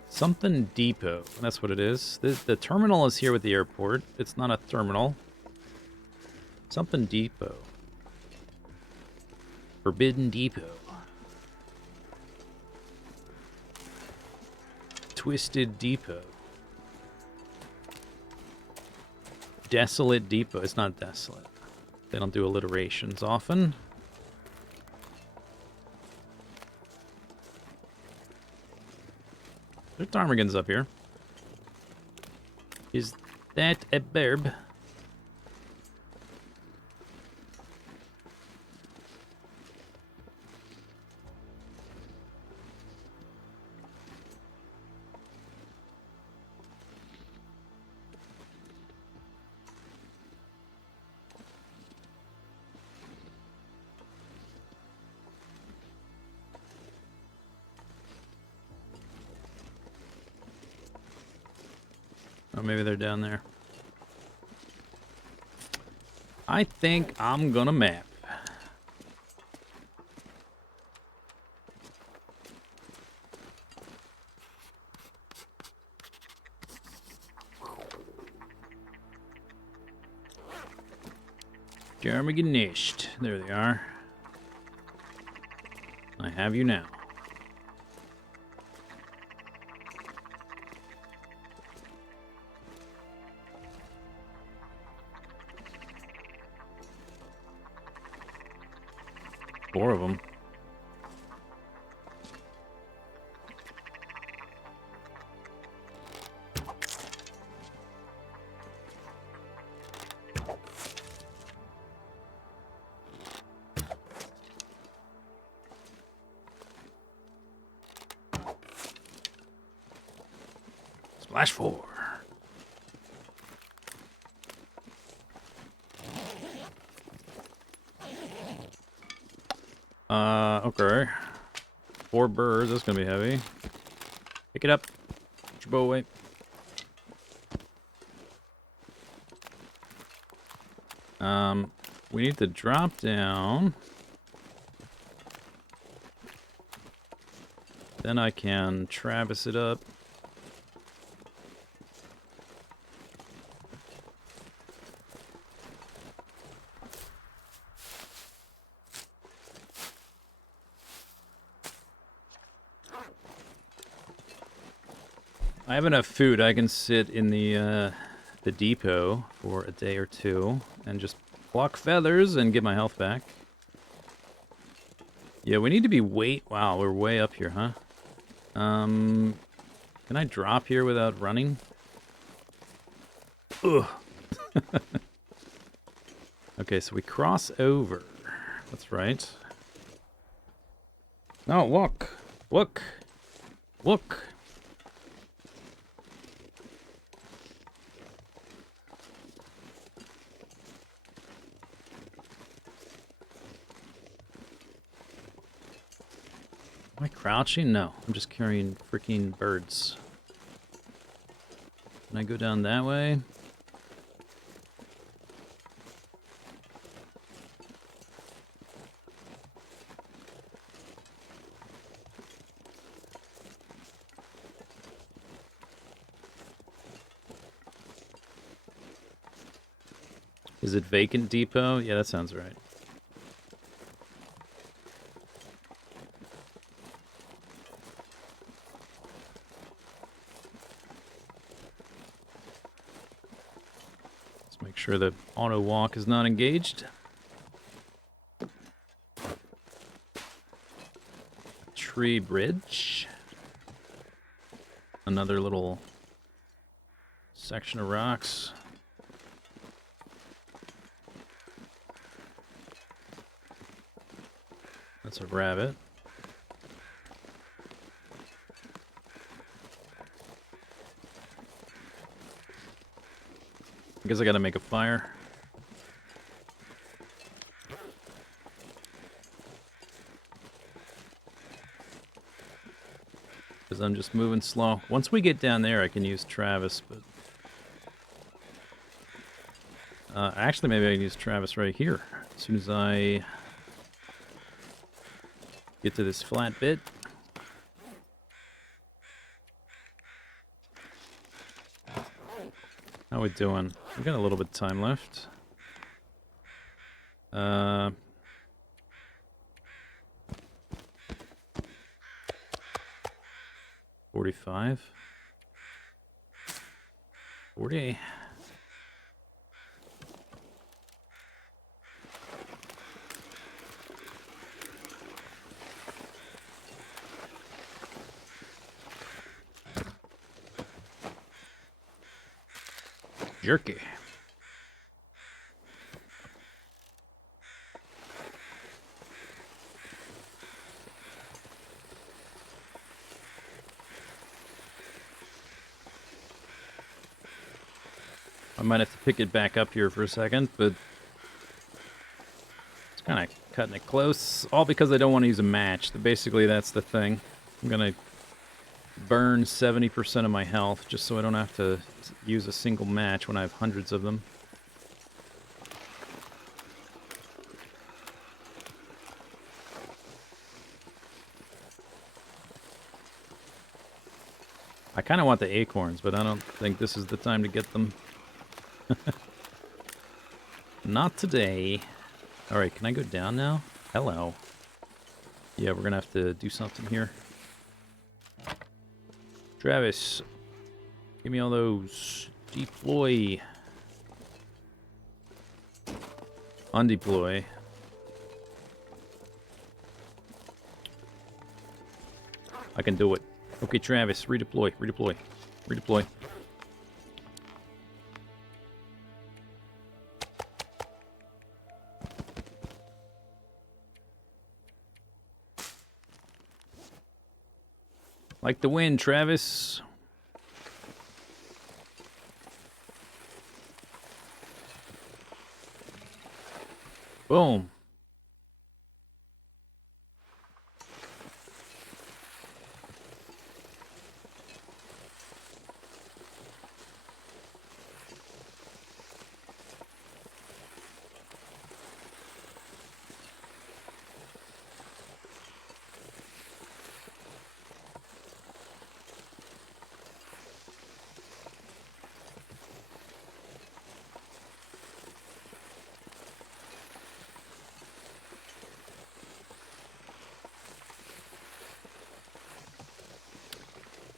something depot. That's what it is. The terminal is here with the airport. It's not a terminal. Something depot. Forbidden Depot. Twisted Depot. Desolate Depot. It's not desolate. They don't do alliterations often. There's ptarmigans up here. Is that a verb? Oh, maybe they're down there. I think I'm gonna map. Jarmiganished. There they are. I have you now. Four of them. Splash 4. Okay. 4 birds, that's gonna be heavy. Pick it up. Put your bow away. We need to drop down. Then I can Travis it up. I have enough food. I can sit in the depot for a day or two and just pluck feathers and get my health back. Yeah, we need to be wow, we're way up here, huh? Can I drop here without running? Ugh. Okay, so we cross over. That's right. No, walk. Look. Look. Am I crouching? No, I'm just carrying freaking birds. Can I go down that way? Is it vacant depot? Yeah, that sounds right. Let's make sure the auto walk is not engaged. Tree bridge. Another little section of rocks. That's a rabbit. I guess I gotta make a fire. Because I'm just moving slow. Once we get down there, I can use Travis, but... actually, maybe I can use Travis right here. As soon as I get to this flat bit. How we doing? We got a little bit of time left. 45. 40. Jerky. I might have to pick it back up here for a second, but it's kind of cutting it close. All because I don't want to use a match. Basically, that's the thing. I'm going to burn 70% of my health just so I don't have to use a single match when I have hundreds of them. I kind of want the acorns, but I don't think this is the time to get them. Not today. Alright, can I go down now? Hello. Yeah, we're gonna have to do something here. Travis, give me all those. Deploy. Undeploy. I can do it. Okay, Travis, redeploy, redeploy, redeploy. Like the wind, Travis. Boom.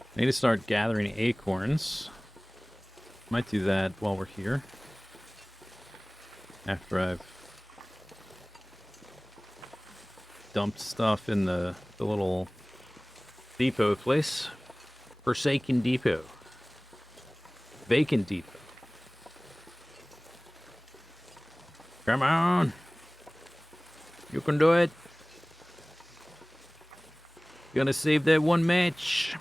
I need to start gathering acorns. Might do that while we're here. After I've dumped stuff in the little depot place. Forsaken depot. Vacant depot. Come on. You can do it. Gonna save that one match.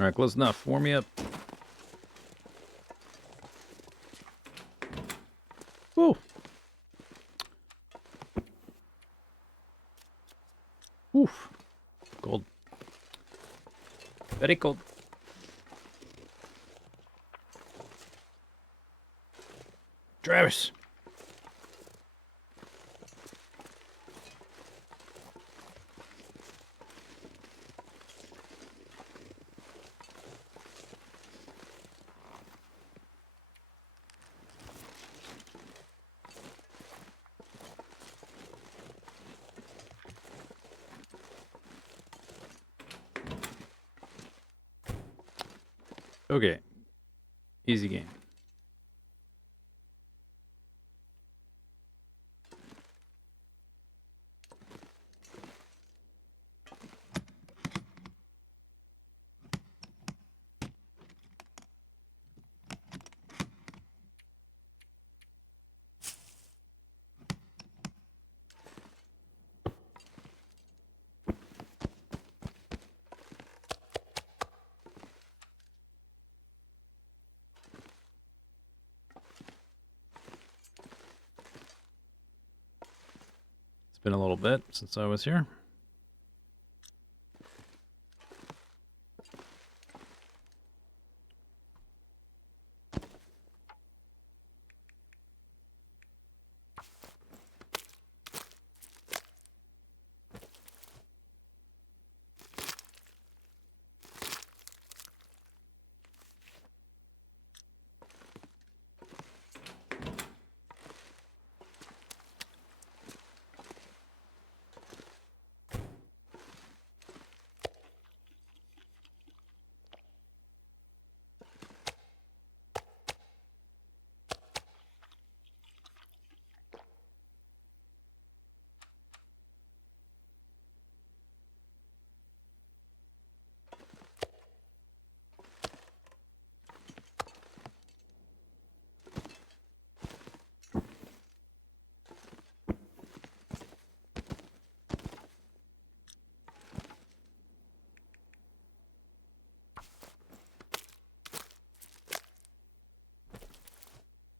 All right, close enough. Warm me up. Woo. Oof. Cold. Very cold. Travis. Okay. Easy game. It's been a little bit since I was here.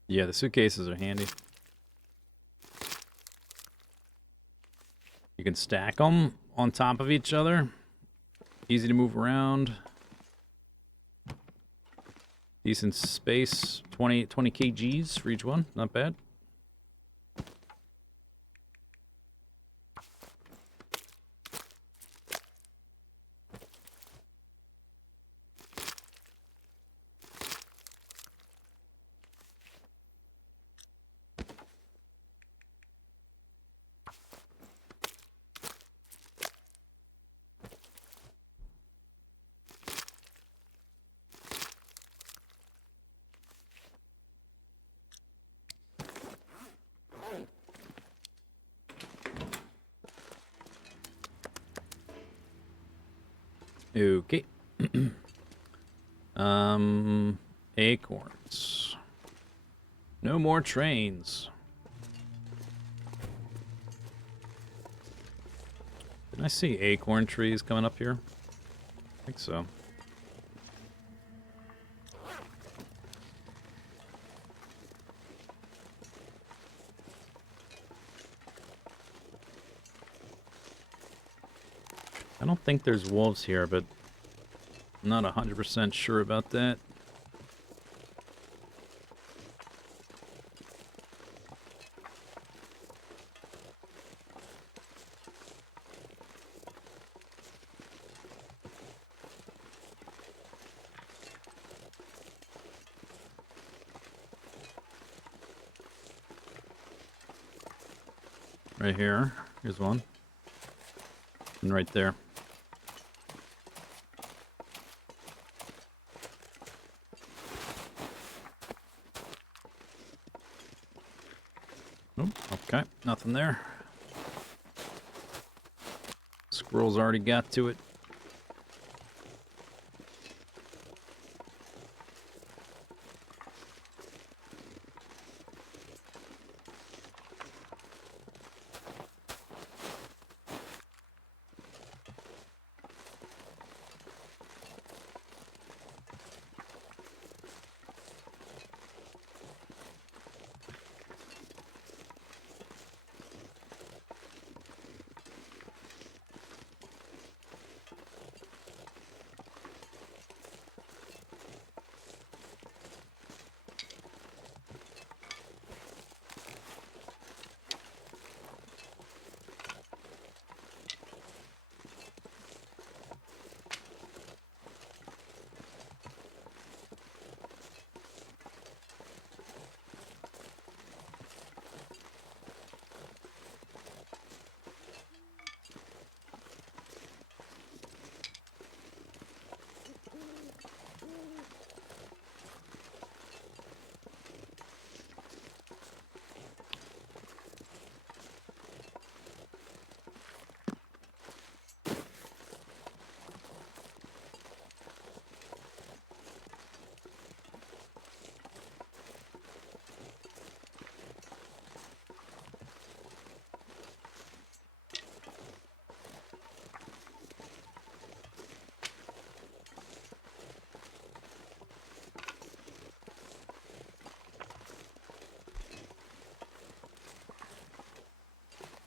Yeah, the suitcases are handy. You can stack them on top of each other. Easy to move around. Decent space. 20 kgs for each one. Not bad. Okay. Acorns. No more trains. Didn't I see acorn trees coming up here? I think so. I don't think there's wolves here, but I'm not 100% sure about that. Right here. Here's one. And right there. Oh, okay. Nothing there. Squirrels already got to it.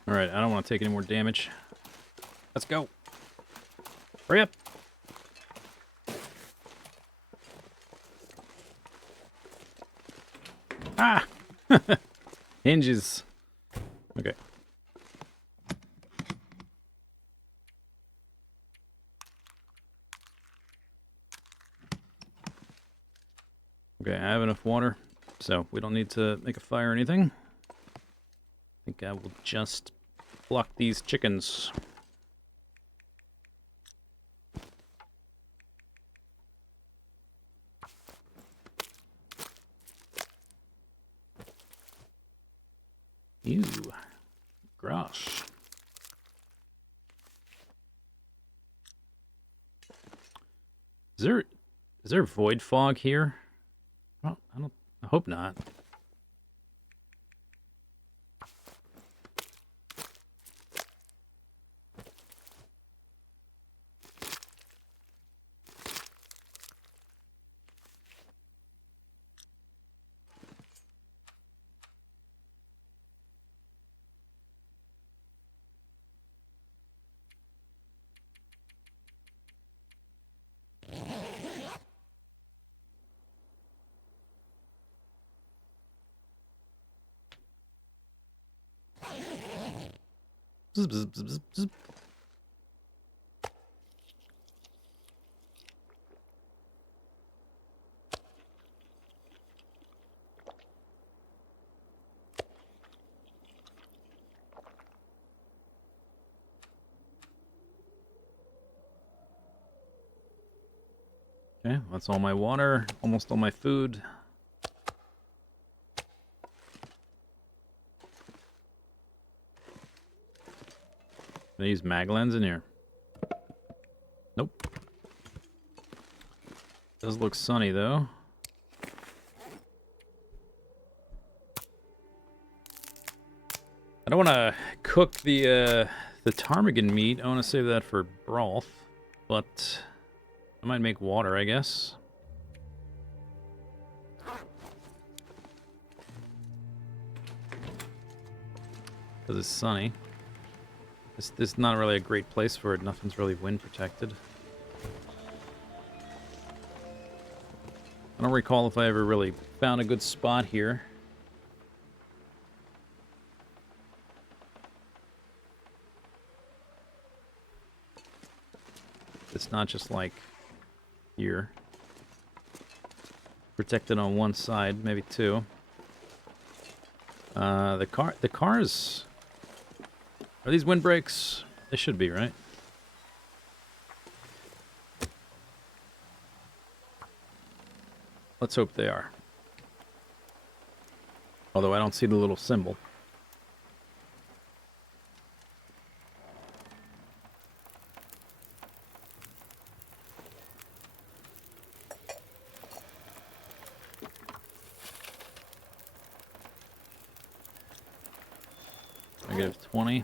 Alright, I don't want to take any more damage. Let's go. Hurry up. Ah! Hinges. Okay. Okay, I have enough water, so we don't need to make a fire or anything. I think I will just block these chickens. Ew. Gosh. Is there void fog here? Oh, I hope not. Bzz, bzz, bzz, bzz, bzz. Okay, that's all my water, almost all my food. Can I use mag lens in here? Nope. Does look sunny though. I don't want to cook the ptarmigan meat. I want to save that for broth, but I might make water, I guess. Because it's sunny. This is not really a great place for it. Nothing's really wind protected. I don't recall if I ever really found a good spot here. It's not just like here. Protected on one side, maybe two. The cars. Are these windbreaks? They should be, right? Let's hope they are. Although I don't see the little symbol. -20.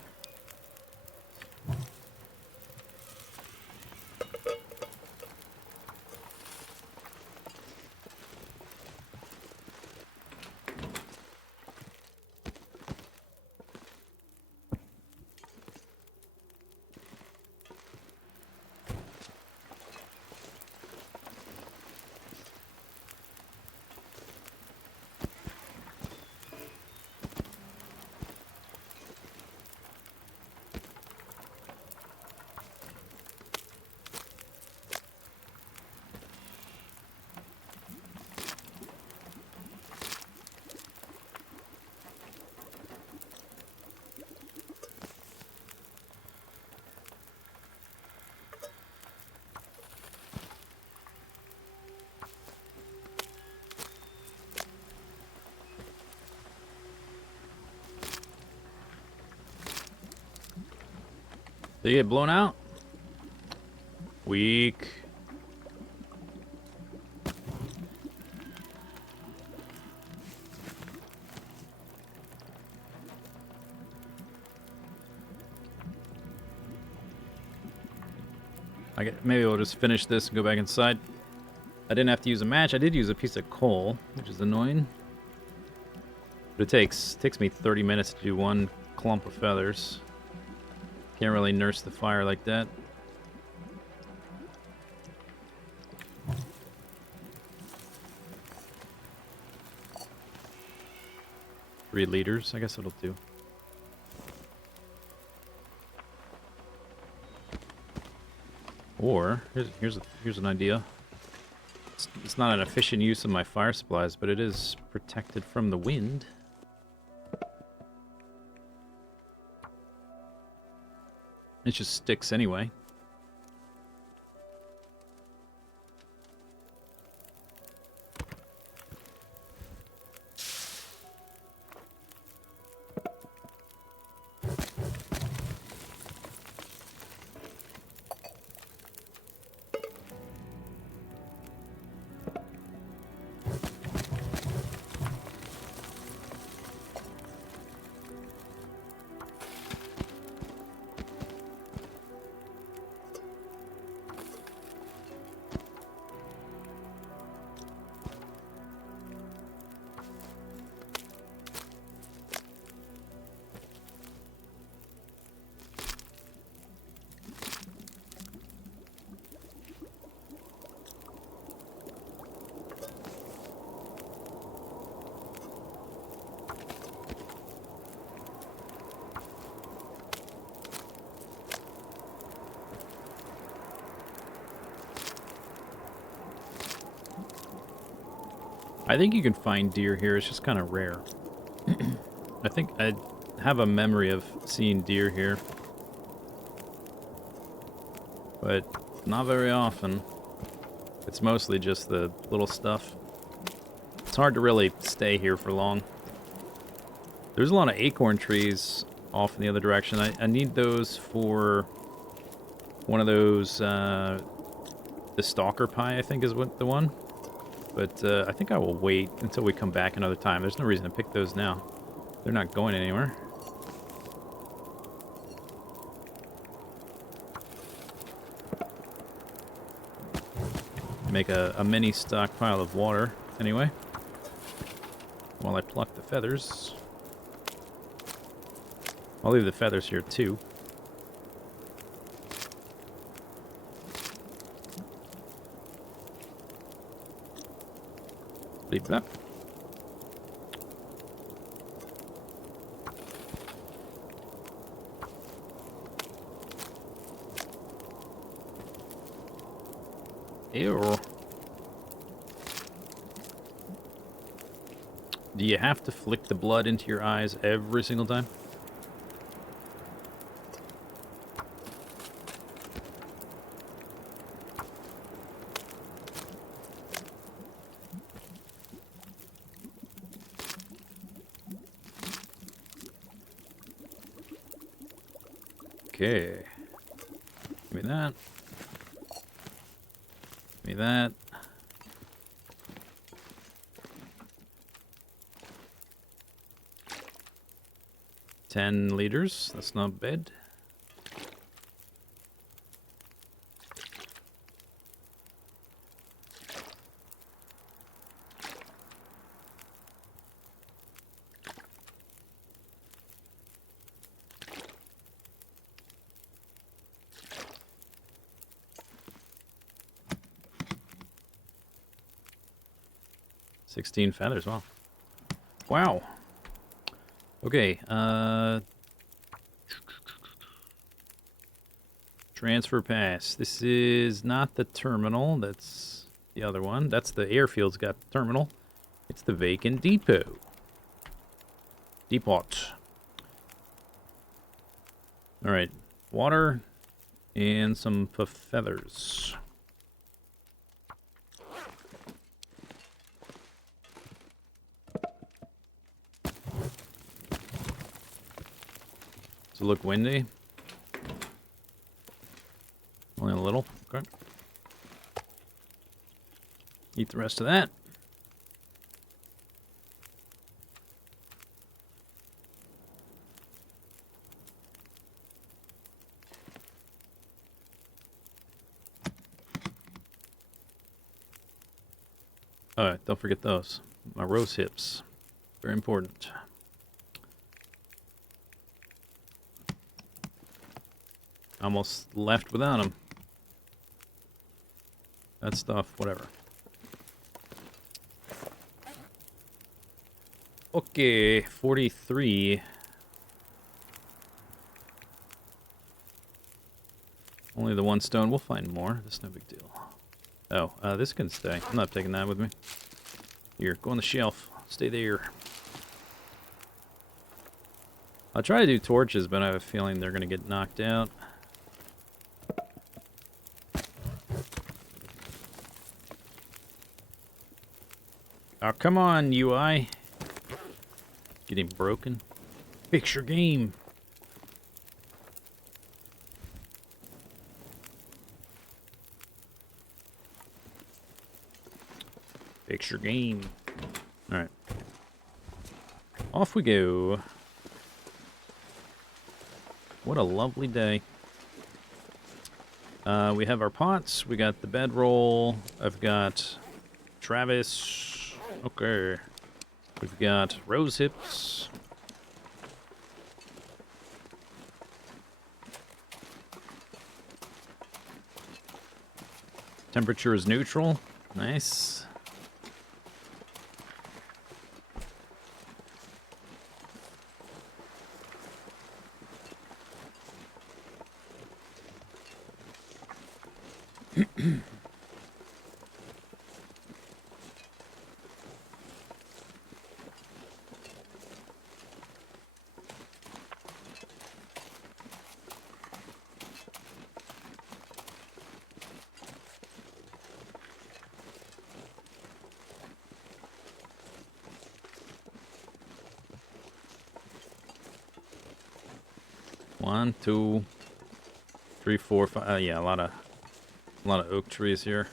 Did you get blown out? Weak. Maybe we'll just finish this and go back inside. I didn't have to use a match. I did use a piece of coal, which is annoying. But it takes me 30 minutes to do one clump of feathers. Can't really nurse the fire like that. Three liters, I guess it'll do. Or here's an idea. It's not an efficient use of my fire supplies, but it is protected from the wind. It just sticks anyway. I think you can find deer here. It's just kind of rare. I think I have a memory of seeing deer here, but not very often. It's mostly just the little stuff. It's hard to really stay here for long. There's a lot of acorn trees off in the other direction. I need those for one of those, the stalker pie, I think is what the one. But I think I will wait until we come back another time. There's no reason to pick those now. They're not going anywhere. Make a mini stockpile of water anyway, while I pluck the feathers. I'll leave the feathers here too. Leave that. Ew. Do you have to flick the blood into your eyes every single time? Okay. Give me that. Give me that. $10. That's not bad. $16 feathers, wow. Wow. Okay, transfer pass. This is not the terminal, that's the other one. That's the airfield's got the terminal. It's the vacant depot. Depot. Alright, water and some feathers. Does it look windy? Only a little. Okay. Eat the rest of that. Alright, don't forget those. My rose hips. Very important. Almost left without him. That stuff, whatever. Okay, 43. Only the one stone. We'll find more. That's no big deal. Oh, this can stay. I'm not taking that with me. Here, go on the shelf. Stay there. I'll try to do torches, but I have a feeling they're going to get knocked out. Oh, come on, UI. Getting broken. Fix your game. Fix your game. Alright. Off we go. What a lovely day. We have our pots. We got the bedroll. I've got Travis. Okay. We've got rose hips. Temperature is neutral. Nice. One, two, three, four, five. Yeah, a lot of oak trees here.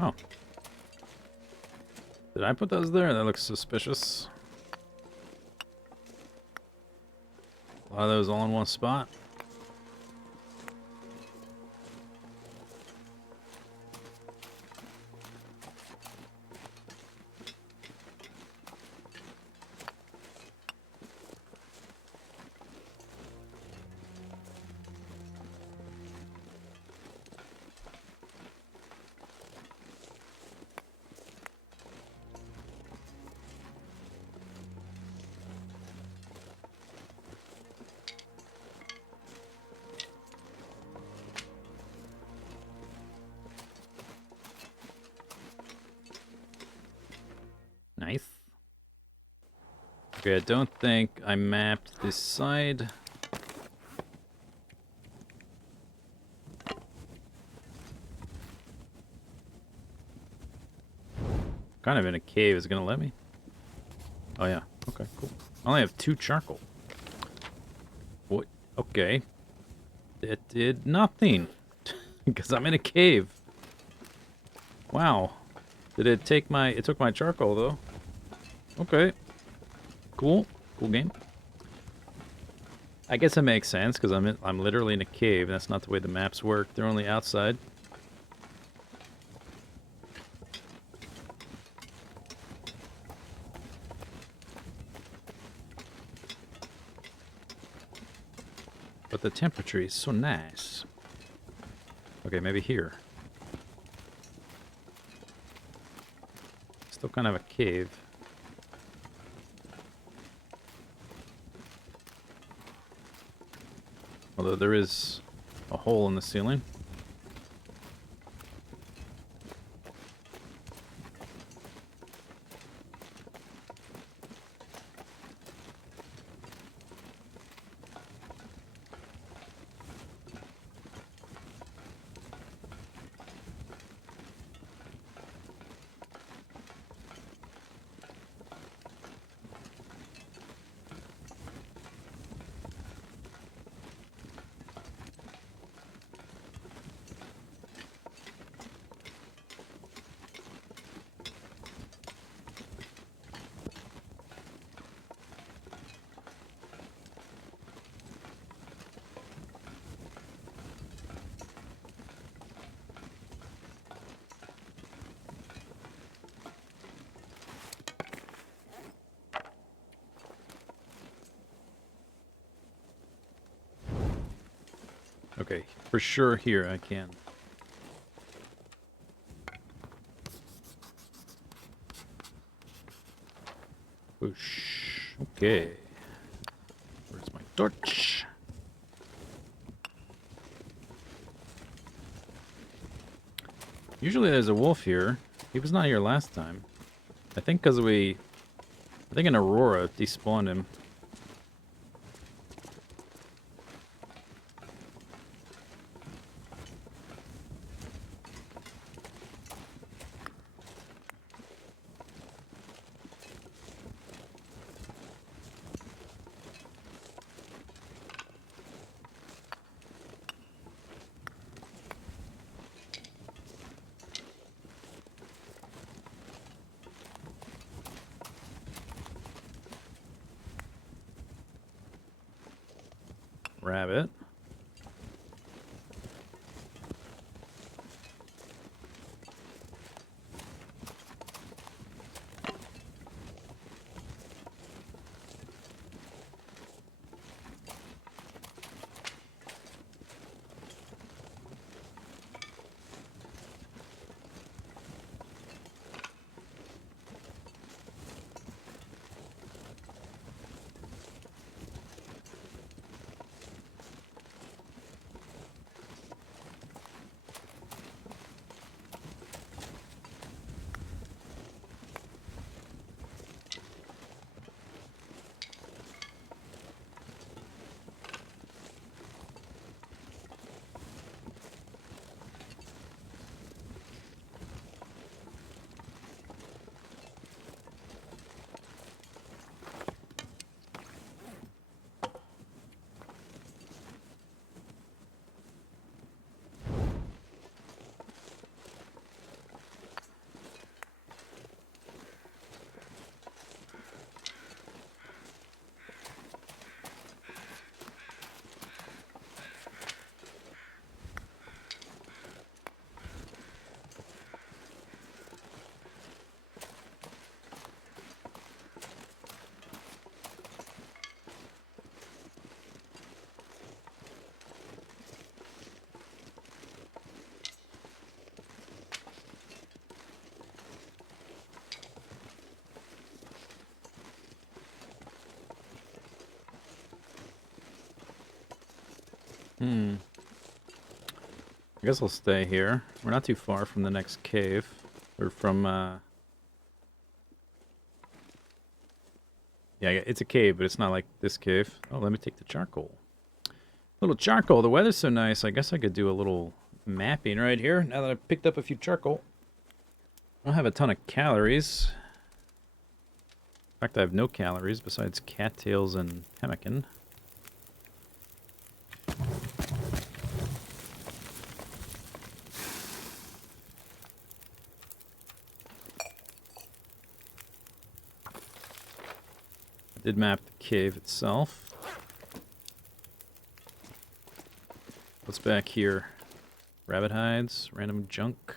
Oh. Did I put those there? That looks suspicious. A lot of those all in one spot. Nice. Okay, I don't think I mapped this side. Kind of in a cave. Is it gonna let me? Oh yeah. Okay, cool. I only have 2 charcoal. What? Okay. It did nothing. Because I'm in a cave. Wow. Did it take my... It took my charcoal, though. Okay. Cool. Cool game. I guess it makes sense, because I'm literally in a cave. That's not the way the maps work. They're only outside. But the temperature is so nice. Okay, maybe here. Still kind of a cave. Although there is a hole in the ceiling. Okay, for sure here I can. Whoosh. Okay. Where's my torch? Usually there's a wolf here. He was not here last time. I think because I think an Aurora despawned him. Rabbit. I guess I'll stay here. We're not too far from the next cave. Or from, yeah, it's a cave, but it's not like this cave. Oh, let me take the charcoal. Little charcoal. The weather's so nice, I guess I could do a little mapping right here, now that I've picked up a few charcoal. I don't have a ton of calories. In fact, I have no calories besides cattails and pemmican. I did map the cave itself. What's back here? Rabbit hides, random junk.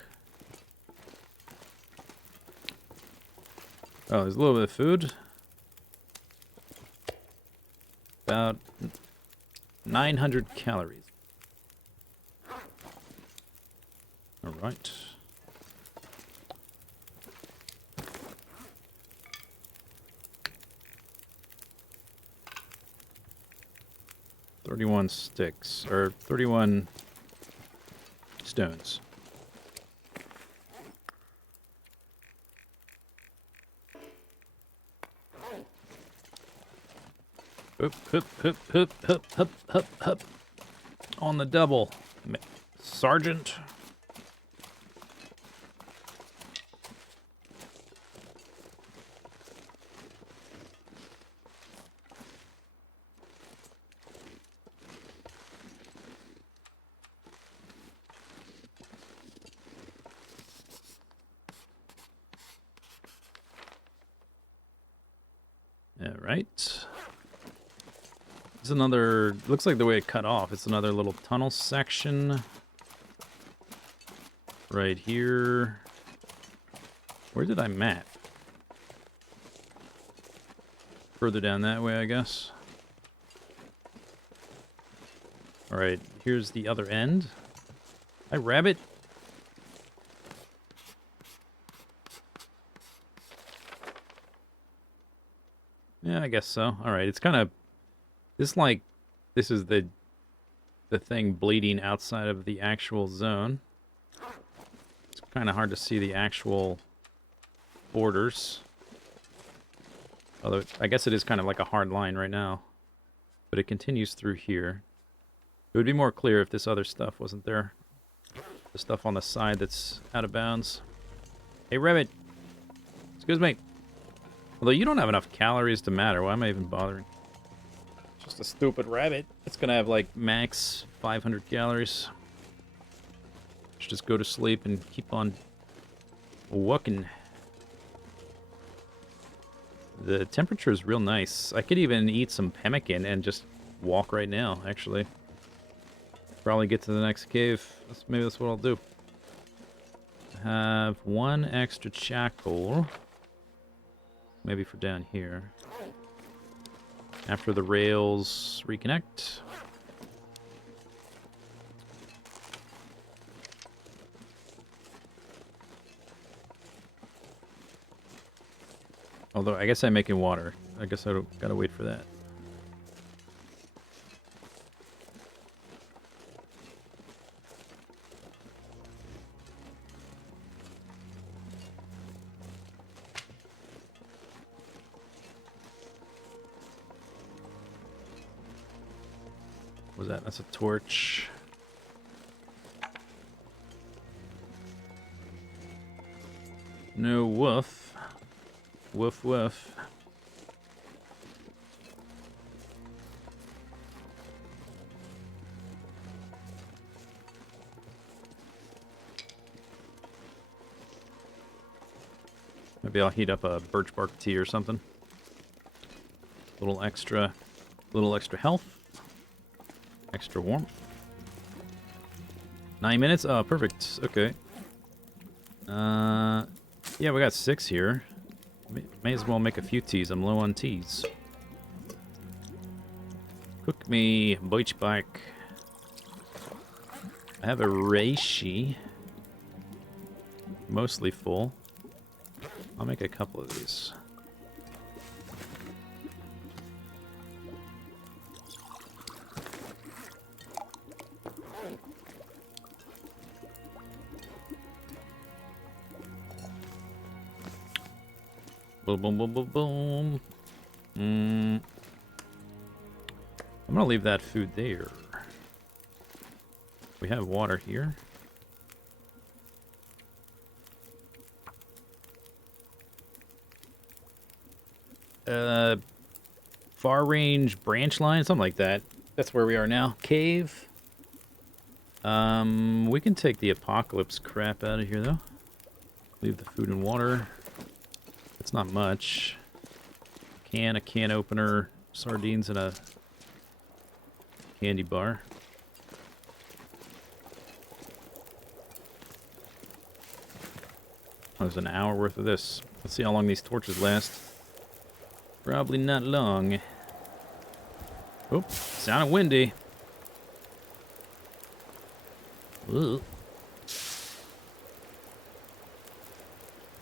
Oh, there's a little bit of food. About 900 calories. All right. "31 sticks, or 31 stones." Hup, hup, hup, hup, hup, hup, hup, hup. On the double, Sergeant. All right. It's another, looks like the way it cut off, it's another little tunnel section. Right here. Where did I map? Further down that way, I guess. All right, here's the other end. Hi, rabbit. Yeah, I guess so. All right, it's kind of this this is the thing bleeding outside of the actual zone. It's kind of hard to see the actual borders. Although I guess it is kind of like a hard line right now. But it continues through here. It would be more clear if this other stuff wasn't there. The stuff on the side that's out of bounds. Hey, rabbit. Excuse me. Although you don't have enough calories to matter, why am I even bothering? Just a stupid rabbit. It's gonna have like max 500 calories. Should just go to sleep and keep on walking. The temperature is real nice. I could even eat some pemmican and just walk right now, actually. Probably get to the next cave. Maybe that's what I'll do. Have one extra charcoal. Maybe for down here. After the rails reconnect. Although, I guess I'm making water. I guess I gotta wait for that. What was that? That's a torch. No woof. Woof woof. Maybe I'll heat up a birch bark tea or something. Little extra health. Extra warmth. 9 minutes? Oh, perfect. Okay. Yeah, we got 6 here. May as well make a few teas. I'm low on teas. Cook me birch bark. I have a reishi. Mostly full. I'll make a couple of these. Boom, boom, boom, boom, boom. I'm gonna leave that food there. We have water here. Far range branch line, something like that. That's where we are now. Cave. We can take the apocalypse crap out of here though. Leave the food and water. It's not much. A can opener, sardines, and a candy bar. Oh, there's an hour worth of this. Let's see how long these torches last. Probably not long. Oh, sounded windy. Ooh.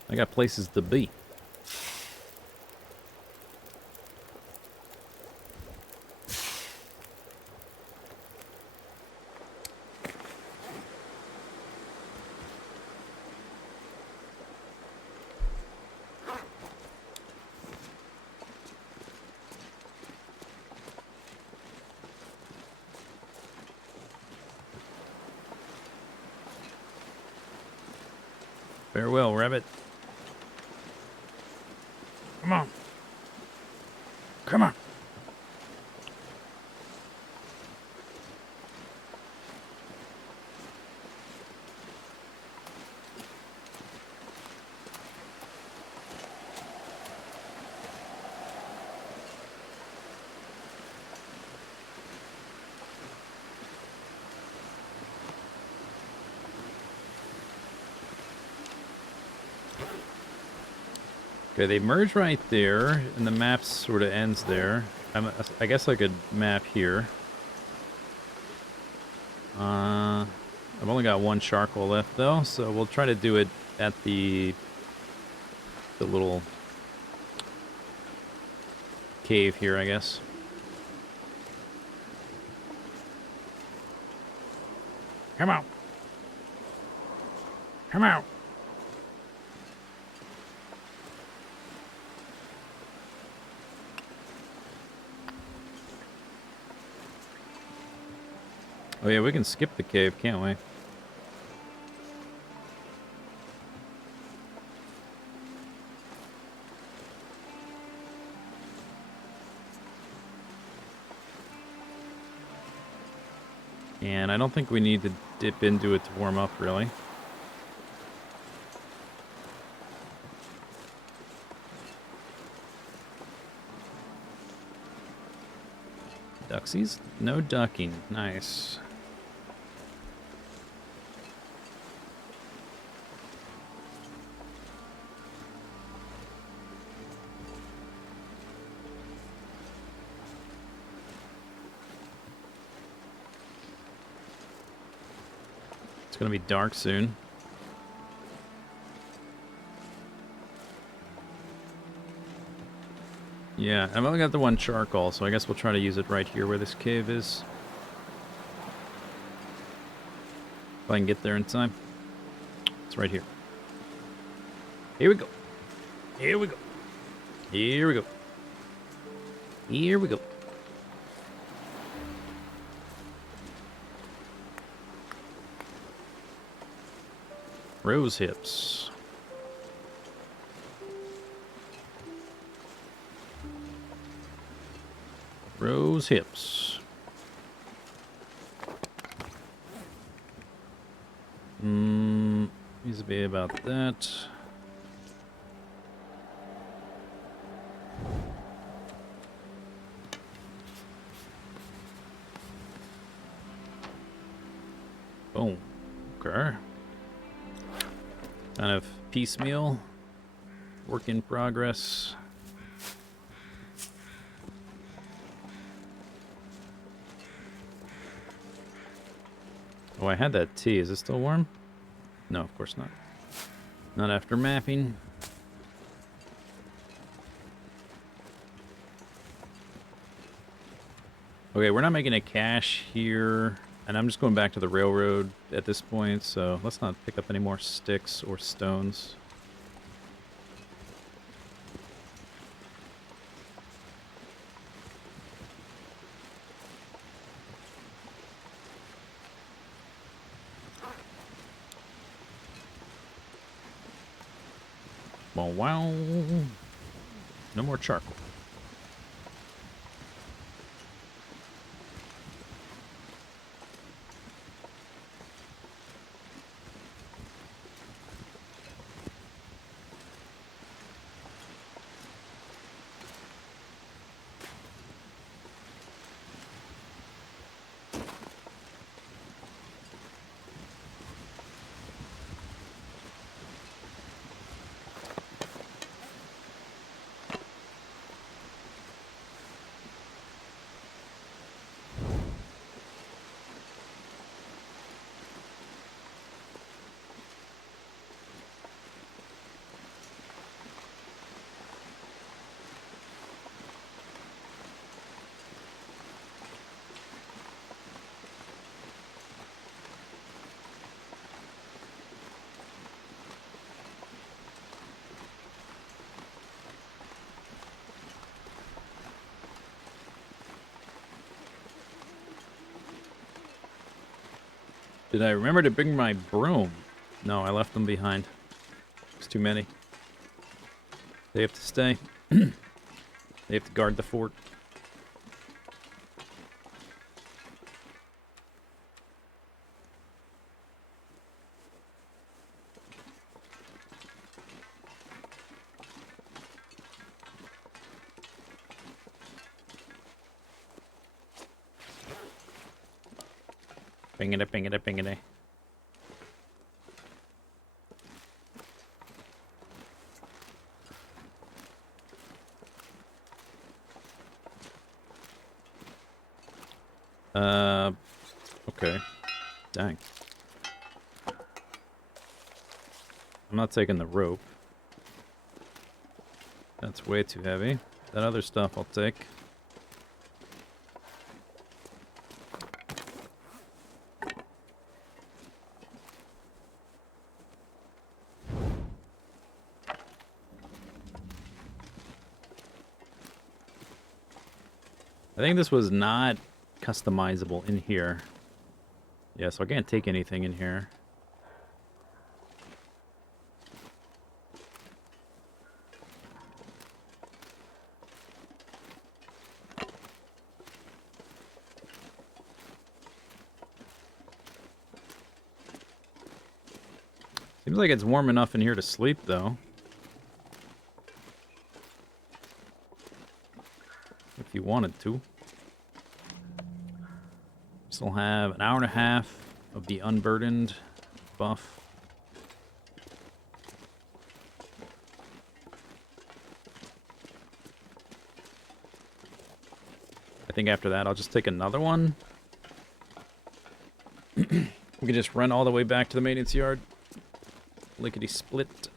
I got places to be. Farewell, rabbit. Come on. Come on. Okay, they merge right there, and the map sort of ends there. I guess I could map here. I've only got one charcoal left though, so we'll try to do it at the little cave here, I guess. Come out. Come out. Oh yeah, we can skip the cave, can't we? And I don't think we need to dip into it to warm up, really. Ducksies? No ducking. Nice. It's gonna be dark soon. Yeah, I've only got the one charcoal, so I guess we'll try to use it right here where this cave is. If I can get there in time. It's right here. Here we go. Here we go. Here we go. Here we go. Rose hips. Rose hips. Needs to be about that. Boom. Okay. Kind of piecemeal. Work in progress. Oh, I had that tea. Is it still warm? No, of course not. Not after mapping. Okay, we're not making a cache here. And I'm just going back to the railroad at this point, so let's not pick up any more sticks or stones. Wow, wow. No more charcoal. Did I remember to bring my broom? No, I left them behind. It's too many. They have to stay. They have to guard the fort. Pingity, pingity, pingity. Okay. Dang. I'm not taking the rope. That's way too heavy. That other stuff I'll take. I think this was not customizable in here. Yeah, so I can't take anything in here. Seems like it's warm enough in here to sleep, though. If you wanted to. Still have an hour and a half of the unburdened buff. I think after that I'll just take another one. We can just run all the way back to the maintenance yard. Lickety split.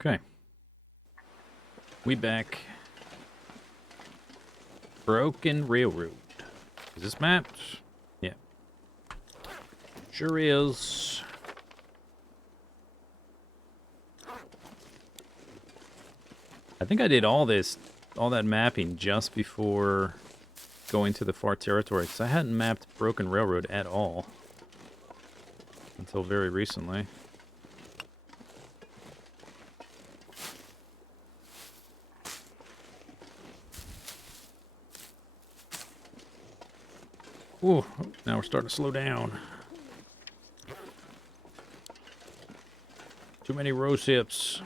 Okay. We back. Broken Railroad. Is this mapped? Yeah. Sure is. I think I did all that mapping just before going to the far territory, because I hadn't mapped Broken Railroad at all until very recently. Ooh, now we're starting to slow down. Too many rose hips.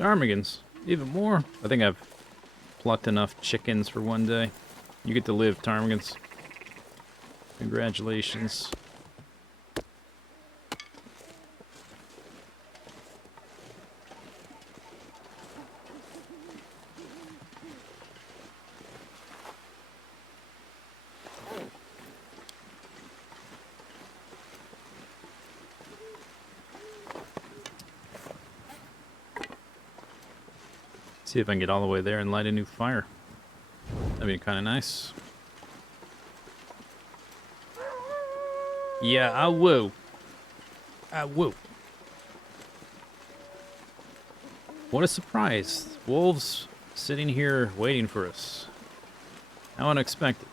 Ptarmigans. Even more. I think I've plucked enough chickens for one day. You get to live, ptarmigans. Congratulations. See if I can get all the way there and light a new fire. That'd be kind of nice. Yeah, I will. I will. What a surprise. Wolves sitting here waiting for us. How unexpected.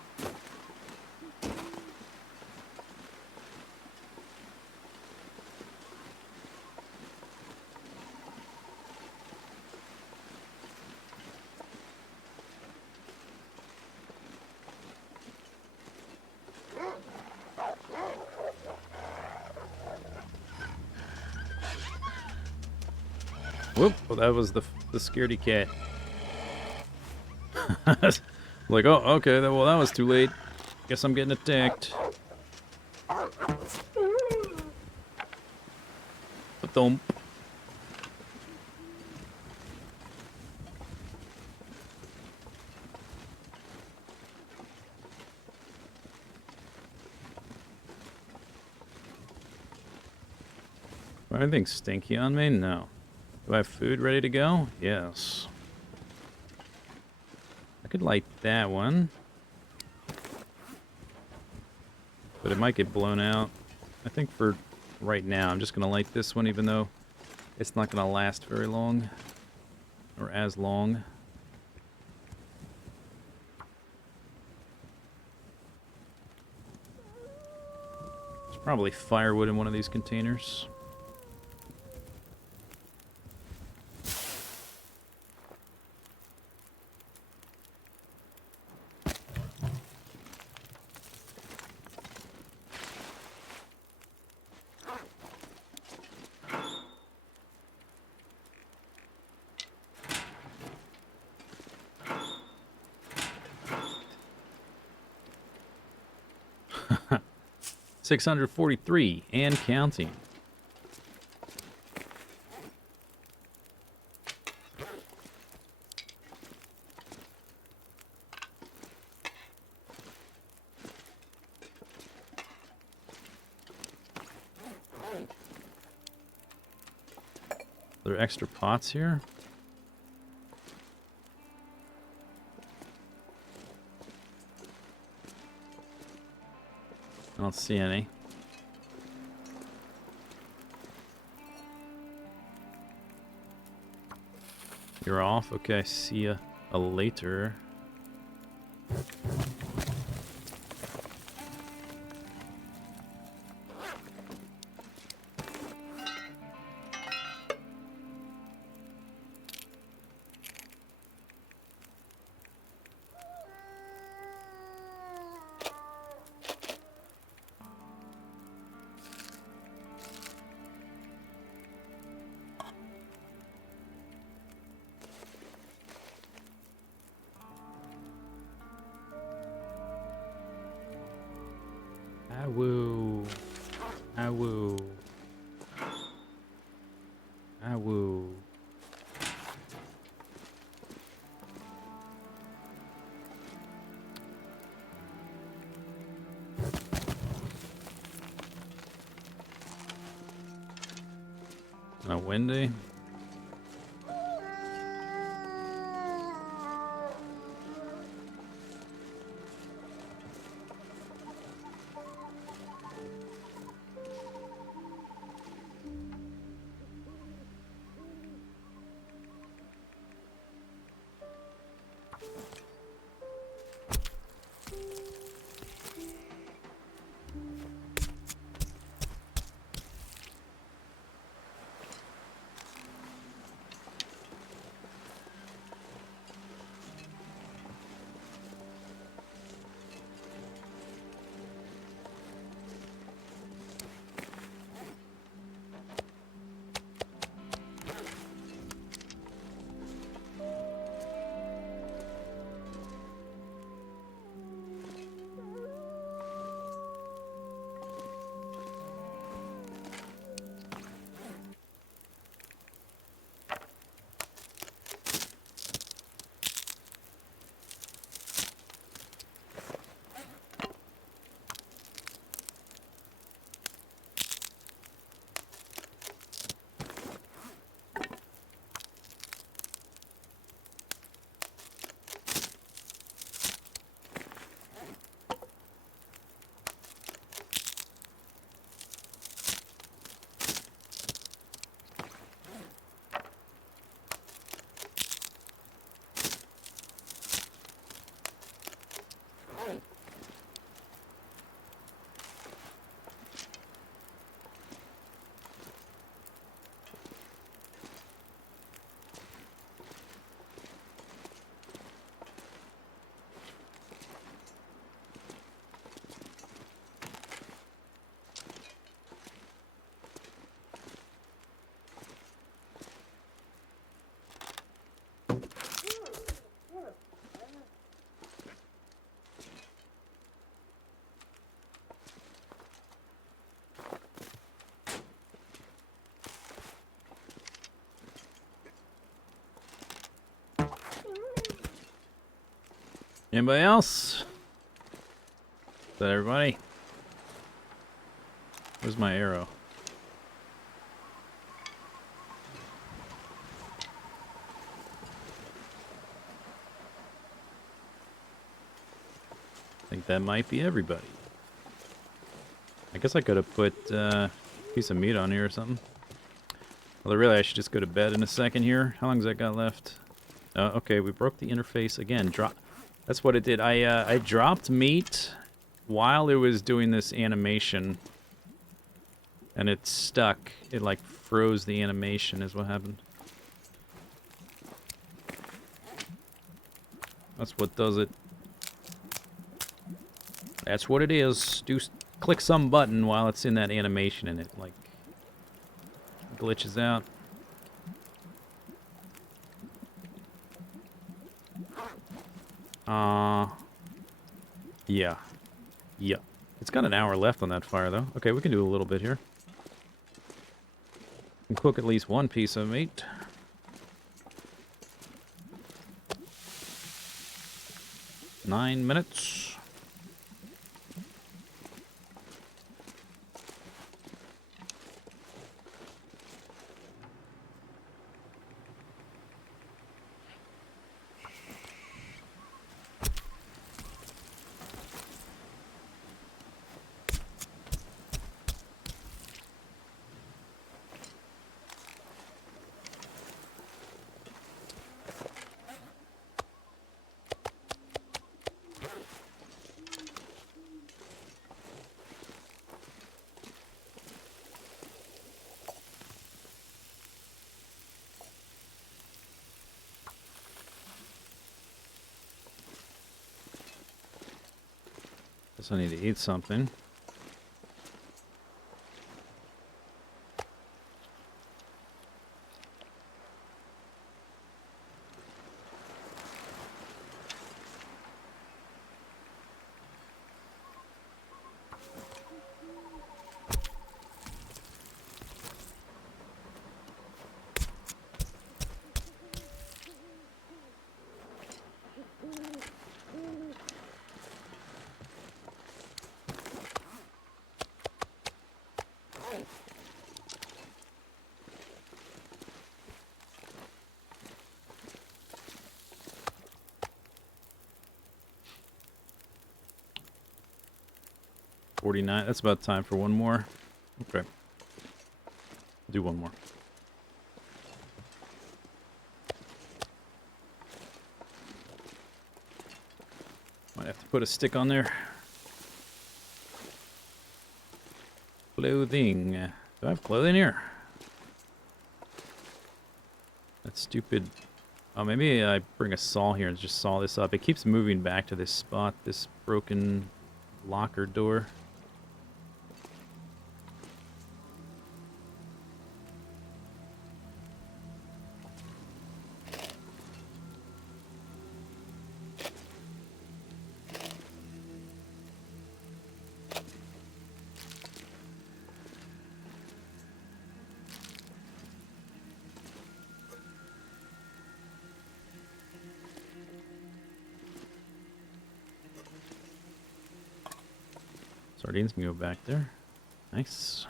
Whoop, well, that was the scaredy cat. Like, oh, okay, well, that was too late. Guess I'm getting attacked. Thump. Anything stinky on me? No. Do I have food ready to go? Yes. I could light that one. But it might get blown out. I think for right now, I'm just going to light this one, even though it's not going to last very long. Or as long. There's probably firewood in one of these containers. $643 and counting. Are there extra pots here? I don't see any. You're off? Okay, see ya later. I will. I will. I will. Not windy. Anybody else? Is that everybody? Where's my arrow? I think that might be everybody. I guess I could have put a piece of meat on here or something. Although really I should just go to bed in a second here. How long has that got left? Okay, we broke the interface again. That's what it did. I dropped meat while it was doing this animation. And it stuck. It like froze the animation is what happened. That's what does it. That's what it is. Click some button while it's in that animation and it like glitches out. Yeah. Yeah. It's got an hour left on that fire though. Okay, we can do a little bit here. We can cook at least one piece of meat. Nine minutes. Guess I need to eat something. $49. That's about time for one more. Okay. Do one more. Might have to put a stick on there. Clothing. Do I have clothing here? That's stupid. Oh, maybe I bring a saw here and just saw this up. It keeps moving back to this spot, this broken locker door. Sardines can go back there. Nice.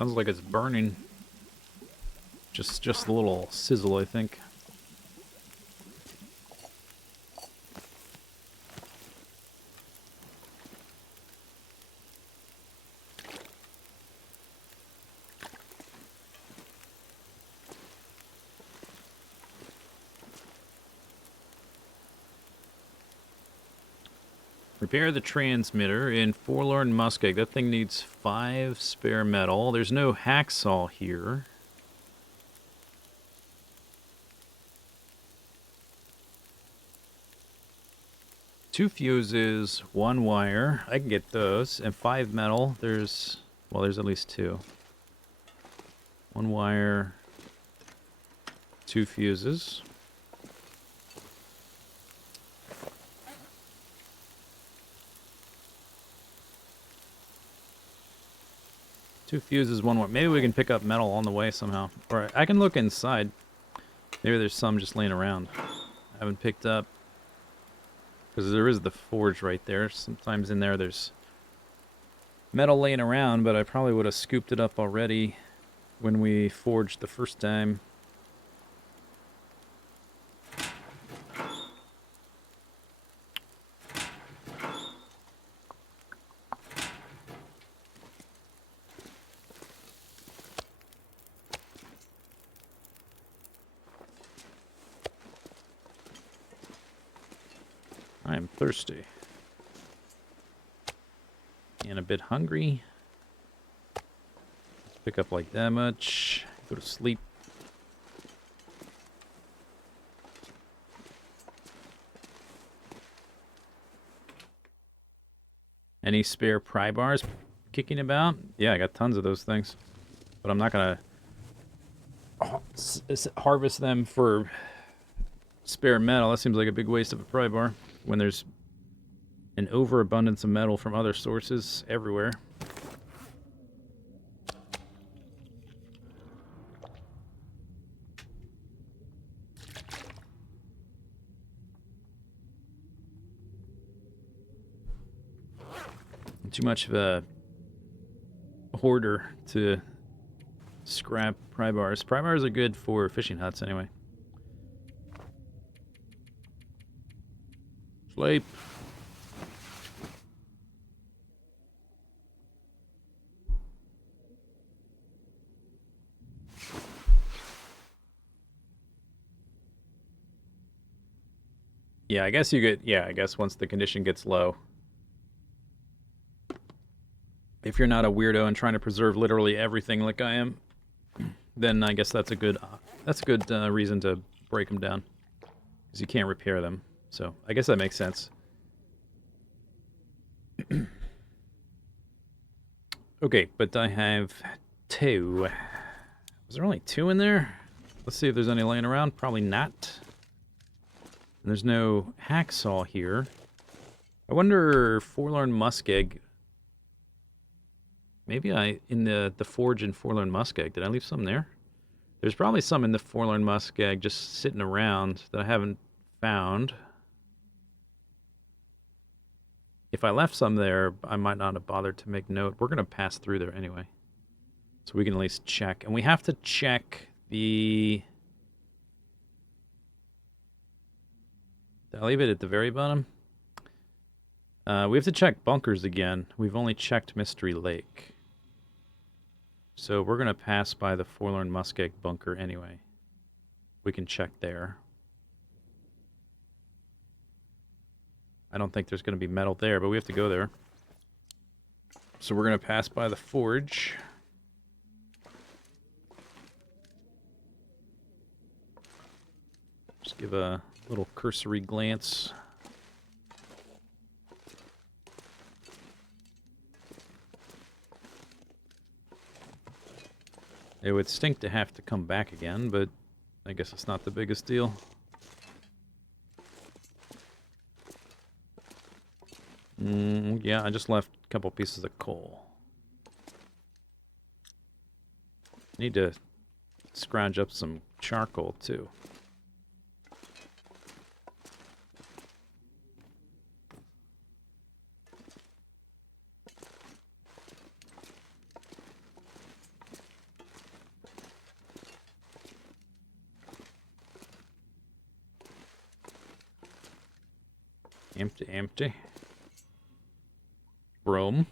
Sounds like it's burning. Just a little sizzle, I think. Repair the transmitter in Forlorn Muskeg. That thing needs 5 spare metal. There's no hacksaw here. Two fuses, 1 wire. I can get those. And 5 metal. There's at least 2. 1 wire, 2 fuses. Two fuses, 1 wire. Maybe we can pick up metal on the way somehow. Or I can look inside. Maybe there's some just laying around. I haven't picked up. Because there is the forge right there. Sometimes in there there's metal laying around, but I probably would have scooped it up already when we forged the first time. I am thirsty. And a bit hungry. Let's pick up like that much. Go to sleep. Any spare pry bars kicking about? Yeah, I got tons of those things. But I'm not going to harvest them for spare metal. That seems like a big waste of a pry bar when there's an overabundance of metal from other sources everywhere. Too much of a hoarder to scrap pry bars. Pry bars are good for fishing huts anyway. Sleep. Yeah, I guess you get, yeah, I guess once the condition gets low. If you're not a weirdo and trying to preserve literally everything like I am, then I guess that's a good reason to break them down. Because you can't repair them. So, I guess that makes sense. Okay, but I have 2. Was there only 2 in there? Let's see if there's any laying around. Probably not. And there's no hacksaw here. I wonder, Forlorn Muskeg. Maybe in the forge in Forlorn Muskeg, did I leave some there? There's probably some in the Forlorn Muskeg just sitting around that I haven't found. If I left some there, I might not have bothered to make note. We're going to pass through there anyway. So we can at least check. And we have to check the... Did I leave it at the very bottom? We have to check bunkers again. We've only checked Mystery Lake. So we're going to pass by the Forlorn Muskeg bunker anyway. We can check there. I don't think there's going to be metal there, but we have to go there. So we're going to pass by the forge. Just give a little cursory glance. It would stink to have to come back again, but I guess it's not the biggest deal. Yeah, I just left a couple pieces of coal. Need to scrounge up some charcoal, too. Empty, empty. Brome.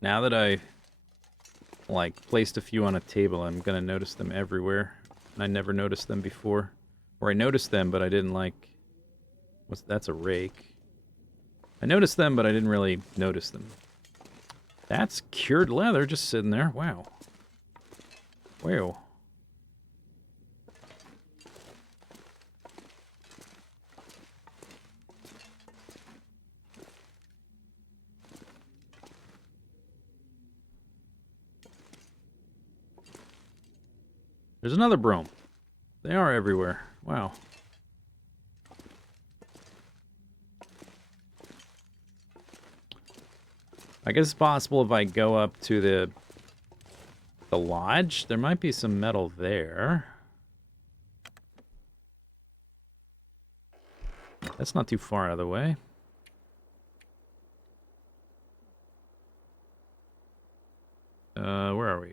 Now that I, like, placed a few on a table, I'm gonna notice them everywhere. And I never noticed them before. Or I noticed them, but I didn't, like... That's a rake. I noticed them, but I didn't really notice them. That's cured leather just sitting there. Wow. Wow. There's another brome. They are everywhere. Wow. I guess it's possible if I go up to the lodge, there might be some metal there. That's not too far out of the way. Where are we?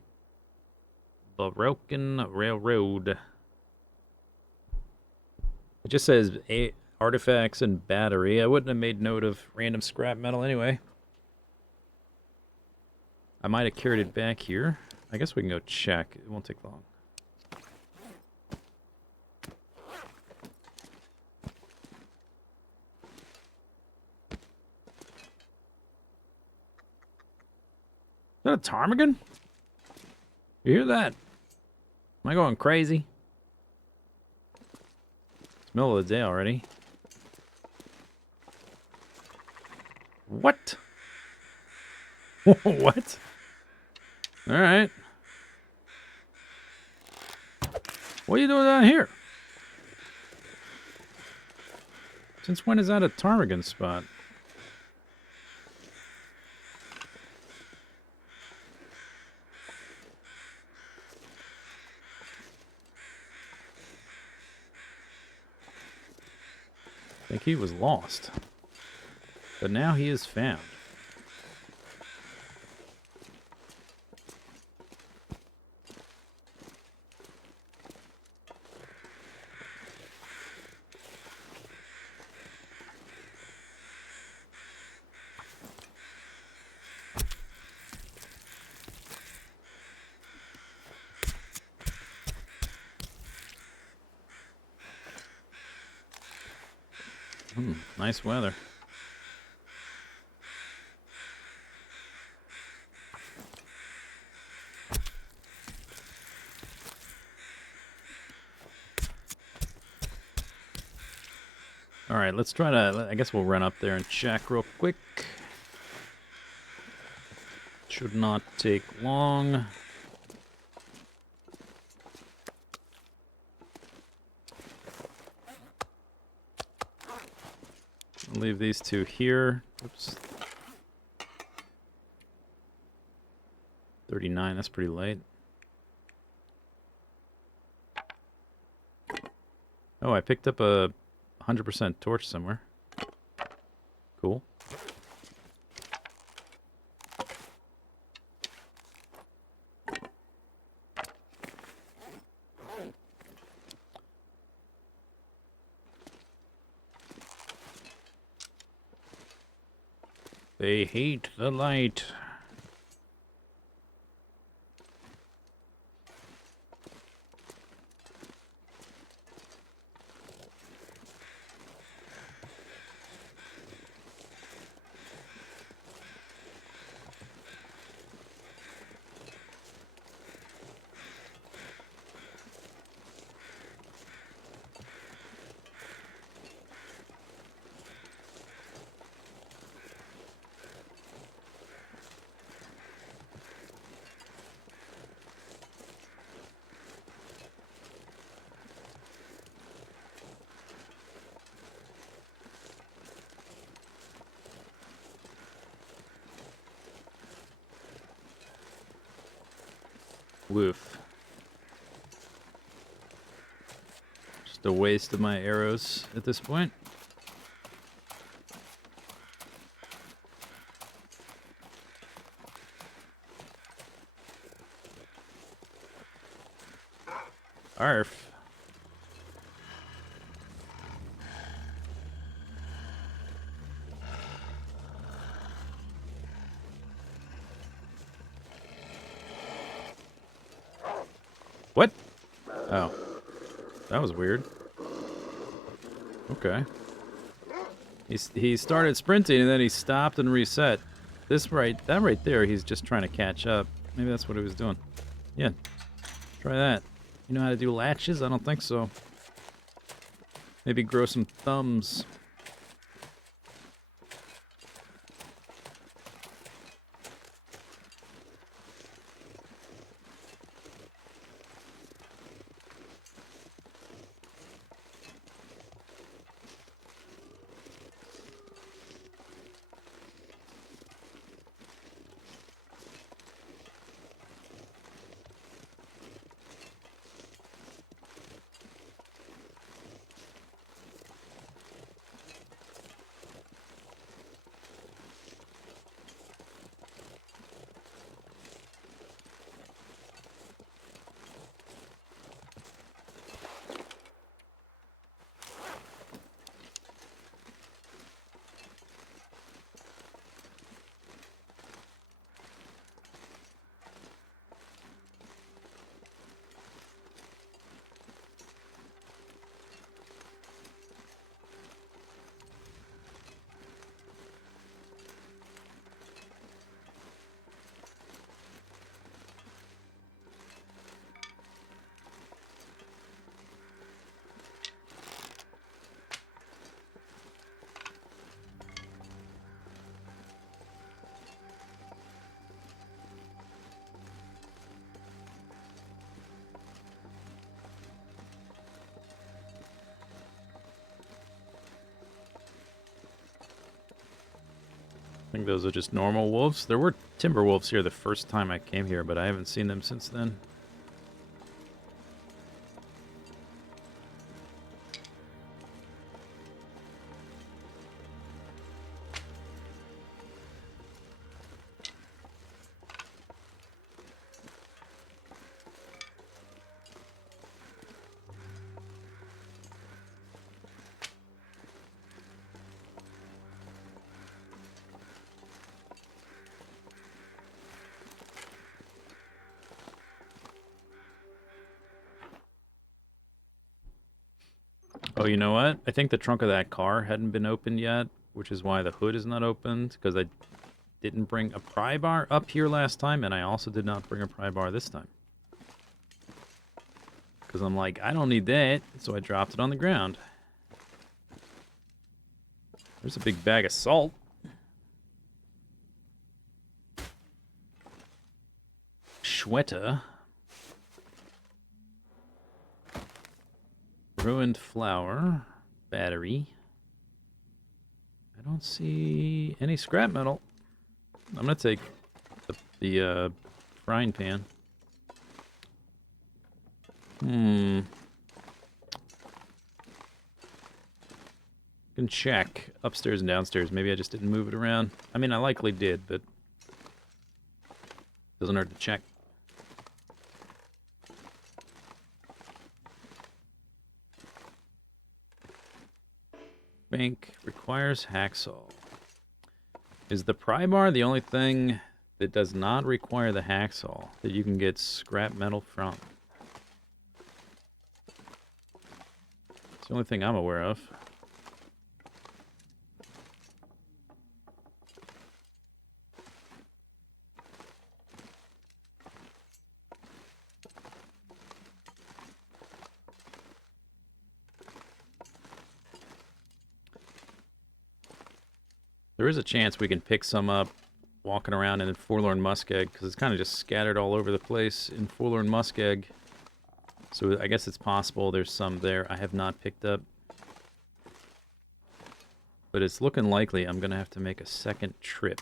Broken Railroad. It just says artifacts and battery. I wouldn't have made note of random scrap metal anyway. I might have carried it back here. I guess we can go check. It won't take long. Is that a ptarmigan? You hear that? Am I going crazy? It's middle of the day already. What? What? Alright. What are you doing down here? Since when is that a ptarmigan spot? I think he was lost. But now he is found. Nice weather. All right, let's try to, I guess we'll run up there and check real quick. Should not take long. I'll leave these two here. Oops. 39, that's pretty late. Oh, I picked up a 100% torch somewhere. Cool. They hate the light. Woof. Just a waste of my arrows at this point. Arf. What? Oh. That was weird. Okay. He started sprinting and then he stopped and reset. That right there, he's just trying to catch up. Maybe that's what he was doing. Yeah. Try that. You know how to do latches? I don't think so. Maybe grow some thumbs. I think those are just normal wolves. There were timber wolves here the first time I came here, but I haven't seen them since then. Oh, you know what? I think the trunk of that car hadn't been opened yet, which is why the hood is not opened, because I didn't bring a pry bar up here last time, and I also did not bring a pry bar this time. Because I'm like, I don't need that, so I dropped it on the ground. There's a big bag of salt. Schweta. Ruined flour. Battery. I don't see any scrap metal. I'm gonna take the frying pan. Can check upstairs and downstairs. Maybe I just didn't move it around. I mean, I likely did, but doesn't hurt to check. Bank requires hacksaw. Is the pry bar the only thing that does not require the hacksaw that you can get scrap metal from? It's the only thing I'm aware of. There is a chance we can pick some up walking around in Forlorn Muskeg, because it's kind of just scattered all over the place in Forlorn Muskeg. So I guess it's possible there's some there I have not picked up. But it's looking likely I'm going to have to make a second trip.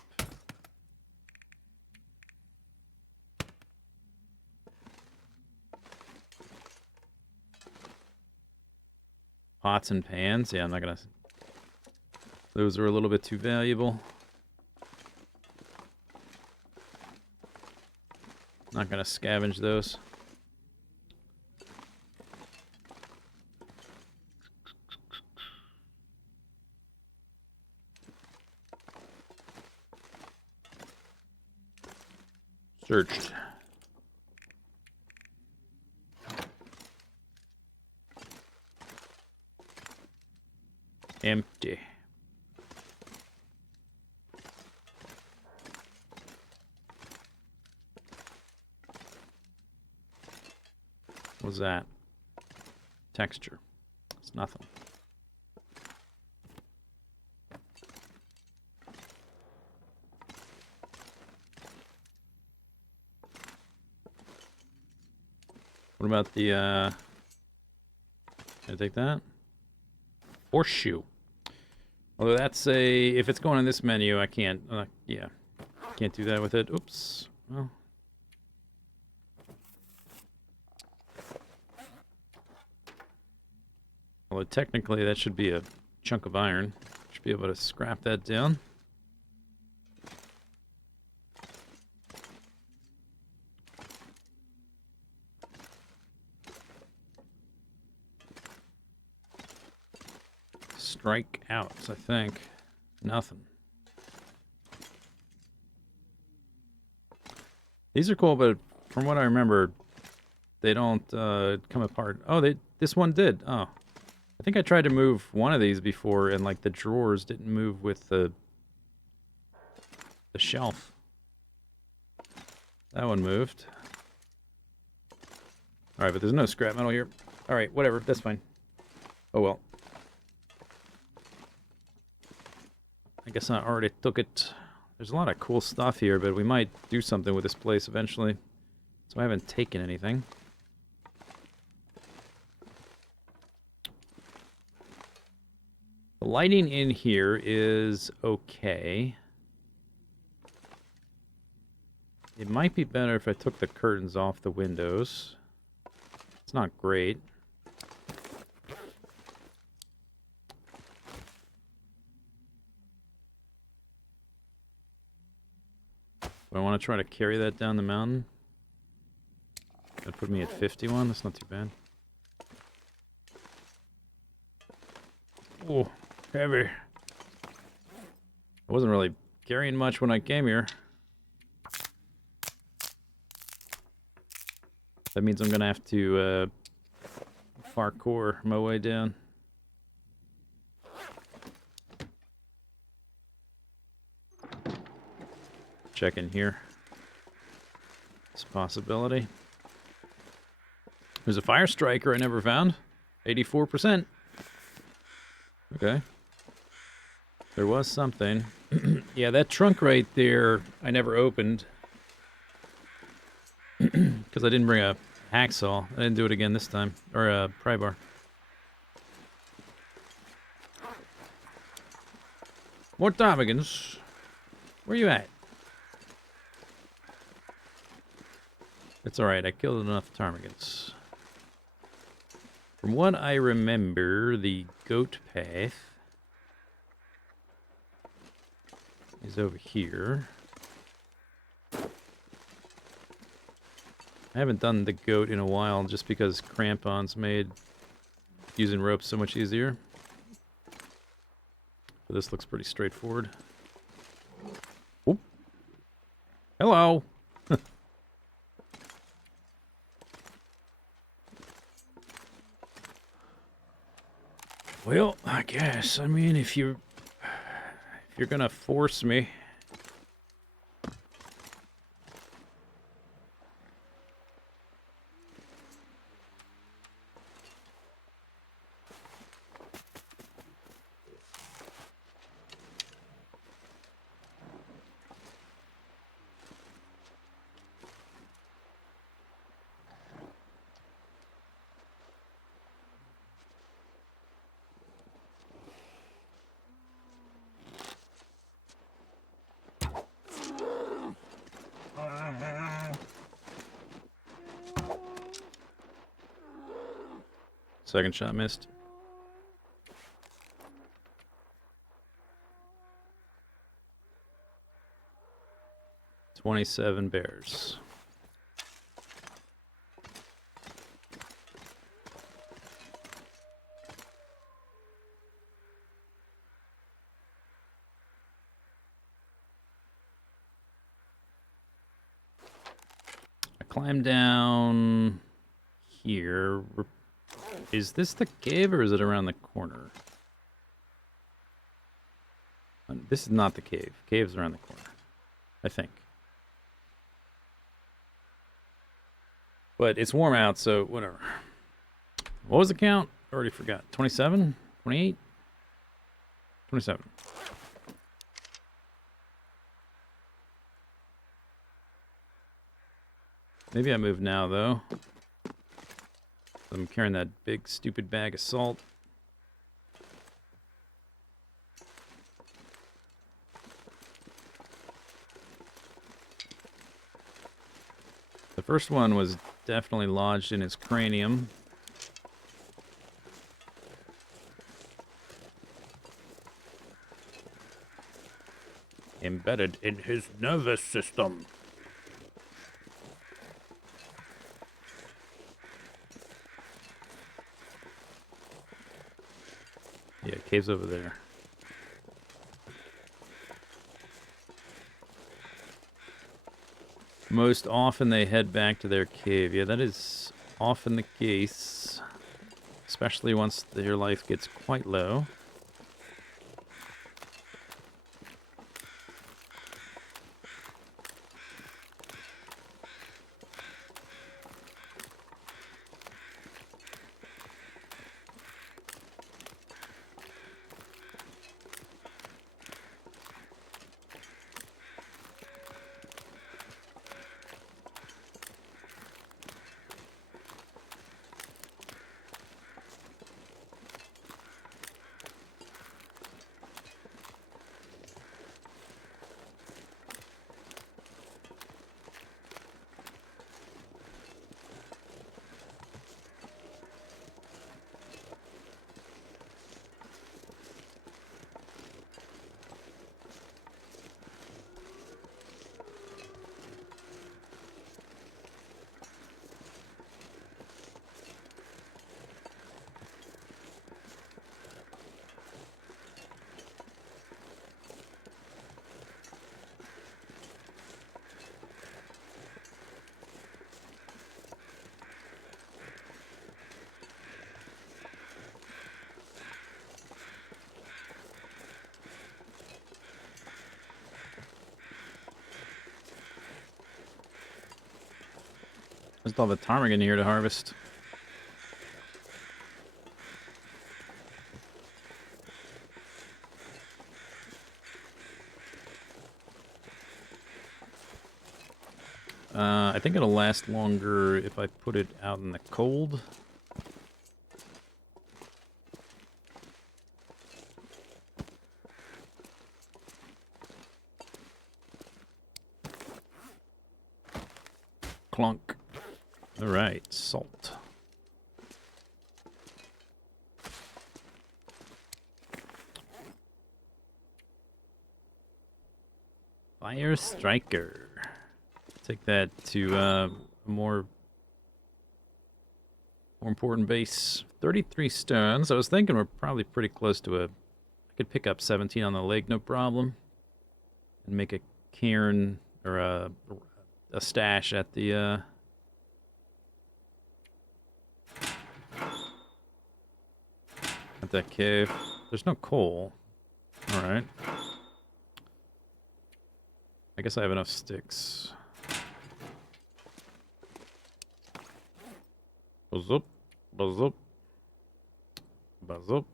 Pots and pans. Yeah, I'm not going to... Those are a little bit too valuable. Not going to scavenge those. Searched. Empty. What's that? Texture. It's nothing. What about the, can I take that? Horseshoe. Although that's a, if it's going in this menu, I can't, yeah. Can't do that with it. Oops. Well. Although technically that should be a chunk of iron. Should be able to scrap that down. Strike outs, I think. Nothing. These are cool, but from what I remember, they don't come apart. Oh, this one did. Oh. I think I tried to move one of these before, and like the drawers didn't move with the shelf. That one moved. Alright, but there's no scrap metal here. Alright, whatever, that's fine. Oh well. I guess I already took it. There's a lot of cool stuff here, but we might do something with this place eventually. So I haven't taken anything. The lighting in here is okay. It might be better if I took the curtains off the windows. It's not great. Do I want to try to carry that down the mountain? That put me at 51. That's not too bad. Oh, heavy. I wasn't really carrying much when I came here. That means I'm gonna have to parkour my way down. Check in here. It's a possibility. There's a fire striker I never found. 84%. Okay. There was something. Yeah, that trunk right there I never opened. Because I didn't bring a hacksaw. I didn't do it again this time. Or a pry bar. More ptarmigans. Where you at? It's alright, I killed enough ptarmigans. From what I remember, the goat path is over here. I haven't done the goat in a while just because crampons made using ropes so much easier. But this looks pretty straightforward. Oop. Hello! Well, I guess. I mean, if you're gonna force me. Second shot missed. $27 bears. climb down here. Is this the cave or is it around the corner? This is not the cave. Cave's around the corner, I think. But it's warm out, so whatever. What was the count? Already forgot. 27? 28? 27. Maybe I move now, though. I'm carrying that big, stupid bag of salt. The first one was definitely lodged in his cranium. Embedded in his nervous system. Yeah, cave's over there. Most often they head back to their cave. Yeah, that is often the case. Especially once their life gets quite low. There's all the ptarmigan here to harvest. I think it'll last longer if I put it out in the cold. Clunk. All right, salt. Fire Striker. Take that to a more important base. 33 stones. I was thinking we're probably pretty close to a... I could pick up 17 on the lake, no problem. And make a cairn or a stash at the... at that cave. There's no coal. Alright. I guess I have enough sticks. Buzz up. Buzz up. Buzz up.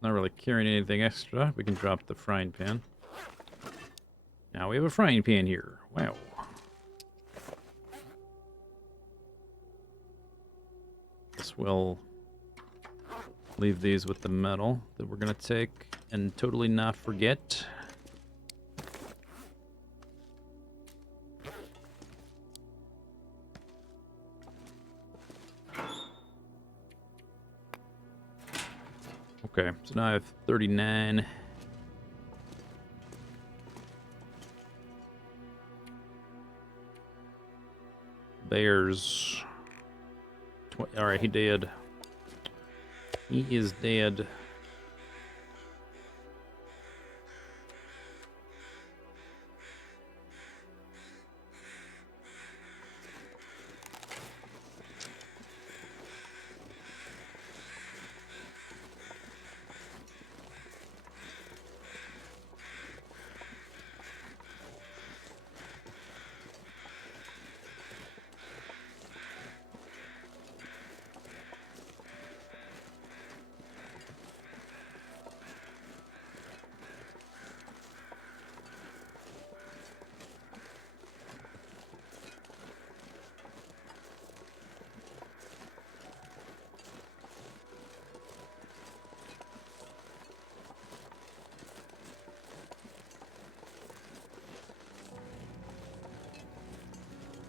Not really carrying anything extra. We can drop the frying pan. Now we have a frying pan here. Wow. Guess we'll leave these with the metal that we're gonna take and totally not forget. Okay, so now I have 39. There's... Alright, he dead. He is dead.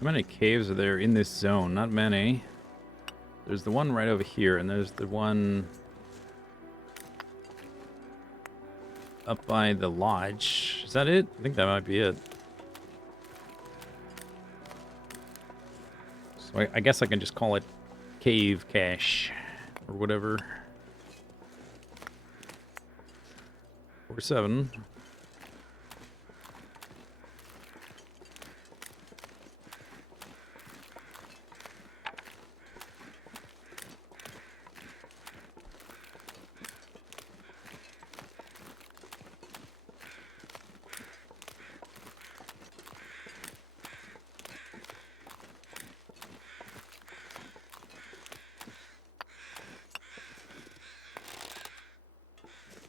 How many caves are there in this zone? Not many. There's the one right over here, and there's the one up by the lodge. Is that it? I think that might be it. So I guess I can just call it cave cache or whatever. 47.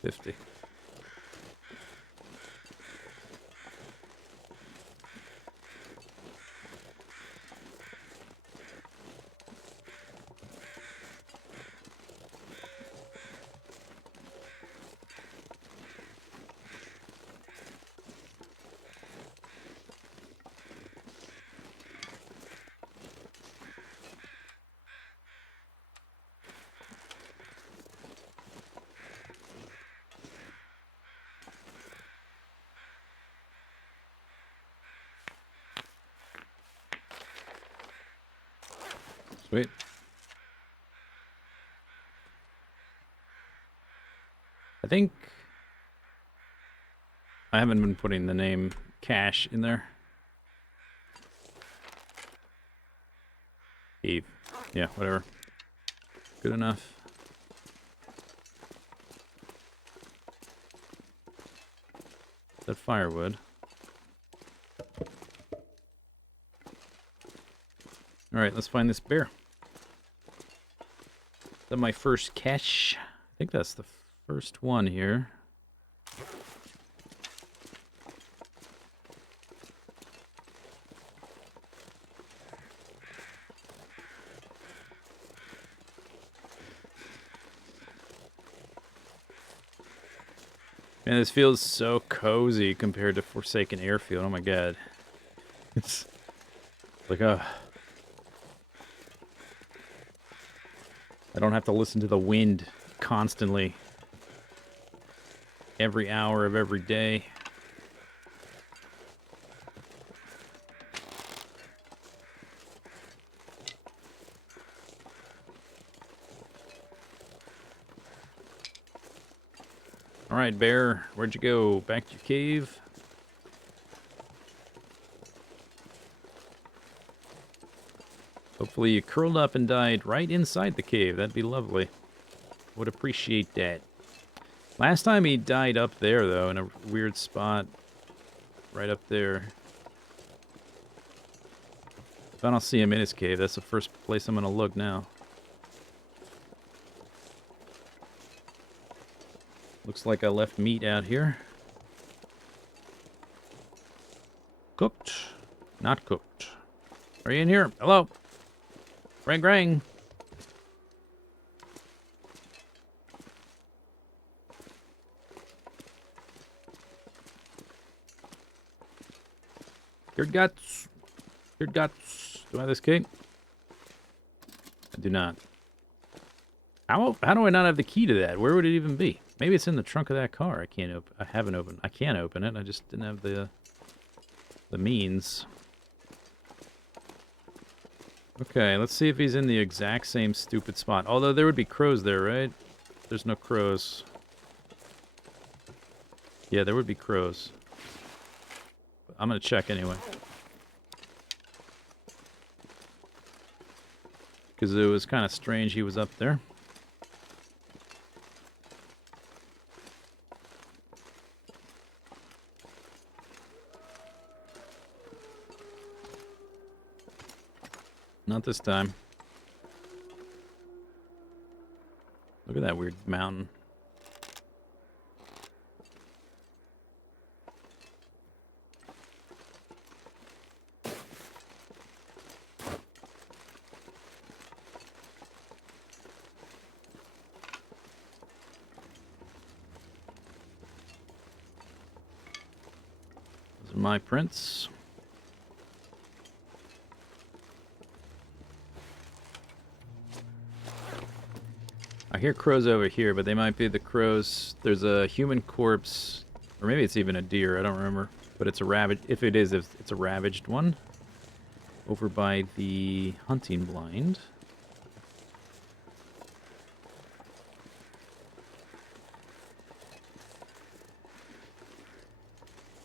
$50. Sweet. I think I haven't been putting the name cache in there. Eve. Yeah, whatever. Good enough. That firewood. Alright, let's find this bear. Is that my first cache? I think that's the first one here. Man, this feels so cozy compared to Forsaken Airfield. Oh my god. It's like, I don't have to listen to the wind constantly. Every hour of every day. Alright, bear. Where'd you go? Back to your cave? Hopefully you curled up and died right inside the cave. That'd be lovely. Would appreciate that. Last time he died up there, though, in a weird spot. Right up there. If I don't see him in his cave, that's the first place I'm going to look now. Looks like I left meat out here. Cooked. Not cooked. Are you in here? Hello? Rang, rang. Your guts. Your guts. Do I have this key? I do not. How do I not have the key to that? Where would it even be? Maybe it's in the trunk of that car. I can't open. I haven't opened. I can't open it. I just didn't have the means. Okay, let's see if he's in the exact same stupid spot. Although there would be crows there, right? There's no crows. Yeah, there would be crows. I'm gonna check anyway. Because it was kind of strange he was up there. Not this time. Look at that weird mountain. Those are my prints. hear crows over here, but they might be the crows. There's a human corpse, or maybe it's even a deer. I don't remember. But it's a ravaged. If it's a ravaged one. Over by the hunting blind.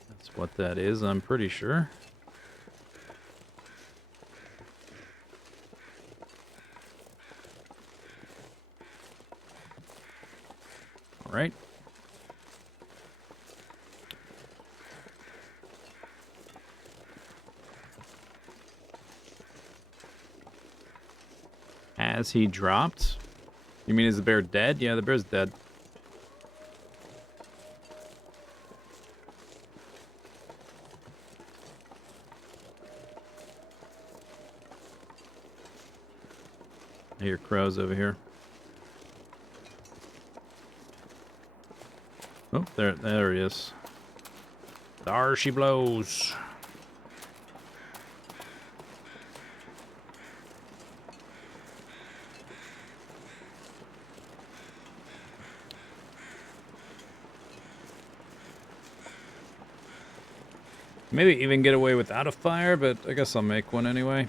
That's what that is, I'm pretty sure. All right. Has he dropped? You mean is the bear dead? Yeah, the bear's dead. I hear crows over here. Oh, there he is. There she blows. Maybe even get away without a fire, but I guess I'll make one anyway.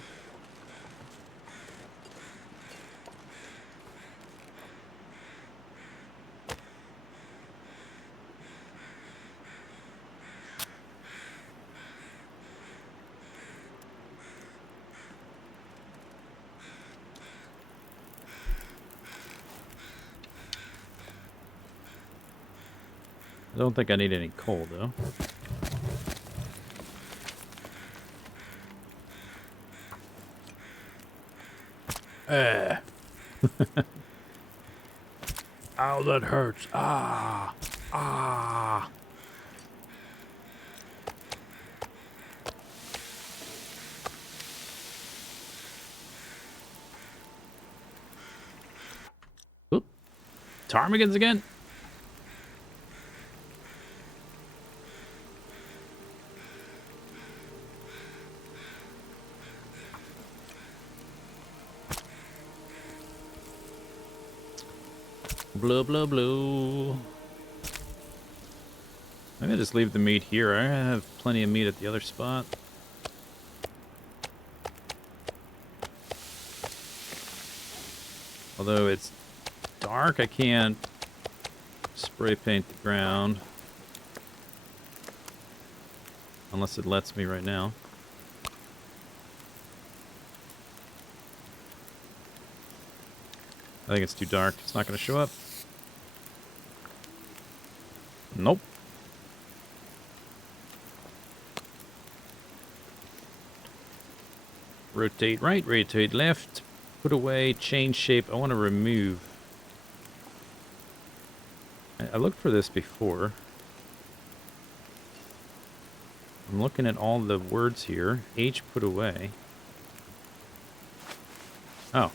I don't think I need any coal, though. Ow, that hurts. Ah. Ah. Oop. Ptarmigans again? Blah, blah, blah. I'm gonna just leave the meat here. I have plenty of meat at the other spot. Although it's dark, I can't spray paint the ground. Unless it lets me right now. I think it's too dark. It's not going to show up. Nope. Rotate right, rotate left. Put away, change shape. I want to remove. I looked for this before. I'm looking at all the words here. H put away. Oh.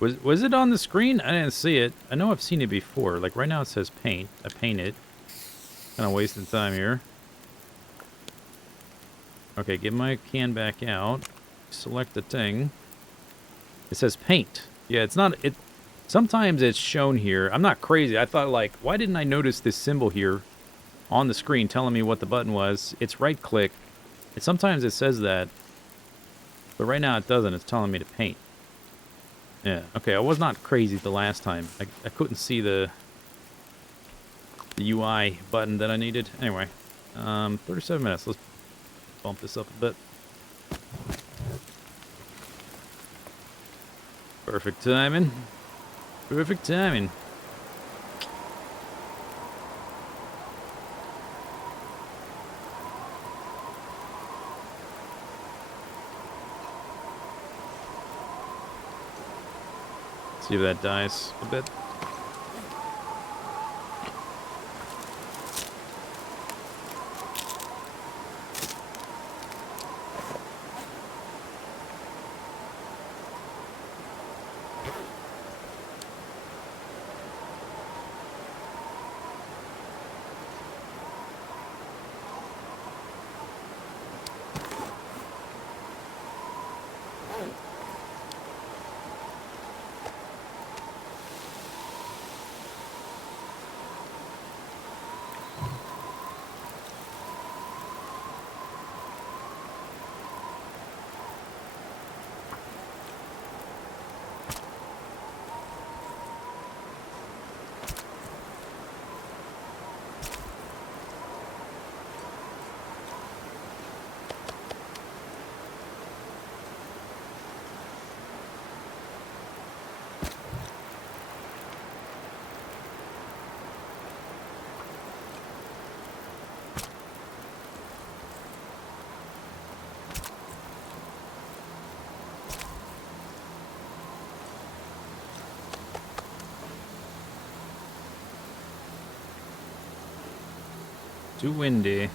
Was it on the screen? I didn't see it. I know I've seen it before. Like right now it says paint. I paint it. Kind of wasting time here. Okay, get my can back out. Select the thing. It says paint. Yeah, it's not... Sometimes it's shown here. I'm not crazy. I thought like, why didn't I notice this symbol here on the screen telling me what the button was? It's right click. Sometimes it says that. But right now it doesn't. It's telling me to paint. Yeah, okay, I was not crazy the last time. I couldn't see the UI button that I needed. Anyway, 37 minutes. Let's bump this up a bit. Perfect timing. Perfect timing. See if that dies a bit. Too windy.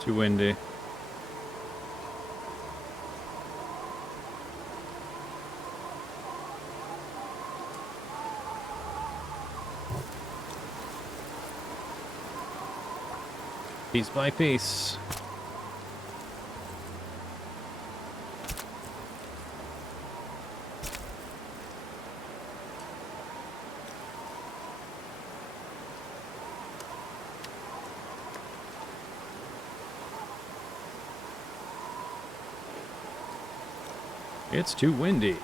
Too windy. Piece by piece. It's too windy.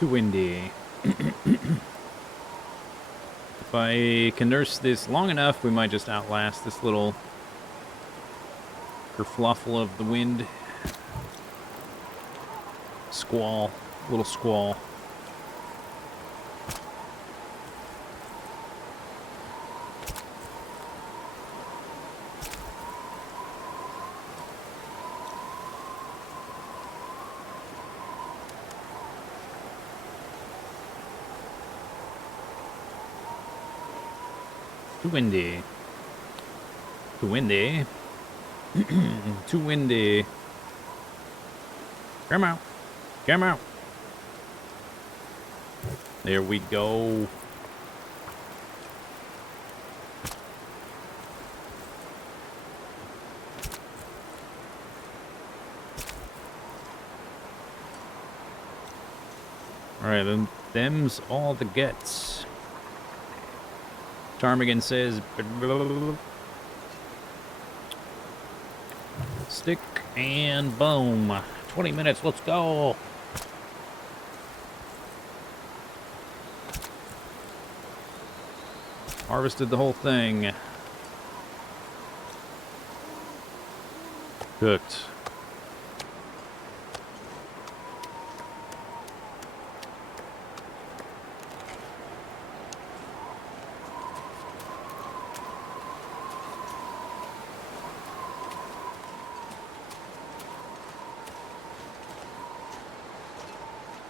Too windy. If I can nurse this long enough, we might just outlast this little kerfluffle of the wind. Squall. Little squall. Too windy. Too windy. Too windy. Come out. Come out. There we go. Alright, then them's all the gets. Ptarmigan says stick and boom. 20 minutes. Let's go. Harvested the whole thing. Cooked.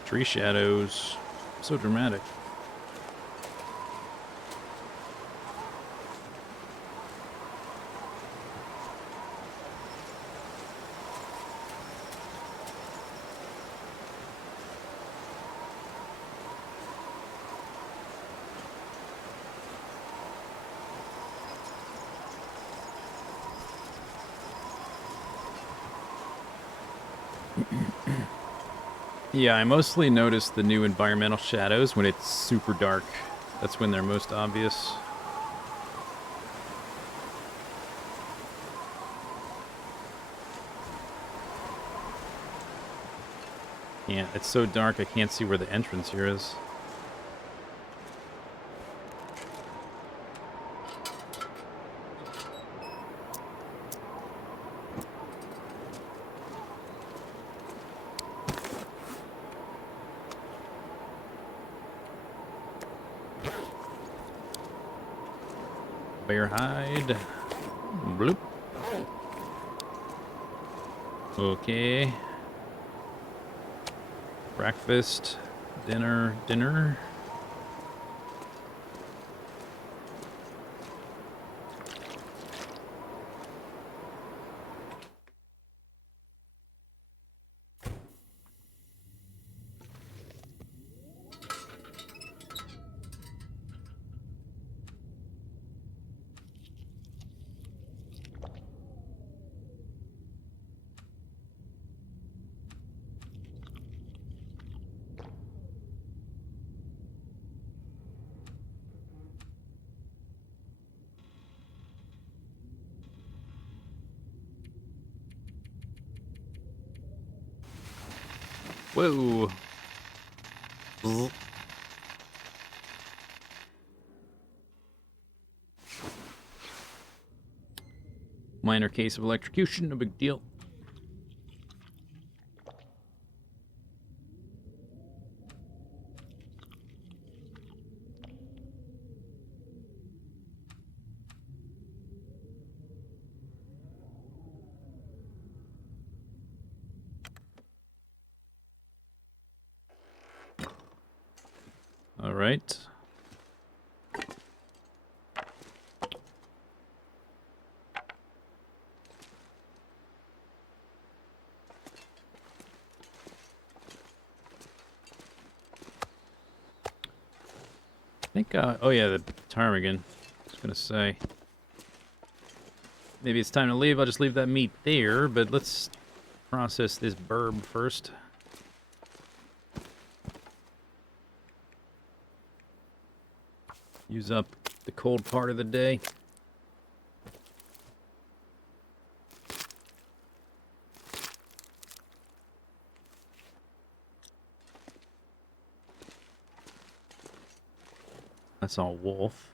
Tree shadows. So dramatic. Yeah, I mostly notice the new environmental shadows when it's super dark. That's when they're most obvious. Yeah, it's so dark I can't see where the entrance here is. Bear hide. Bloop. Okay. Breakfast. Dinner. Whoa. Bzz. Minor case of electrocution, no big deal. All right. I think, oh yeah, the ptarmigan. I was gonna say. Maybe it's time to leave. I'll just leave that meat there, but let's process this burb first. Use up the cold part of the day. That's all wolf.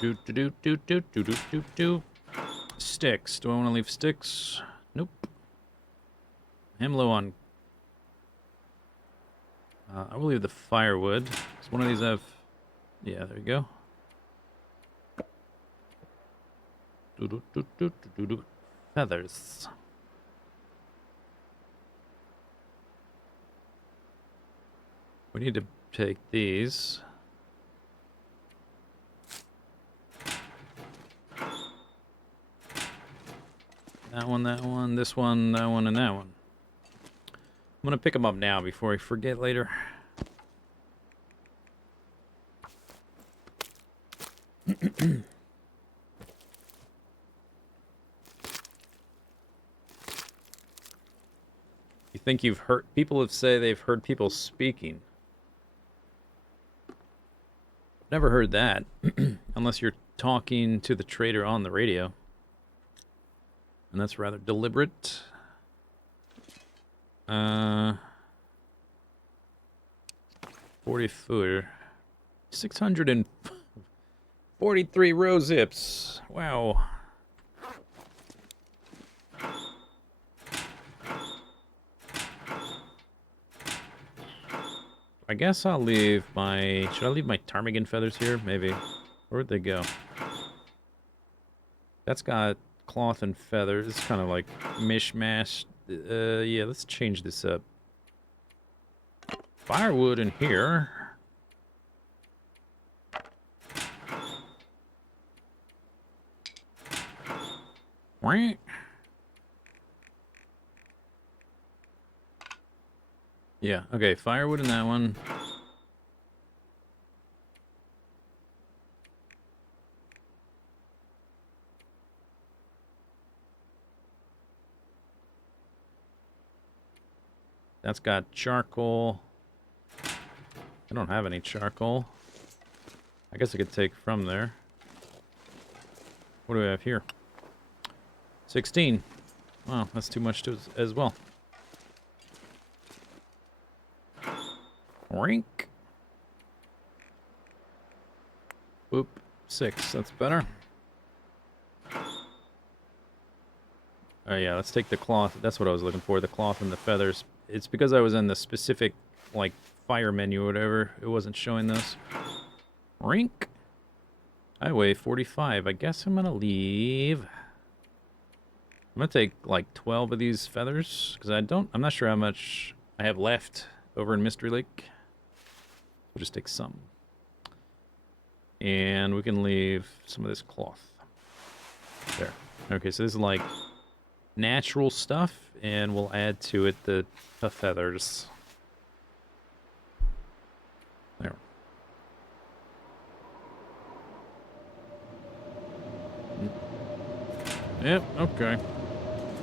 Do. Sticks. Do I want to leave sticks? Nope. I'm low on. I will leave the firewood. Does one of these have? Yeah, there you go. Feathers. We need to take these. That one, this one, that one, and that one. I'm gonna pick them up now before I forget later. You think you've heard people say they've heard people speaking? Never heard that, unless you're talking to the trader on the radio. And that's rather deliberate. 44. 643 row zips. Wow. I guess I'll leave my... Should I leave my ptarmigan feathers here? Maybe. Where'd they go? That's got cloth and feathers. It's kind of like mishmash. Yeah, let's change this up. Firewood in here. Right. Yeah, okay, firewood in that one. That's got charcoal. I don't have any charcoal. I guess I could take from there. What do we have here? 16. Wow, that's too much as well. Rink. Boop. 6. That's better. Oh yeah, let's take the cloth. That's what I was looking for, the cloth and the feathers. It's because I was in the specific, like, fire menu or whatever. It wasn't showing those. Rink. I weigh 45. I guess I'm gonna leave. I'm gonna take, like, 12 of these feathers. Because I'm not sure how much I have left over in Mystery Lake. We'll just take some. And we can leave some of this cloth. There. Okay, so this is like natural stuff, and we'll add to it the feathers. There. Yep, okay.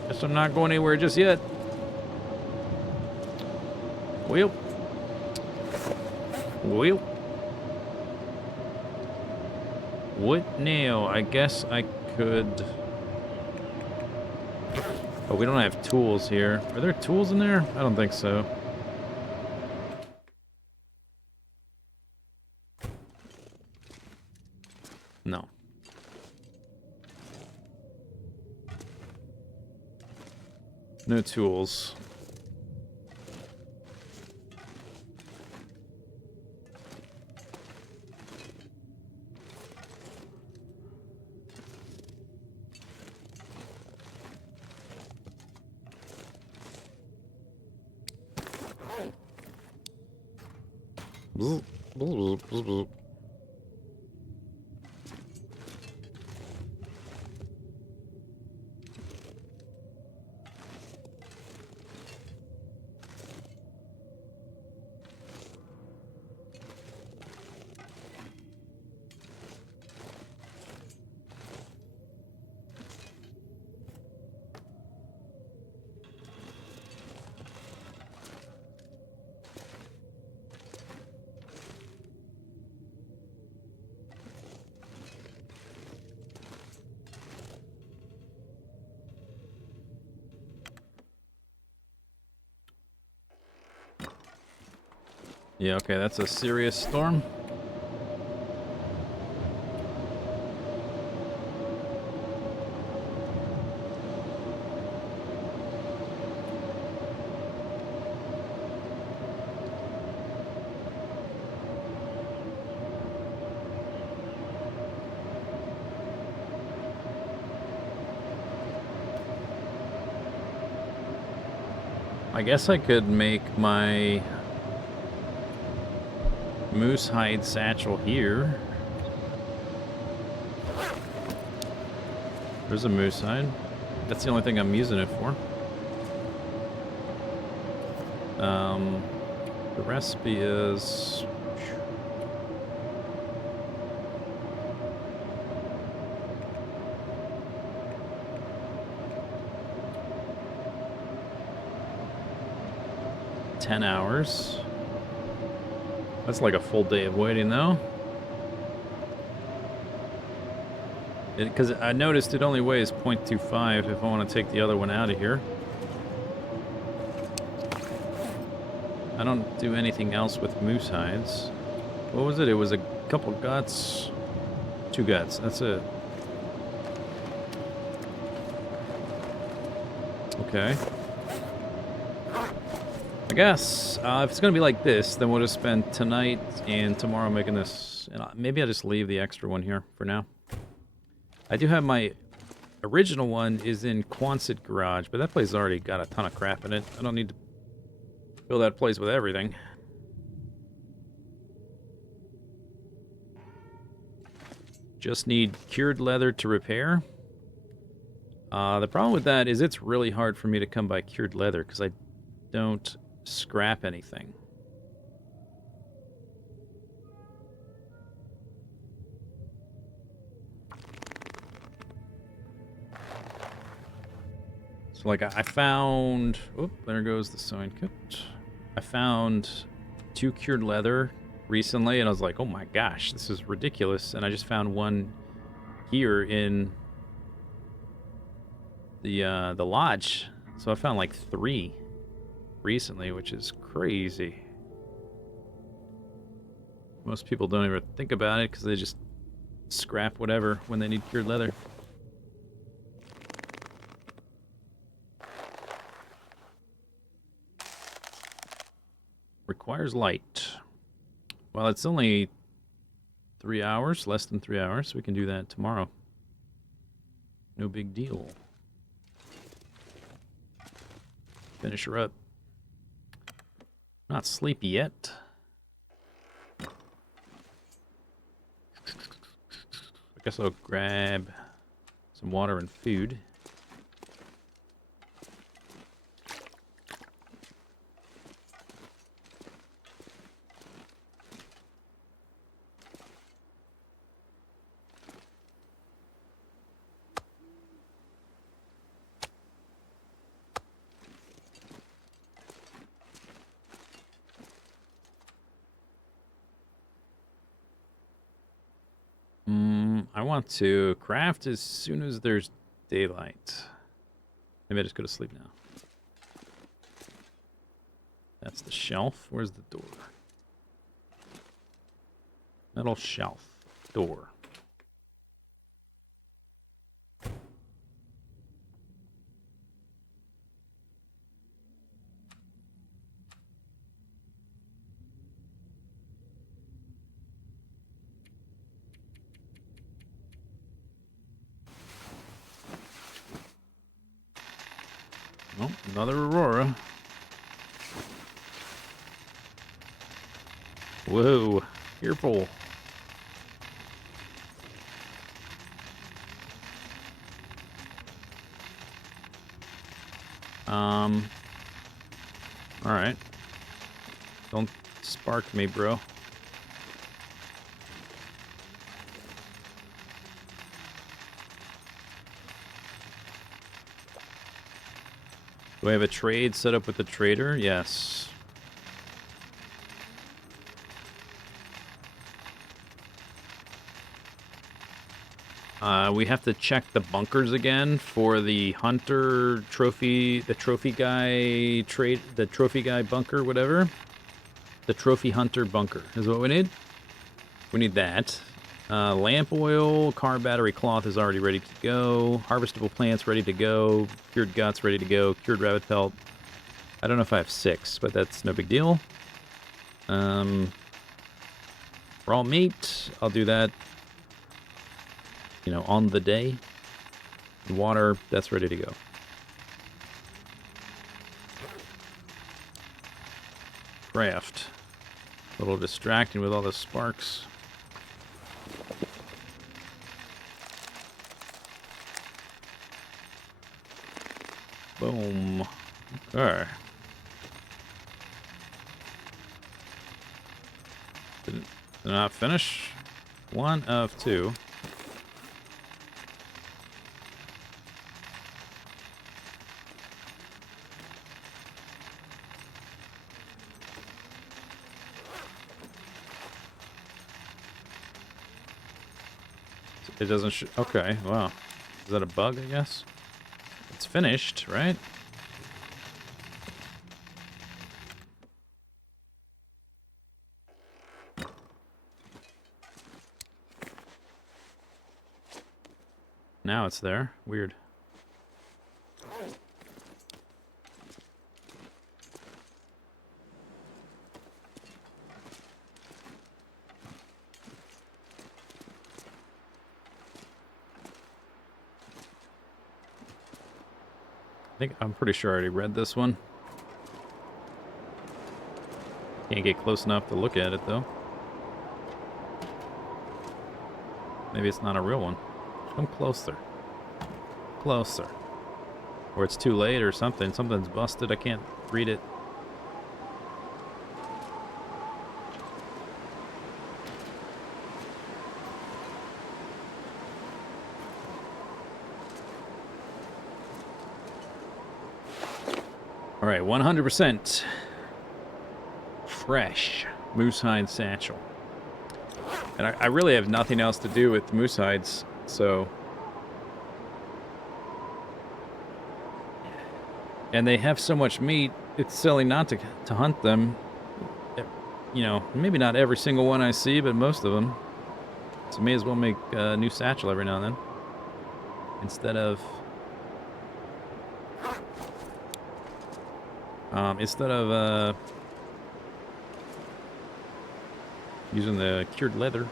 Guess I'm not going anywhere just yet. Well. Well. What now? I guess I could... Oh, we don't have tools here. Are there tools in there? I don't think so. No. No tools. Bzz, bzz, bzz, bzz. Yeah, okay, that's a serious storm. I guess I could make my moose hide satchel here. There's a moose hide. That's the only thing I'm using it for. The recipe is... $10 hours. That's like a full day of waiting, though. Because I noticed it only weighs 0.25 if I want to take the other one out of here. I don't do anything else with moose hides. What was it? It was a couple guts. 2 guts. That's it. Okay. I guess if it's going to be like this, then we'll just spend tonight and tomorrow making this. And maybe I'll just leave the extra one here for now. I do have my original one is in Quonset Garage, but that place has already got a ton of crap in it. I don't need to fill that place with everything. Just need cured leather to repair. The problem with that is it's really hard for me to come by cured leather because I don't scrap anything. So, like, I found... Oop, there goes the sewing kit. I found 2 cured leather recently, and I was like, oh my gosh, this is ridiculous. And I just found one here in the lodge. So I found like 3 recently, which is crazy. Most people don't even think about it because they just scrap whatever when they need cured leather. Requires light. Well, it's only 3 hours, less than 3 hours. We can do that tomorrow. No big deal. Finish her up. Not sleepy yet. I guess I'll grab some water and food. I want to craft as soon as there's daylight. Maybe I just go to sleep now. That's the shelf. Where's the door? Metal shelf. Door. Oh, another Aurora. Whoa, careful. All right. Don't spark me, bro. Do I have a trade set up with the trader? Yes. We have to check the bunkers again for the hunter trophy, the trophy guy trade, the trophy guy bunker, whatever. The trophy hunter bunker is what we need. We need that. Lamp oil, car battery cloth is already ready to go. Harvestable plants ready to go. Cured guts ready to go. Cured rabbit pelt. I don't know if I have 6, but that's no big deal. Raw meat, I'll do that, you know, on the day. Water, that's ready to go. Craft. A little distracting with all the sparks. Boom. Okay. Did not finish. 1 of 2. It doesn't okay, wow. Is that a bug, I guess? It's finished, right? Now it's there. Weird. I'm pretty sure I already read this one. Can't get close enough to look at it, though. Maybe it's not a real one. Come closer. Closer. Or it's too late or something. Something's busted. I can't read it. All right, 100% fresh moose hide satchel. And I really have nothing else to do with moose hides, so... And they have so much meat, it's silly not to hunt them. You know, maybe not every single one I see, but most of them. So may as well make a new satchel every now and then. Instead of using the cured leather.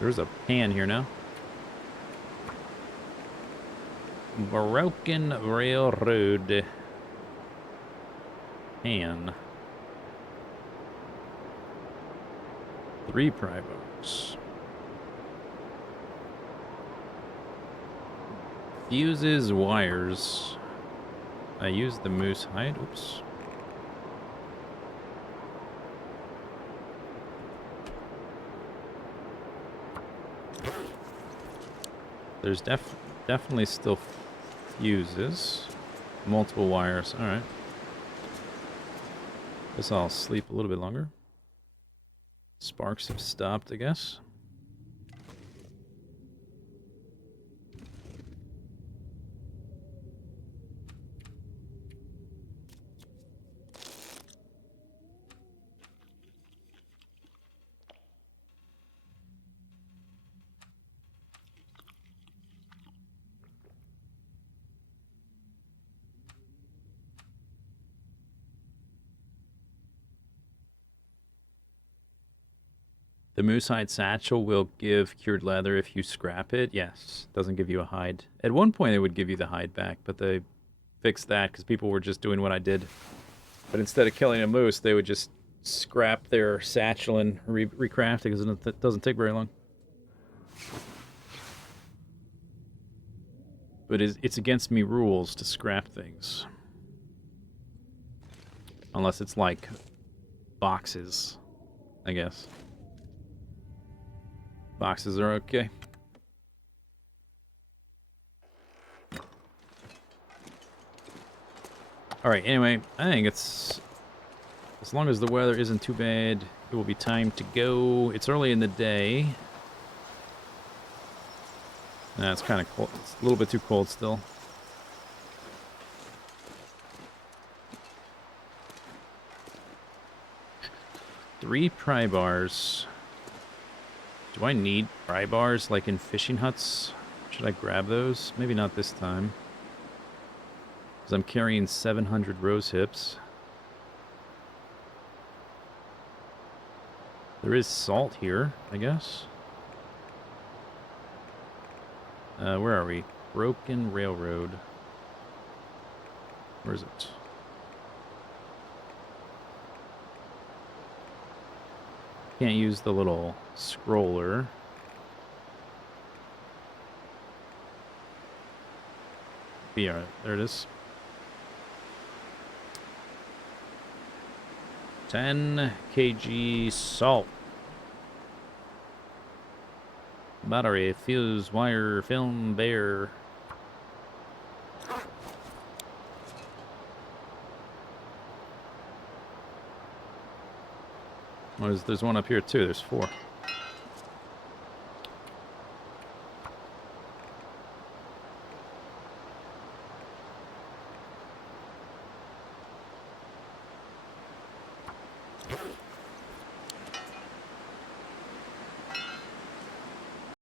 There's a pan here now. Broken Railroad pan. 3 pry bars. Fuses, wires. I used the moose hide. Oops. There's definitely still fuses. Multiple wires. All right. Guess I'll sleep a little bit longer. Sparks have stopped, I guess. The moose hide satchel will give cured leather if you scrap it. Yes, doesn't give you a hide. At one point, it would give you the hide back, but they fixed that because people were just doing what I did. But instead of killing a moose, they would just scrap their satchel and recraft it because it doesn't take very long. But it's against me rules to scrap things. Unless it's like boxes, I guess. Boxes are okay. Alright, anyway, I think it's... As long as the weather isn't too bad, it will be time to go. It's early in the day. Nah, it's kind of cold. It's a little bit too cold still. Three pry bars. Do I need pry bars like in fishing huts? Should I grab those? Maybe not this time. Because I'm carrying 700 rose hips. There is salt here, I guess. Where are we? Broken Railroad. Where is it? Can't use the little scroller. Yeah, there it is. 10 kg salt. Battery, fuse, wire, film, bear. There's one up here too. There's 4.